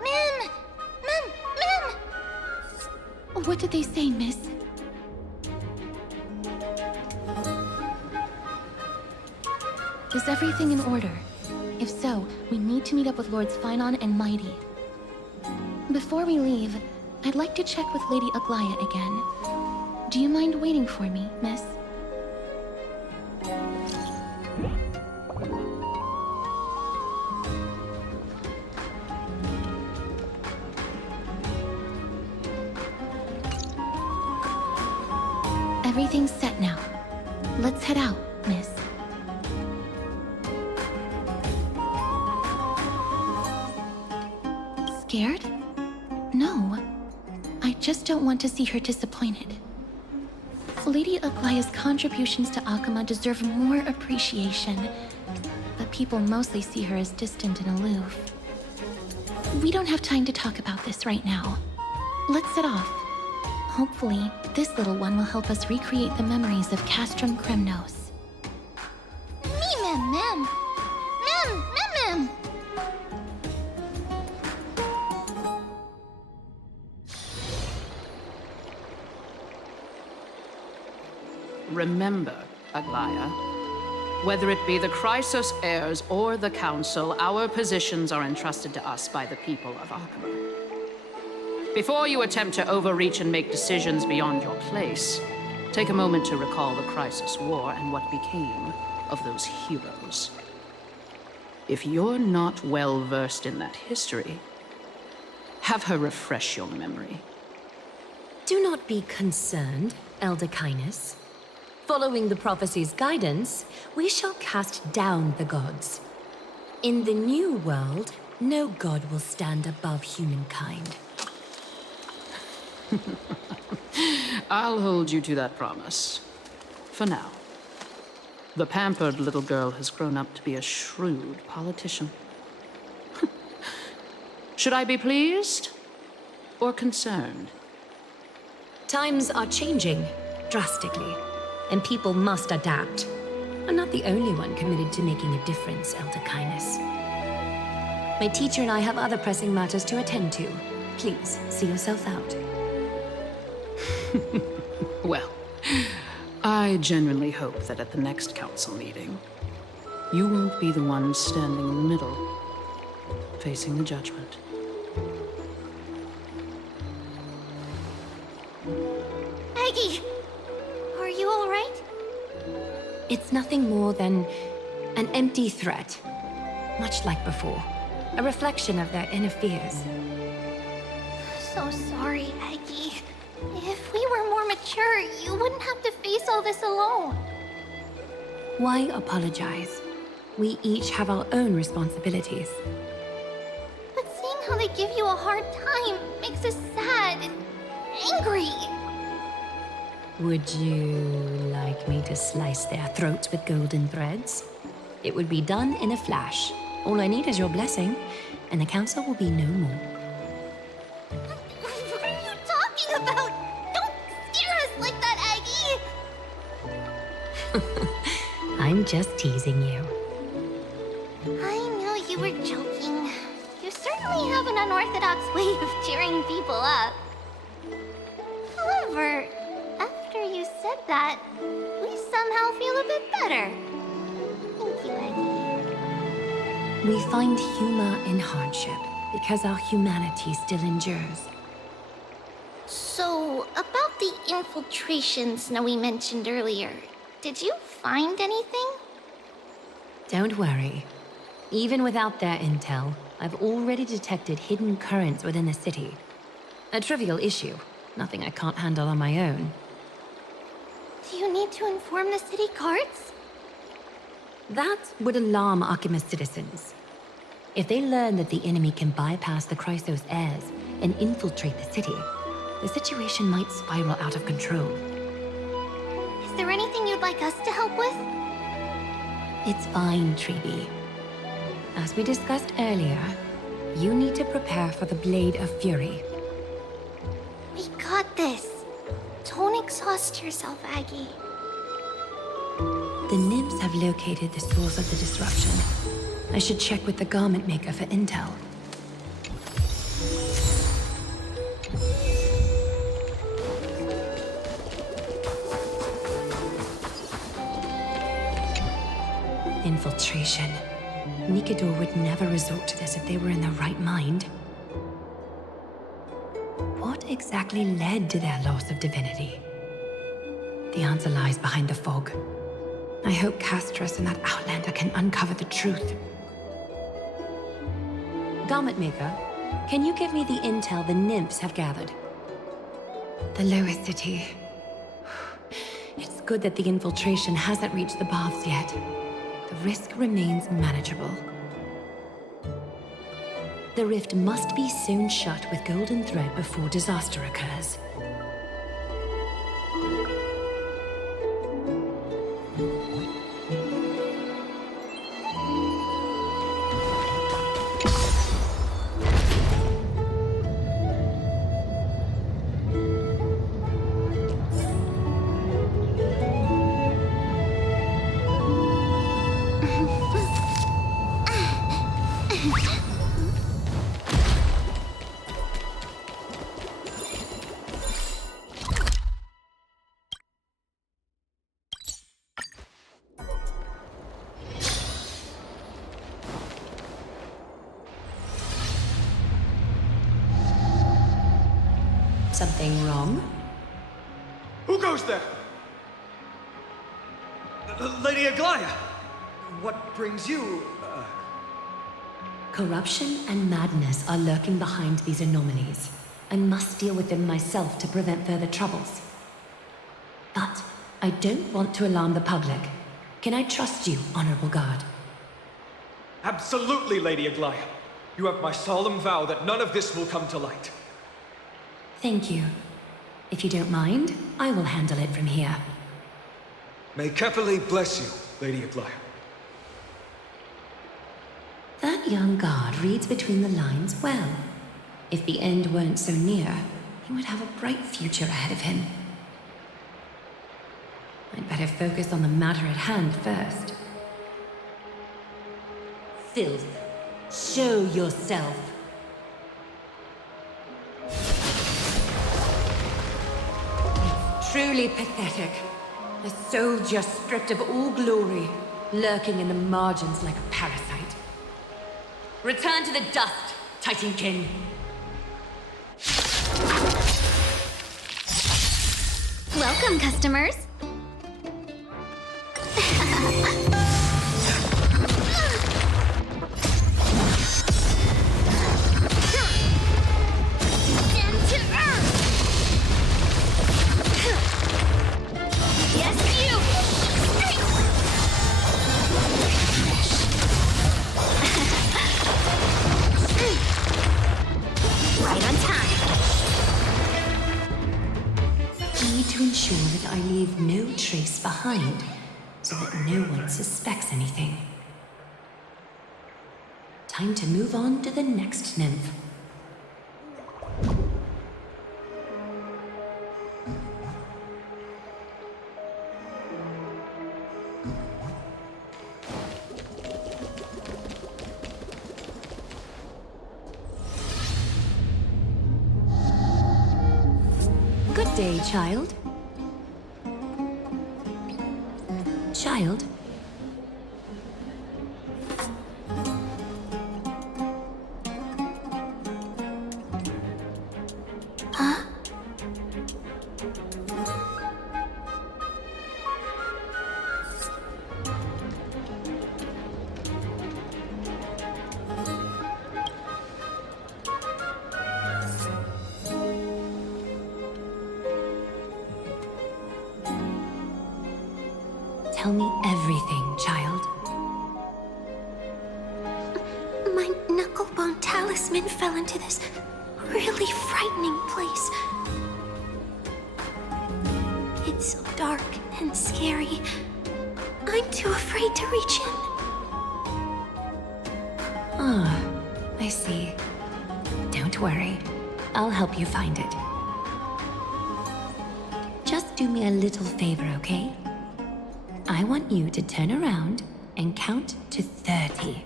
Mem. Mem. Mem. What did they say, miss? Is everything in order? If so, we need to meet up with Lords Phynon and Mighty. Before we leave, I'd like to check with Lady Aglaya again. Do you mind waiting for me, miss? Everything's set now. Let's head out, miss. Scared? No. I just don't want to see her disappointed. Lady Aglaya's contributions to Akama deserve more appreciation, but people mostly see her as distant and aloof. We don't have time to talk about this right now. Let's set off. Hopefully, this little one will help us recreate the memories of Castrum Kremnos. Me mem mem. Mem mem mem. Remember, Aglaya, whether it be the Chrysos heirs or the Council, our positions are entrusted to us by the people of Akama. Before you attempt to overreach and make decisions beyond your place, take a moment to recall the Chrysos War and what became of those heroes. If you're not well versed in that history, have her refresh your memory. Do not be concerned, Elder Kynus. Following the prophecy's guidance, we shall cast down the gods. In the new world, no god will stand above humankind. I'll hold you to that promise. For now. The pampered little girl has grown up to be a shrewd politician. Should I be pleased or concerned? Times are changing, drastically, and people must adapt. I'm not the only one committed to making a difference, Elder Kynus. My teacher and I have other pressing matters to attend to. Please, see yourself out. Well, I genuinely hope that at the next council meeting, you won't be the one standing in the middle, facing the judgment. Aggie, are you all right? It's nothing more than an empty threat, much like before. A reflection of their inner fears. So sorry, Aggie. If we were more mature, you wouldn't have to face all this alone. Why apologize? We each have our own responsibilities. But seeing how they give you a hard time makes us sad and angry. Would you like me to slice their throats with golden threads? It would be done in a flash. All I need is your blessing, and the council will be no more. What are you talking about? Don't scare us like that, Aggie! I'm just teasing you. I knew you were joking. You certainly have an unorthodox way of cheering people up. However, after you said that, we somehow feel a bit better. Thank you, Aggie. We find humor in hardship because our humanity still endures. So, about the infiltrations Snowy mentioned earlier, did you find anything? Don't worry. Even without their intel, I've already detected hidden currents within the city. A trivial issue, nothing I can't handle on my own. Do you need to inform the city guards? That would alarm Akima's citizens. If they learn that the enemy can bypass the Chrysos heirs and infiltrate the city, the situation might spiral out of control. Is there anything you'd like us to help with? It's fine, TB. As we discussed earlier, you need to prepare for the Blade of Fury. We got this. Toning exhaust yourself, Aggie. The nymphs have located the source of the disruption. I should check with the garment maker for intel. Infiltration. Nikador would never resort to this if they were in their right mind. What exactly led to their loss of divinity? The answer lies behind the fog. I hope Castras and that Outlander can uncover the truth. Garment Maker, can you give me the intel the nymphs have gathered? The lower city. It's good that the infiltration hasn't reached the baths yet. The risk remains manageable. The rift must be sewn shut with golden thread before disaster occurs. Something wrong? Who goes there? Lady Aglaya! What brings you, Corruption and madness are lurking behind these anomalies. I must deal with them myself to prevent further troubles. But I don't want to alarm the public. Can I trust you, Honorable Guard? Absolutely, Lady Aglaya. You have my solemn vow that none of this will come to light. Thank you. If you don't mind, I will handle it from here. May Kepali bless you, Lady Aglaya. That young guard reads between the lines well. If the end weren't so near, he would have a bright future ahead of him. I'd better focus on the matter at hand first. Filth, show yourself. It's truly pathetic. A soldier stripped of all glory, lurking in the margins like a parasite. Return to the dust, Titankin. Welcome, customers. Ensure that I leave no trace behind, so that no one suspects anything. Time to move on to the next nymph. Good day, child. Child? Huh? Tell me everything, child. My knucklebone talisman fell into this really frightening place. It's so dark and scary. I'm too afraid to reach in. Ah, I see. Don't worry. I'll help you find it. Just do me a little favor, okay? I want you to turn around and count to 30.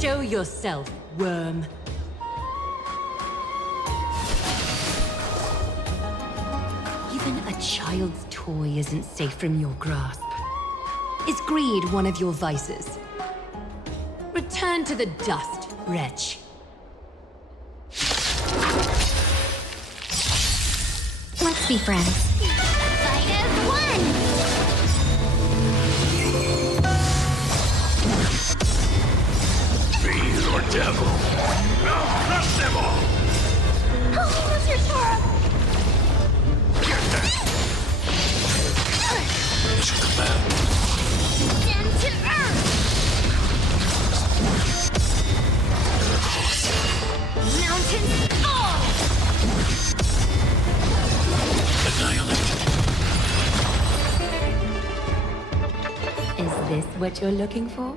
Show yourself, worm. Even a child's toy isn't safe from your grasp. Is greed one of your vices? Return to the dust, wretch. Let's be friends. Fight as one! Fiend or devil? I'll crush them all! Holy Mr. Sora! To the left. Down to earth! Mountains fall! Annihilate. Is this what you're looking for?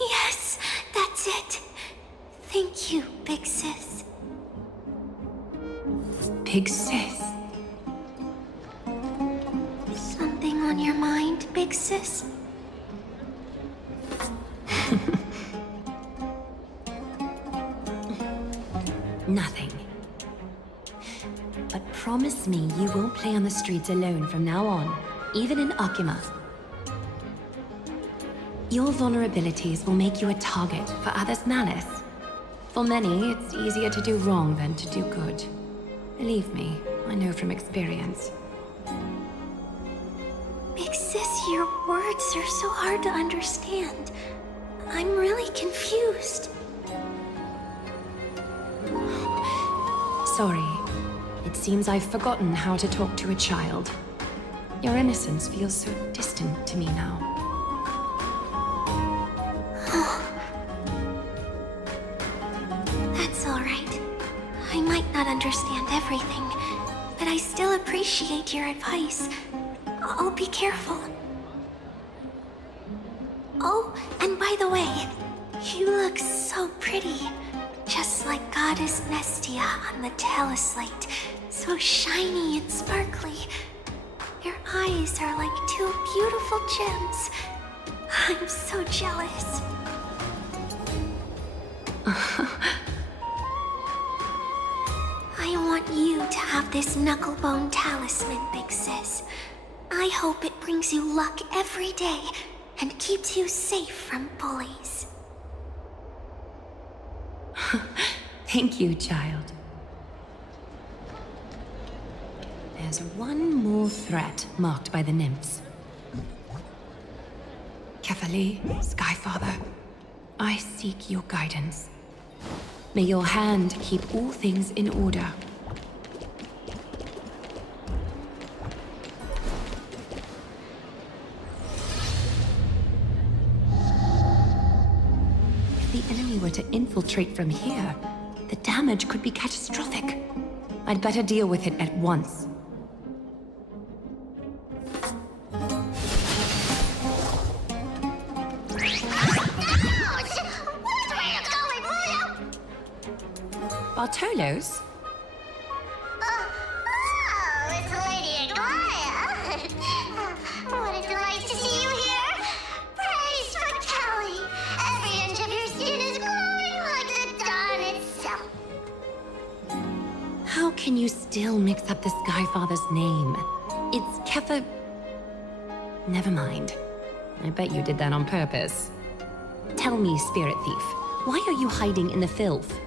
Yes, that's it. Thank you, big sis. Big sis. Something on your mind, big sis? Nothing. But promise me you won't play on the streets alone from now on, even in Akima. Your vulnerabilities will make you a target for others' malice. For many, it's easier to do wrong than to do good. Believe me, I know from experience. Big sis, your words are so hard to understand. I'm really confused. Sorry. It seems I've forgotten how to talk to a child. Your innocence feels so distant to me now. That's all right. I might not understand everything, but I still appreciate your advice. I'll be careful. Oh, and by the way, you look so pretty. Just like Goddess Nestia on the teleslate. So shiny and sparkly. Your eyes are like two beautiful gems. I'm so jealous. I want you to have this knucklebone talisman, big sis. I hope it brings you luck every day and keeps you safe from bullies. Thank you, child. There's one more threat marked by the nymphs. Kefali, Skyfather, I seek your guidance. May your hand keep all things in order. If the enemy were to infiltrate from here, the damage could be catastrophic. I'd better deal with it at once. Bartolos? Oh, it's Lady Aglaya. What a delight to see you here. Praise Fractali. Every inch of your skin is glowing like the dawn itself. How can you still mix up the Skyfather's name? It's Kefa... Never mind. I bet you did that on purpose. Tell me, Spirit Thief, why are you hiding in the filth?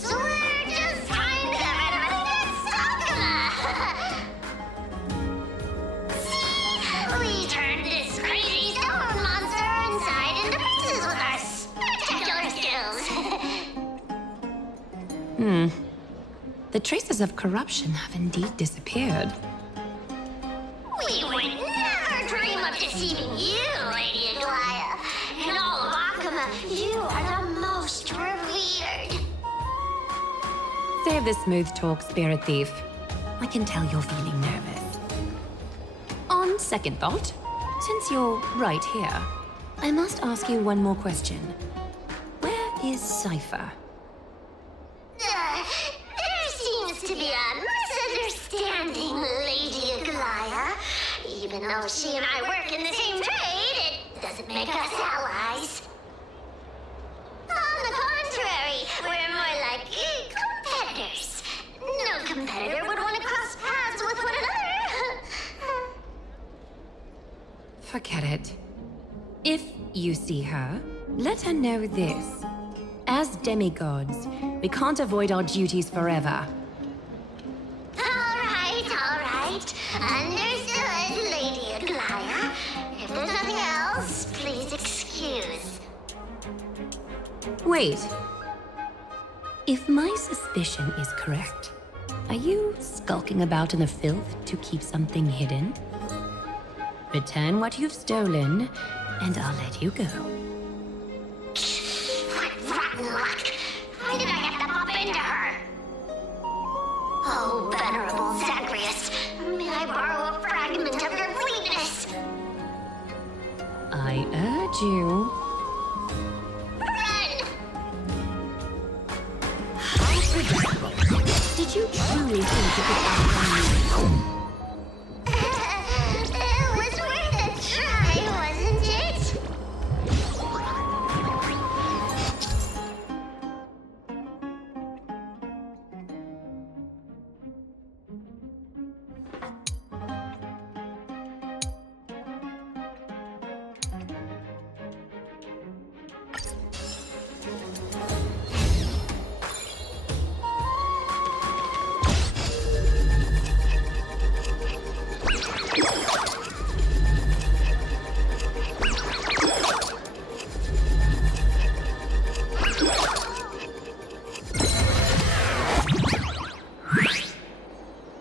We're just trying to get rid of that Saga. See? We turned this crazy stone monster inside into pieces with our spectacular skills. The traces of corruption have indeed disappeared. We would never dream of deceiving you, Lady Aglaya. In all of Akima, you are the most revered. Save the smooth talk, Spirit Thief. I can tell you're feeling nervous. On second thought, Since you're right here, I must ask you one more question. Where is Cypher? There seems to be a misunderstanding, Lady Aglaya. Even though she and I work in the same trade, it doesn't make us allies. On the contrary, we're more like competitors. No competitor would want to cross paths with one another. Forget it. If you see her, let her know this. As demigods, we can't avoid our duties forever. All right. Understood, Lady Aglaya. If there's nothing else, please excuse. Wait. If my suspicion is correct, are you skulking about in the filth to keep something hidden? Return what you've stolen, and I'll let you go. What rotten luck! Why did I have to bump into her? Oh, venerable Zagreus, may I borrow a fragment of your fleetness? I urge you. Run! How forgetful. Did you truly think you could outrun me? It was worth a try, wasn't it?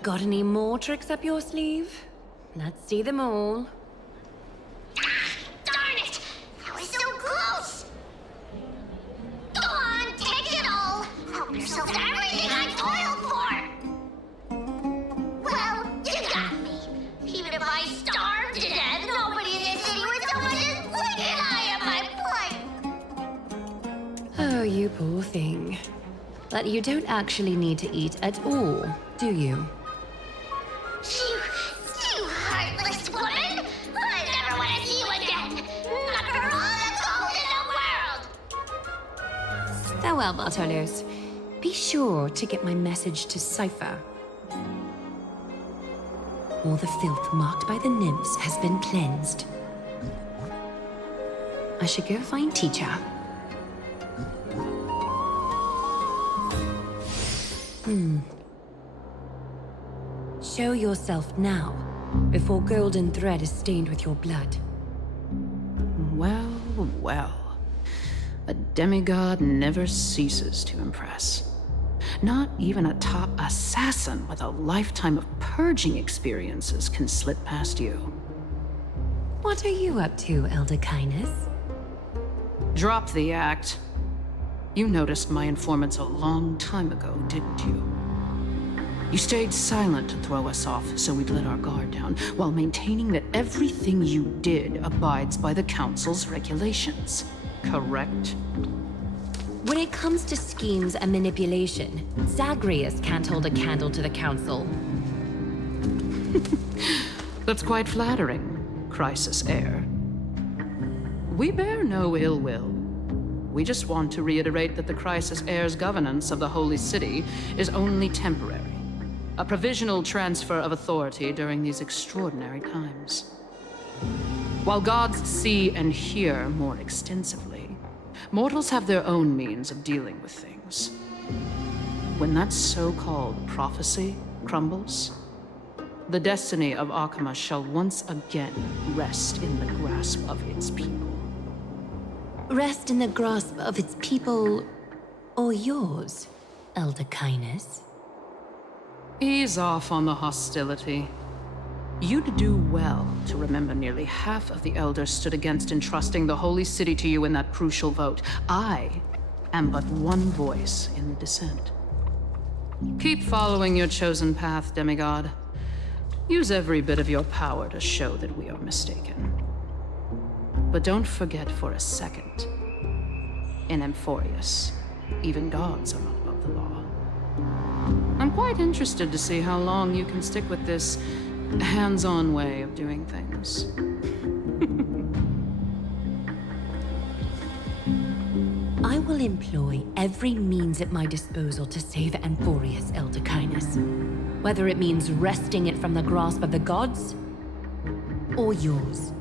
Got any more tricks up your sleeve? Let's see them all. Darn it! I was so close! Go on, take it all! Help yourself to everything I toiled for! Well, you got me. Even if I starved to death, nobody in this city would so much as blink an eye at my plight! Oh, you poor thing. But you don't actually need to eat at all, do you? You heartless woman! I never want to see you again! Not for all the gold in the world! Farewell, Bartolos. Be sure to get my message to Cypher. All the filth marked by the nymphs has been cleansed. I should go find Teacher. Show yourself now, before golden thread is stained with your blood. Well, well. A demigod never ceases to impress. Not even a top assassin with a lifetime of purging experiences can slip past you. What are you up to, Elder Kindness? Drop the act. You noticed my informants a long time ago, didn't you? You stayed silent to throw us off so we'd let our guard down, while maintaining that everything you did abides by the Council's regulations. Correct? When it comes to schemes and manipulation, Zagreus can't hold a candle to the Council. That's quite flattering, Crisis Heir. We bear no ill will. We just want to reiterate that the Crisis Heir's governance of the Holy City is only temporary. A provisional transfer of authority during these extraordinary times. While gods see and hear more extensively, mortals have their own means of dealing with things. When that so-called prophecy crumbles, the destiny of Akama shall once again rest in the grasp of its people. Rest in the grasp of its people, or yours, Elder Kindness? Ease off on the hostility. You'd do well to remember nearly half of the elders stood against entrusting the Holy City to you in that crucial vote. I am but one voice in the dissent. Keep following your chosen path, demigod. Use every bit of your power to show that we are mistaken. But don't forget for a second. In Amphorius, even gods are not above the law. I'm quite interested to see how long you can stick with this hands-on way of doing things. I will employ every means at my disposal to save Amphorius, Elder Kindness. Whether it means wresting it from the grasp of the gods, or yours.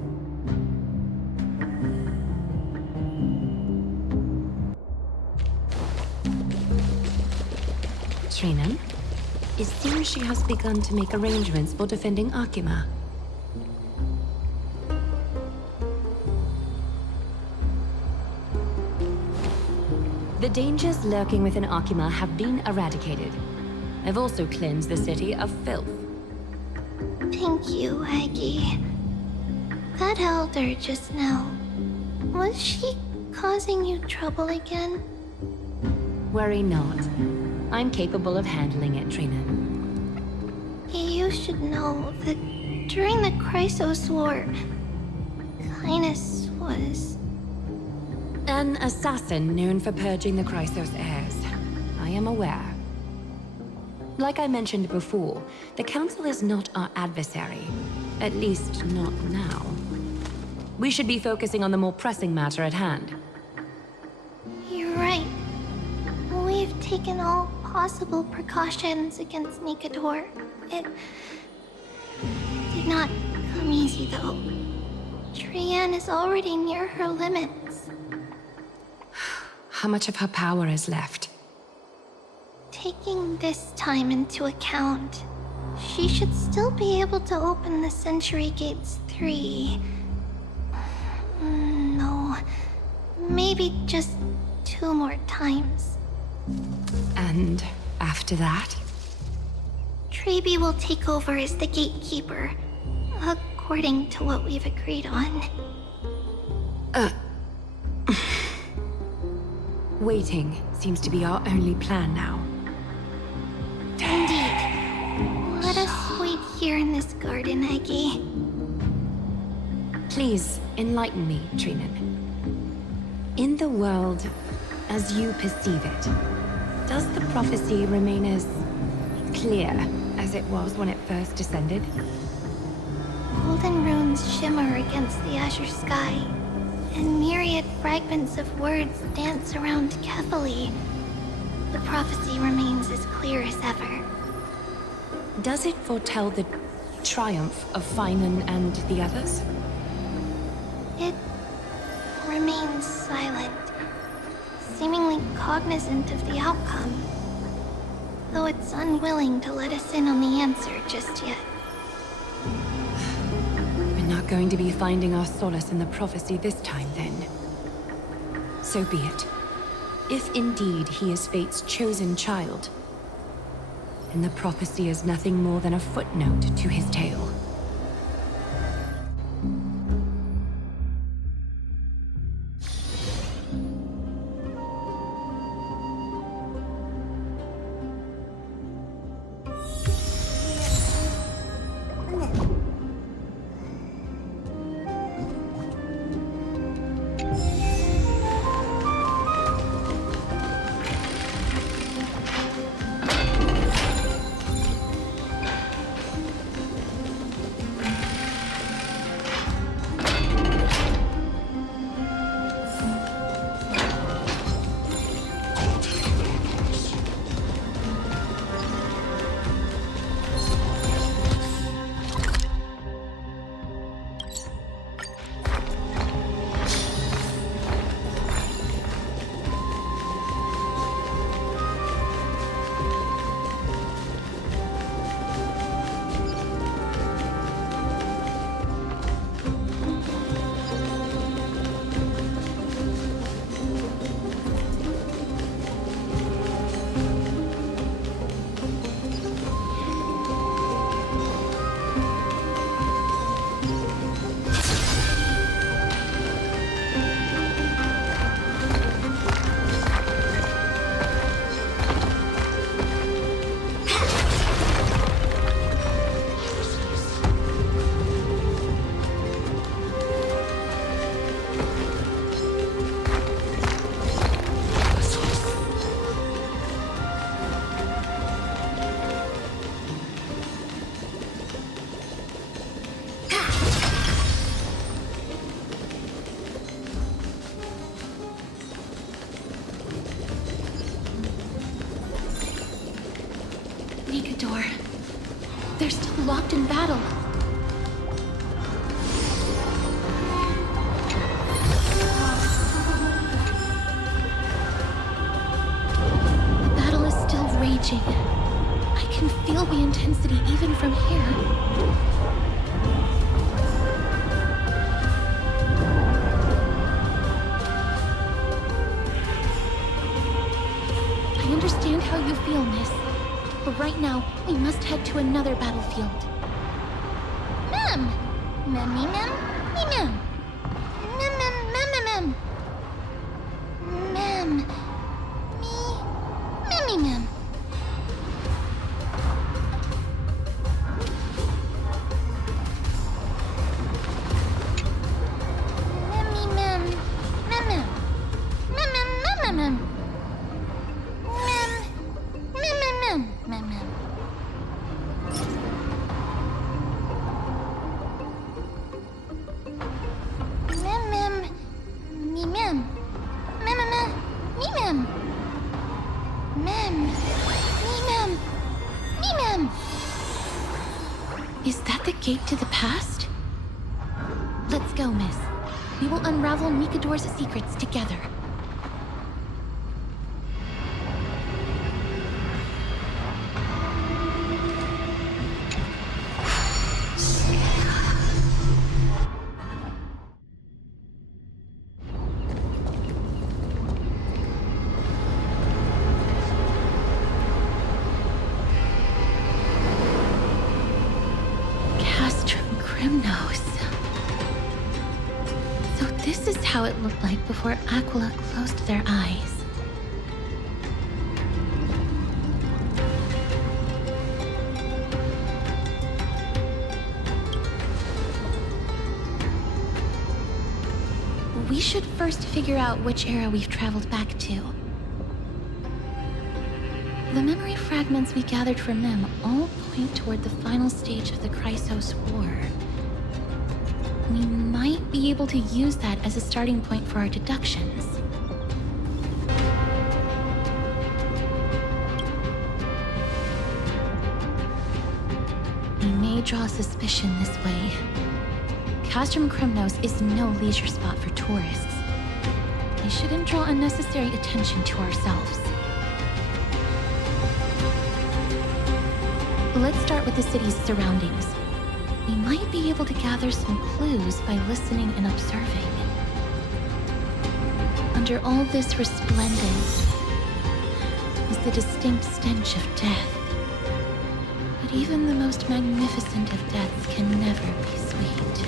Trina, it seems she has begun to make arrangements for defending Akima. The dangers lurking within Akima have been eradicated. I've also cleansed the city of filth. Thank you, Aggie. That elder just now, was she causing you trouble again? Worry not. I'm capable of handling it, Trina. You should know that during the Chrysos War, Kindness was... An assassin known for purging the Chrysos heirs. I am aware. Like I mentioned before, the Council is not our adversary. At least, not now. We should be focusing on the more pressing matter at hand. You're right. We've taken all possible precautions against Nikador. It did not come easy, though. Trianne is already near her limits. How much of her power is left? Taking this time into account, she should still be able to open the Century Gates 3. No, maybe just 2 more times. And after that? Traby will take over as the gatekeeper, according to what we've agreed on. Waiting seems to be our only plan now. Indeed. Let us wait here in this garden, Aggie. Please, enlighten me, Trinan. In the world, as you perceive it, does the prophecy remain as clear as it was when it first descended? Golden runes shimmer against the azure sky, and myriad fragments of words dance around carefully. The prophecy remains as clear as ever. Does it foretell the triumph of Finan and the others? It remains silent, seemingly cognizant of the outcome, though it's unwilling to let us in on the answer just yet. We're not going to be finding our solace in the prophecy this time, then. So be it. If indeed he is Fate's chosen child, then the prophecy is nothing more than a footnote to his tale. Nikador. They're still locked in battle. The battle is still raging. I can feel the intensity even from here. I understand how you feel, miss. But right now, we must head to another battlefield. Mem! Mem. Mem. Mem. Mem. Mem. Is that the gate to the past? Let's go, miss. We will unravel Nikador's secrets together. This is how it looked like before Aquila closed their eyes. We should first figure out which era we've traveled back to. The memory fragments we gathered from them all point toward the final stage of the Chrysos War. We might be able to use that as a starting point for our deductions. We may draw suspicion this way. Castrum Kremnos is no leisure spot for tourists. We shouldn't draw unnecessary attention to ourselves. Let's start with the city's surroundings. We might be able to gather some clues by listening and observing. Under all this resplendence is the distinct stench of death. But even the most magnificent of deaths can never be sweet.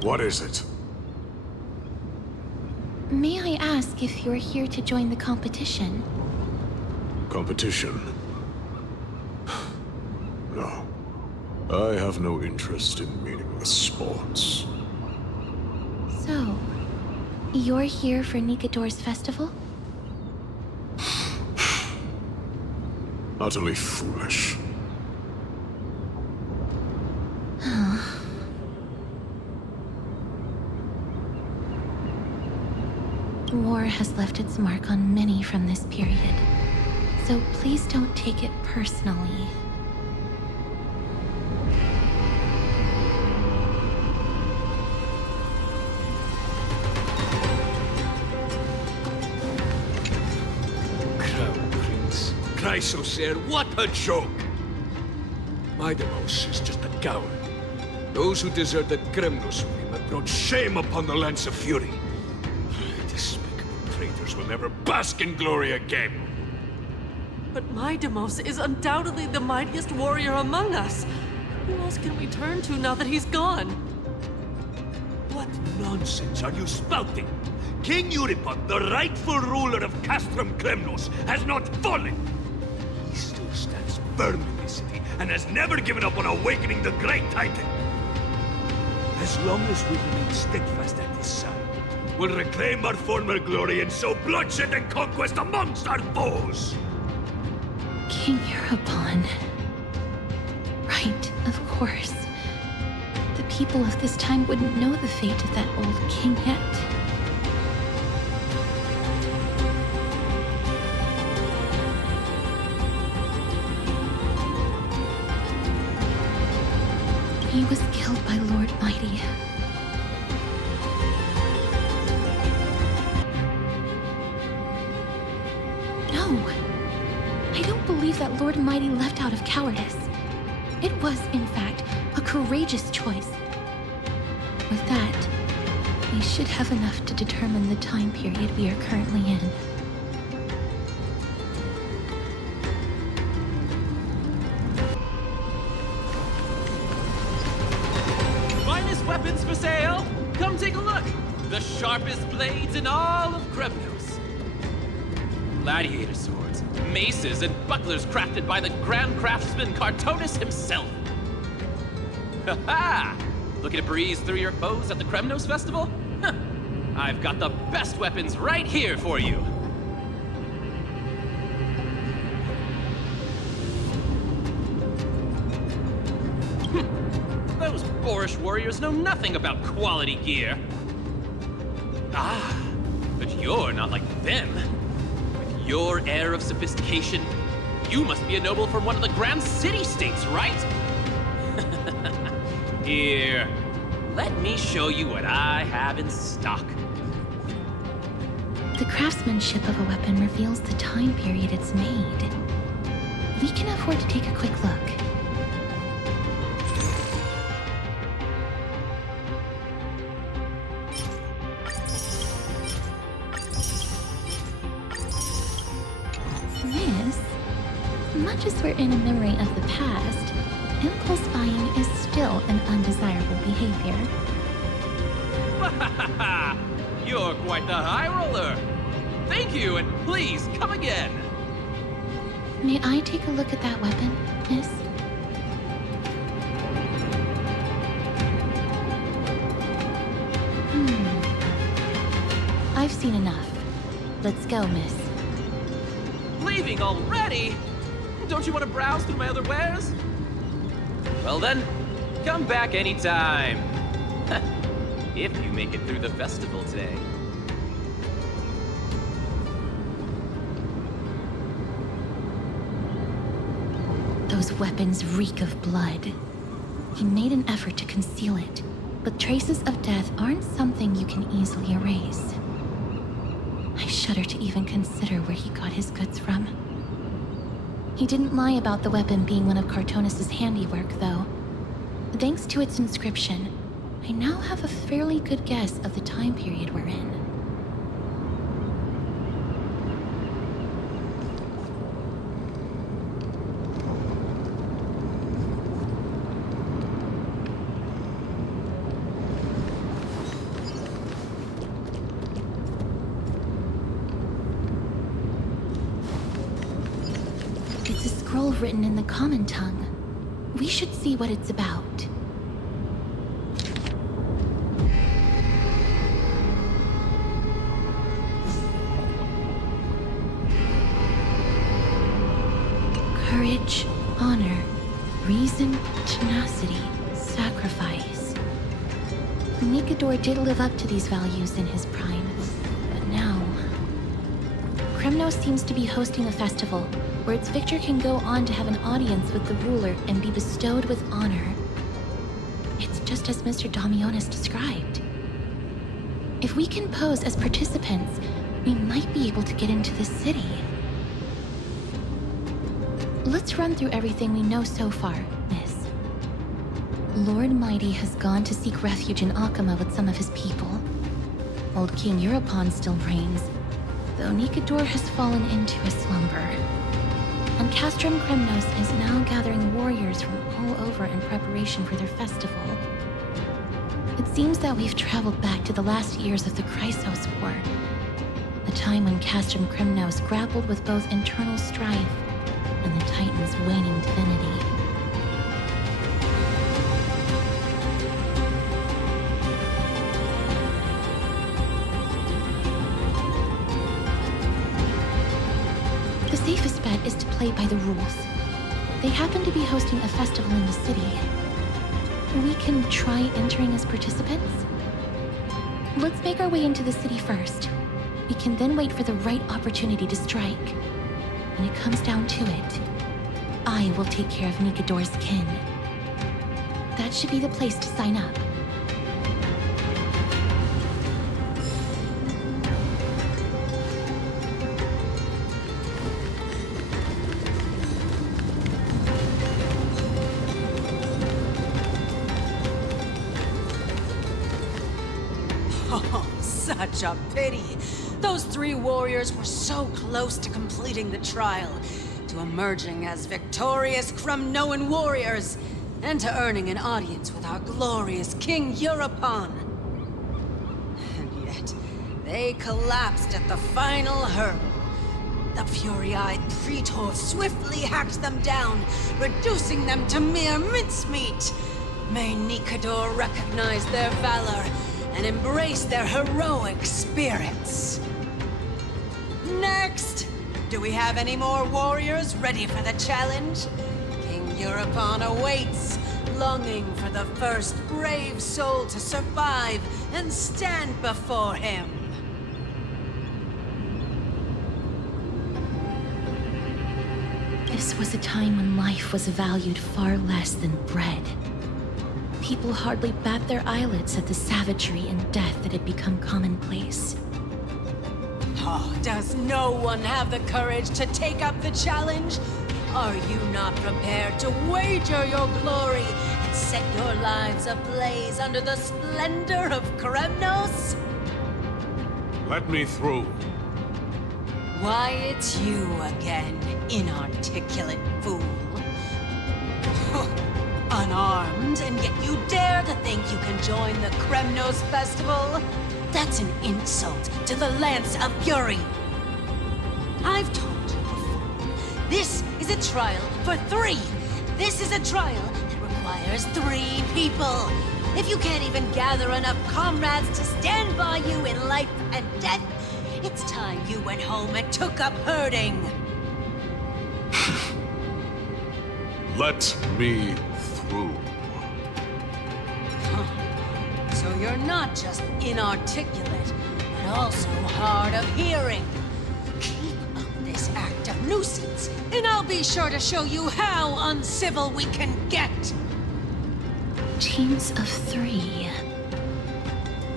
What is it? May I ask if you're here to join the competition? Competition? No. I have no interest in meaningless sports. So, you're here for Nikador's festival? Utterly foolish. War has left its mark on many from this period, so please don't take it personally. Crown Prince. Chrysosair, what a joke! Maidemos is just a coward. Those who deserted Kremnos with him have brought shame upon the Lance of Fury. Traitors will never bask in glory again. But Maidemos is undoubtedly the mightiest warrior among us. Who else can we turn to now that he's gone? What nonsense are you spouting? King Euripon, the rightful ruler of Castrum Kremnos, has not fallen. He still stands firm in this city and has never given up on awakening the Great Titan. As long as we remain steadfast at this side, we'll reclaim our former glory and sow bloodshed and conquest amongst our foes! King Europon. Right, of course. The people of this time wouldn't know the fate of that old king yet. He was killed by Lord Mighty. No! I don't believe that Lord Mighty left out of cowardice. It was, in fact, a courageous choice. With that, we should have enough to determine the time period we are currently in. Finest weapons for sale! Come take a look! The sharpest blades in all of Kremnos. Gladiator swords, maces, and bucklers crafted by the Grand Craftsman Cartonis himself. Ha-ha! Looking to breeze through your foes at the Kremnos Festival? Huh. I've got the best weapons right here for you. Those boorish warriors know nothing about quality gear. Ah, but you're not like them. With your air of sophistication, you must be a noble from one of the Grand City-states, right? Here, let me show you what I have in stock. The craftsmanship of a weapon reveals the time period it's made. We can afford to take a quick look. Miss, much as we're in a memory of the past, impulse buying is still an undesirable behavior. You're quite the high roller. Thank you, and please come again. May I take a look at that weapon, miss? I've seen enough. Let's go, miss. Leaving already? Don't you want to browse through my other wares? Well then, come back anytime. If you make it through the festival today. Those weapons reek of blood. He made an effort to conceal it, but traces of death aren't something you can easily erase. I shudder to even consider where he got his goods from. He didn't lie about the weapon being one of Cartonis' handiwork, though. Thanks to its inscription, I now have a fairly good guess of the time period we're in. It's a scroll written in the common tongue. We should see what it's about. Courage, honor, reason, tenacity, sacrifice. Nikador did live up to these values in his prime, but now... Kremnos seems to be hosting a festival where its victor can go on to have an audience with the ruler and be bestowed with honor. It's just as Mr. Damionis described. If we can pose as participants, we might be able to get into the city. Let's run through everything we know so far, miss. Lord Mighty has gone to seek refuge in Akama with some of his people. Old King Europon still reigns, though Nikador has fallen into a slumber. And Castrum Kremnos is now gathering warriors from all over in preparation for their festival. It seems that we've traveled back to the last years of the Chrysos War, a time when Castrum Kremnos grappled with both internal strife and the Titan's waning divinity. must play by the rules. They happen to be hosting a festival in the city. We can try entering as participants? Let's make our way into the city first. We can then wait for the right opportunity to strike. When it comes down to it, I will take care of Nikador's kin. That should be the place to sign up. Oh, such a pity. Those 3 warriors were so close to completing the trial, to emerging as victorious Kremnoan warriors, and to earning an audience with our glorious King Europon. And yet, they collapsed at the final hurdle. The fury-eyed Praetor swiftly hacked them down, reducing them to mere mincemeat. May Nikador recognize their valor and embrace their heroic spirits. Next! Do we have any more warriors ready for the challenge? King Europon awaits, longing for the first brave soul to survive and stand before him. This was a time when life was valued far less than bread. People hardly bat their eyelids at the savagery and death that had become commonplace. Oh, does no one have the courage to take up the challenge? Are you not prepared to wager your glory and set your lives ablaze under the splendor of Kremnos? Let me through. Why, it's you again, inarticulate fool. Unarmed, and yet you dare to think you can join the Kremnos festival? That's an insult to the Lance of Fury. I've told you before, this is a trial for 3. This is a trial that requires 3 people. If you can't even gather enough comrades to stand by you in life and death, it's time you went home and took up herding. Let me through. So you're not just inarticulate, but also hard of hearing. Keep up this act of nuisance, and I'll be sure to show you how uncivil we can get. Teams of 3.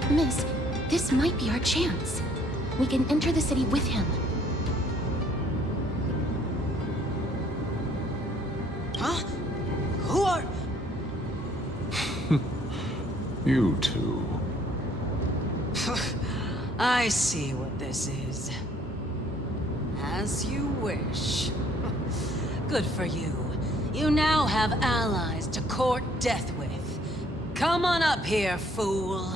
Miss, this might be our chance. We can enter the city with him. Huh? Who are... You two. I see what this is. As you wish. Good for you. You now have allies to court death with. Come on up here, fool.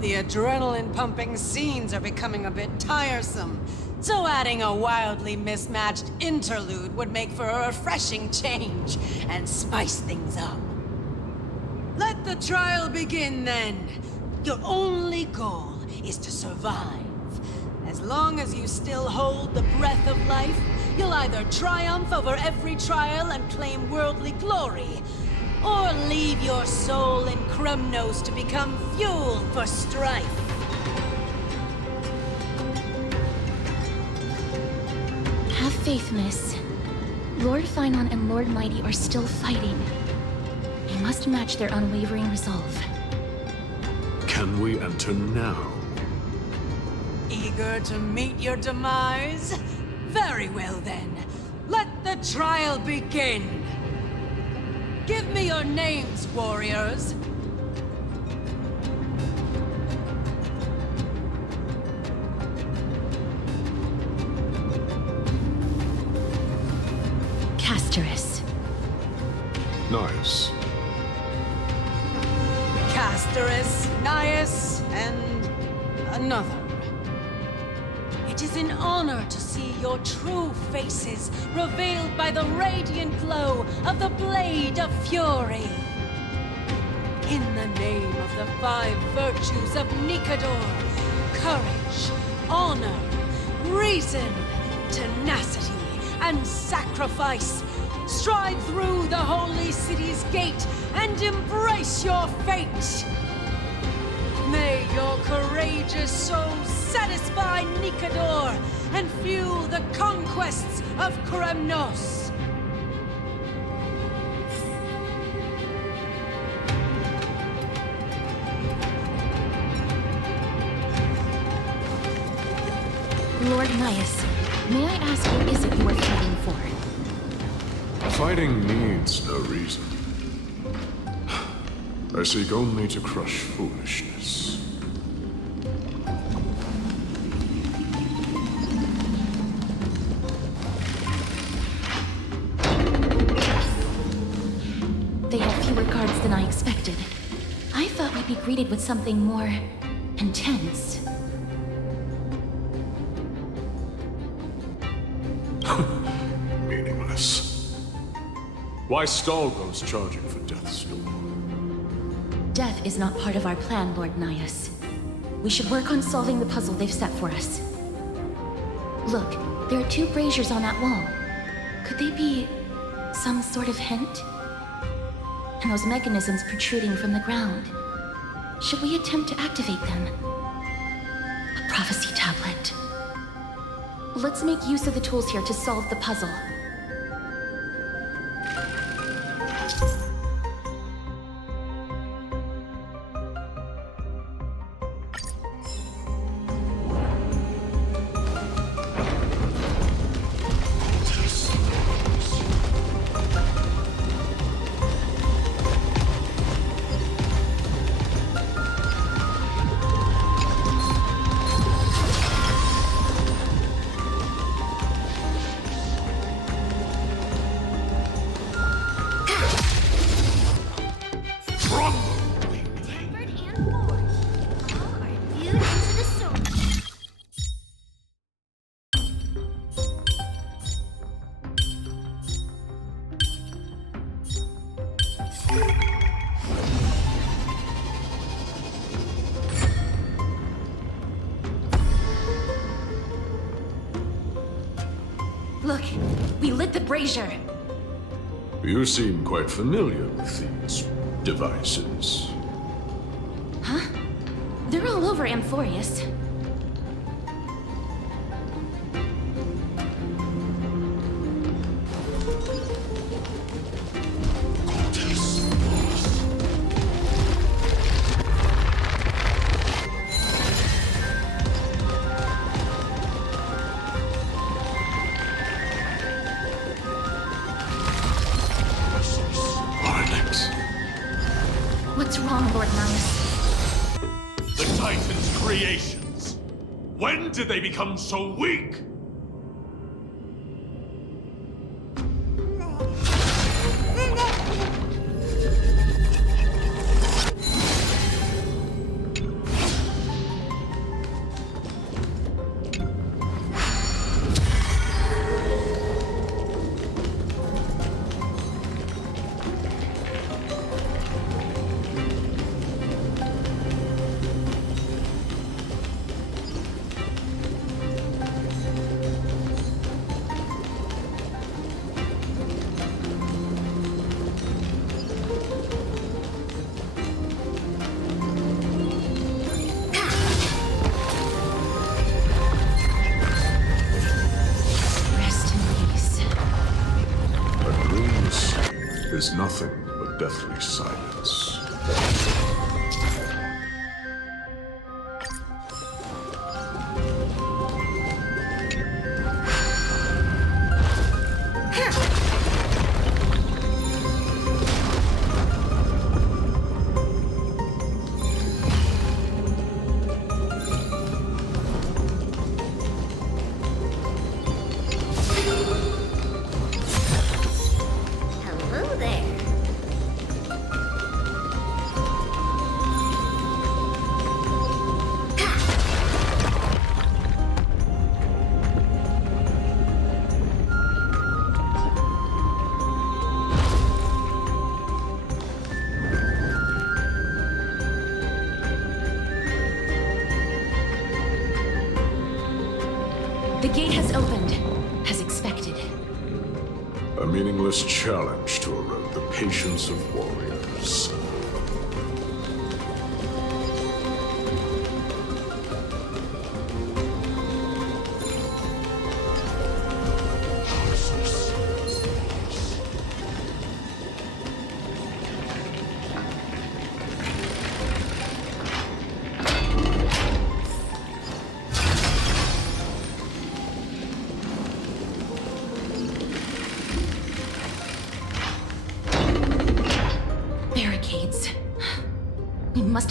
The adrenaline-pumping scenes are becoming a bit tiresome, so adding a wildly mismatched interlude would make for a refreshing change and spice things up. Let the trial begin, then. Your only goal is to survive. As long as you still hold the breath of life, you'll either triumph over every trial and claim worldly glory, or leave your soul in Kremnos to become fuel for strife. Have faith, miss. Lord Finon and Lord Mighty are still fighting. We must match their unwavering resolve. Can we enter now? Eager to meet your demise? Very well then. Let the trial begin. Give me your names, warriors. Casterus. Nice. Casterus, Nias, and another. It is an honor to see your true faces revealed by the radiant glow of the Blade of Fury. In the name of the 5 virtues of Nikador, courage, honor, reason, tenacity, and sacrifice. Stride through the holy city's gate and embrace your fate. May your courageous soul satisfy Nikador and fuel the conquests of Kremnos. Lord Nias, may I ask what is it you are fighting for? Fighting needs no reason. I seek only to crush foolishness. They have fewer guards than I expected. I thought we'd be greeted with something more intense. Meaningless. Why stall those charging for death's door? Death is not part of our plan, Lord Nias. We should work on solving the puzzle they've set for us. Look, there are 2 braziers on that wall. Could they be some sort of hint? And those mechanisms protruding from the ground. Should we attempt to activate them? A prophecy tablet. Let's make use of the tools here to solve the puzzle. Look, we lit the brazier. You seem quite familiar with these devices. Huh? They're all over Amphorius. What's wrong, Lord Nias? The Titan's creations. When did they become so weak? Is nothing but deathly silence. A meaningless challenge to erode the patience of warriors.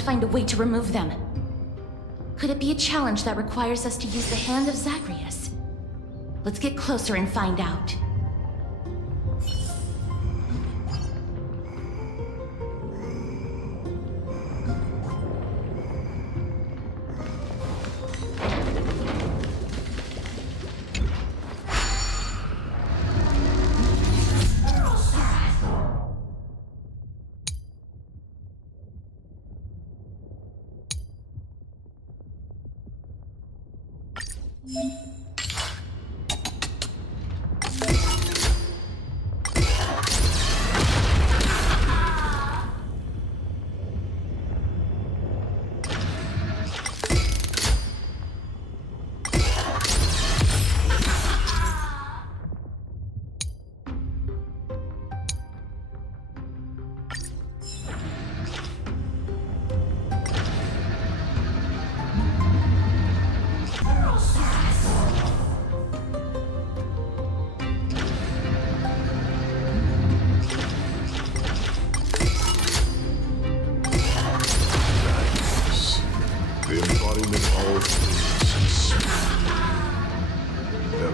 Find a way to remove them. Could it be a challenge that requires us to use the hand of Zagreus? Let's get closer and find out.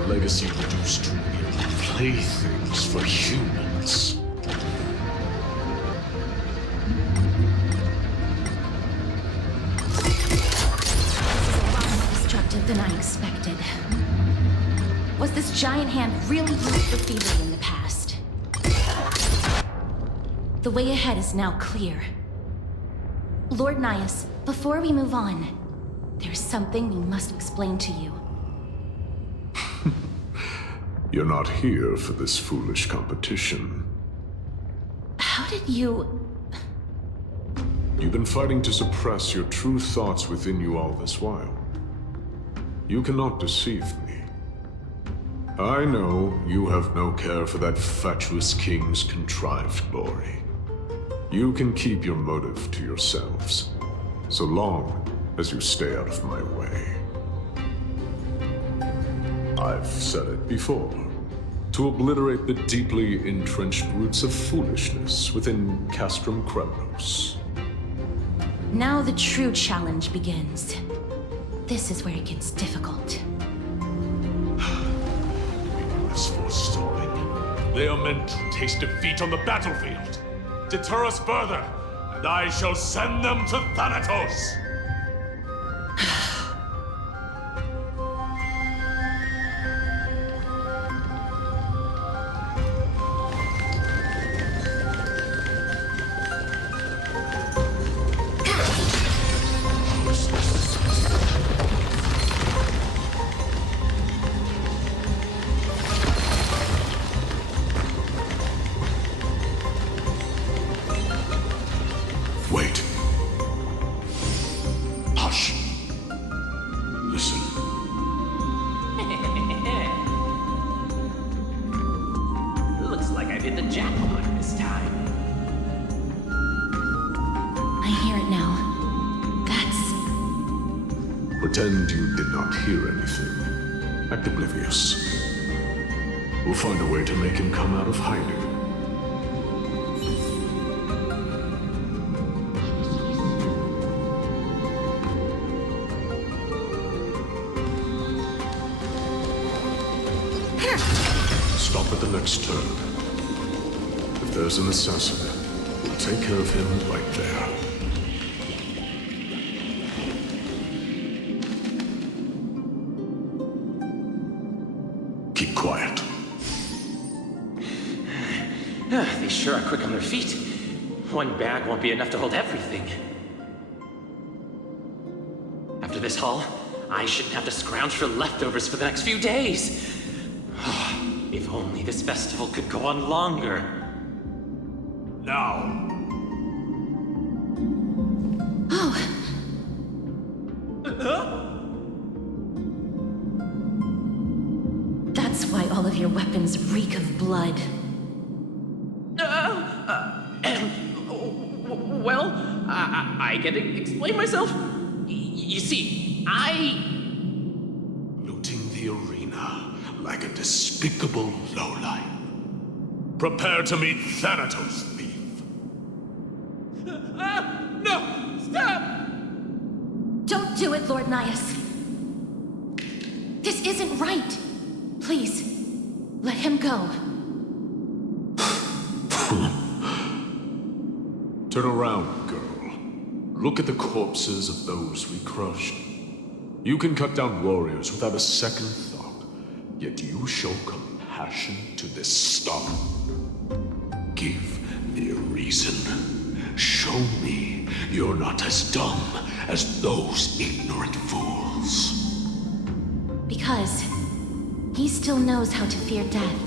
Legacy reduced to mere playthings for humans. More destructive than I expected. Was this giant hand really used for thievery in the past? The way ahead is now clear. Lord Nias, before we move on, there's something we must explain to you. You're not here for this foolish competition. How did you... You've been fighting to suppress your true thoughts within you all this while. You cannot deceive me. I know you have no care for that fatuous king's contrived glory. You can keep your motive to yourselves, so long as you stay out of my way. I've said it before. To obliterate the deeply entrenched roots of foolishness within Castrum Kremnos. Now the true challenge begins. This is where it gets difficult. Meaningless forestalling. They are meant to taste defeat on the battlefield. Deter us further, and I shall send them to Thanatos! Wait. Hush. Listen. Looks like I've hit the jackpot this time. I hear it now. That's... Pretend you did not hear anything. Act oblivious. We'll find a way to make him come out of hiding. Stop at the next turn. If there's an assassin, we'll take care of him right there. Keep quiet. They sure are quick on their feet. One bag won't be enough to hold everything. After this haul, I shouldn't have to scrounge for leftovers for the next few days. If only this festival could go on longer. Now. Oh. That's why all of your weapons reek of blood. Well, I can explain myself. You see, looting the arena like a despicable lowlife. Prepare to meet Thanatos, thief. No! Stop! Don't do it, Lord Nias. This isn't right. Please, let him go. Turn around, girl. Look at the corpses of those we crushed. You can cut down warriors without a second thought, yet you show compassion to this stock. Give me a reason. Show me you're not as dumb as those ignorant fools. Because he still knows how to fear death.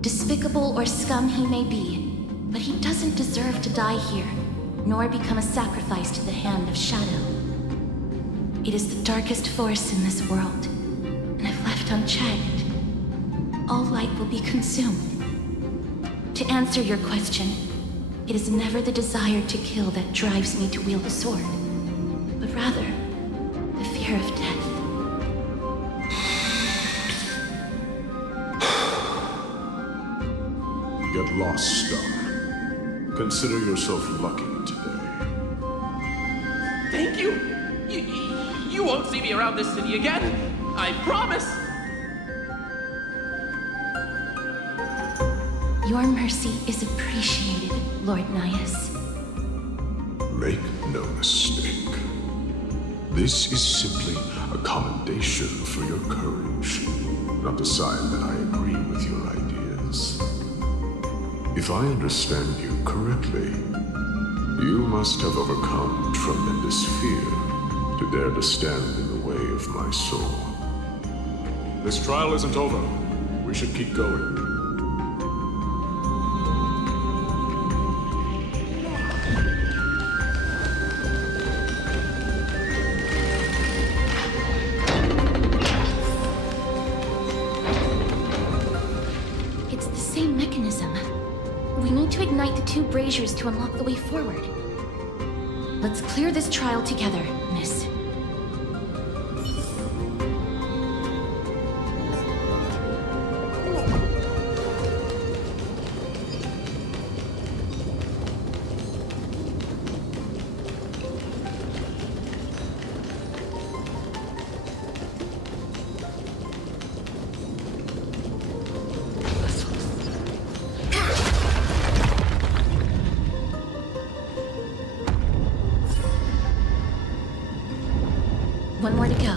Despicable or scum he may be, but he doesn't deserve to die here, nor become a sacrifice to the hand of Shadow. It is the darkest force in this world, and if left unchecked, all light will be consumed. To answer your question, it is never the desire to kill that drives me to wield a sword, but rather the fear of death. Get lost, Star. Consider yourself lucky today. Thank you! You won't see me around this city again! I promise! Your mercy is appreciated, Lord Nias. Make no mistake. This is simply a commendation for your courage, not a sign that I agree with your ideas. If I understand you correctly, you must have overcome tremendous fear to dare to stand in the way of my soul. This trial isn't over. We should keep going. It's the same mechanism. We need to ignite the two braziers to unlock the way forward. Let's clear this trial together, miss. One more to go.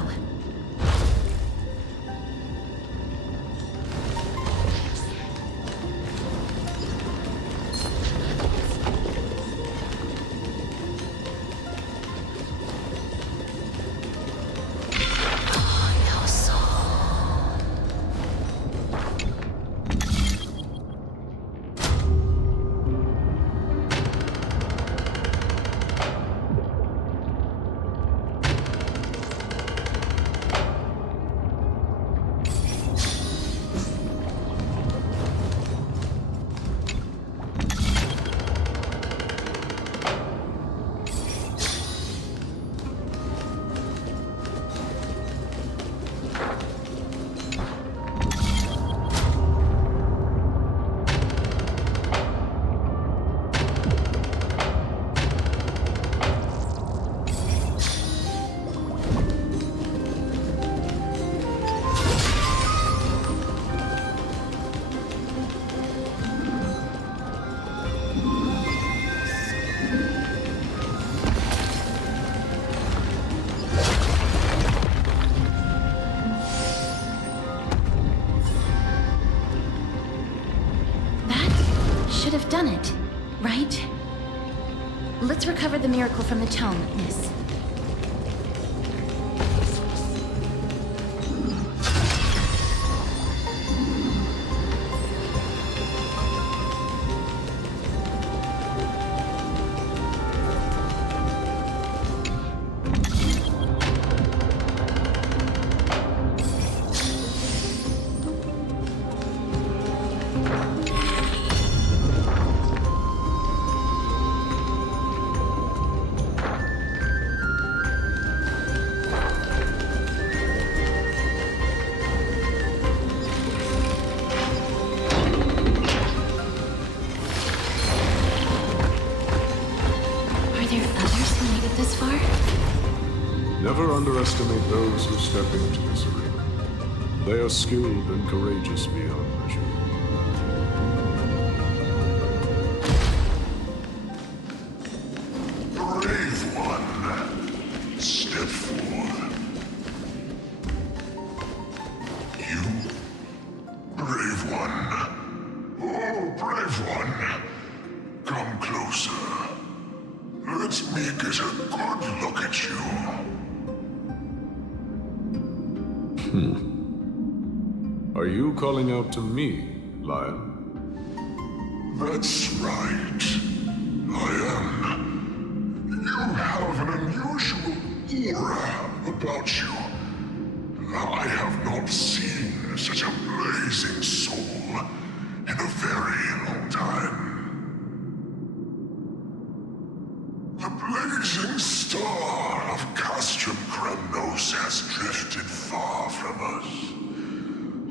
Should have done it, right? Let's recover the miracle from the tome, miss. Never underestimate those who step into this arena. They are skilled and courageous beyond measure. Brave one, step forward. You, brave one. Oh, brave one. Come closer. Let me get a good look at you. Are you calling out to me, Lion? That's right. I am. You have an unusual aura about you. I have not seen such a blazing soul in a very long time. The blazing star of Castrum Kremnos has drifted far from us.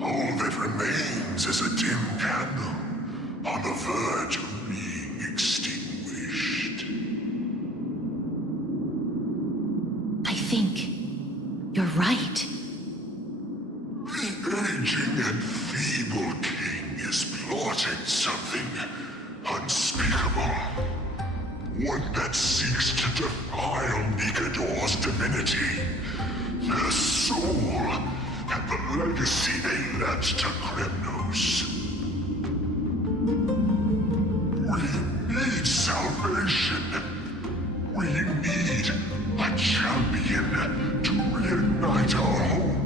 All that remains is a dim candle on the verge of being extinguished. I think you're right. The aging and feeble king is plotting something unspeakable. One that seeks to defile Nikador's divinity, their soul, and the legacy they left to Kremnos. We need salvation. We need a champion to reignite our home.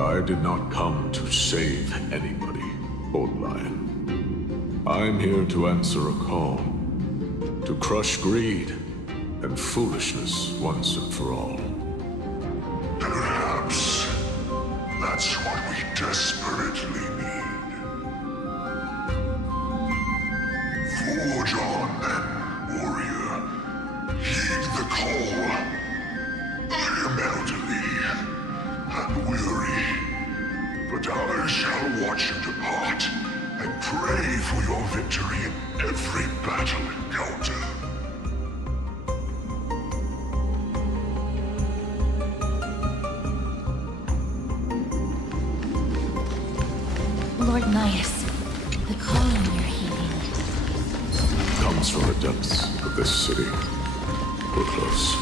I did not come to save anybody, Old Lion. I'm here to answer a call. To crush greed and foolishness once and for all. Perhaps that's what we desperately need. Forge on then, warrior. Heed the call. I am elderly and weary, but I shall watch you depart and pray for your victory in every battle encounter. Lord Nias, the calling you're heeding. Comes from the depths of this city. We're close.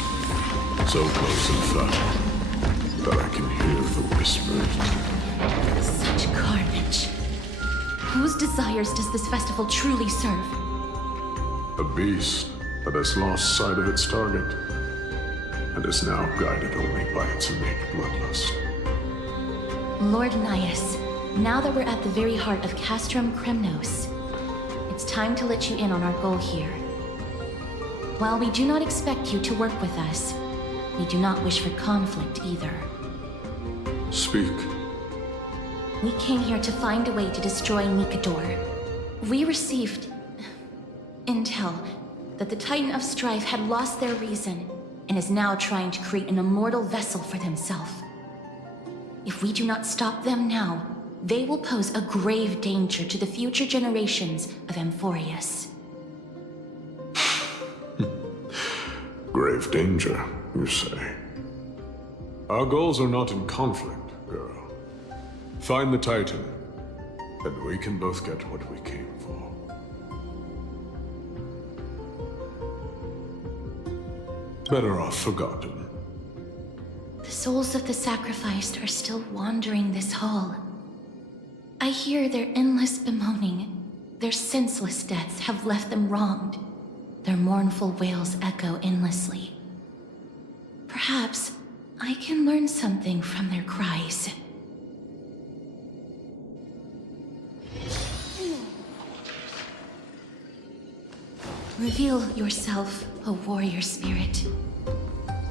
So close, in fact, that I can hear the whispers. Such carnage. Whose desires does this festival truly serve? A beast that has lost sight of its target, and is now guided only by its innate bloodlust. Lord Nias, now that we're at the very heart of Castrum Kremnos, it's time to let you in on our goal here. While we do not expect you to work with us, we do not wish for conflict either. Speak. We came here to find a way to destroy Nikador. We received intel that the Titan of Strife had lost their reason and is now trying to create an immortal vessel for themselves. If we do not stop them now, they will pose a grave danger to the future generations of Amphorius. Grave danger, you say? Our goals are not in conflict, girl. Find the Titan, and we can both get what we came for. Better off forgotten. The souls of the sacrificed are still wandering this hall. I hear their endless bemoaning. Their senseless deaths have left them wronged. Their mournful wails echo endlessly. Perhaps I can learn something from their cries. Reveal yourself, O warrior spirit.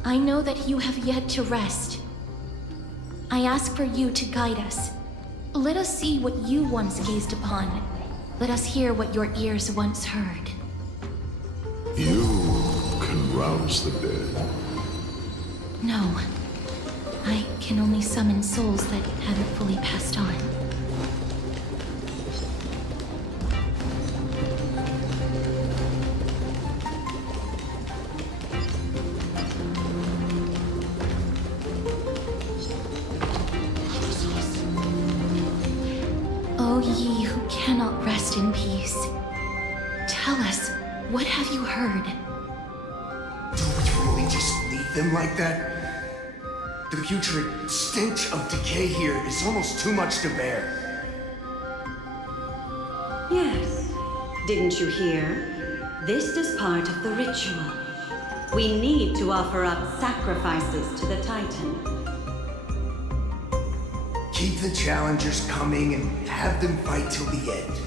I know that you have yet to rest. I ask for you to guide us. Let us see what you once gazed upon. Let us hear what your ears once heard. You can rouse the dead. No. I can only summon souls that haven't fully passed on. ye who cannot rest in peace, tell us, what have you heard? Do we really just leave them like that? The putrid stench of decay here is almost too much to bear. Yes. Didn't you hear? This is part of the ritual. We need to offer up sacrifices to the Titan. Keep the challengers coming and have them fight till the end.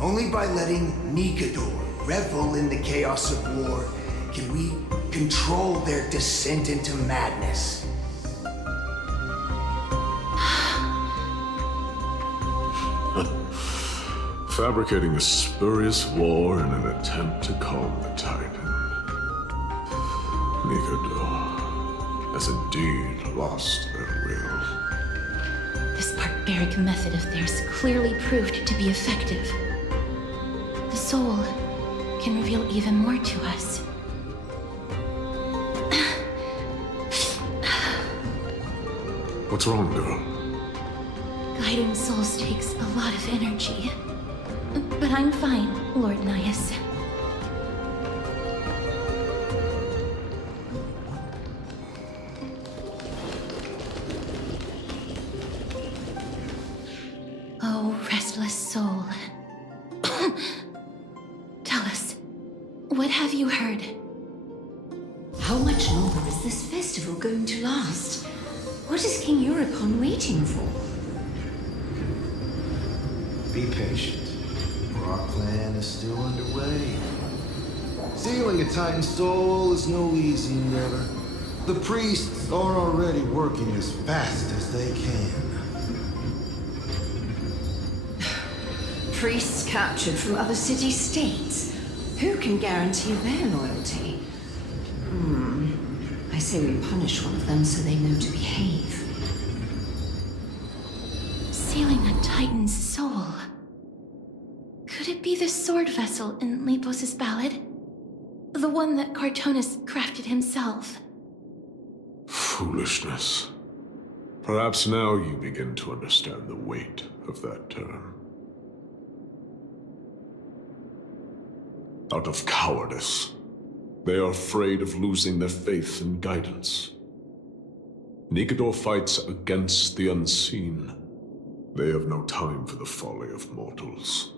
Only by letting Nikador revel in the chaos of war can we control their descent into madness. Fabricating a spurious war in an attempt to calm the Titan. Nikador has indeed lost their will. This barbaric method of theirs clearly proved to be effective. The soul can reveal even more to us. What's wrong, girl? Guiding souls takes a lot of energy. But I'm fine, Lord Nias. Oh, restless soul. Tell us, what have you heard? How much longer is this festival going to last? What is King Eurocon waiting for? Be patient. Our plan is still underway. Sealing a Titan soul is no easy endeavor. The priests are already working as fast as they can. Priests captured from other city-states. Who can guarantee their loyalty? I say we punish one of them so they know to behave. Sealing a Titan's soul. Could it be the sword vessel in Lepos' ballad? The one that Cartonis crafted himself? Foolishness. Perhaps now you begin to understand the weight of that term. Out of cowardice, they are afraid of losing their faith and guidance. Nikador fights against the unseen. They have no time for the folly of mortals.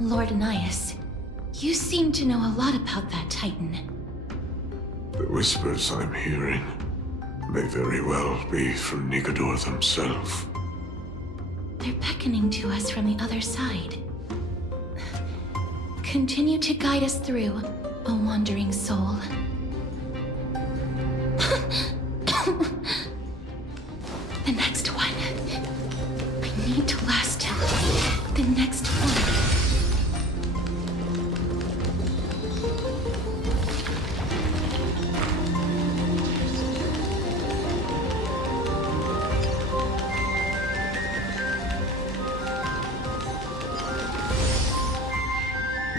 Lord Nias, you seem to know a lot about that Titan. The whispers I'm hearing may very well be from Nikador themselves. They're beckoning to us from the other side. Continue to guide us through, a wandering soul. The next one. I need to last till the next one.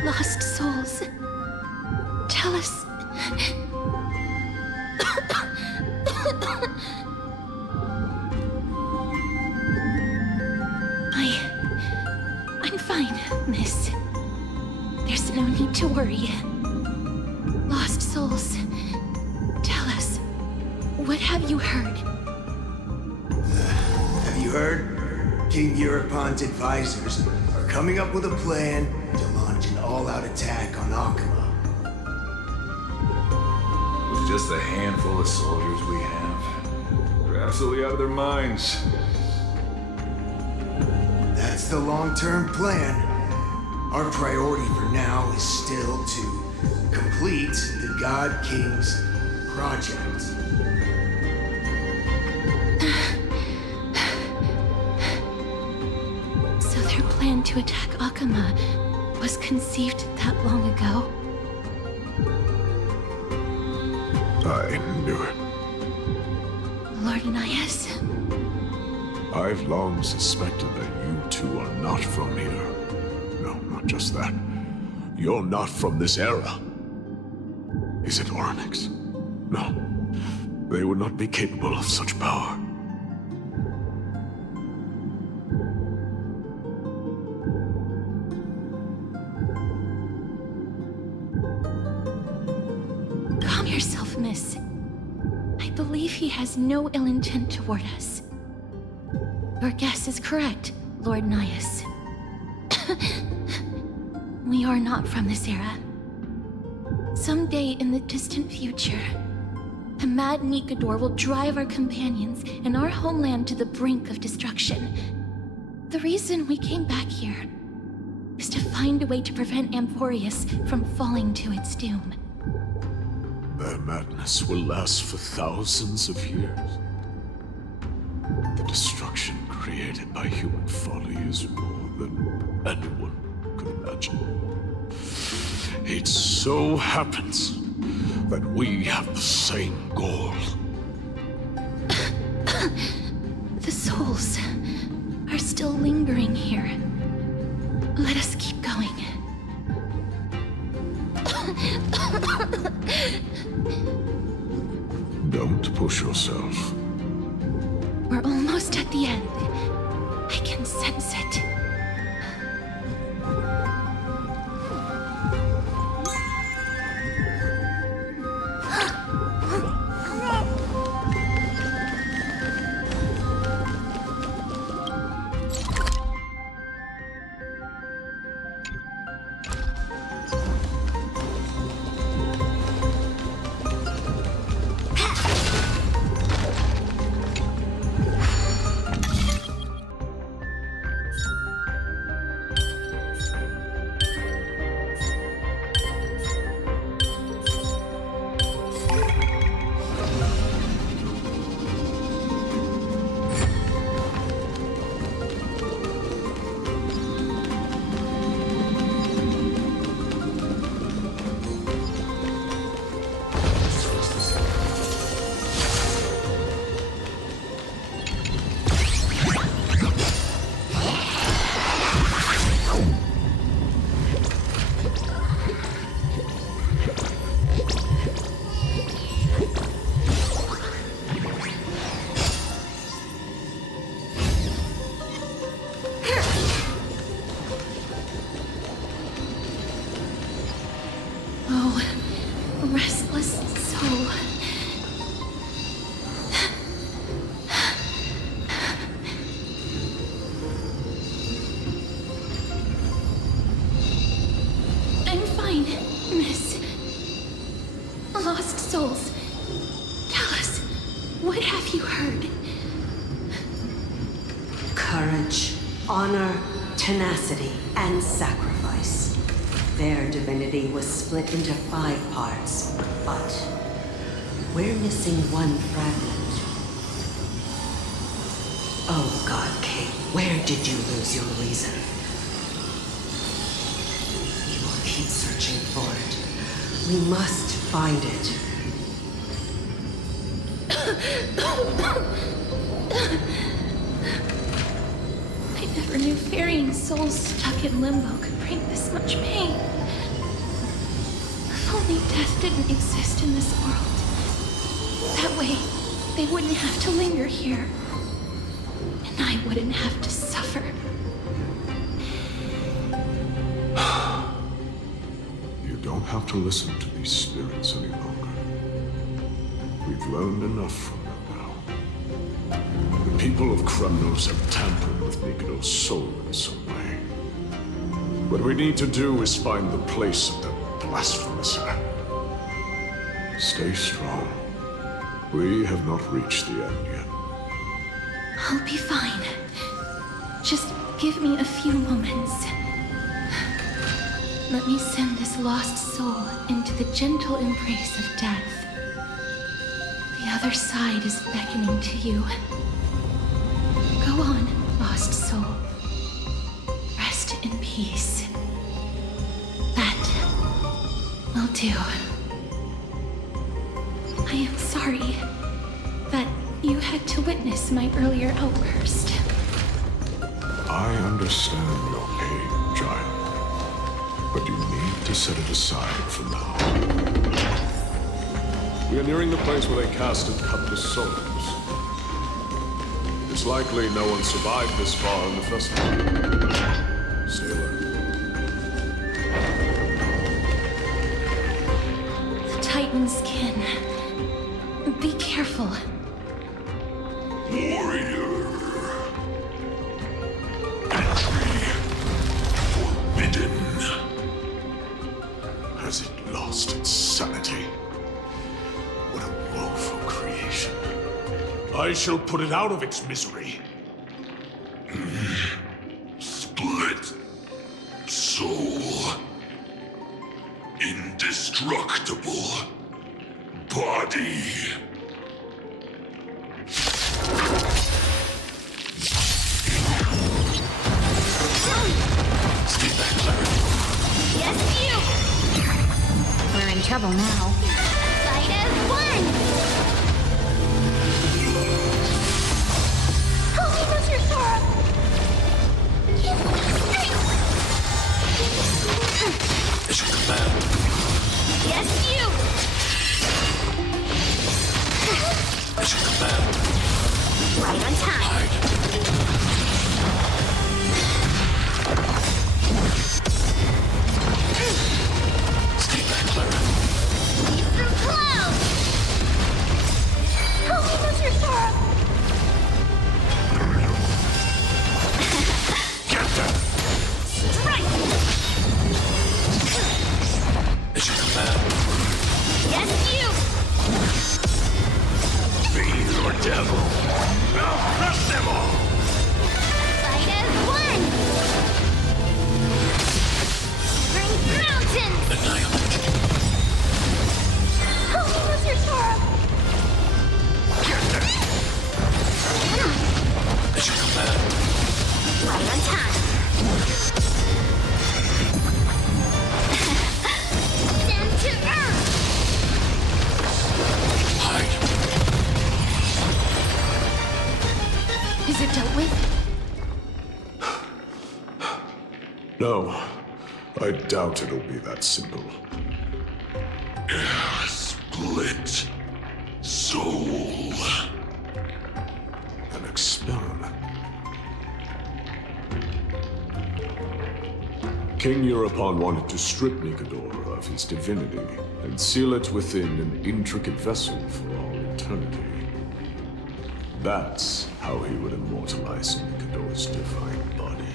Lost souls. Tell us. I'm fine, miss. There's no need to worry. Lost souls. Tell us. What have you heard? Have you heard? King Europon's advisors are coming up with a plan to launch an all-out attack on Akuma. With just a handful of soldiers we have, they're absolutely out of their minds. That's the long-term plan. Our priority for now is still to complete the God King's project. So their plan to attack Akuma was conceived that long ago? I knew it. Lord Nias? I've long suspected that you two are not from here. No, not just that. You're not from this era. Is it Oryx? No. They would not be capable of such power. miss. I believe he has no ill intent toward us. Your guess is correct, Lord Nias. We are not from this era. Someday in the distant future, a mad Nikador will drive our companions and our homeland to the brink of destruction. The reason we came back here is to find a way to prevent Amporius from falling to its doom. Their madness will last for thousands of years. The destruction created by human folly is more than anyone could imagine. It so happens that we have the same goal. The souls are still lingering here. Let us keep going. Don't push yourself. We're almost at the end. I can sense it. Honor, tenacity, and sacrifice. Their divinity was split into 5 parts, but we're missing one fragment. Oh God, Kate, where did you lose your reason? We will keep searching for it. We must find it. I never knew ferrying souls stuck in limbo could bring this much pain. If only death didn't exist in this world. That way, they wouldn't have to linger here. And I wouldn't have to suffer. You don't have to listen to these spirits any longer. We've learned enough from them now. The people of Kremnos have tampered with Nikado's soul in some way. What we need to do is find the place of that blasphemous act. Stay strong. We have not reached the end yet. I'll be fine. Just give me a few moments. Let me send this lost soul into the gentle embrace of death. The other side is beckoning to you. Go on, lost soul. Rest in peace. That will do. I am sorry that you had to witness my earlier outburst. I understand your pain, child. But you need to set it aside for now. We are nearing the place where they cast and cut the souls. It's likely no one survived this far in the festival. Stay alert. The Titan's kin. Be careful. Warrior. Entry forbidden. Has it lost its sanity? What a woeful creation. I shall put it out of its misery. Split soul. Indestructible body. Stay back, Clara. Yes, you! We're in trouble now. Fight as one! Help me, Mr. Sora! It's your command. Yes, you! It's your command. Right on time. Stay back, Clara. He's through clouds! Help me, Mr. Sora! Get them! Strike! It's your command. Yes, you! Fiend or devil, I'll crush them all! Fight as one! Bring mountains! Annihilate. Help me, Mr. Sora! Get them! It's your command. Right on time. Stand to earth! Hide. Is it dealt with? No, I doubt it'll be that simple. Split soul. An experiment. King Europon wanted to strip Nikador of his divinity and seal it within an intricate vessel for all eternity. That's how he would immortalize Nikador's divine body.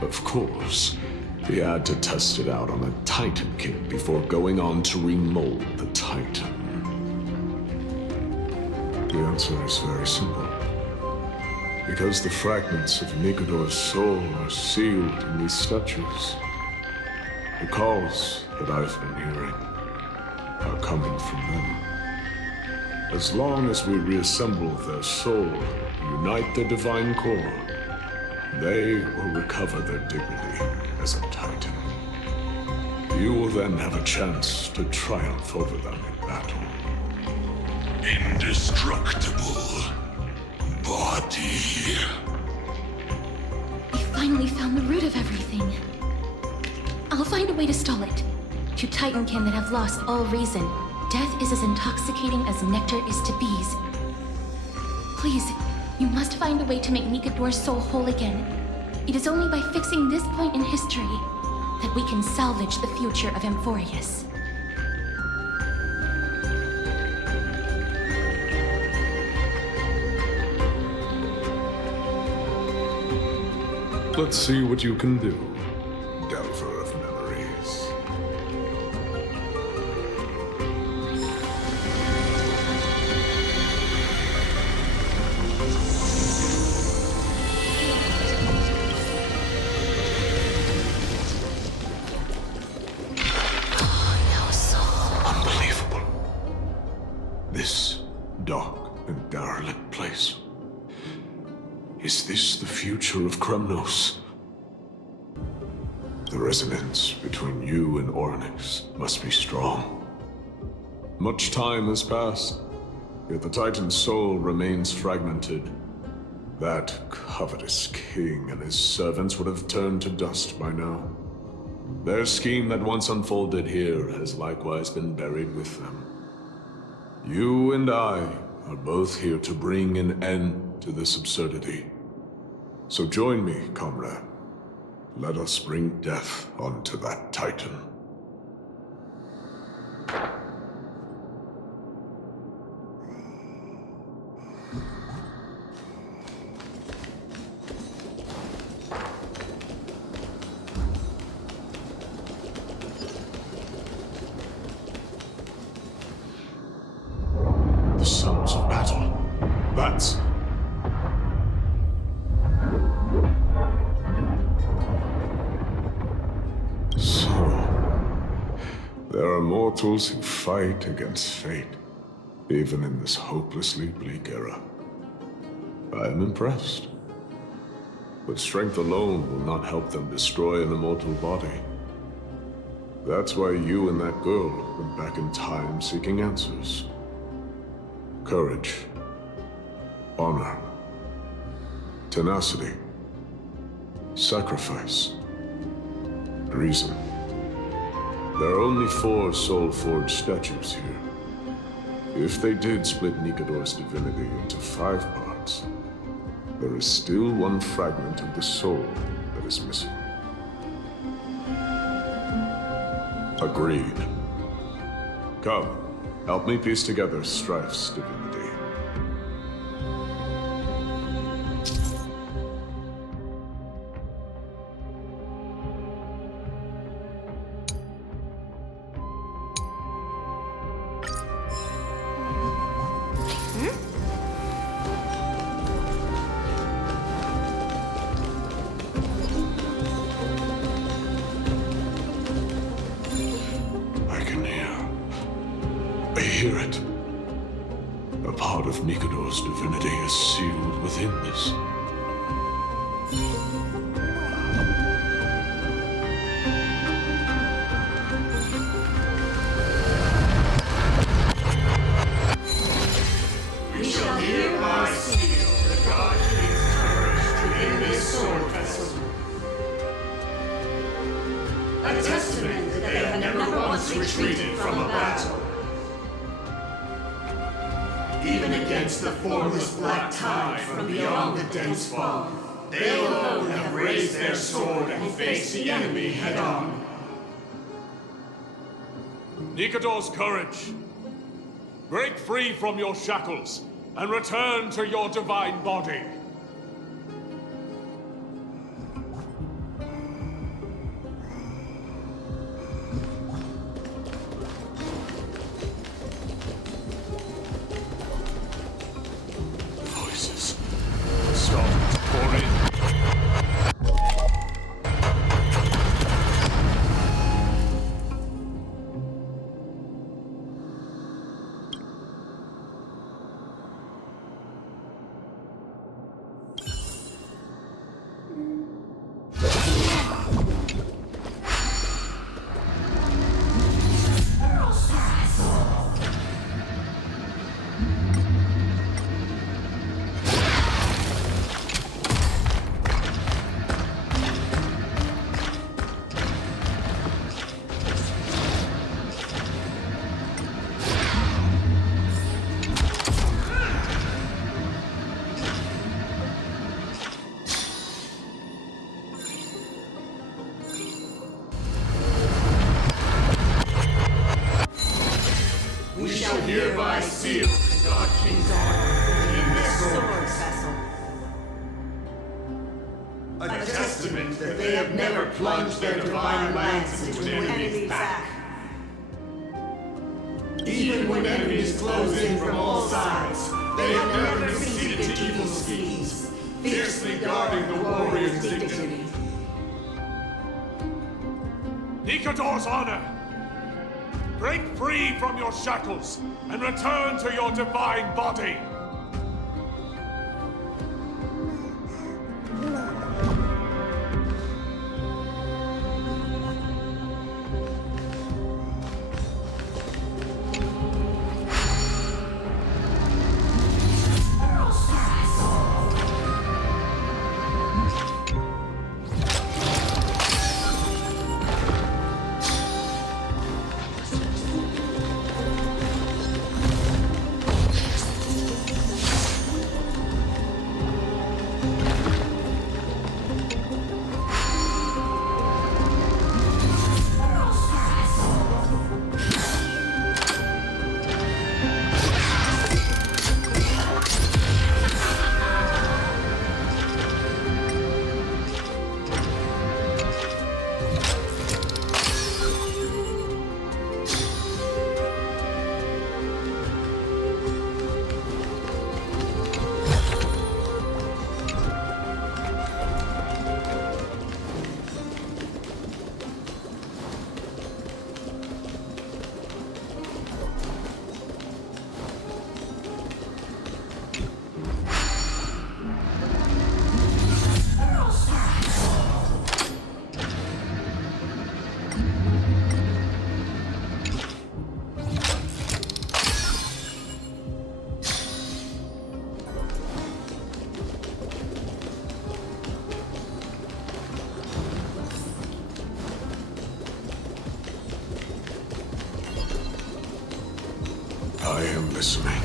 Of course, he had to test it out on a Titan King before going on to remold the Titan. The answer is very simple. Because the fragments of Nikador's soul are sealed in these statues. The calls that I've been hearing are coming from them. As long as we reassemble their soul, unite their divine core, they will recover their dignity as a Titan. You will then have a chance to triumph over them in battle. Indestructible body. We finally found the root of everything. I'll find a way to stall it. To Titankin that have lost all reason, death is as intoxicating as nectar is to bees. Please, you must find a way to make Nikador's soul whole again. It is only by fixing this point in history that we can salvage the future of Amphorius. Let's see what you can do, Delver of Memories. Unbelievable. This dark and derelict place. Is this the future of Kremnos? The resonance between you and Ornyx must be strong. Much time has passed, yet the Titan's soul remains fragmented. That covetous king and his servants would have turned to dust by now. Their scheme that once unfolded here has likewise been buried with them. You and I are both here to bring an end to this absurdity. So join me, comrade. Let us bring death onto that Titan. mortals who fight against fate, even in this hopelessly bleak era. I am impressed. But strength alone will not help them destroy an immortal body. That's why you and that girl went back in time seeking answers. Courage, honor, tenacity, sacrifice, reason. There are only 4 soul-forged statues here. If they did split Nikador's divinity into 5 parts, there is still one fragment of the soul that is missing. Agreed. Come, help me piece together Strife's divinity. I hear it. A part of Nikador's divinity is sealed within this. We shall hereby seal the God King's courage within this sword vessel. A testament that they have never once retreated from a battle. Even against the formless black tide from beyond the dense fog, they alone have raised their sword and faced the enemy head-on. Nikador's courage! Break free from your shackles and return to your divine body. Voices starting to pour in. We shall hereby seal the God King's honor in this sword vessel. A testament that they have never plunged their divine lance into an enemy's back. Even when enemies close in from all sides, they have never conceded to evil schemes, fiercely guarding the warrior's dignity. Nikador's honor! Break free from your shackles and return to your divine body! listening.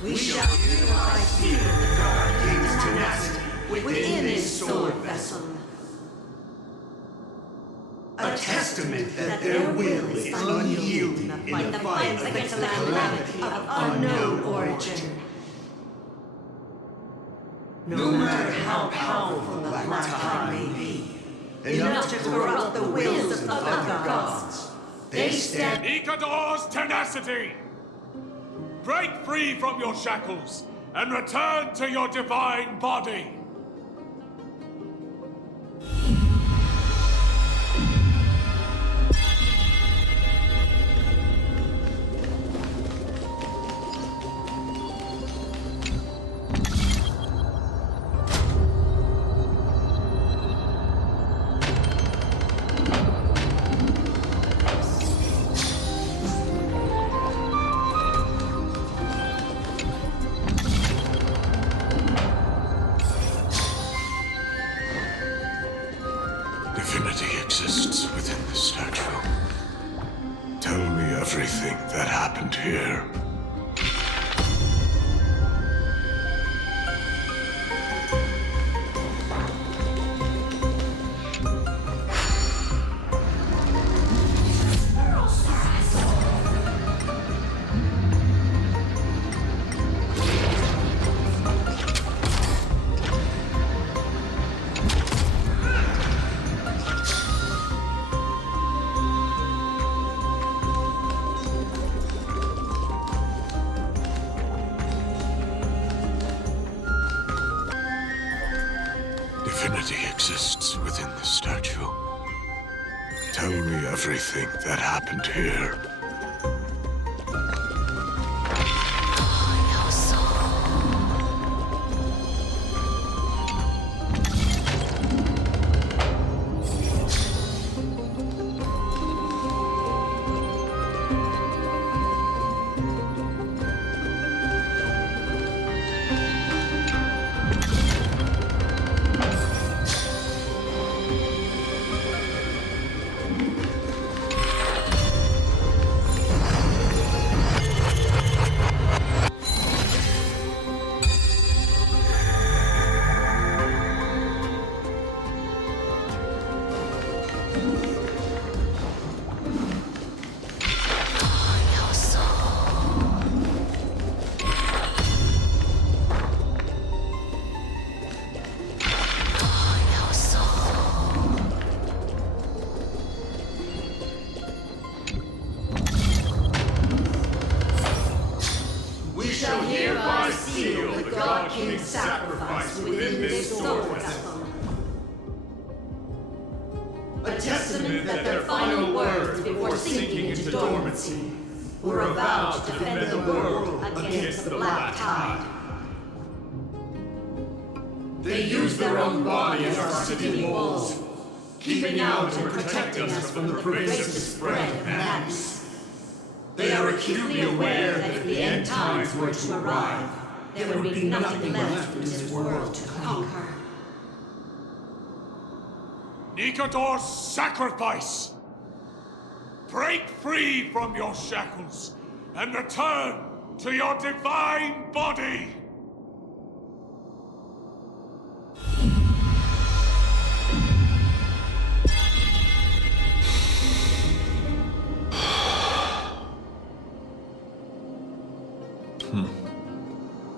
We shall unify steel the Dark King's tenacity within this sword vessel. A testament that their will is unyielding in the fight against the calamity of unknown origin. No matter how powerful the Black Tide may be, enough to corrupt the wills of other gods, they stand. Nikador's tenacity! Break free from your shackles and return to your divine body! Divinity exists within this statue. Tell me everything that happened here. Divinity exists within this statue. Tell me everything that happened here. We shall hereby seal the God King's sacrifice within this sword vessel. A testament that their final words before sinking into dormancy were a vow to defend the world against the Black Tide. They used their own body as our city walls, keeping out and protecting us from the pervasive spread of madness. They are acutely aware that if the end times were to arrive, there would be nothing left in this world to conquer. Nikador's sacrifice! Break free from your shackles and return to your divine body!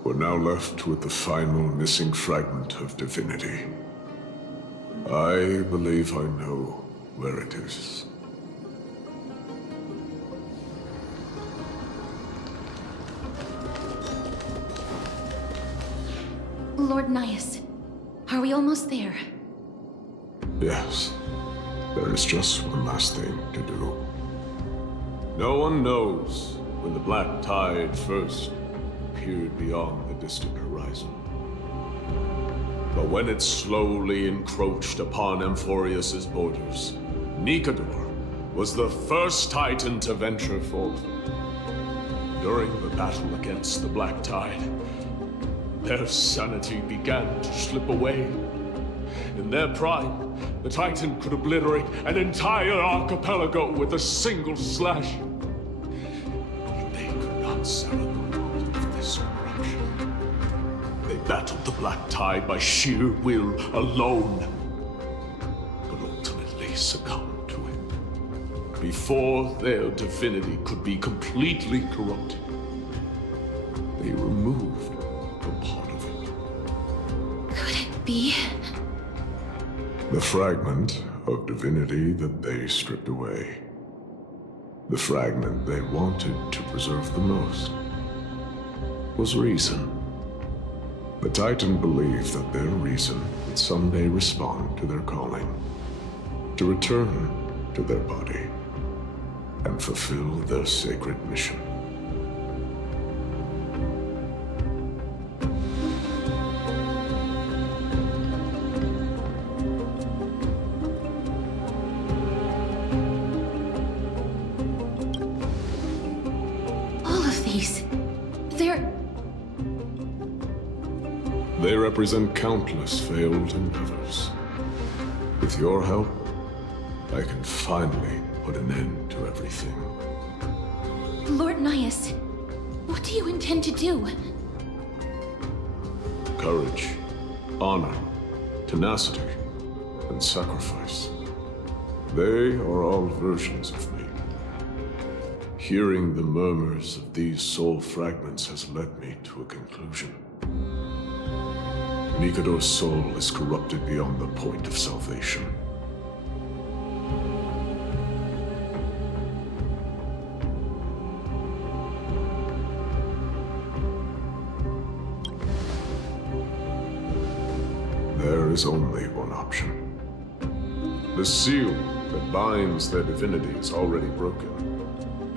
We're now left with the final missing fragment of divinity. I believe I know where it is. Lord Nias, are we almost there? Yes. There is just one last thing to do. No one knows when the Black Tide first appeared beyond the distant horizon. But when it slowly encroached upon Amphorius's borders, Nikador was the first Titan to venture forth. During the battle against the Black Tide, their sanity began to slip away. In their prime, the Titan could obliterate an entire archipelago with a single slash. Yet they could not settle the root of this corruption. They battled the Black Tide by sheer will alone, but ultimately succumbed to it. Before their divinity could be completely corrupted, they removed a part of it. Could it be? The fragment of divinity that they stripped away. The fragment they wanted to preserve the most was reason. The Titan believed that their reason would someday respond to their calling, to return to their body, and fulfill their sacred mission. They represent countless failed endeavors. With your help, I can finally put an end to everything. Lord Nias, what do you intend to do? Courage, honor, tenacity, and sacrifice. They are all versions of me. Hearing the murmurs of these soul fragments has led me to a conclusion. Nikador's soul is corrupted beyond the point of salvation. There is only one option. The seal that binds their divinity is already broken.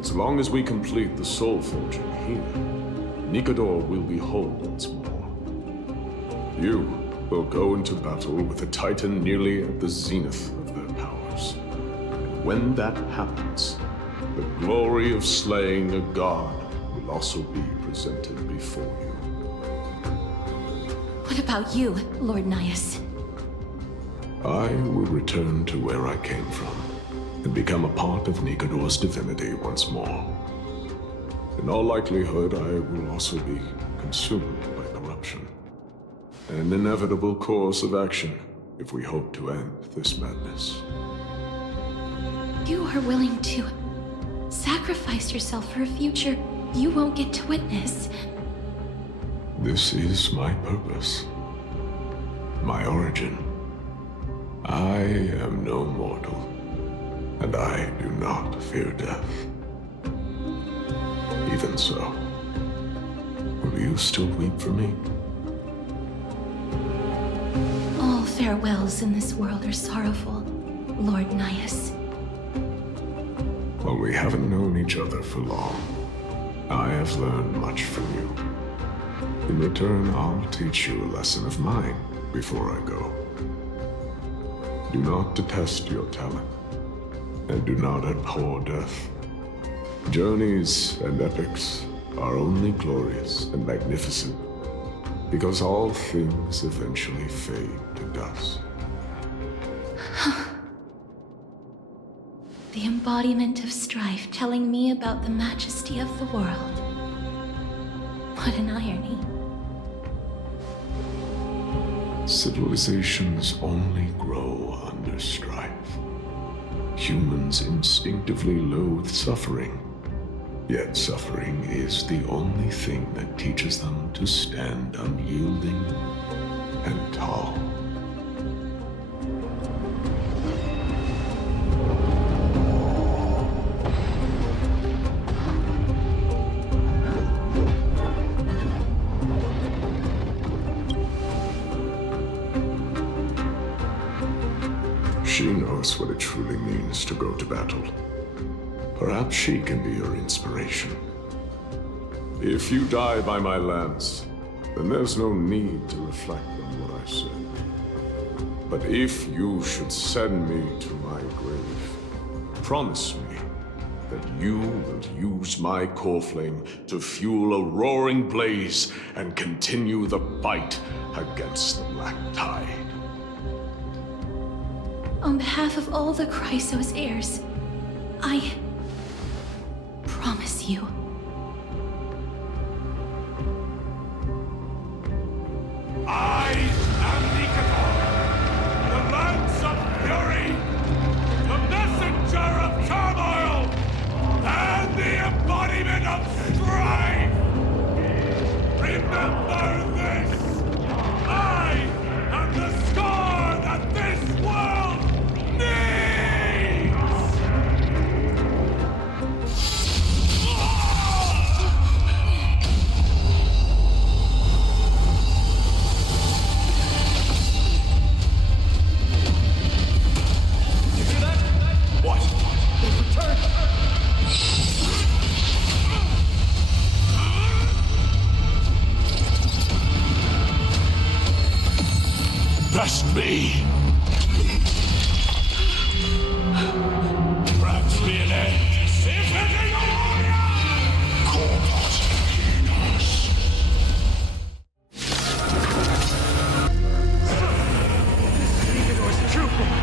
As long as we complete the soul forging here, Nikador will be whole once more. You will go into battle with a Titan nearly at the zenith of their powers. And when that happens, the glory of slaying a god will also be presented before you. What about you, Lord Nias? I will return to where I came from and become a part of Nikador's divinity once more. In all likelihood, I will also be consumed by corruption. An inevitable course of action if we hope to end this madness. You are willing to sacrifice yourself for a future you won't get to witness. This is my purpose. My origin. I am no mortal, and I do not fear death. Even so, will you still weep for me? All farewells in this world are sorrowful, Lord Nias. While we haven't known each other for long, I have learned much from you. In return, I'll teach you a lesson of mine before I go. Do not detest your talent, and do not abhor death. Journeys and epics are only glorious and magnificent because all things eventually fade to dust. The embodiment of strife telling me about the majesty of the world. What an irony. Civilizations only grow under strife. Humans instinctively loathe suffering. Yet suffering is the only thing that teaches them to stand unyielding and tall. She knows what it truly means to go to battle. Perhaps she can be your inspiration. If you die by my lance, then there's no need to reflect on what I said. But if you should send me to my grave, promise me that you will use my core flame to fuel a roaring blaze and continue the fight against the Black Tide. On behalf of all the Chrysos heirs, I promise you. I am Nikator, the lance of fury, the messenger of turmoil, and the embodiment of strife! Remember this! I am the scar that this world needs! What? They've returned! Best me! Perhaps be an end. Symphony warrior! Corpus Venus. Nicodere's true form.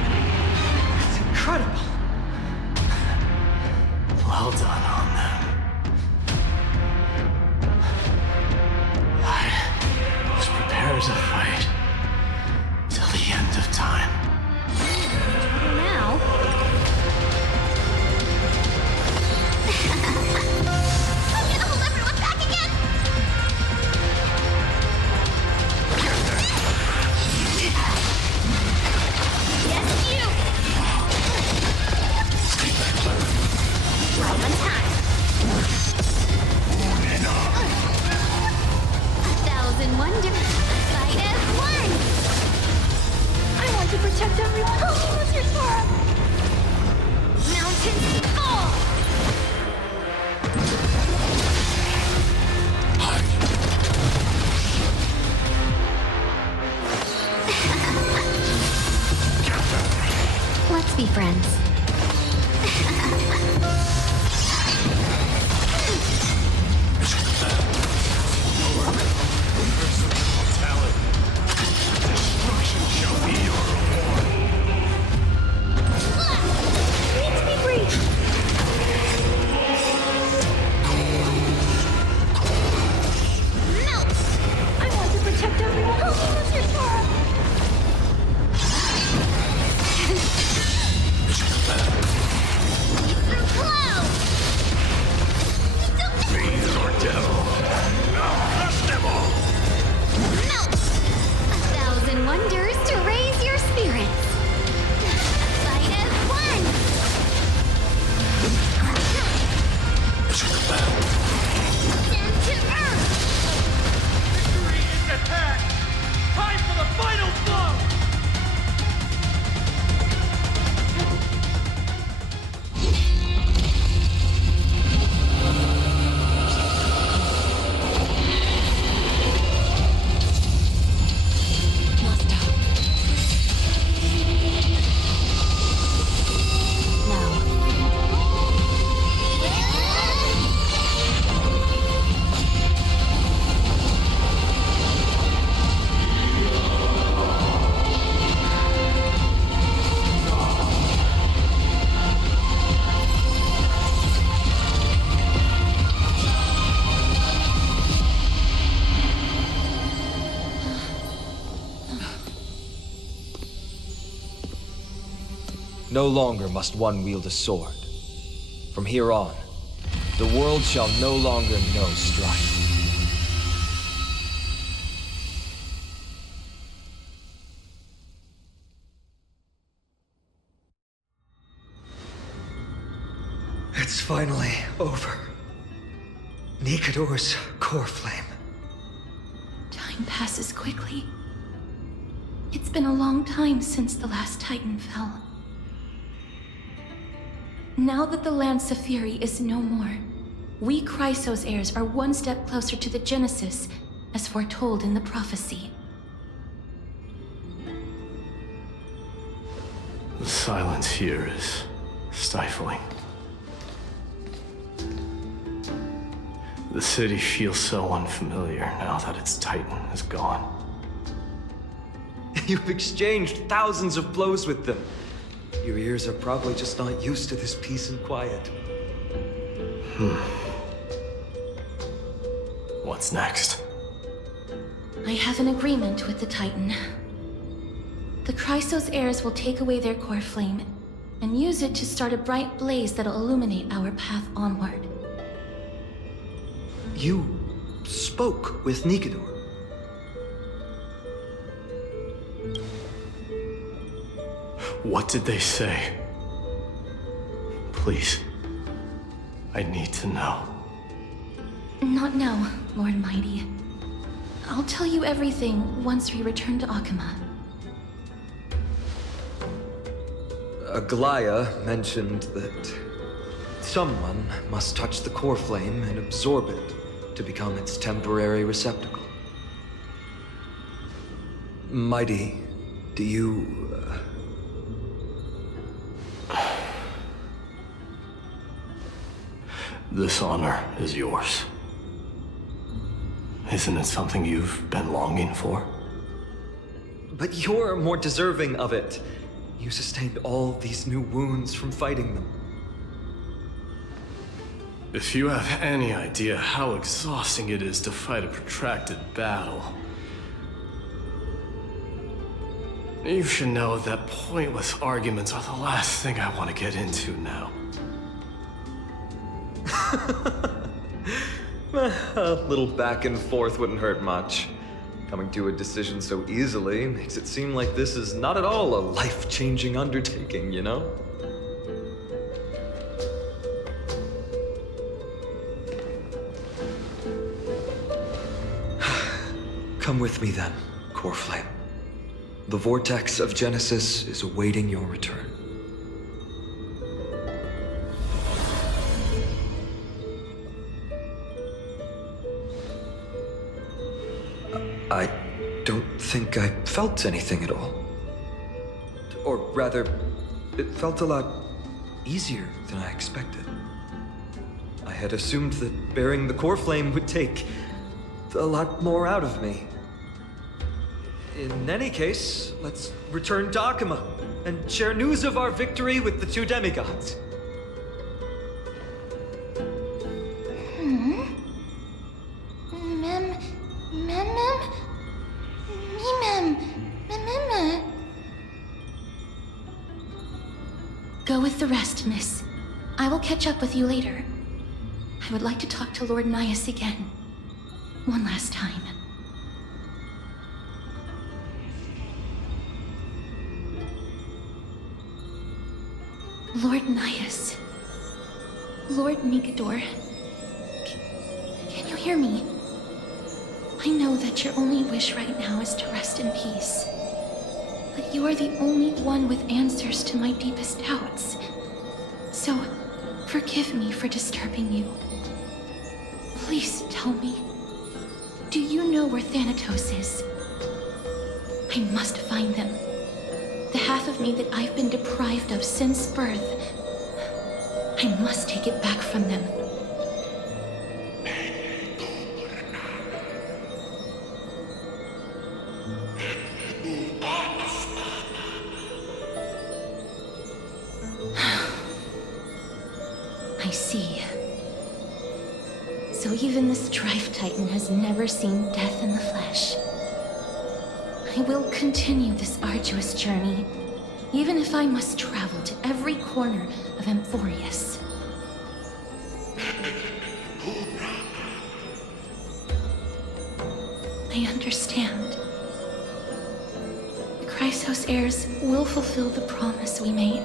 It's incredible. Well done on them. I was prepared to fight till the end of time. Now... I'm gonna hold everyone back again! Yes, you! Right on time. 1,000 wonders, fight as one! I want to protect everyone. Oh, what's your Sora? Mountains fall! Let's be friends. Destruction shall be your reward. Need to be free. Melt! I want to protect everyone. Oh, what's your Sora? Cloud! Be your devil. Now crush them all. Melt! 1,000 wonders to raise your spirits. Fight as one! Send to Earth! Victory is at hand. Time for the final blow. No longer must one wield a sword. From here on, the world shall no longer know strife. It's finally over. Nikadore's core flame. Time passes quickly. It's been a long time since the last Titan fell. Now that the Lance of Fury is no more, We Chrysos heirs are one step closer to the Genesis, as foretold in the prophecy. The silence here is stifling. The city feels so unfamiliar now that its Titan is gone. You've exchanged thousands of blows with them. Your ears are probably just not used to this peace and quiet. What's next? I have an agreement with the Titan. The Chrysos heirs will take away their core flame and use it to start a bright blaze that'll illuminate our path onward. You spoke with Nikador. What did they say? Please. I need to know. Not now, Lord Mighty. I'll tell you everything once we return to Akama. Aglaya mentioned that someone must touch the core flame and absorb it to become its temporary receptacle. Mighty, do you... This honor is yours. Isn't it something you've been longing for? But you're more deserving of it. You sustained all these new wounds from fighting them. If you have any idea how exhausting it is to fight a protracted battle, you should know that pointless arguments are the last thing I want to get into now. A little back and forth wouldn't hurt much. Coming to a decision so easily makes it seem like this is not at all a life-changing undertaking, you know? Come with me then, Core Flame. The vortex of Genesis is awaiting your return. I don't think I felt anything at all. Or rather, it felt a lot easier than I expected. I had assumed that bearing the core flame would take a lot more out of me. In any case, let's return to Akama and share news of our victory with the two demigods. Go with the rest, miss. I will catch up with you later. I would like to talk to Lord Nias again. One last time. Lord Nias. Lord Nikador. Can you hear me? I know that your only wish right now is to rest in peace. But you are the only one with answers to my deepest doubts. So, forgive me for disturbing you. Please tell me, do you know where Thanatos is? I must find them. The half of me that I've been deprived of since birth. I must take it back from them. I see. So even the Strife Titan has never seen death in the flesh. I will continue this arduous journey, even if I must travel to every corner of Amphorius. I understand. The Chrysos heirs will fulfill the promise we made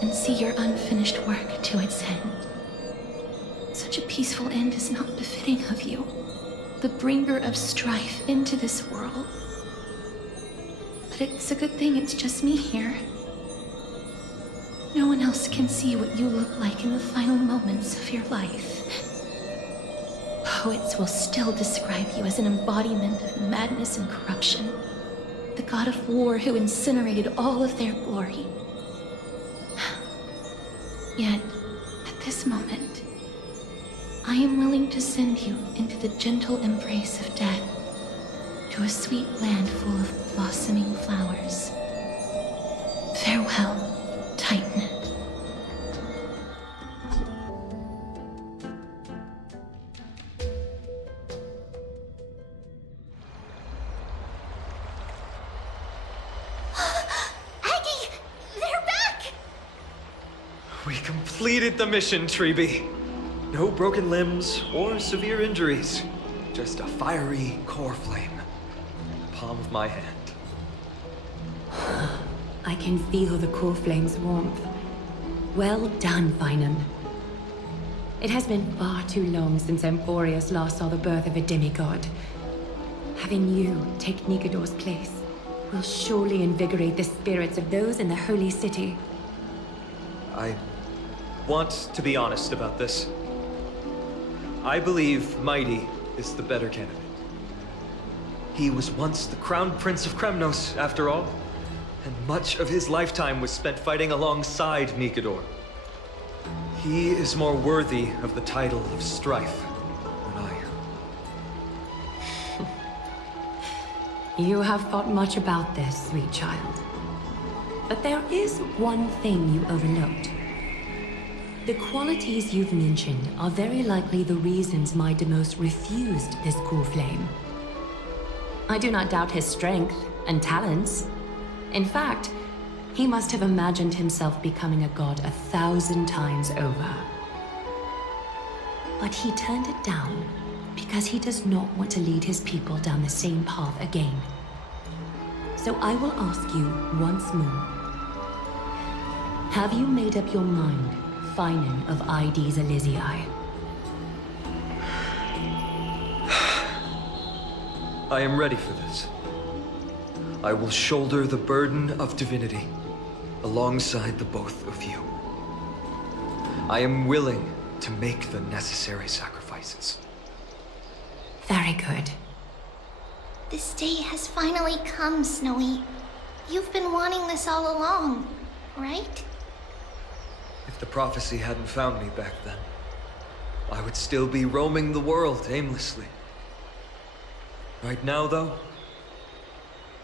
and see your unfinished work to its end. Such a peaceful end is not befitting of you, the bringer of strife into this world. But it's a good thing it's just me here. No one else can see what you look like in the final moments of your life. poets will still describe you as an embodiment of madness and corruption. The god of war who incinerated all of their glory. Yet, at this moment, I am willing to send you into the gentle embrace of death, to a sweet land full of blossoming flowers. Farewell, Titan. We completed the mission, Treeby. No broken limbs or severe injuries. Just a fiery core flame. Palm of my hand. I can feel the core flame's warmth. Well done, Finan. It has been far too long since Emphorius last saw the birth of a demigod. Having you take Nikador's place will surely invigorate the spirits of those in the Holy City. I want to be honest about this. I believe Mighty is the better candidate. He was once the Crown Prince of Kremnos, after all, and much of his lifetime was spent fighting alongside Nikador. He is more worthy of the title of Strife than I am. You have thought much about this, sweet child. But there is one thing you overlooked. The qualities you've mentioned are very likely the reasons my Demos refused this core flame. I do not doubt his strength and talents. In fact, he must have imagined himself becoming a god 1,000 times over. But he turned it down because he does not want to lead his people down the same path again. So I will ask you once more. Have you made up your mind, Finan of ID's Elysiae? I am ready for this. I will shoulder the burden of divinity alongside the both of you. I am willing to make the necessary sacrifices. Very good. This day has finally come, Snowy. You've been wanting this all along, right? If the prophecy hadn't found me back then, I would still be roaming the world aimlessly. Right now, though,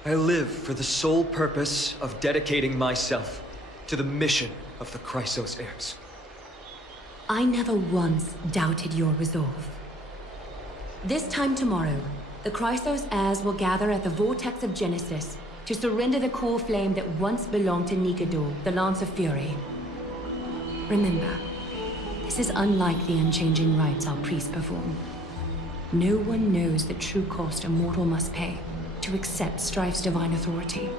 I live for the sole purpose of dedicating myself to the mission of the Chrysos heirs. I never once doubted your resolve. This time tomorrow, the Chrysos heirs will gather at the Vortex of Genesis to surrender the core flame that once belonged to Nikador, the Lance of Fury. Remember, this is unlike the unchanging rites our priests perform. No one knows the true cost a mortal must pay to accept Strife's divine authority.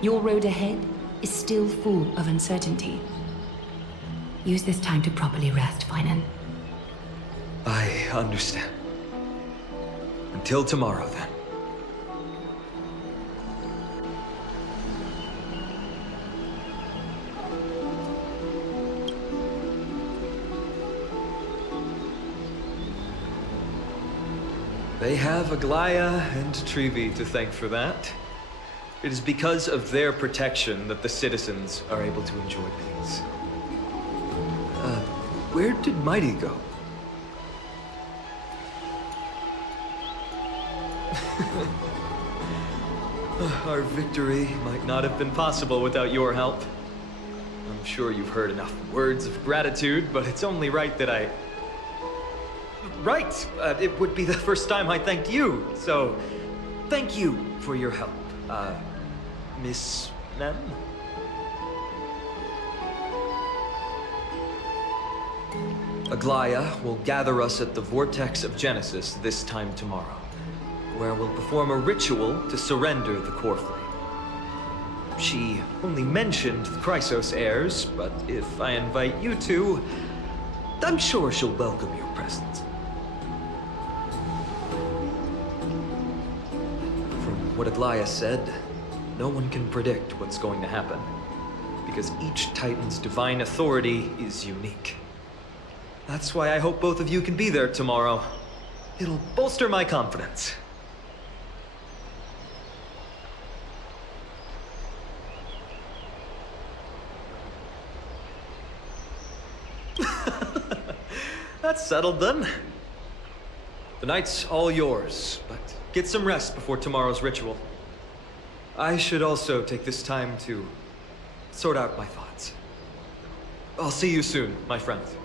Your road ahead is still full of uncertainty. Use this time to properly rest, Finan. I understand. Until tomorrow, then. They have Aglaya and Treeby to thank for that. It is because of their protection that the citizens are able to enjoy peace. Where did Mighty go? Our victory might not have been possible without your help. I'm sure you've heard enough words of gratitude, but it's only right that I... Right! It would be the first time I thanked you, so thank you for your help, Miss Mem? Aglaya will gather us at the Vortex of Genesis this time tomorrow, where we'll perform a ritual to surrender the core flame. She only mentioned the Chrysos heirs, but if I invite you to, I'm sure she'll welcome your presence. From what Aglaya said, no one can predict what's going to happen, because each Titan's divine authority is unique. That's why I hope both of you can be there tomorrow, It'll bolster my confidence. That's settled then. The night's all yours, but get some rest before tomorrow's ritual. I should also take this time to sort out my thoughts. I'll see you soon, my friends.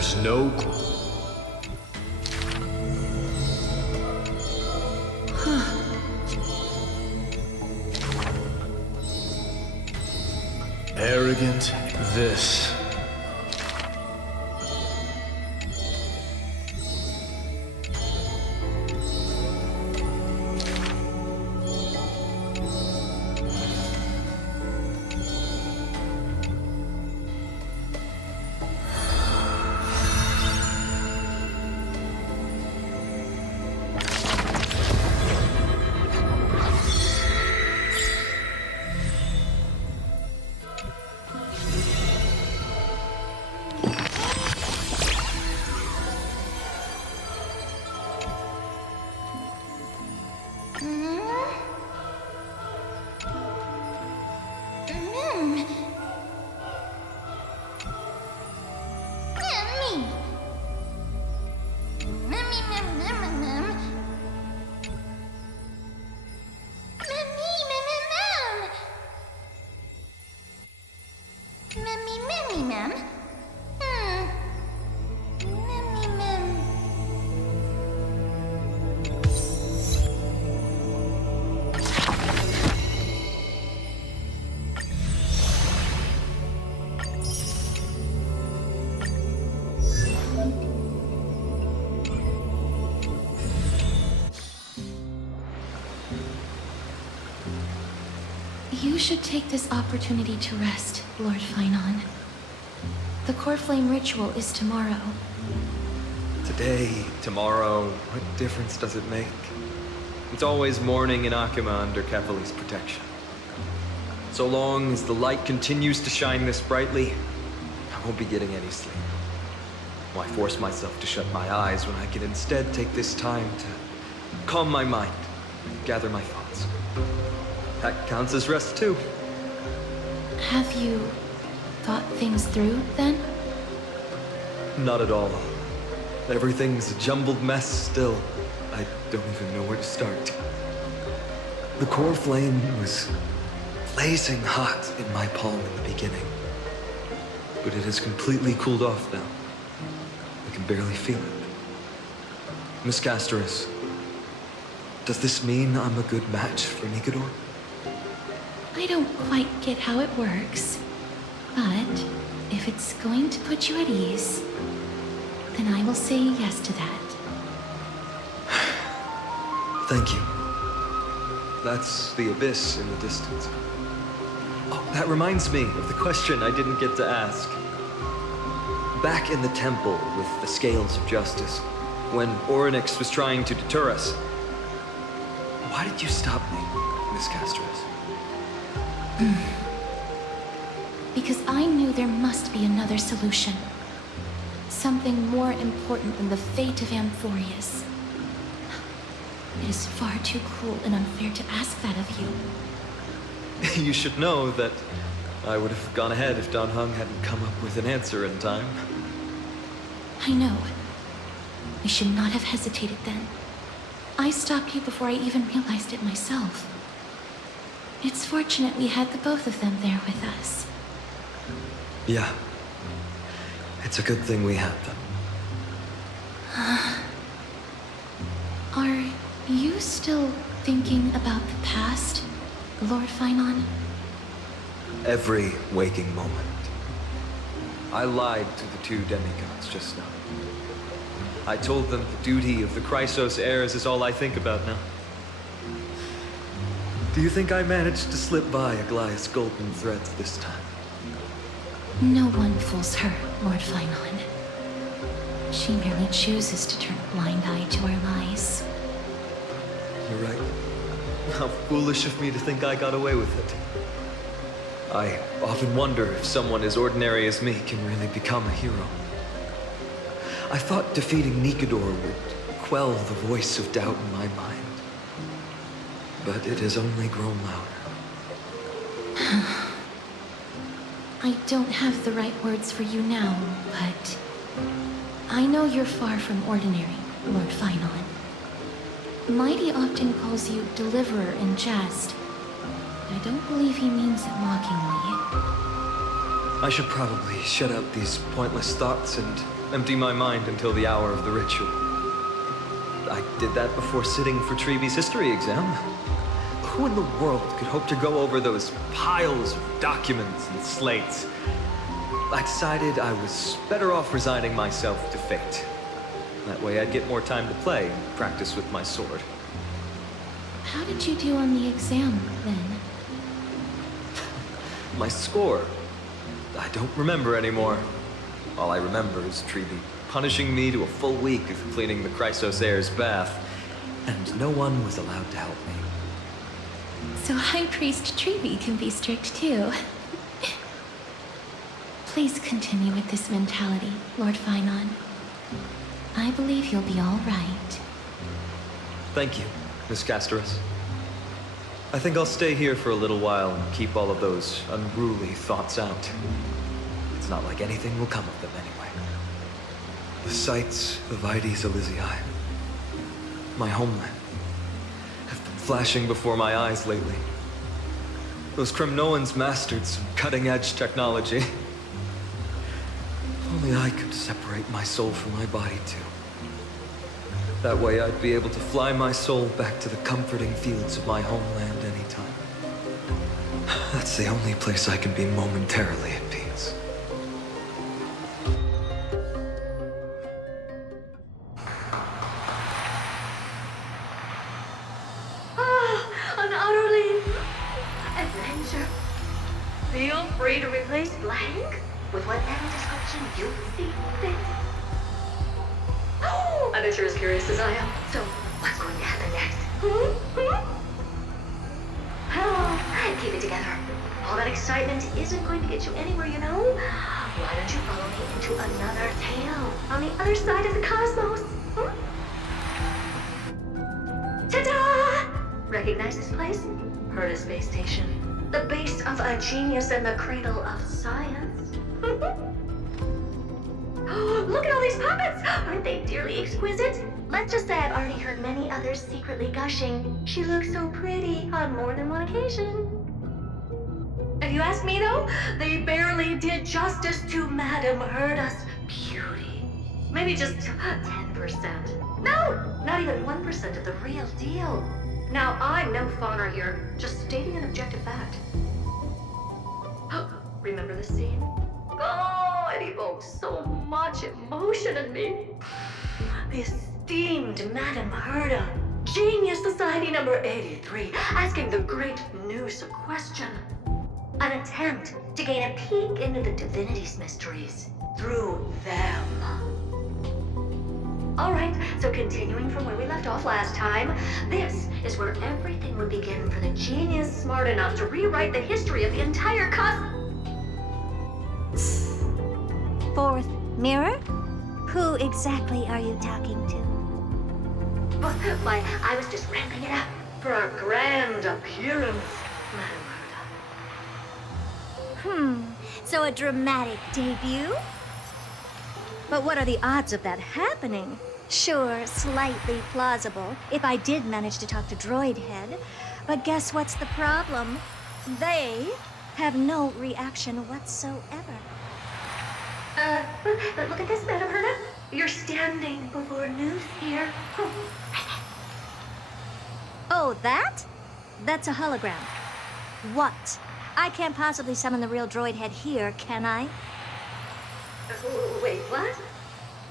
There's no... Arrogant this. You should take this opportunity to rest, Lord Finon. The Core Flame ritual is tomorrow. Today, tomorrow, what difference does it make? It's always morning in Akuma under Kefali's protection. So long as the light continues to shine this brightly, I won't be getting any sleep. Why force myself to shut my eyes when I can instead take this time to calm my mind and gather my thoughts? That counts as rest too. Have you thought things through, then? Not at all. Everything's a jumbled mess still. I don't even know where to start. The core flame was blazing hot in my palm in the beginning. But it has completely cooled off now. I can barely feel it. Miss Castoris, does this mean I'm a good match for Nikador? I don't quite get how it works, but if it's going to put you at ease, then I will say yes to that. Thank you. That's the abyss in the distance. Oh, that reminds me of the question I didn't get to ask. Back in the temple with the scales of justice, when Orynyx was trying to deter us, why did you stop me, Miss Castoris? Because I knew there must be another solution. Something more important than the fate of Amphorius. It is far too cruel and unfair to ask that of you. You should know that I would have gone ahead if Don Hung hadn't come up with an answer in time. I know. I should not have hesitated then. I stopped you before I even realized it myself. It's fortunate we had the both of them there with us. Yeah. It's a good thing we had them. Are you still thinking about the past, Lord Finon? Every waking moment. I lied to the two demigods just now. I told them the duty of the Chrysos heirs is all I think about now. Do you think I managed to slip by Aglaïa's golden threads this time? No one fools her, Lord Finon. She merely chooses to turn a blind eye to our lies. You're right. How foolish of me to think I got away with it. I often wonder if someone as ordinary as me can really become a hero. I thought defeating Nikador would quell the voice of doubt in my mind. But it has only grown louder. I don't have the right words for you now, but I know you're far from ordinary, Lord Finon. Mighty often calls you Deliverer in jest. I don't believe he means it mockingly. I should probably shut out these pointless thoughts and empty my mind until the hour of the ritual. I did that before sitting for TB's history exam. Who in the world could hope to go over those piles of documents and slates? I decided I was better off resigning myself to fate. That way I'd get more time to play and practice with my sword. How did you do on the exam, then? My score? I don't remember anymore. All I remember is TB punishing me to a full week of cleaning the Chrysos heir's bath, and no one was allowed to help me. So High Priest TB can be strict too. Please continue with this mentality, Lord Finon. I believe you'll be all right. Thank you, Miss Castoris. I think I'll stay here for a little while and keep all of those unruly thoughts out. It's not like anything will come of them anyway. The sights of Ides Elysiae, my homeland, have been flashing before my eyes lately. Those Kremnoans mastered some cutting-edge technology. If only I could separate my soul from my body too. That way I'd be able to fly my soul back to the comforting fields of my homeland anytime. That's the only place I can be momentarily at peace. An utterly adventure. Feel free to replace blank with whatever description you see fit. Oh, I bet you're as curious as I am. So, what's going to happen next? Oh, keep it together. All that excitement isn't going to get you anywhere, you know? Why don't you follow me into another tale on the other side of the cosmos? Ta-da! Recognize this place? Herta Space Station. The base of a genius and the cradle of science. Look at all these puppets! Aren't they dearly exquisite? Let's just say I've already heard many others secretly gushing. She looks so pretty on more than one occasion. If you ask me though, they barely did justice to Madame Herta's beauty. Maybe just 10%. No, not even 1% of the real deal. Now, I'm no fawner here, just stating an objective fact. Remember this scene? Oh, it evokes so much emotion in me. The esteemed Madame Herta, Genius Society number 83, asking the great Noose a question. An attempt to gain a peek into the divinity's mysteries through them. Alright, so continuing from where we left off last time, this is where everything would begin for the genius smart enough to rewrite the history of the entire Fourth mirror? Who exactly are you talking to? Why, I was just ramping it up for our grand appearance, Madame Herta. So a dramatic debut? But what are the odds of that happening? Sure, slightly plausible, if I did manage to talk to Droid Head. But guess what's the problem? They have no reaction whatsoever. But look at this, Madame Herta. You're standing before Noose here. Oh, that? That's a hologram. What? I can't possibly summon the real Droid Head here, can I? Wait, what?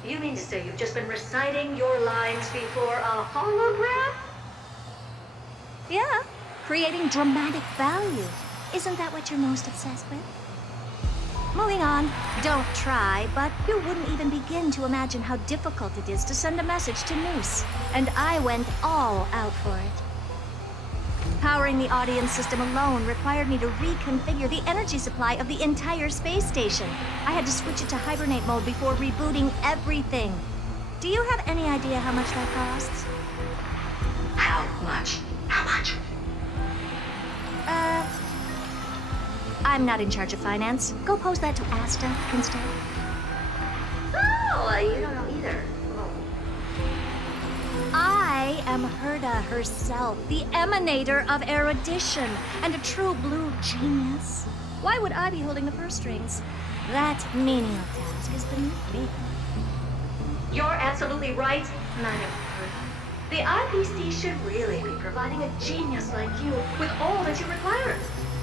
You mean to say you've just been reciting your lines before a hologram? Yeah, creating dramatic value. Isn't that what you're most obsessed with? Moving on. Don't try, but you wouldn't even begin to imagine how difficult it is to send a message to Noose. And I went all out for it. Powering the audience system alone required me to reconfigure the energy supply of the entire space station. I had to switch it to hibernate mode before rebooting everything. Do you have any idea how much that costs? How much? How much? I'm not in charge of finance. Go pose that to Asta instead. Oh, you don't know either. I am Herta herself, the emanator of erudition, and a true blue genius. Why would I be holding the purse strings? That menial task is beneath me. You're absolutely right, Madam. The IPC should really be providing a genius like you with all that you require,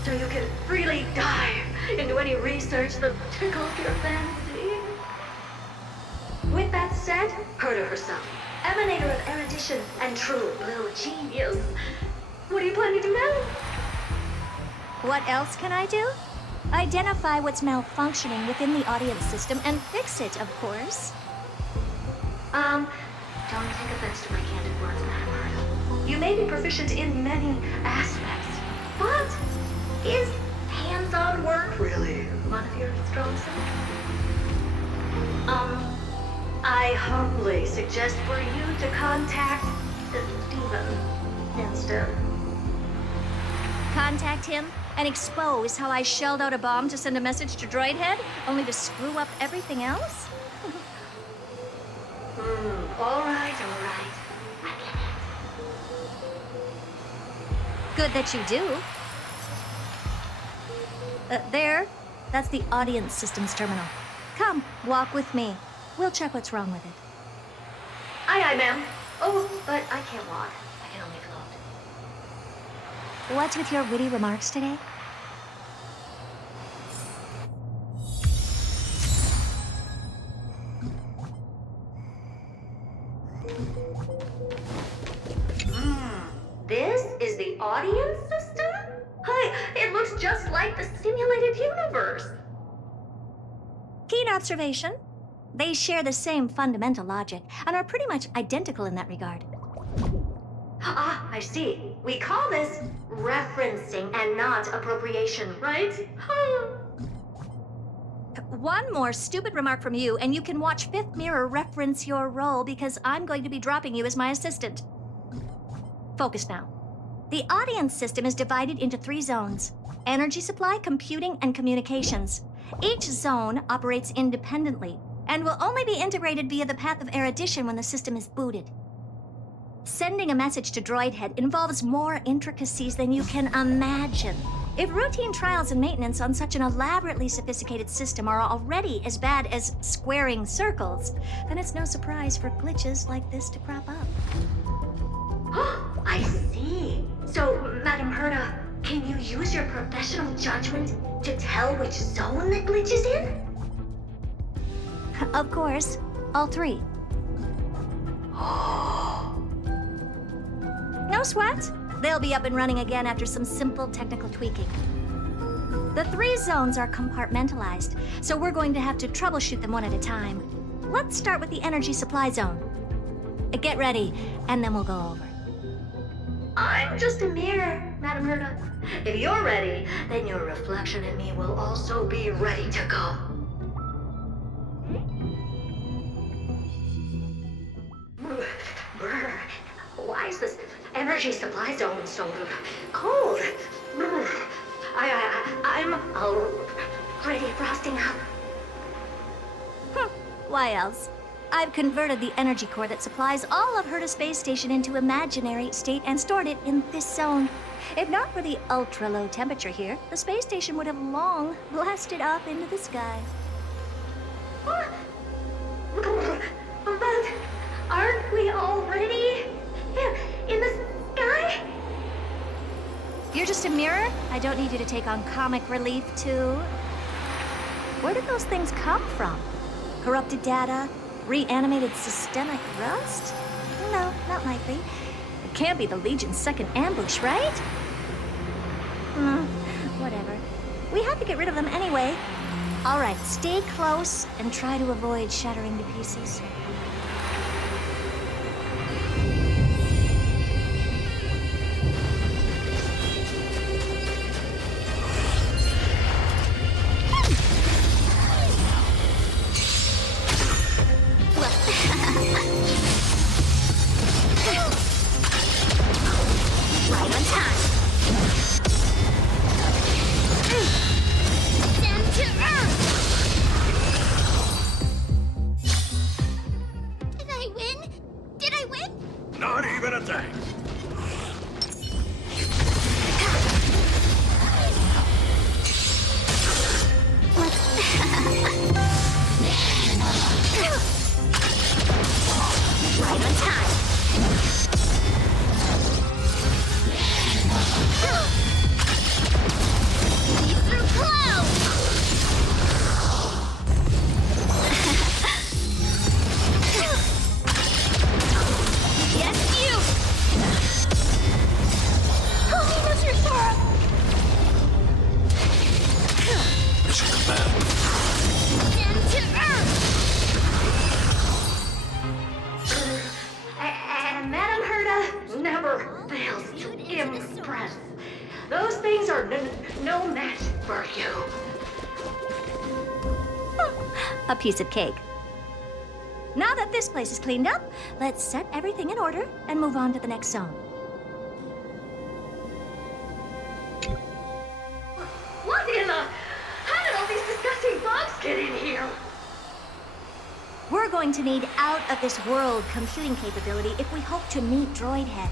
so you can freely dive into any research that tickles your fancy. With that said, Herta herself, emanator of erudition and true blue genius. What are you planning to do now? What else can I do? Identify what's malfunctioning within the audience system and fix it, of course. Don't take offense to my candid words, Madam Herta. You may be proficient in many aspects, but is hands-on work really one of your strong suits? I humbly suggest for you to contact Steven instead. Contact him and expose how I shelled out a bomb to send a message to Droidhead, only to screw up everything else? All right. I get it. Good that you do. There. That's the audience systems terminal. Come, walk with me. We'll check what's wrong with it. Aye, ma'am. Oh, but I can't walk. I can only float. What's with your witty remarks today? This is the audience system? Hi, it looks just like the simulated universe. Keen observation. They share the same fundamental logic and are pretty much identical in that regard. Ah, I see. We call this referencing and not appropriation, right? One more stupid remark from you, and you can watch Fifth Mirror reference your role because I'm going to be dropping you as my assistant. Focus now. The audience system is divided into 3 zones: energy supply, computing, and communications. Each zone operates independently and will only be integrated via the path of erudition when the system is booted. Sending a message to Droidhead involves more intricacies than you can imagine. If routine trials and maintenance on such an elaborately sophisticated system are already as bad as squaring circles, then it's no surprise for glitches like this to crop up. I see. So, Madam Herta, can you use your professional judgment to tell which zone the glitch is in? Of course. All 3. No sweat. They'll be up and running again after some simple technical tweaking. The 3 zones are compartmentalized, so we're going to have to troubleshoot them one at a time. Let's start with the energy supply zone. Get ready, and then we'll go over. I'm just a mirror, Madam Herta. If you're ready, then your reflection in me will also be ready to go. Why is this energy supply zone so cold? I'm already frosting up. Why else? I've converted the energy core that supplies all of Herta Space Station into imaginary state and stored it in this zone. If not for the ultra-low temperature here, the space station would have long blasted up into the sky. But aren't we already in the sky? You're just a mirror? I don't need you to take on comic relief, too. Where did those things come from? Corrupted data? Reanimated systemic rust? No, not likely. It can't be the Legion's second ambush, right? Whatever. We have to get rid of them anyway. All right, stay close and try to avoid shattering to pieces. as you command. Down to And Madame Herta never fails to impress. Those things are no match for you. A piece of cake. Now that this place is cleaned up, let's set everything in order and move on to the next zone. What in the... How did all these disgusting bugs get in here? We're going to need out-of-this-world computing capability if we hope to meet Droidhead.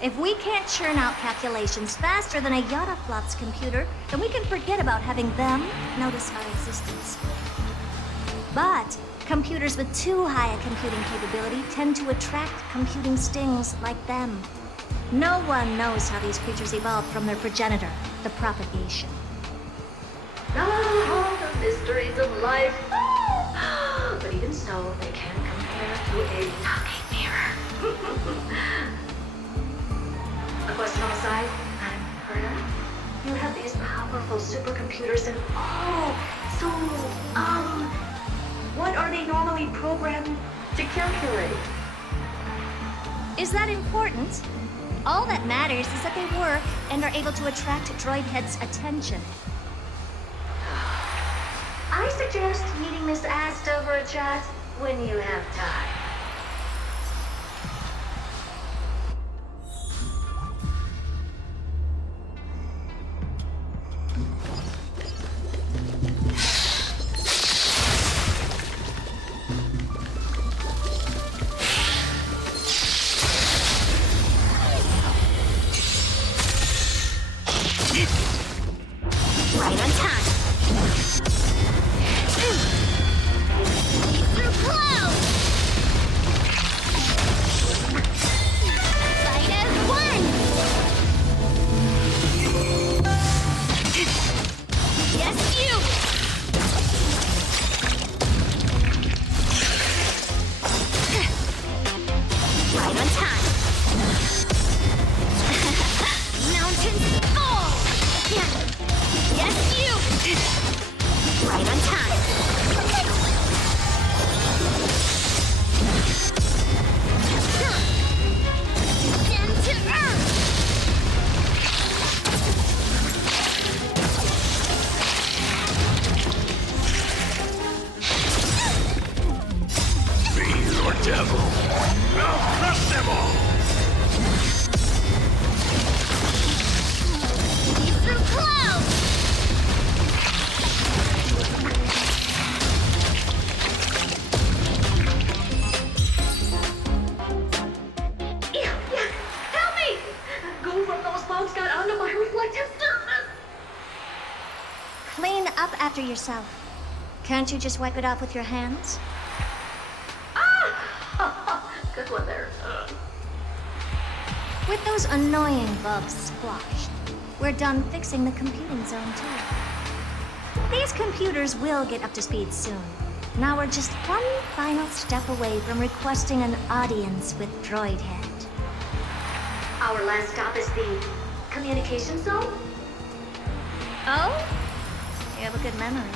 If we can't churn out calculations faster than a Yottaflop's computer, then we can forget about having them notice our existence. But computers with too high a computing capability tend to attract computing stings like them. No one knows how these creatures evolved from their progenitor, the propagation. Oh, the mysteries of life. But even so, they can compare to a talking mirror. A question on the side, Madame Herta? You have these powerful supercomputers and what are they normally programmed to calculate? Is that important? All that matters is that they work and are able to attract Droidhead's attention. I suggest meeting Miss Asta for a chat when you have time. right on time. Through clouds. Fight as one. Yes, you. Right on time. Mountains fall. Yes, you. Right on time. Down to earth. Fiend or devil, I'll crush them all! Through clouds. Help me! Goo from those bugs got onto my reflective surface. Clean up after yourself. Can't you just wipe it off with your hands? Good one there. With those annoying bugs squashed, we're done fixing the computing zone too. These computers will get up to speed soon. Now we're just one final step away from requesting an audience with Droidhead. Our last stop is the communication zone? Oh? You have a good memory.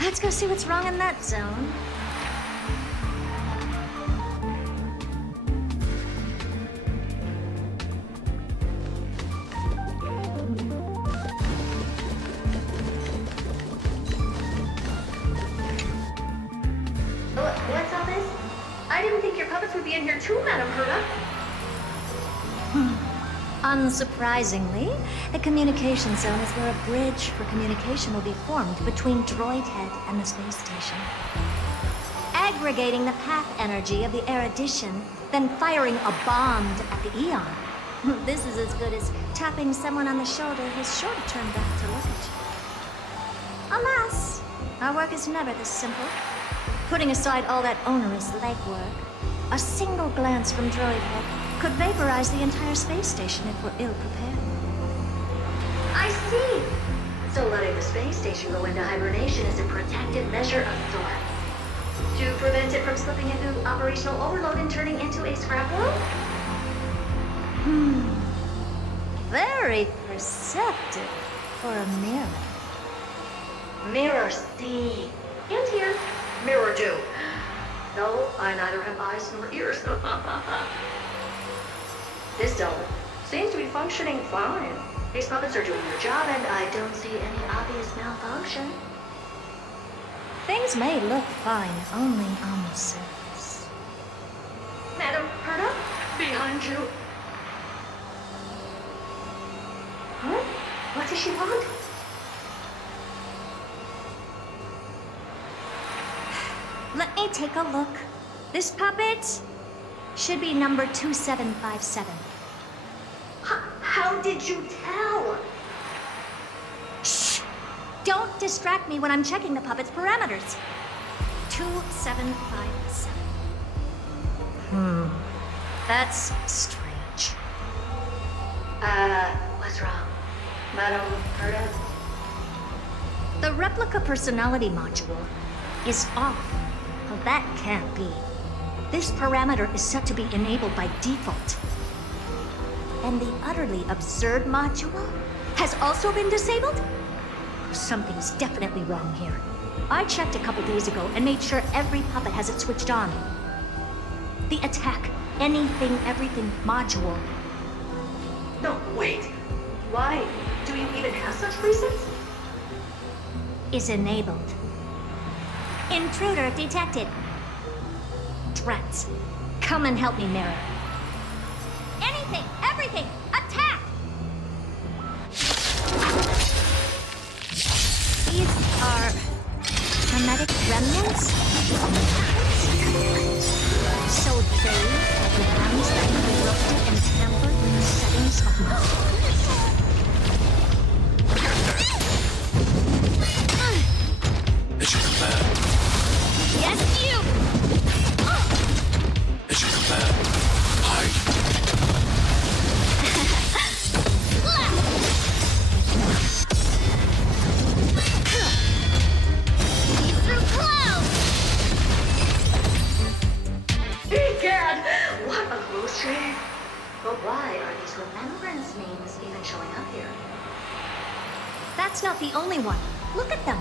Let's go see what's wrong in that zone. What's all this? I didn't think your puppets would be in here too, Madame Herta. Unsurprisingly, the communication zone is where a bridge for communication will be formed between Droidhead and the space station. Aggregating the path energy of the erudition, then firing a bomb at the Eon. This is as good as tapping someone on the shoulder who's sure to turn back to look at you. Alas, our work is never this simple. Putting aside all that onerous legwork, a single glance from Droidhead could vaporize the entire space station if we're ill-prepared. I see. So letting the space station go into hibernation is a protective measure of sorts. To prevent it from slipping into operational overload and turning into a scrap world? Very perceptive for a mirror. Mirror see. And hear. Mirror do. No, I neither have eyes nor ears. This dome seems to be functioning fine. These puppets are doing their job, and I don't see any obvious malfunction. Things may look fine only on the surface. Madam Herta, behind you. Huh? What does she want? Let me take a look. This puppet should be number 2757. How did you tell? Shh! Don't distract me when I'm checking the puppet's parameters. 2757. That's strange. What's wrong? Madam Herta? The replica personality module is off. Well, that can't be. This parameter is set to be enabled by default. And the utterly absurd module has also been disabled? Something's definitely wrong here. I checked a couple days ago and made sure every puppet has it switched on. The attack, anything, everything module. No, wait. Why? Do you even have such presets? Is enabled. Intruder detected. Drats. Come and help me, Mirror. Anything, everything, attack! These are hermetic remnants? So they are the ones that corrupted and tampered with the settings of my... Mission command. Yes, you! Mission command. Hide. See through clouds! Egad! What a close shave! But why are these remembrance names even showing up here? That's not the only one. Look at them.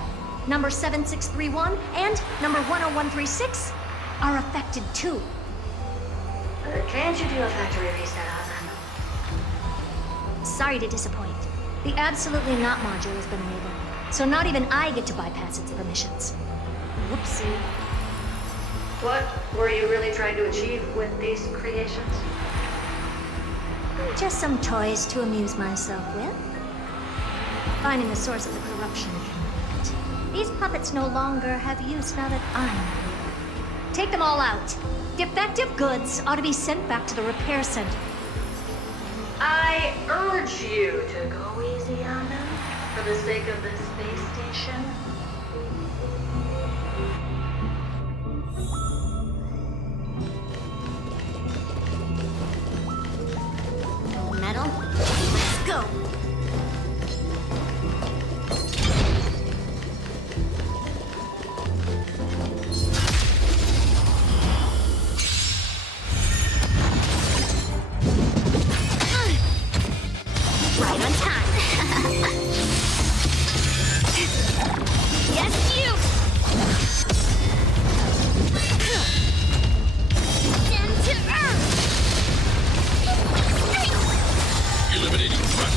Number 7631 and number 10136 are affected too. Can't you do a factory reset on them? Sorry to disappoint. The absolutely not module has been enabled, so not even I get to bypass its permissions. Whoopsie. What were you really trying to achieve with these creations? Just some toys to amuse myself with. Finding the source of the corruption. These puppets no longer have use now that I'm here. Take them all out. Defective goods ought to be sent back to the repair center. I urge you to go easy on them for the sake of the space station. Metal, let's go. Right on time. Yes, you! Down to earth! Eliminating threat.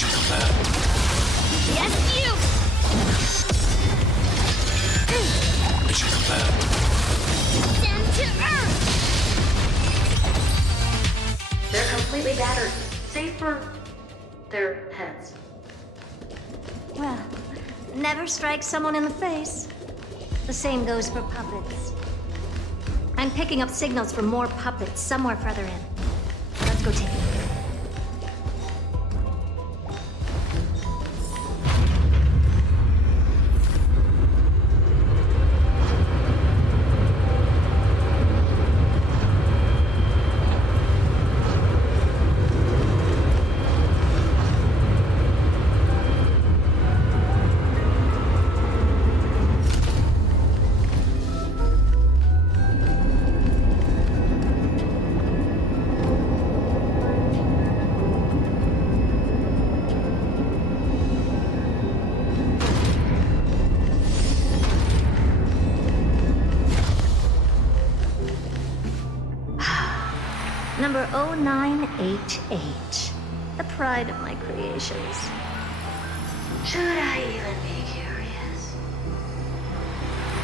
Mission command. Yes, you! Mission command. Stand to Earth! They're completely battered, save for their heads. Well, never strike someone in the face. The same goes for puppets. I'm picking up signals from more puppets somewhere further in. Let's go take a look. Number 0988. The pride of my creations. Should I even be curious?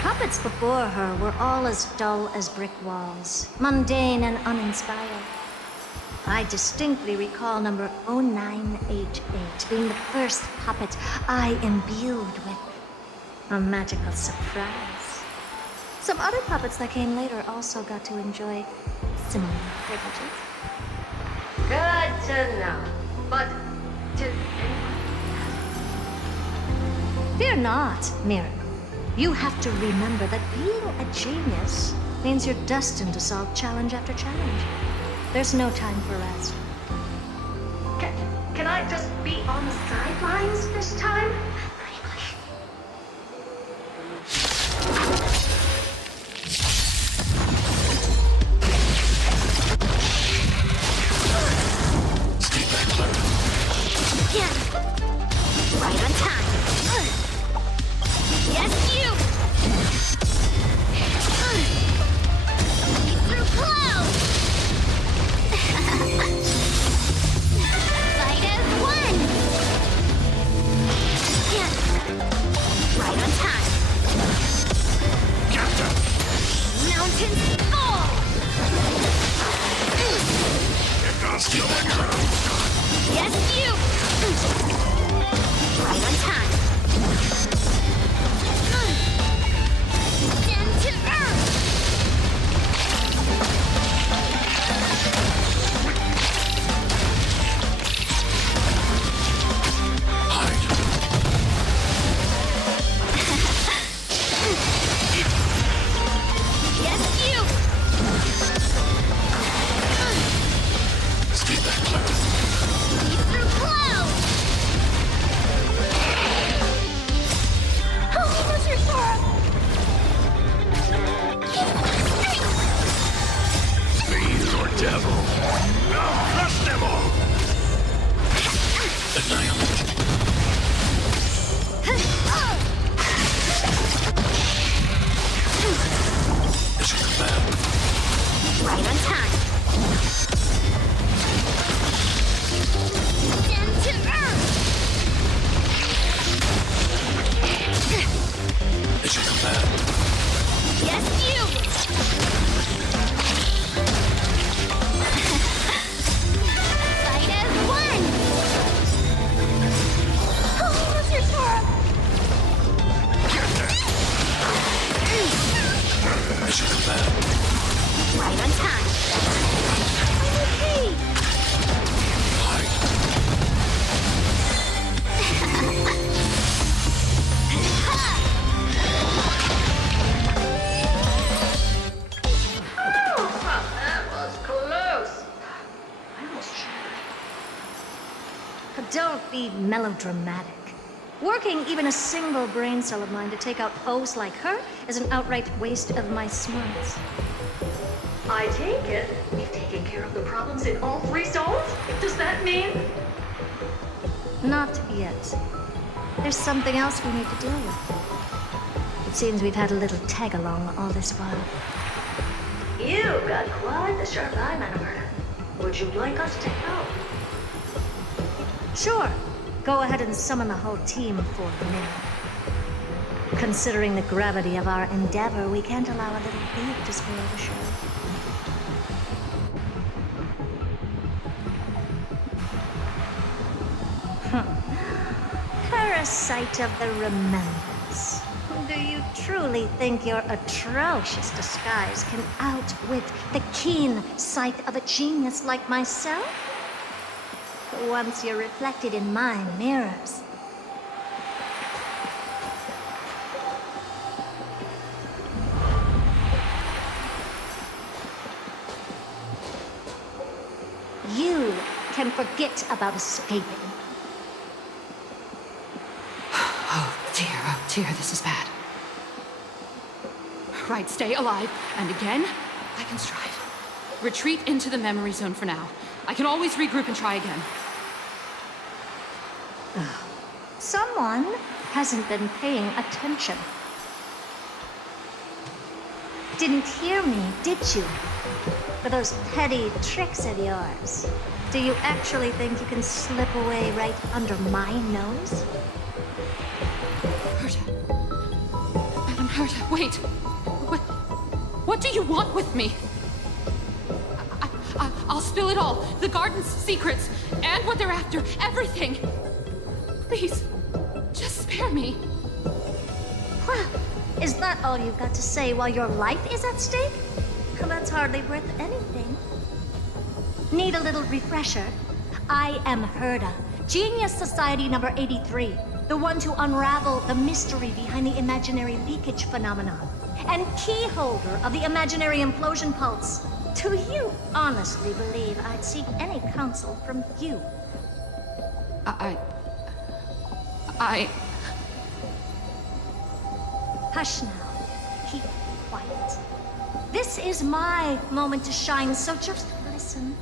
Puppets before her were all as dull as brick walls, mundane and uninspired. I distinctly recall number 0988 being the first puppet I imbued with a magical surprise. Some other puppets that came later also got to enjoy similar privileges. Good to know. But did anyone Fear not, Miracle. You have to remember that being a genius means you're destined to solve challenge after challenge. There's no time for rest. Can I just be on the sidelines this time? Yeah. Right on time. Yes, you! Through clouds! Fight as one! Yeah. Right on time. Gotcha. Mountains fall! You're gonna steal that crown. Yes, you! Right on time. Stand to Earth! Yes, you! Steal that crown. Through clouds! Oh, Mr. Sora! Fiend or devil. I'll crush them all. Annihilate. Mission command. Right on time. Stand to Earth! Mission command. Yes, you! Fight as one! Oh, Mr. Sora! Mission command. Right on time. I'm okay. that was close. I almost shattered. Don't be melodramatic. Working even a single brain cell of mine to take out foes like her is an outright waste of my smarts. I take it we've taken care of the problems in all three zones? Does that mean? Not yet. There's something else we need to deal with. It seems we've had a little tag-along all this while. You've got quite the sharp eye, Manamurta. Would you like us to help? Sure. Go ahead and summon the whole team for the mirror. Considering the gravity of our endeavor, we can't allow a little beat to spoil the show. Parasite of the remembrance. Do you truly think your atrocious disguise can outwit the keen sight of a genius like myself? Once you're reflected in my mirrors, you can forget about escaping. Oh dear, this is bad. Right, stay alive, and again, I can strive. Retreat into the memory zone for now. I can always regroup and try again. Someone hasn't been paying attention. Didn't hear me, did you? For those petty tricks of yours. Do you actually think you can slip away right under my nose? Madam Herta, wait. What do you want with me? I'll spill it all. The garden's secrets, and what they're after, everything. Please, just spare me. Well, is that all you've got to say while your life is at stake? Well, that's hardly worth anything. Need a little refresher? I am Herta, Genius Society number 83, the one to unravel the mystery behind the imaginary leakage phenomenon, and key holder of the imaginary implosion pulse. Do you honestly believe I'd seek any counsel from you? Hush now. Keep quiet. This is my moment to shine, so just listen.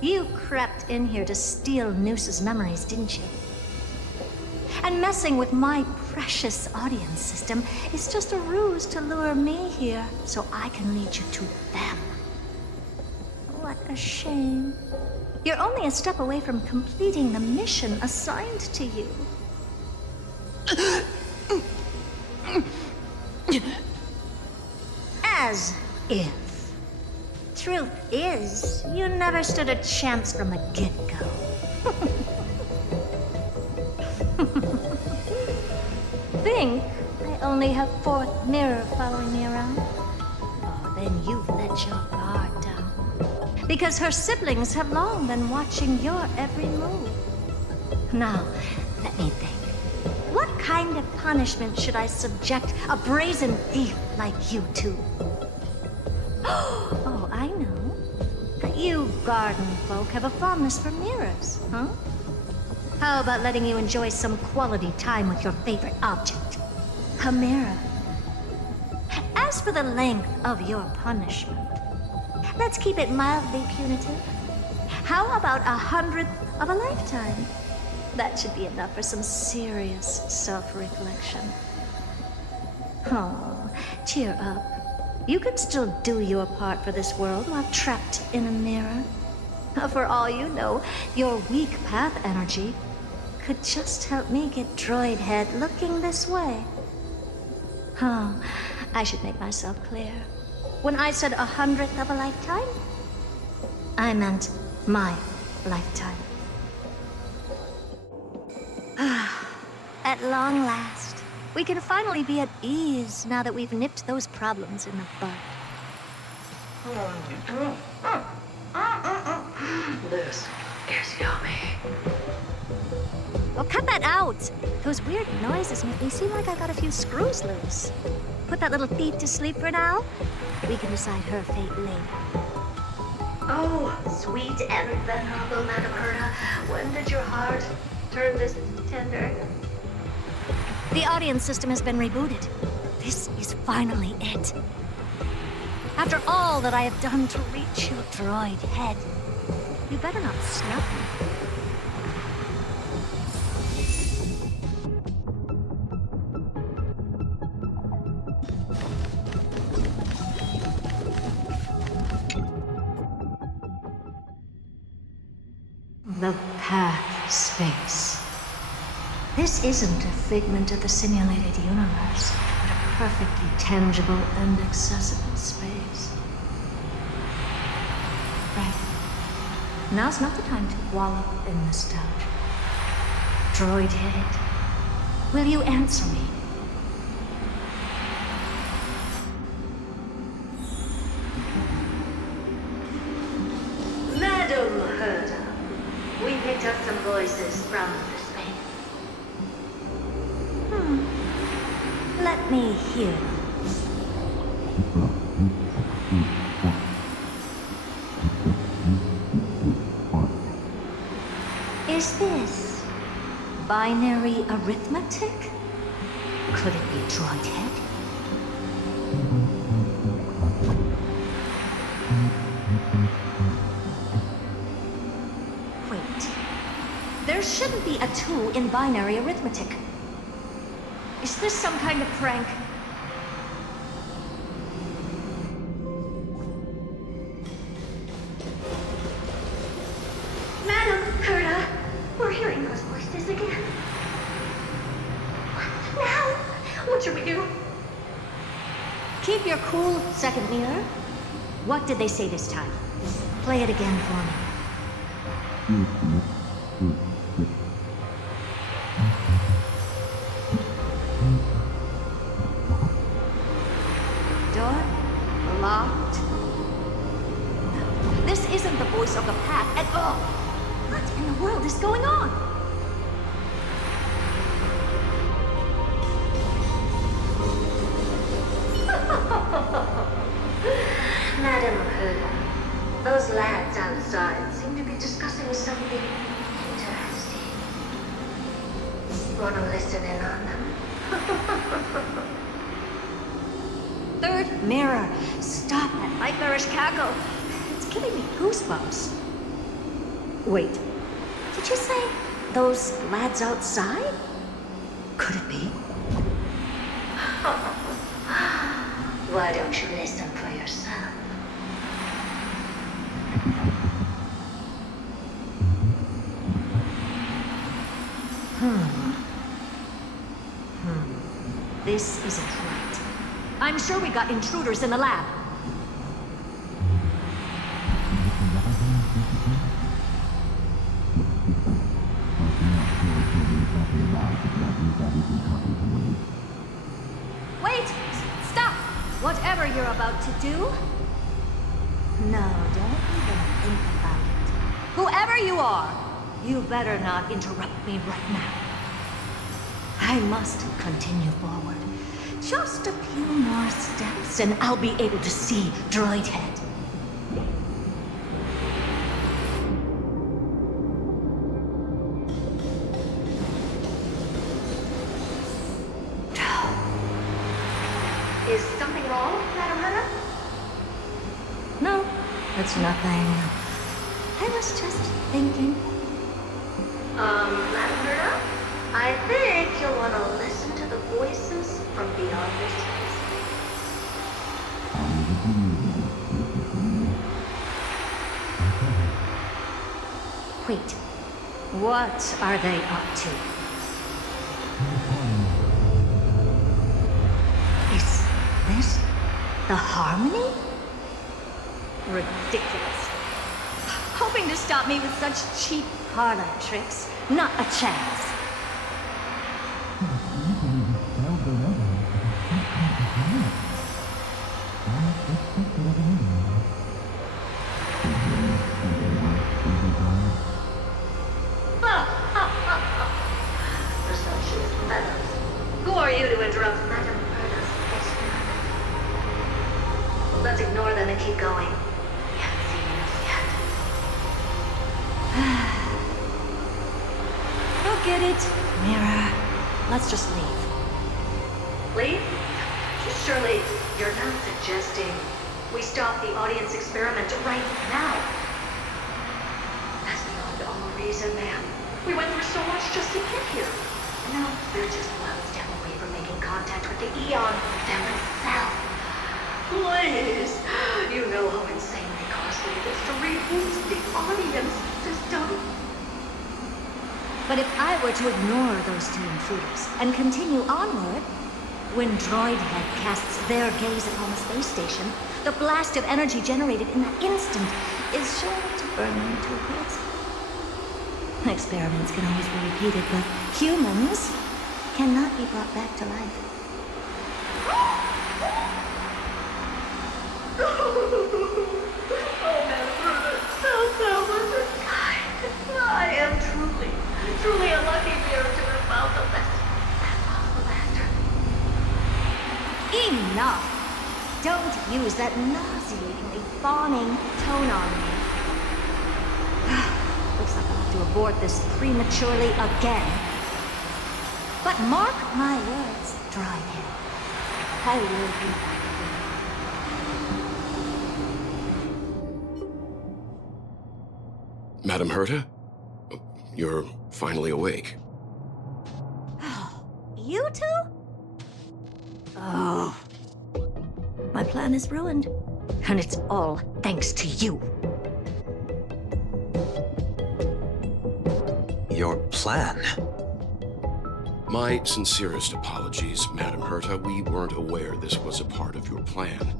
You crept in here to steal Noose's memories, didn't you? And messing with my precious audience system is just a ruse to lure me here so I can lead you to them. What a shame. You're only a step away from completing the mission assigned to you. As if. Truth is, you never stood a chance from the get-go. Think I only have fourth mirror following me around? Oh, then you've let your guard down. Because her siblings have long been watching your every move. Now, let me think. What kind of punishment should I subject a brazen thief like you to? Oh, I know. You garden folk have a fondness for mirrors, huh? How about letting you enjoy some quality time with your favorite object? A mirror. As for the length of your punishment, let's keep it mildly punitive. How about 100th of a lifetime? That should be enough for some serious self-reflection. Oh, cheer up. You can still do your part for this world while trapped in a mirror. For all you know, your weak path energy could just help me get droid head looking this way. Oh, I should make myself clear. When I said 100th of a lifetime, I meant my lifetime. At long last, we can finally be at ease now that we've nipped those problems in the bud. This is yummy. Oh, cut that out! Those weird noises make me seem like I got a few screws loose. Put that little thief to sleep for now. We can decide her fate later. Oh, sweet and venerable Madam Herta, when did your heart turn this tender? The audience system has been rebooted. This is finally it. After all that I have done to reach your droid head, you better not snub me. The path Space. This isn't a figment of the simulated universe, but a perfectly tangible and accessible space. Right. Now's not the time to wallop in nostalgia. Droid head, will you answer me? Madam Herda, we picked up some voices from the space. Let me hear. Is this binary arithmetic? Could it be droid head? Wait. There shouldn't be a 2 in binary arithmetic. Is this some kind of prank? Madam Herda, we're hearing those voices again. Now, what should we do? Keep your cool, second mirror. What did they say this time? Play it again for me. Door locked. This isn't the voice of the path at all. What in the world is going on? Madam Herda, those lads outside seem to be discussing something interesting. Want to listen in on them? Third mirror. Stop that nightmarish cackle. It's giving me goosebumps. Wait. Did you say those lads outside? Could it be? Why don't you listen for yourself? This isn't right. I'm sure we got intruders in the lab. Wait! Stop! Whatever you're about to do. No, don't even think about it. Whoever you are, you better not interrupt me right now. I must continue forward. Just a few more steps and I'll be able to see Droid Head. Is something wrong, Madam Herda? No, it's nothing. I was just thinking. Madam Herda? I think you'll want to listen to the voices from beyond this space. Wait, what are they up to? Is this the harmony? Ridiculous. Hoping to stop me with such cheap parlor tricks. Not a chance. Presumptuous fellows. Who are you to interrupt Madam Herda's experiment? Let's ignore them and keep going. We haven't seen enough yet. You'll get it, Mirror. Let's just leave. Leave? Surely you're not suggesting we stop the audience experiment right now? That's beyond all reason, ma'am. We went through so much just to get here. And now we're just one step away from making contact with the Eon themselves. Please! You know how insanely costly it is to reboot the audience system. But if I were to ignore those two intruders and continue onward, when Droidhead casts their gaze upon the space station, the blast of energy generated in that instant is sure to burn them to a crisp. Experiments can always be repeated, but humans cannot be brought back to life. I am truly a lucky bear to have found the best possible master. Enough! Don't use that nauseatingly fawning tone on me. Looks like I'll have to abort this prematurely again. But mark my words, Droidhead. I will be back. Madam Herta? You're finally awake. You two? Oh. My plan is ruined. And it's all thanks to you. Your plan? My sincerest apologies, Madam Herta. We weren't aware this was a part of your plan.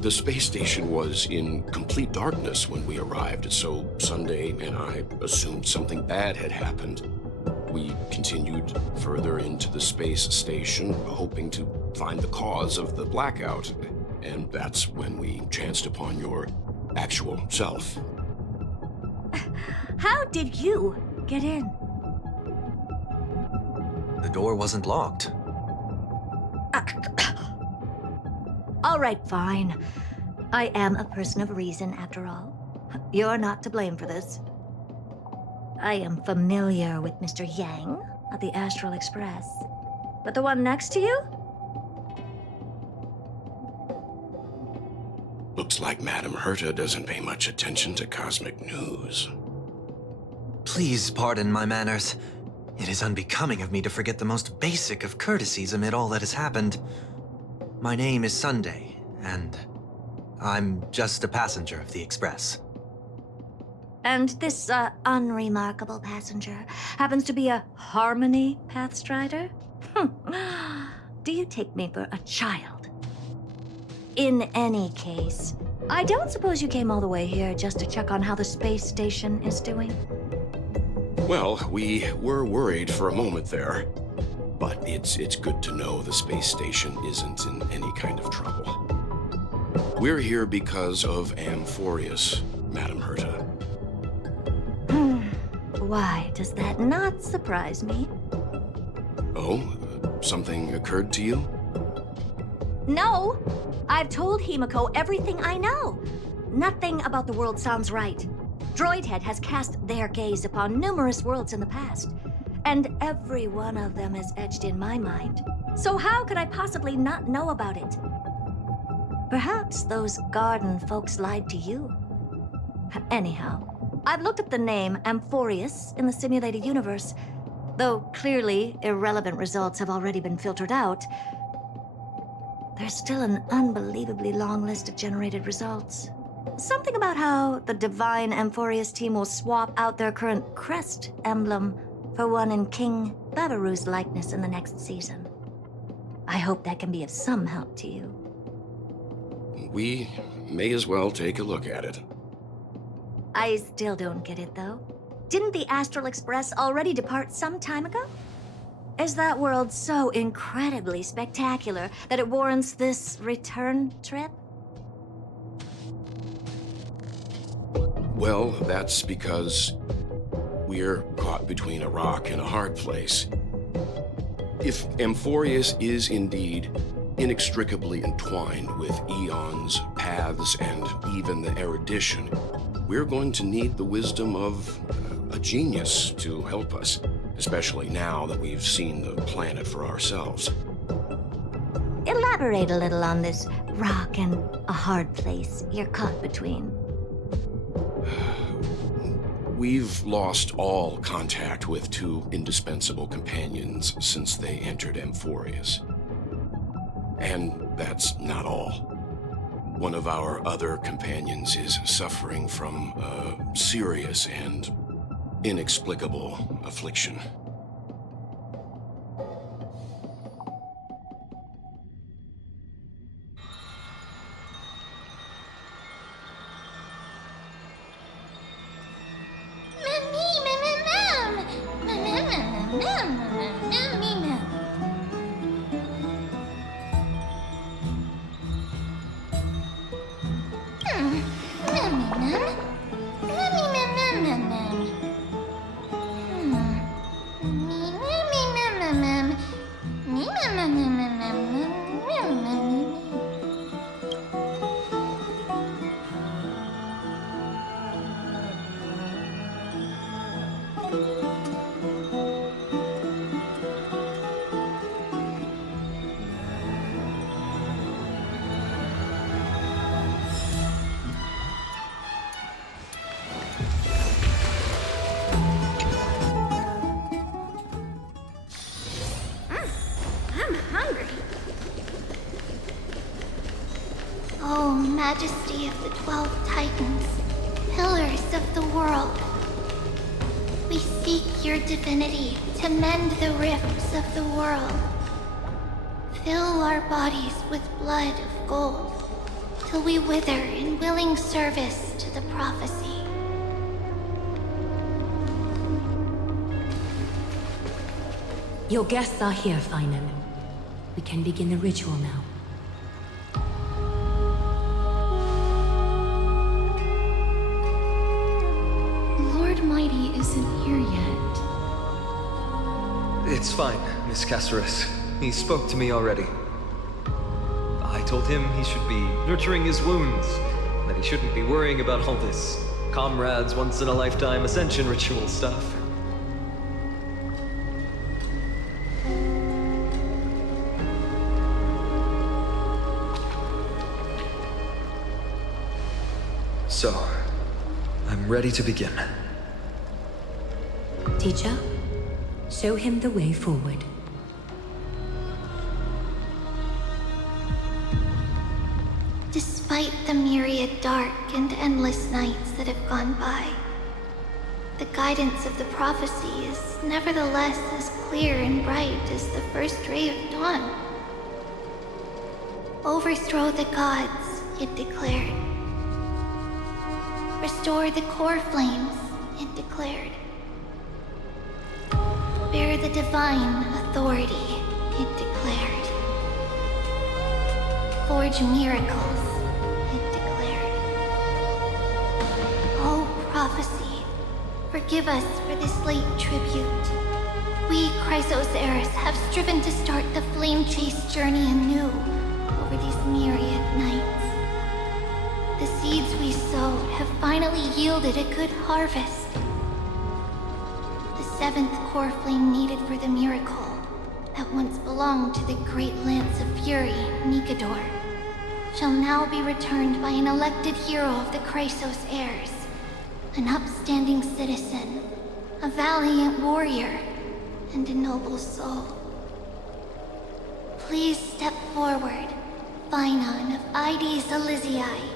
The space station was in complete darkness when we arrived, so Sunday and I assumed something bad had happened. We continued further into the space station, hoping to find the cause of the blackout, and that's when we chanced upon your actual self. How did you get in? The door wasn't locked. All right, fine. I am a person of reason, after all. You're not to blame for this. I am familiar with Mr. Yang of the Astral Express. But the one next to you? Looks like Madam Herta doesn't pay much attention to cosmic news. Please pardon my manners. It is unbecoming of me to forget the most basic of courtesies amid all that has happened. My name is Sunday, and I'm just a passenger of the Express. And this, unremarkable passenger happens to be a Harmony Pathstrider? Do you take me for a child? In any case, I don't suppose you came all the way here just to check on how the space station is doing? Well, we were worried for a moment there. But it's good to know the space station isn't in any kind of trouble. We're here because of Amphorius, Madam Herta. Why does that not surprise me? Oh, something occurred to you? No! I've told Himiko everything I know. Nothing about the world sounds right. Droidhead has cast their gaze upon numerous worlds in the past, and every one of them is etched in my mind. So how could I possibly not know about it? Perhaps those garden folks lied to you. Anyhow, I've looked up the name Amphorius in the simulated universe. Though clearly irrelevant results have already been filtered out, there's still an unbelievably long list of generated results. Something about how the divine Amphorius team will swap out their current crest emblem for one in King Babaru's likeness in the next season. I hope that can be of some help to you. We may as well take a look at it. I still don't get it, though. Didn't the Astral Express already depart some time ago? Is that world so incredibly spectacular that it warrants this return trip? Well, that's because we're caught between a rock and a hard place. If Amphorius is indeed inextricably entwined with eons, paths, and even the erudition, we're going to need the wisdom of a genius to help us, especially now that we've seen the planet for ourselves. Elaborate a little on this rock and a hard place you're caught between. We've lost all contact with two indispensable companions since they entered Amphorius. And that's not all. One of our other companions is suffering from a serious and inexplicable affliction. Majesty of the 12 Titans, pillars of the world. We seek your divinity to mend the rifts of the world. Fill our bodies with blood of gold, till we wither in willing service to the prophecy. Your guests are here, Finan. We can begin the ritual now. Mighty isn't here yet. It's fine, Miss Caceres. He spoke to me already. I told him he should be nurturing his wounds, that he shouldn't be worrying about all this comrades once-in-a-lifetime ascension ritual stuff. So, I'm ready to begin. Teacher, show him the way forward. Despite the myriad dark and endless nights that have gone by, the guidance of the prophecy is nevertheless as clear and bright as the first ray of dawn. Overthrow the gods, it declared. Restore the core flames, it declared. Bear the divine authority, it declared. Forge miracles, it declared. Oh, prophecy, forgive us for this late tribute. We, Chrysos heirs, have striven to start the flame chase journey anew over these myriad nights. The seeds we sowed have finally yielded a good harvest. The 7th core flame needed for the miracle that once belonged to the great Lance of Fury, Nikador, shall now be returned by an elected hero of the Chrysos heirs, an upstanding citizen, a valiant warrior, and a noble soul. Please step forward, Finan of Ides Elysiae.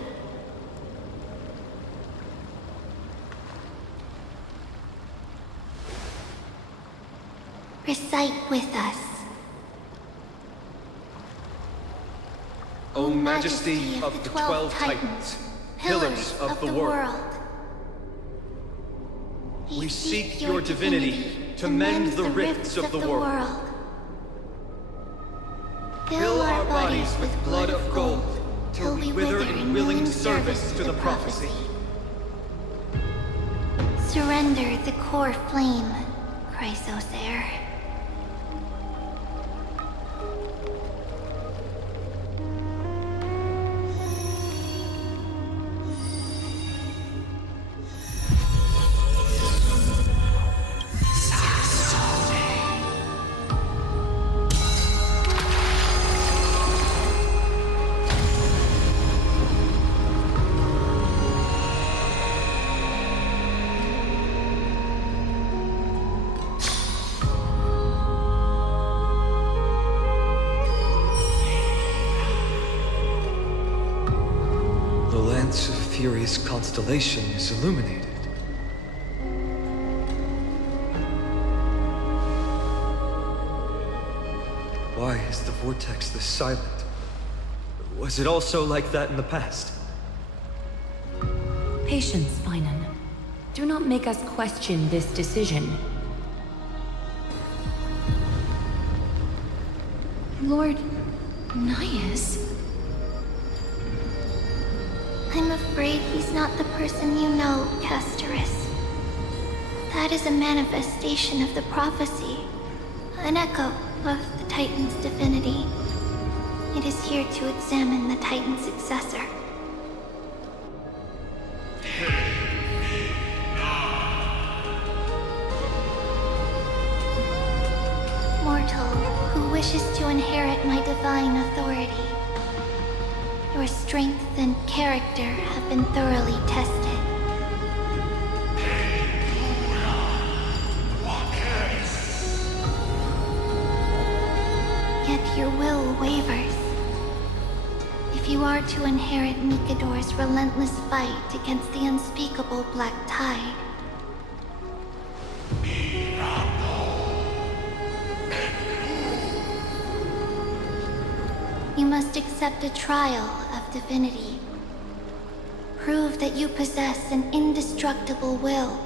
Recite with us. O Majesty of the 12 Titans, pillars of the world, we seek your divinity to mend the rifts of the world. Fill our bodies with blood of gold, till we wither in willing service to the prophecy. Surrender the core flame, Chrysos heir. Fury's constellation is illuminated. Why is the vortex this silent? Was it also like that in the past? Patience, Finan. Do not make us question this decision. Lord Nias? I'm afraid he's not the person you know, Casterus. That is a manifestation of the prophecy, an echo of the Titan's divinity. It is here to examine the Titan's successor. Mortal who wishes to inherit my divine authority. Your strength and character have been thoroughly tested. Yet your will wavers. If you are to inherit Mikador's relentless fight against the unspeakable Black Tide, you must accept a trial of divinity. Prove that you possess an indestructible will,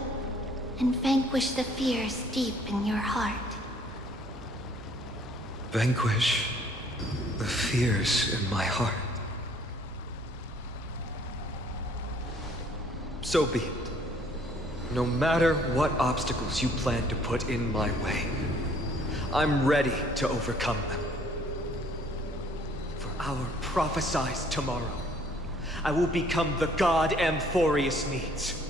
and vanquish the fears deep in your heart. Vanquish the fears in my heart. So be it. No matter what obstacles you plan to put in my way, I'm ready to overcome them. For our prophesied tomorrow, I will become the god Amphorius needs.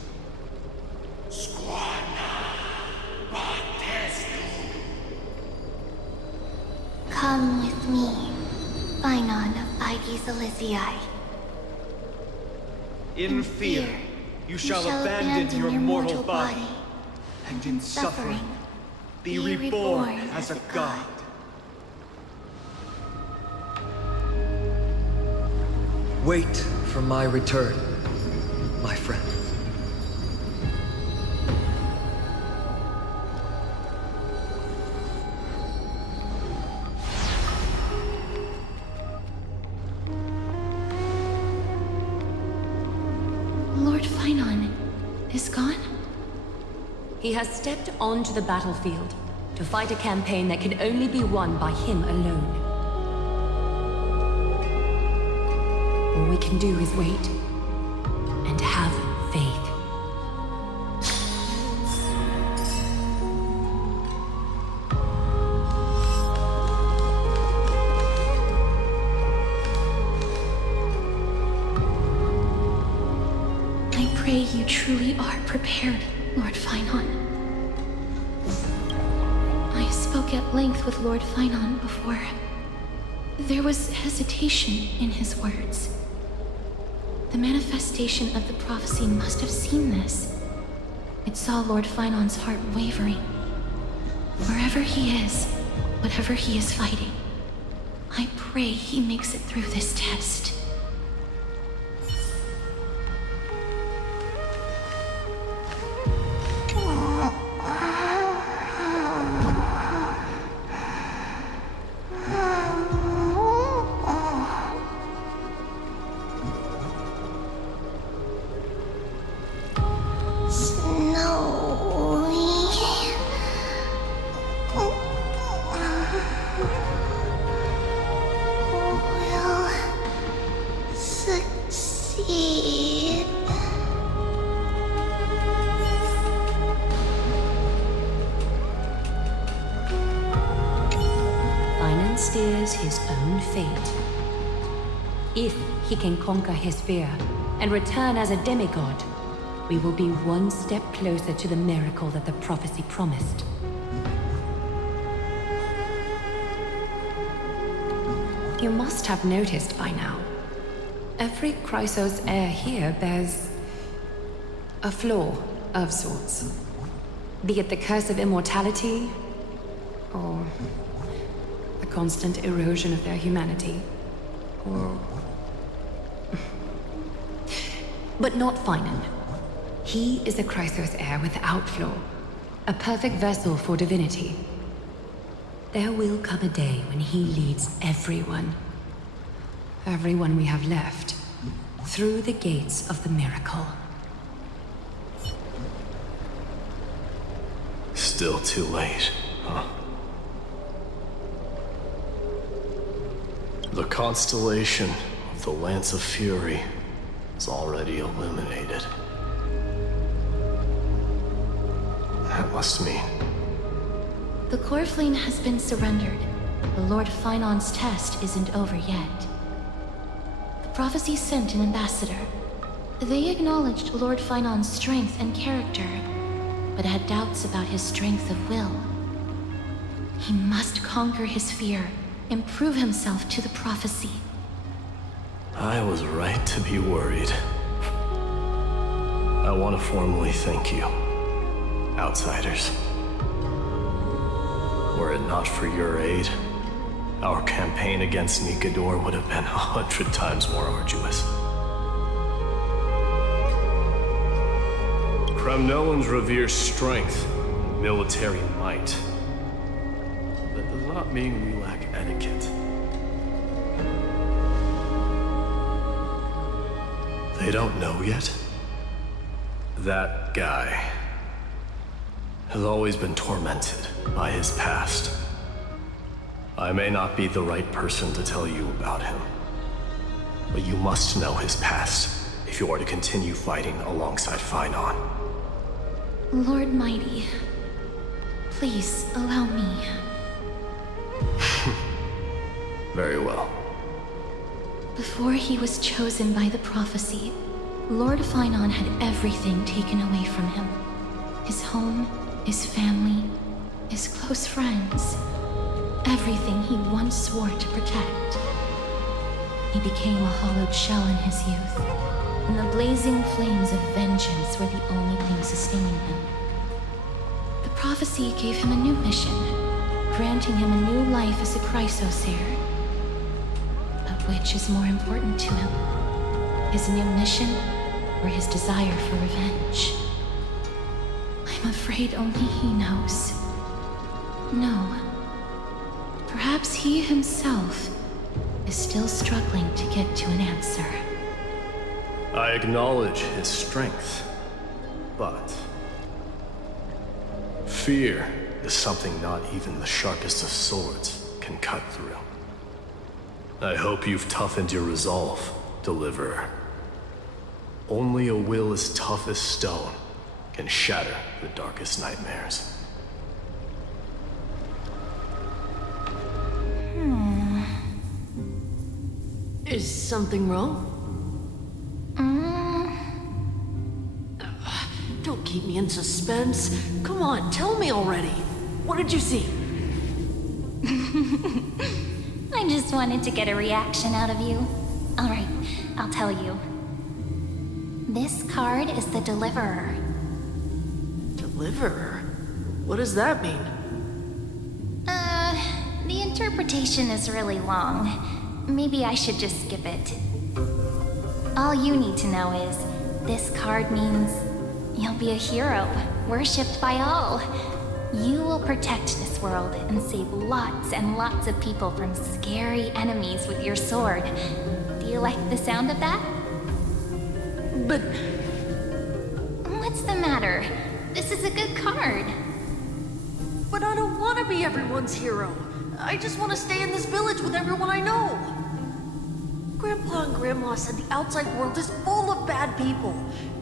Come with me, Finan of Aegis Elysiae. In fear, you shall abandon your mortal body, and in suffering, be reborn as a god. Wait for my return, my friend. Lord Finan is gone? He has stepped onto the battlefield to fight a campaign that can only be won by him alone. All we can do is wait and have faith. I pray you truly are prepared, Lord Finan. I spoke at length with Lord Finan before. There was hesitation in his words. The manifestation of the prophecy must have seen this. It saw Lord Finan's heart wavering. Wherever he is, whatever he is fighting, I pray he makes it through this test. Steers his own fate. If he can conquer his fear and return as a demigod, we will be one step closer to the miracle that the prophecy promised. You must have noticed by now, every Chrysos heir here bears a flaw of sorts. Be it the curse of immortality, or the constant erosion of their humanity, or... But not Finan. He is a Chrysos heir without flaw, a perfect vessel for divinity. There will come a day when he leads everyone we have left, through the gates of the miracle. Still too late, huh? The constellation of the Lance of Fury is already illuminated. That must mean... The core flame has been surrendered. The Lord Finon's test isn't over yet. The prophecy sent an ambassador. They acknowledged Lord Finon's strength and character, but had doubts about his strength of will. He must conquer his fear and prove himself to the prophecy. I was right to be worried. I want to formally thank you, outsiders. Were it not for your aid, our campaign against Nikador would have been 100 times more arduous. Kremnoans revere strength and military might. That does not mean we lack etiquette. They don't know yet? That guy has always been tormented by his past. I may not be the right person to tell you about him, but you must know his past if you are to continue fighting alongside Finon. Lord Mighty, please allow me. Very well. Before he was chosen by the prophecy, Lord Finon had everything taken away from him. His home, his family, his close friends. Everything he once swore to protect. He became a hollowed shell in his youth, and the blazing flames of vengeance were the only thing sustaining him. The prophecy gave him a new mission, granting him a new life as a Chrysosair. But which is more important to him? His new mission, or his desire for revenge? I'm afraid only he knows. No. Perhaps he himself is still struggling to get to an answer. I acknowledge his strength, but fear is something not even the sharpest of swords can cut through. I hope you've toughened your resolve, Deliverer. Only a will as tough as stone can shatter the darkest nightmares. Is something wrong? Don't keep me in suspense. Come on, tell me already. What did you see? I just wanted to get a reaction out of you. Alright, I'll tell you. This card is the Deliverer. Deliverer? What does that mean? The interpretation is really long. Maybe I should just skip it. All you need to know is, this card means you'll be a hero, worshipped by all. You will protect this world and save lots and lots of people from scary enemies with your sword. Do you like the sound of that? But... What's the matter? This is a good card. But I don't want to be everyone's hero. I just want to stay in this village with everyone I know. Grandpa and Grandma said the outside world is full of bad people.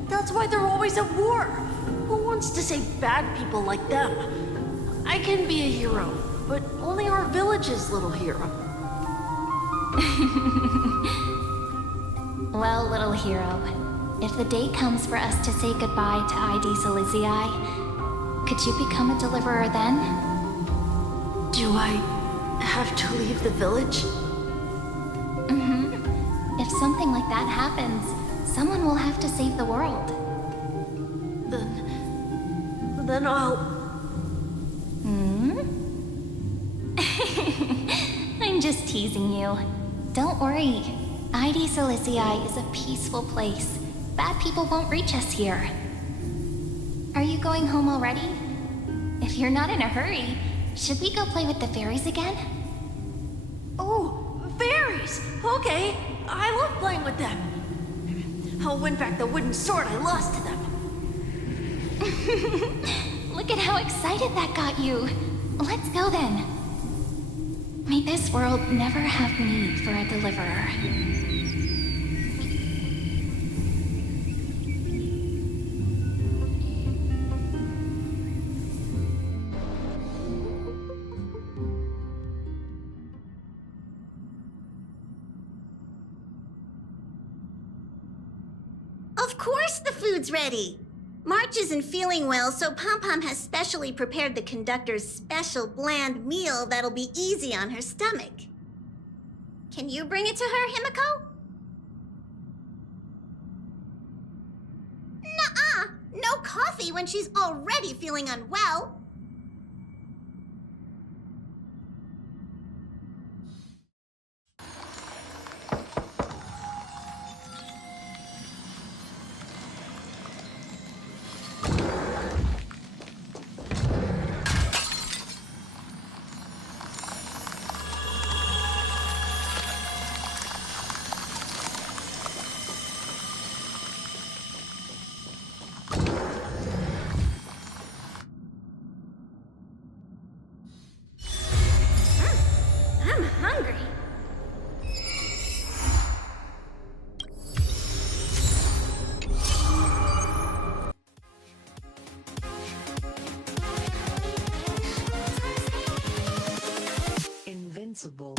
That's why they're always at war. Who wants to save bad people like them? I can be a hero, but only our village's little hero. Well, little hero, if the day comes for us to say goodbye to ID Silizii, could you become a deliverer then? Do I have to leave the village? If something like that happens, someone will have to save the world. Then I'll... I'm just teasing you. Don't worry. ID Silizii is a peaceful place. Bad people won't reach us here. Are you going home already? If you're not in a hurry, should we go play with the fairies again? Oh, fairies! Okay, I love playing with them. Oh, in fact, the wooden sword I lost to them. Look at how excited that got you. Let's go then. May this world never have need for a deliverer. Of course the food's ready! March isn't feeling well, so Pom-Pom has specially prepared the conductor's special bland meal that'll be easy on her stomach. Can you bring it to her, Himiko? Nuh-uh! No coffee when she's already feeling unwell! I'm hungry. Invincible.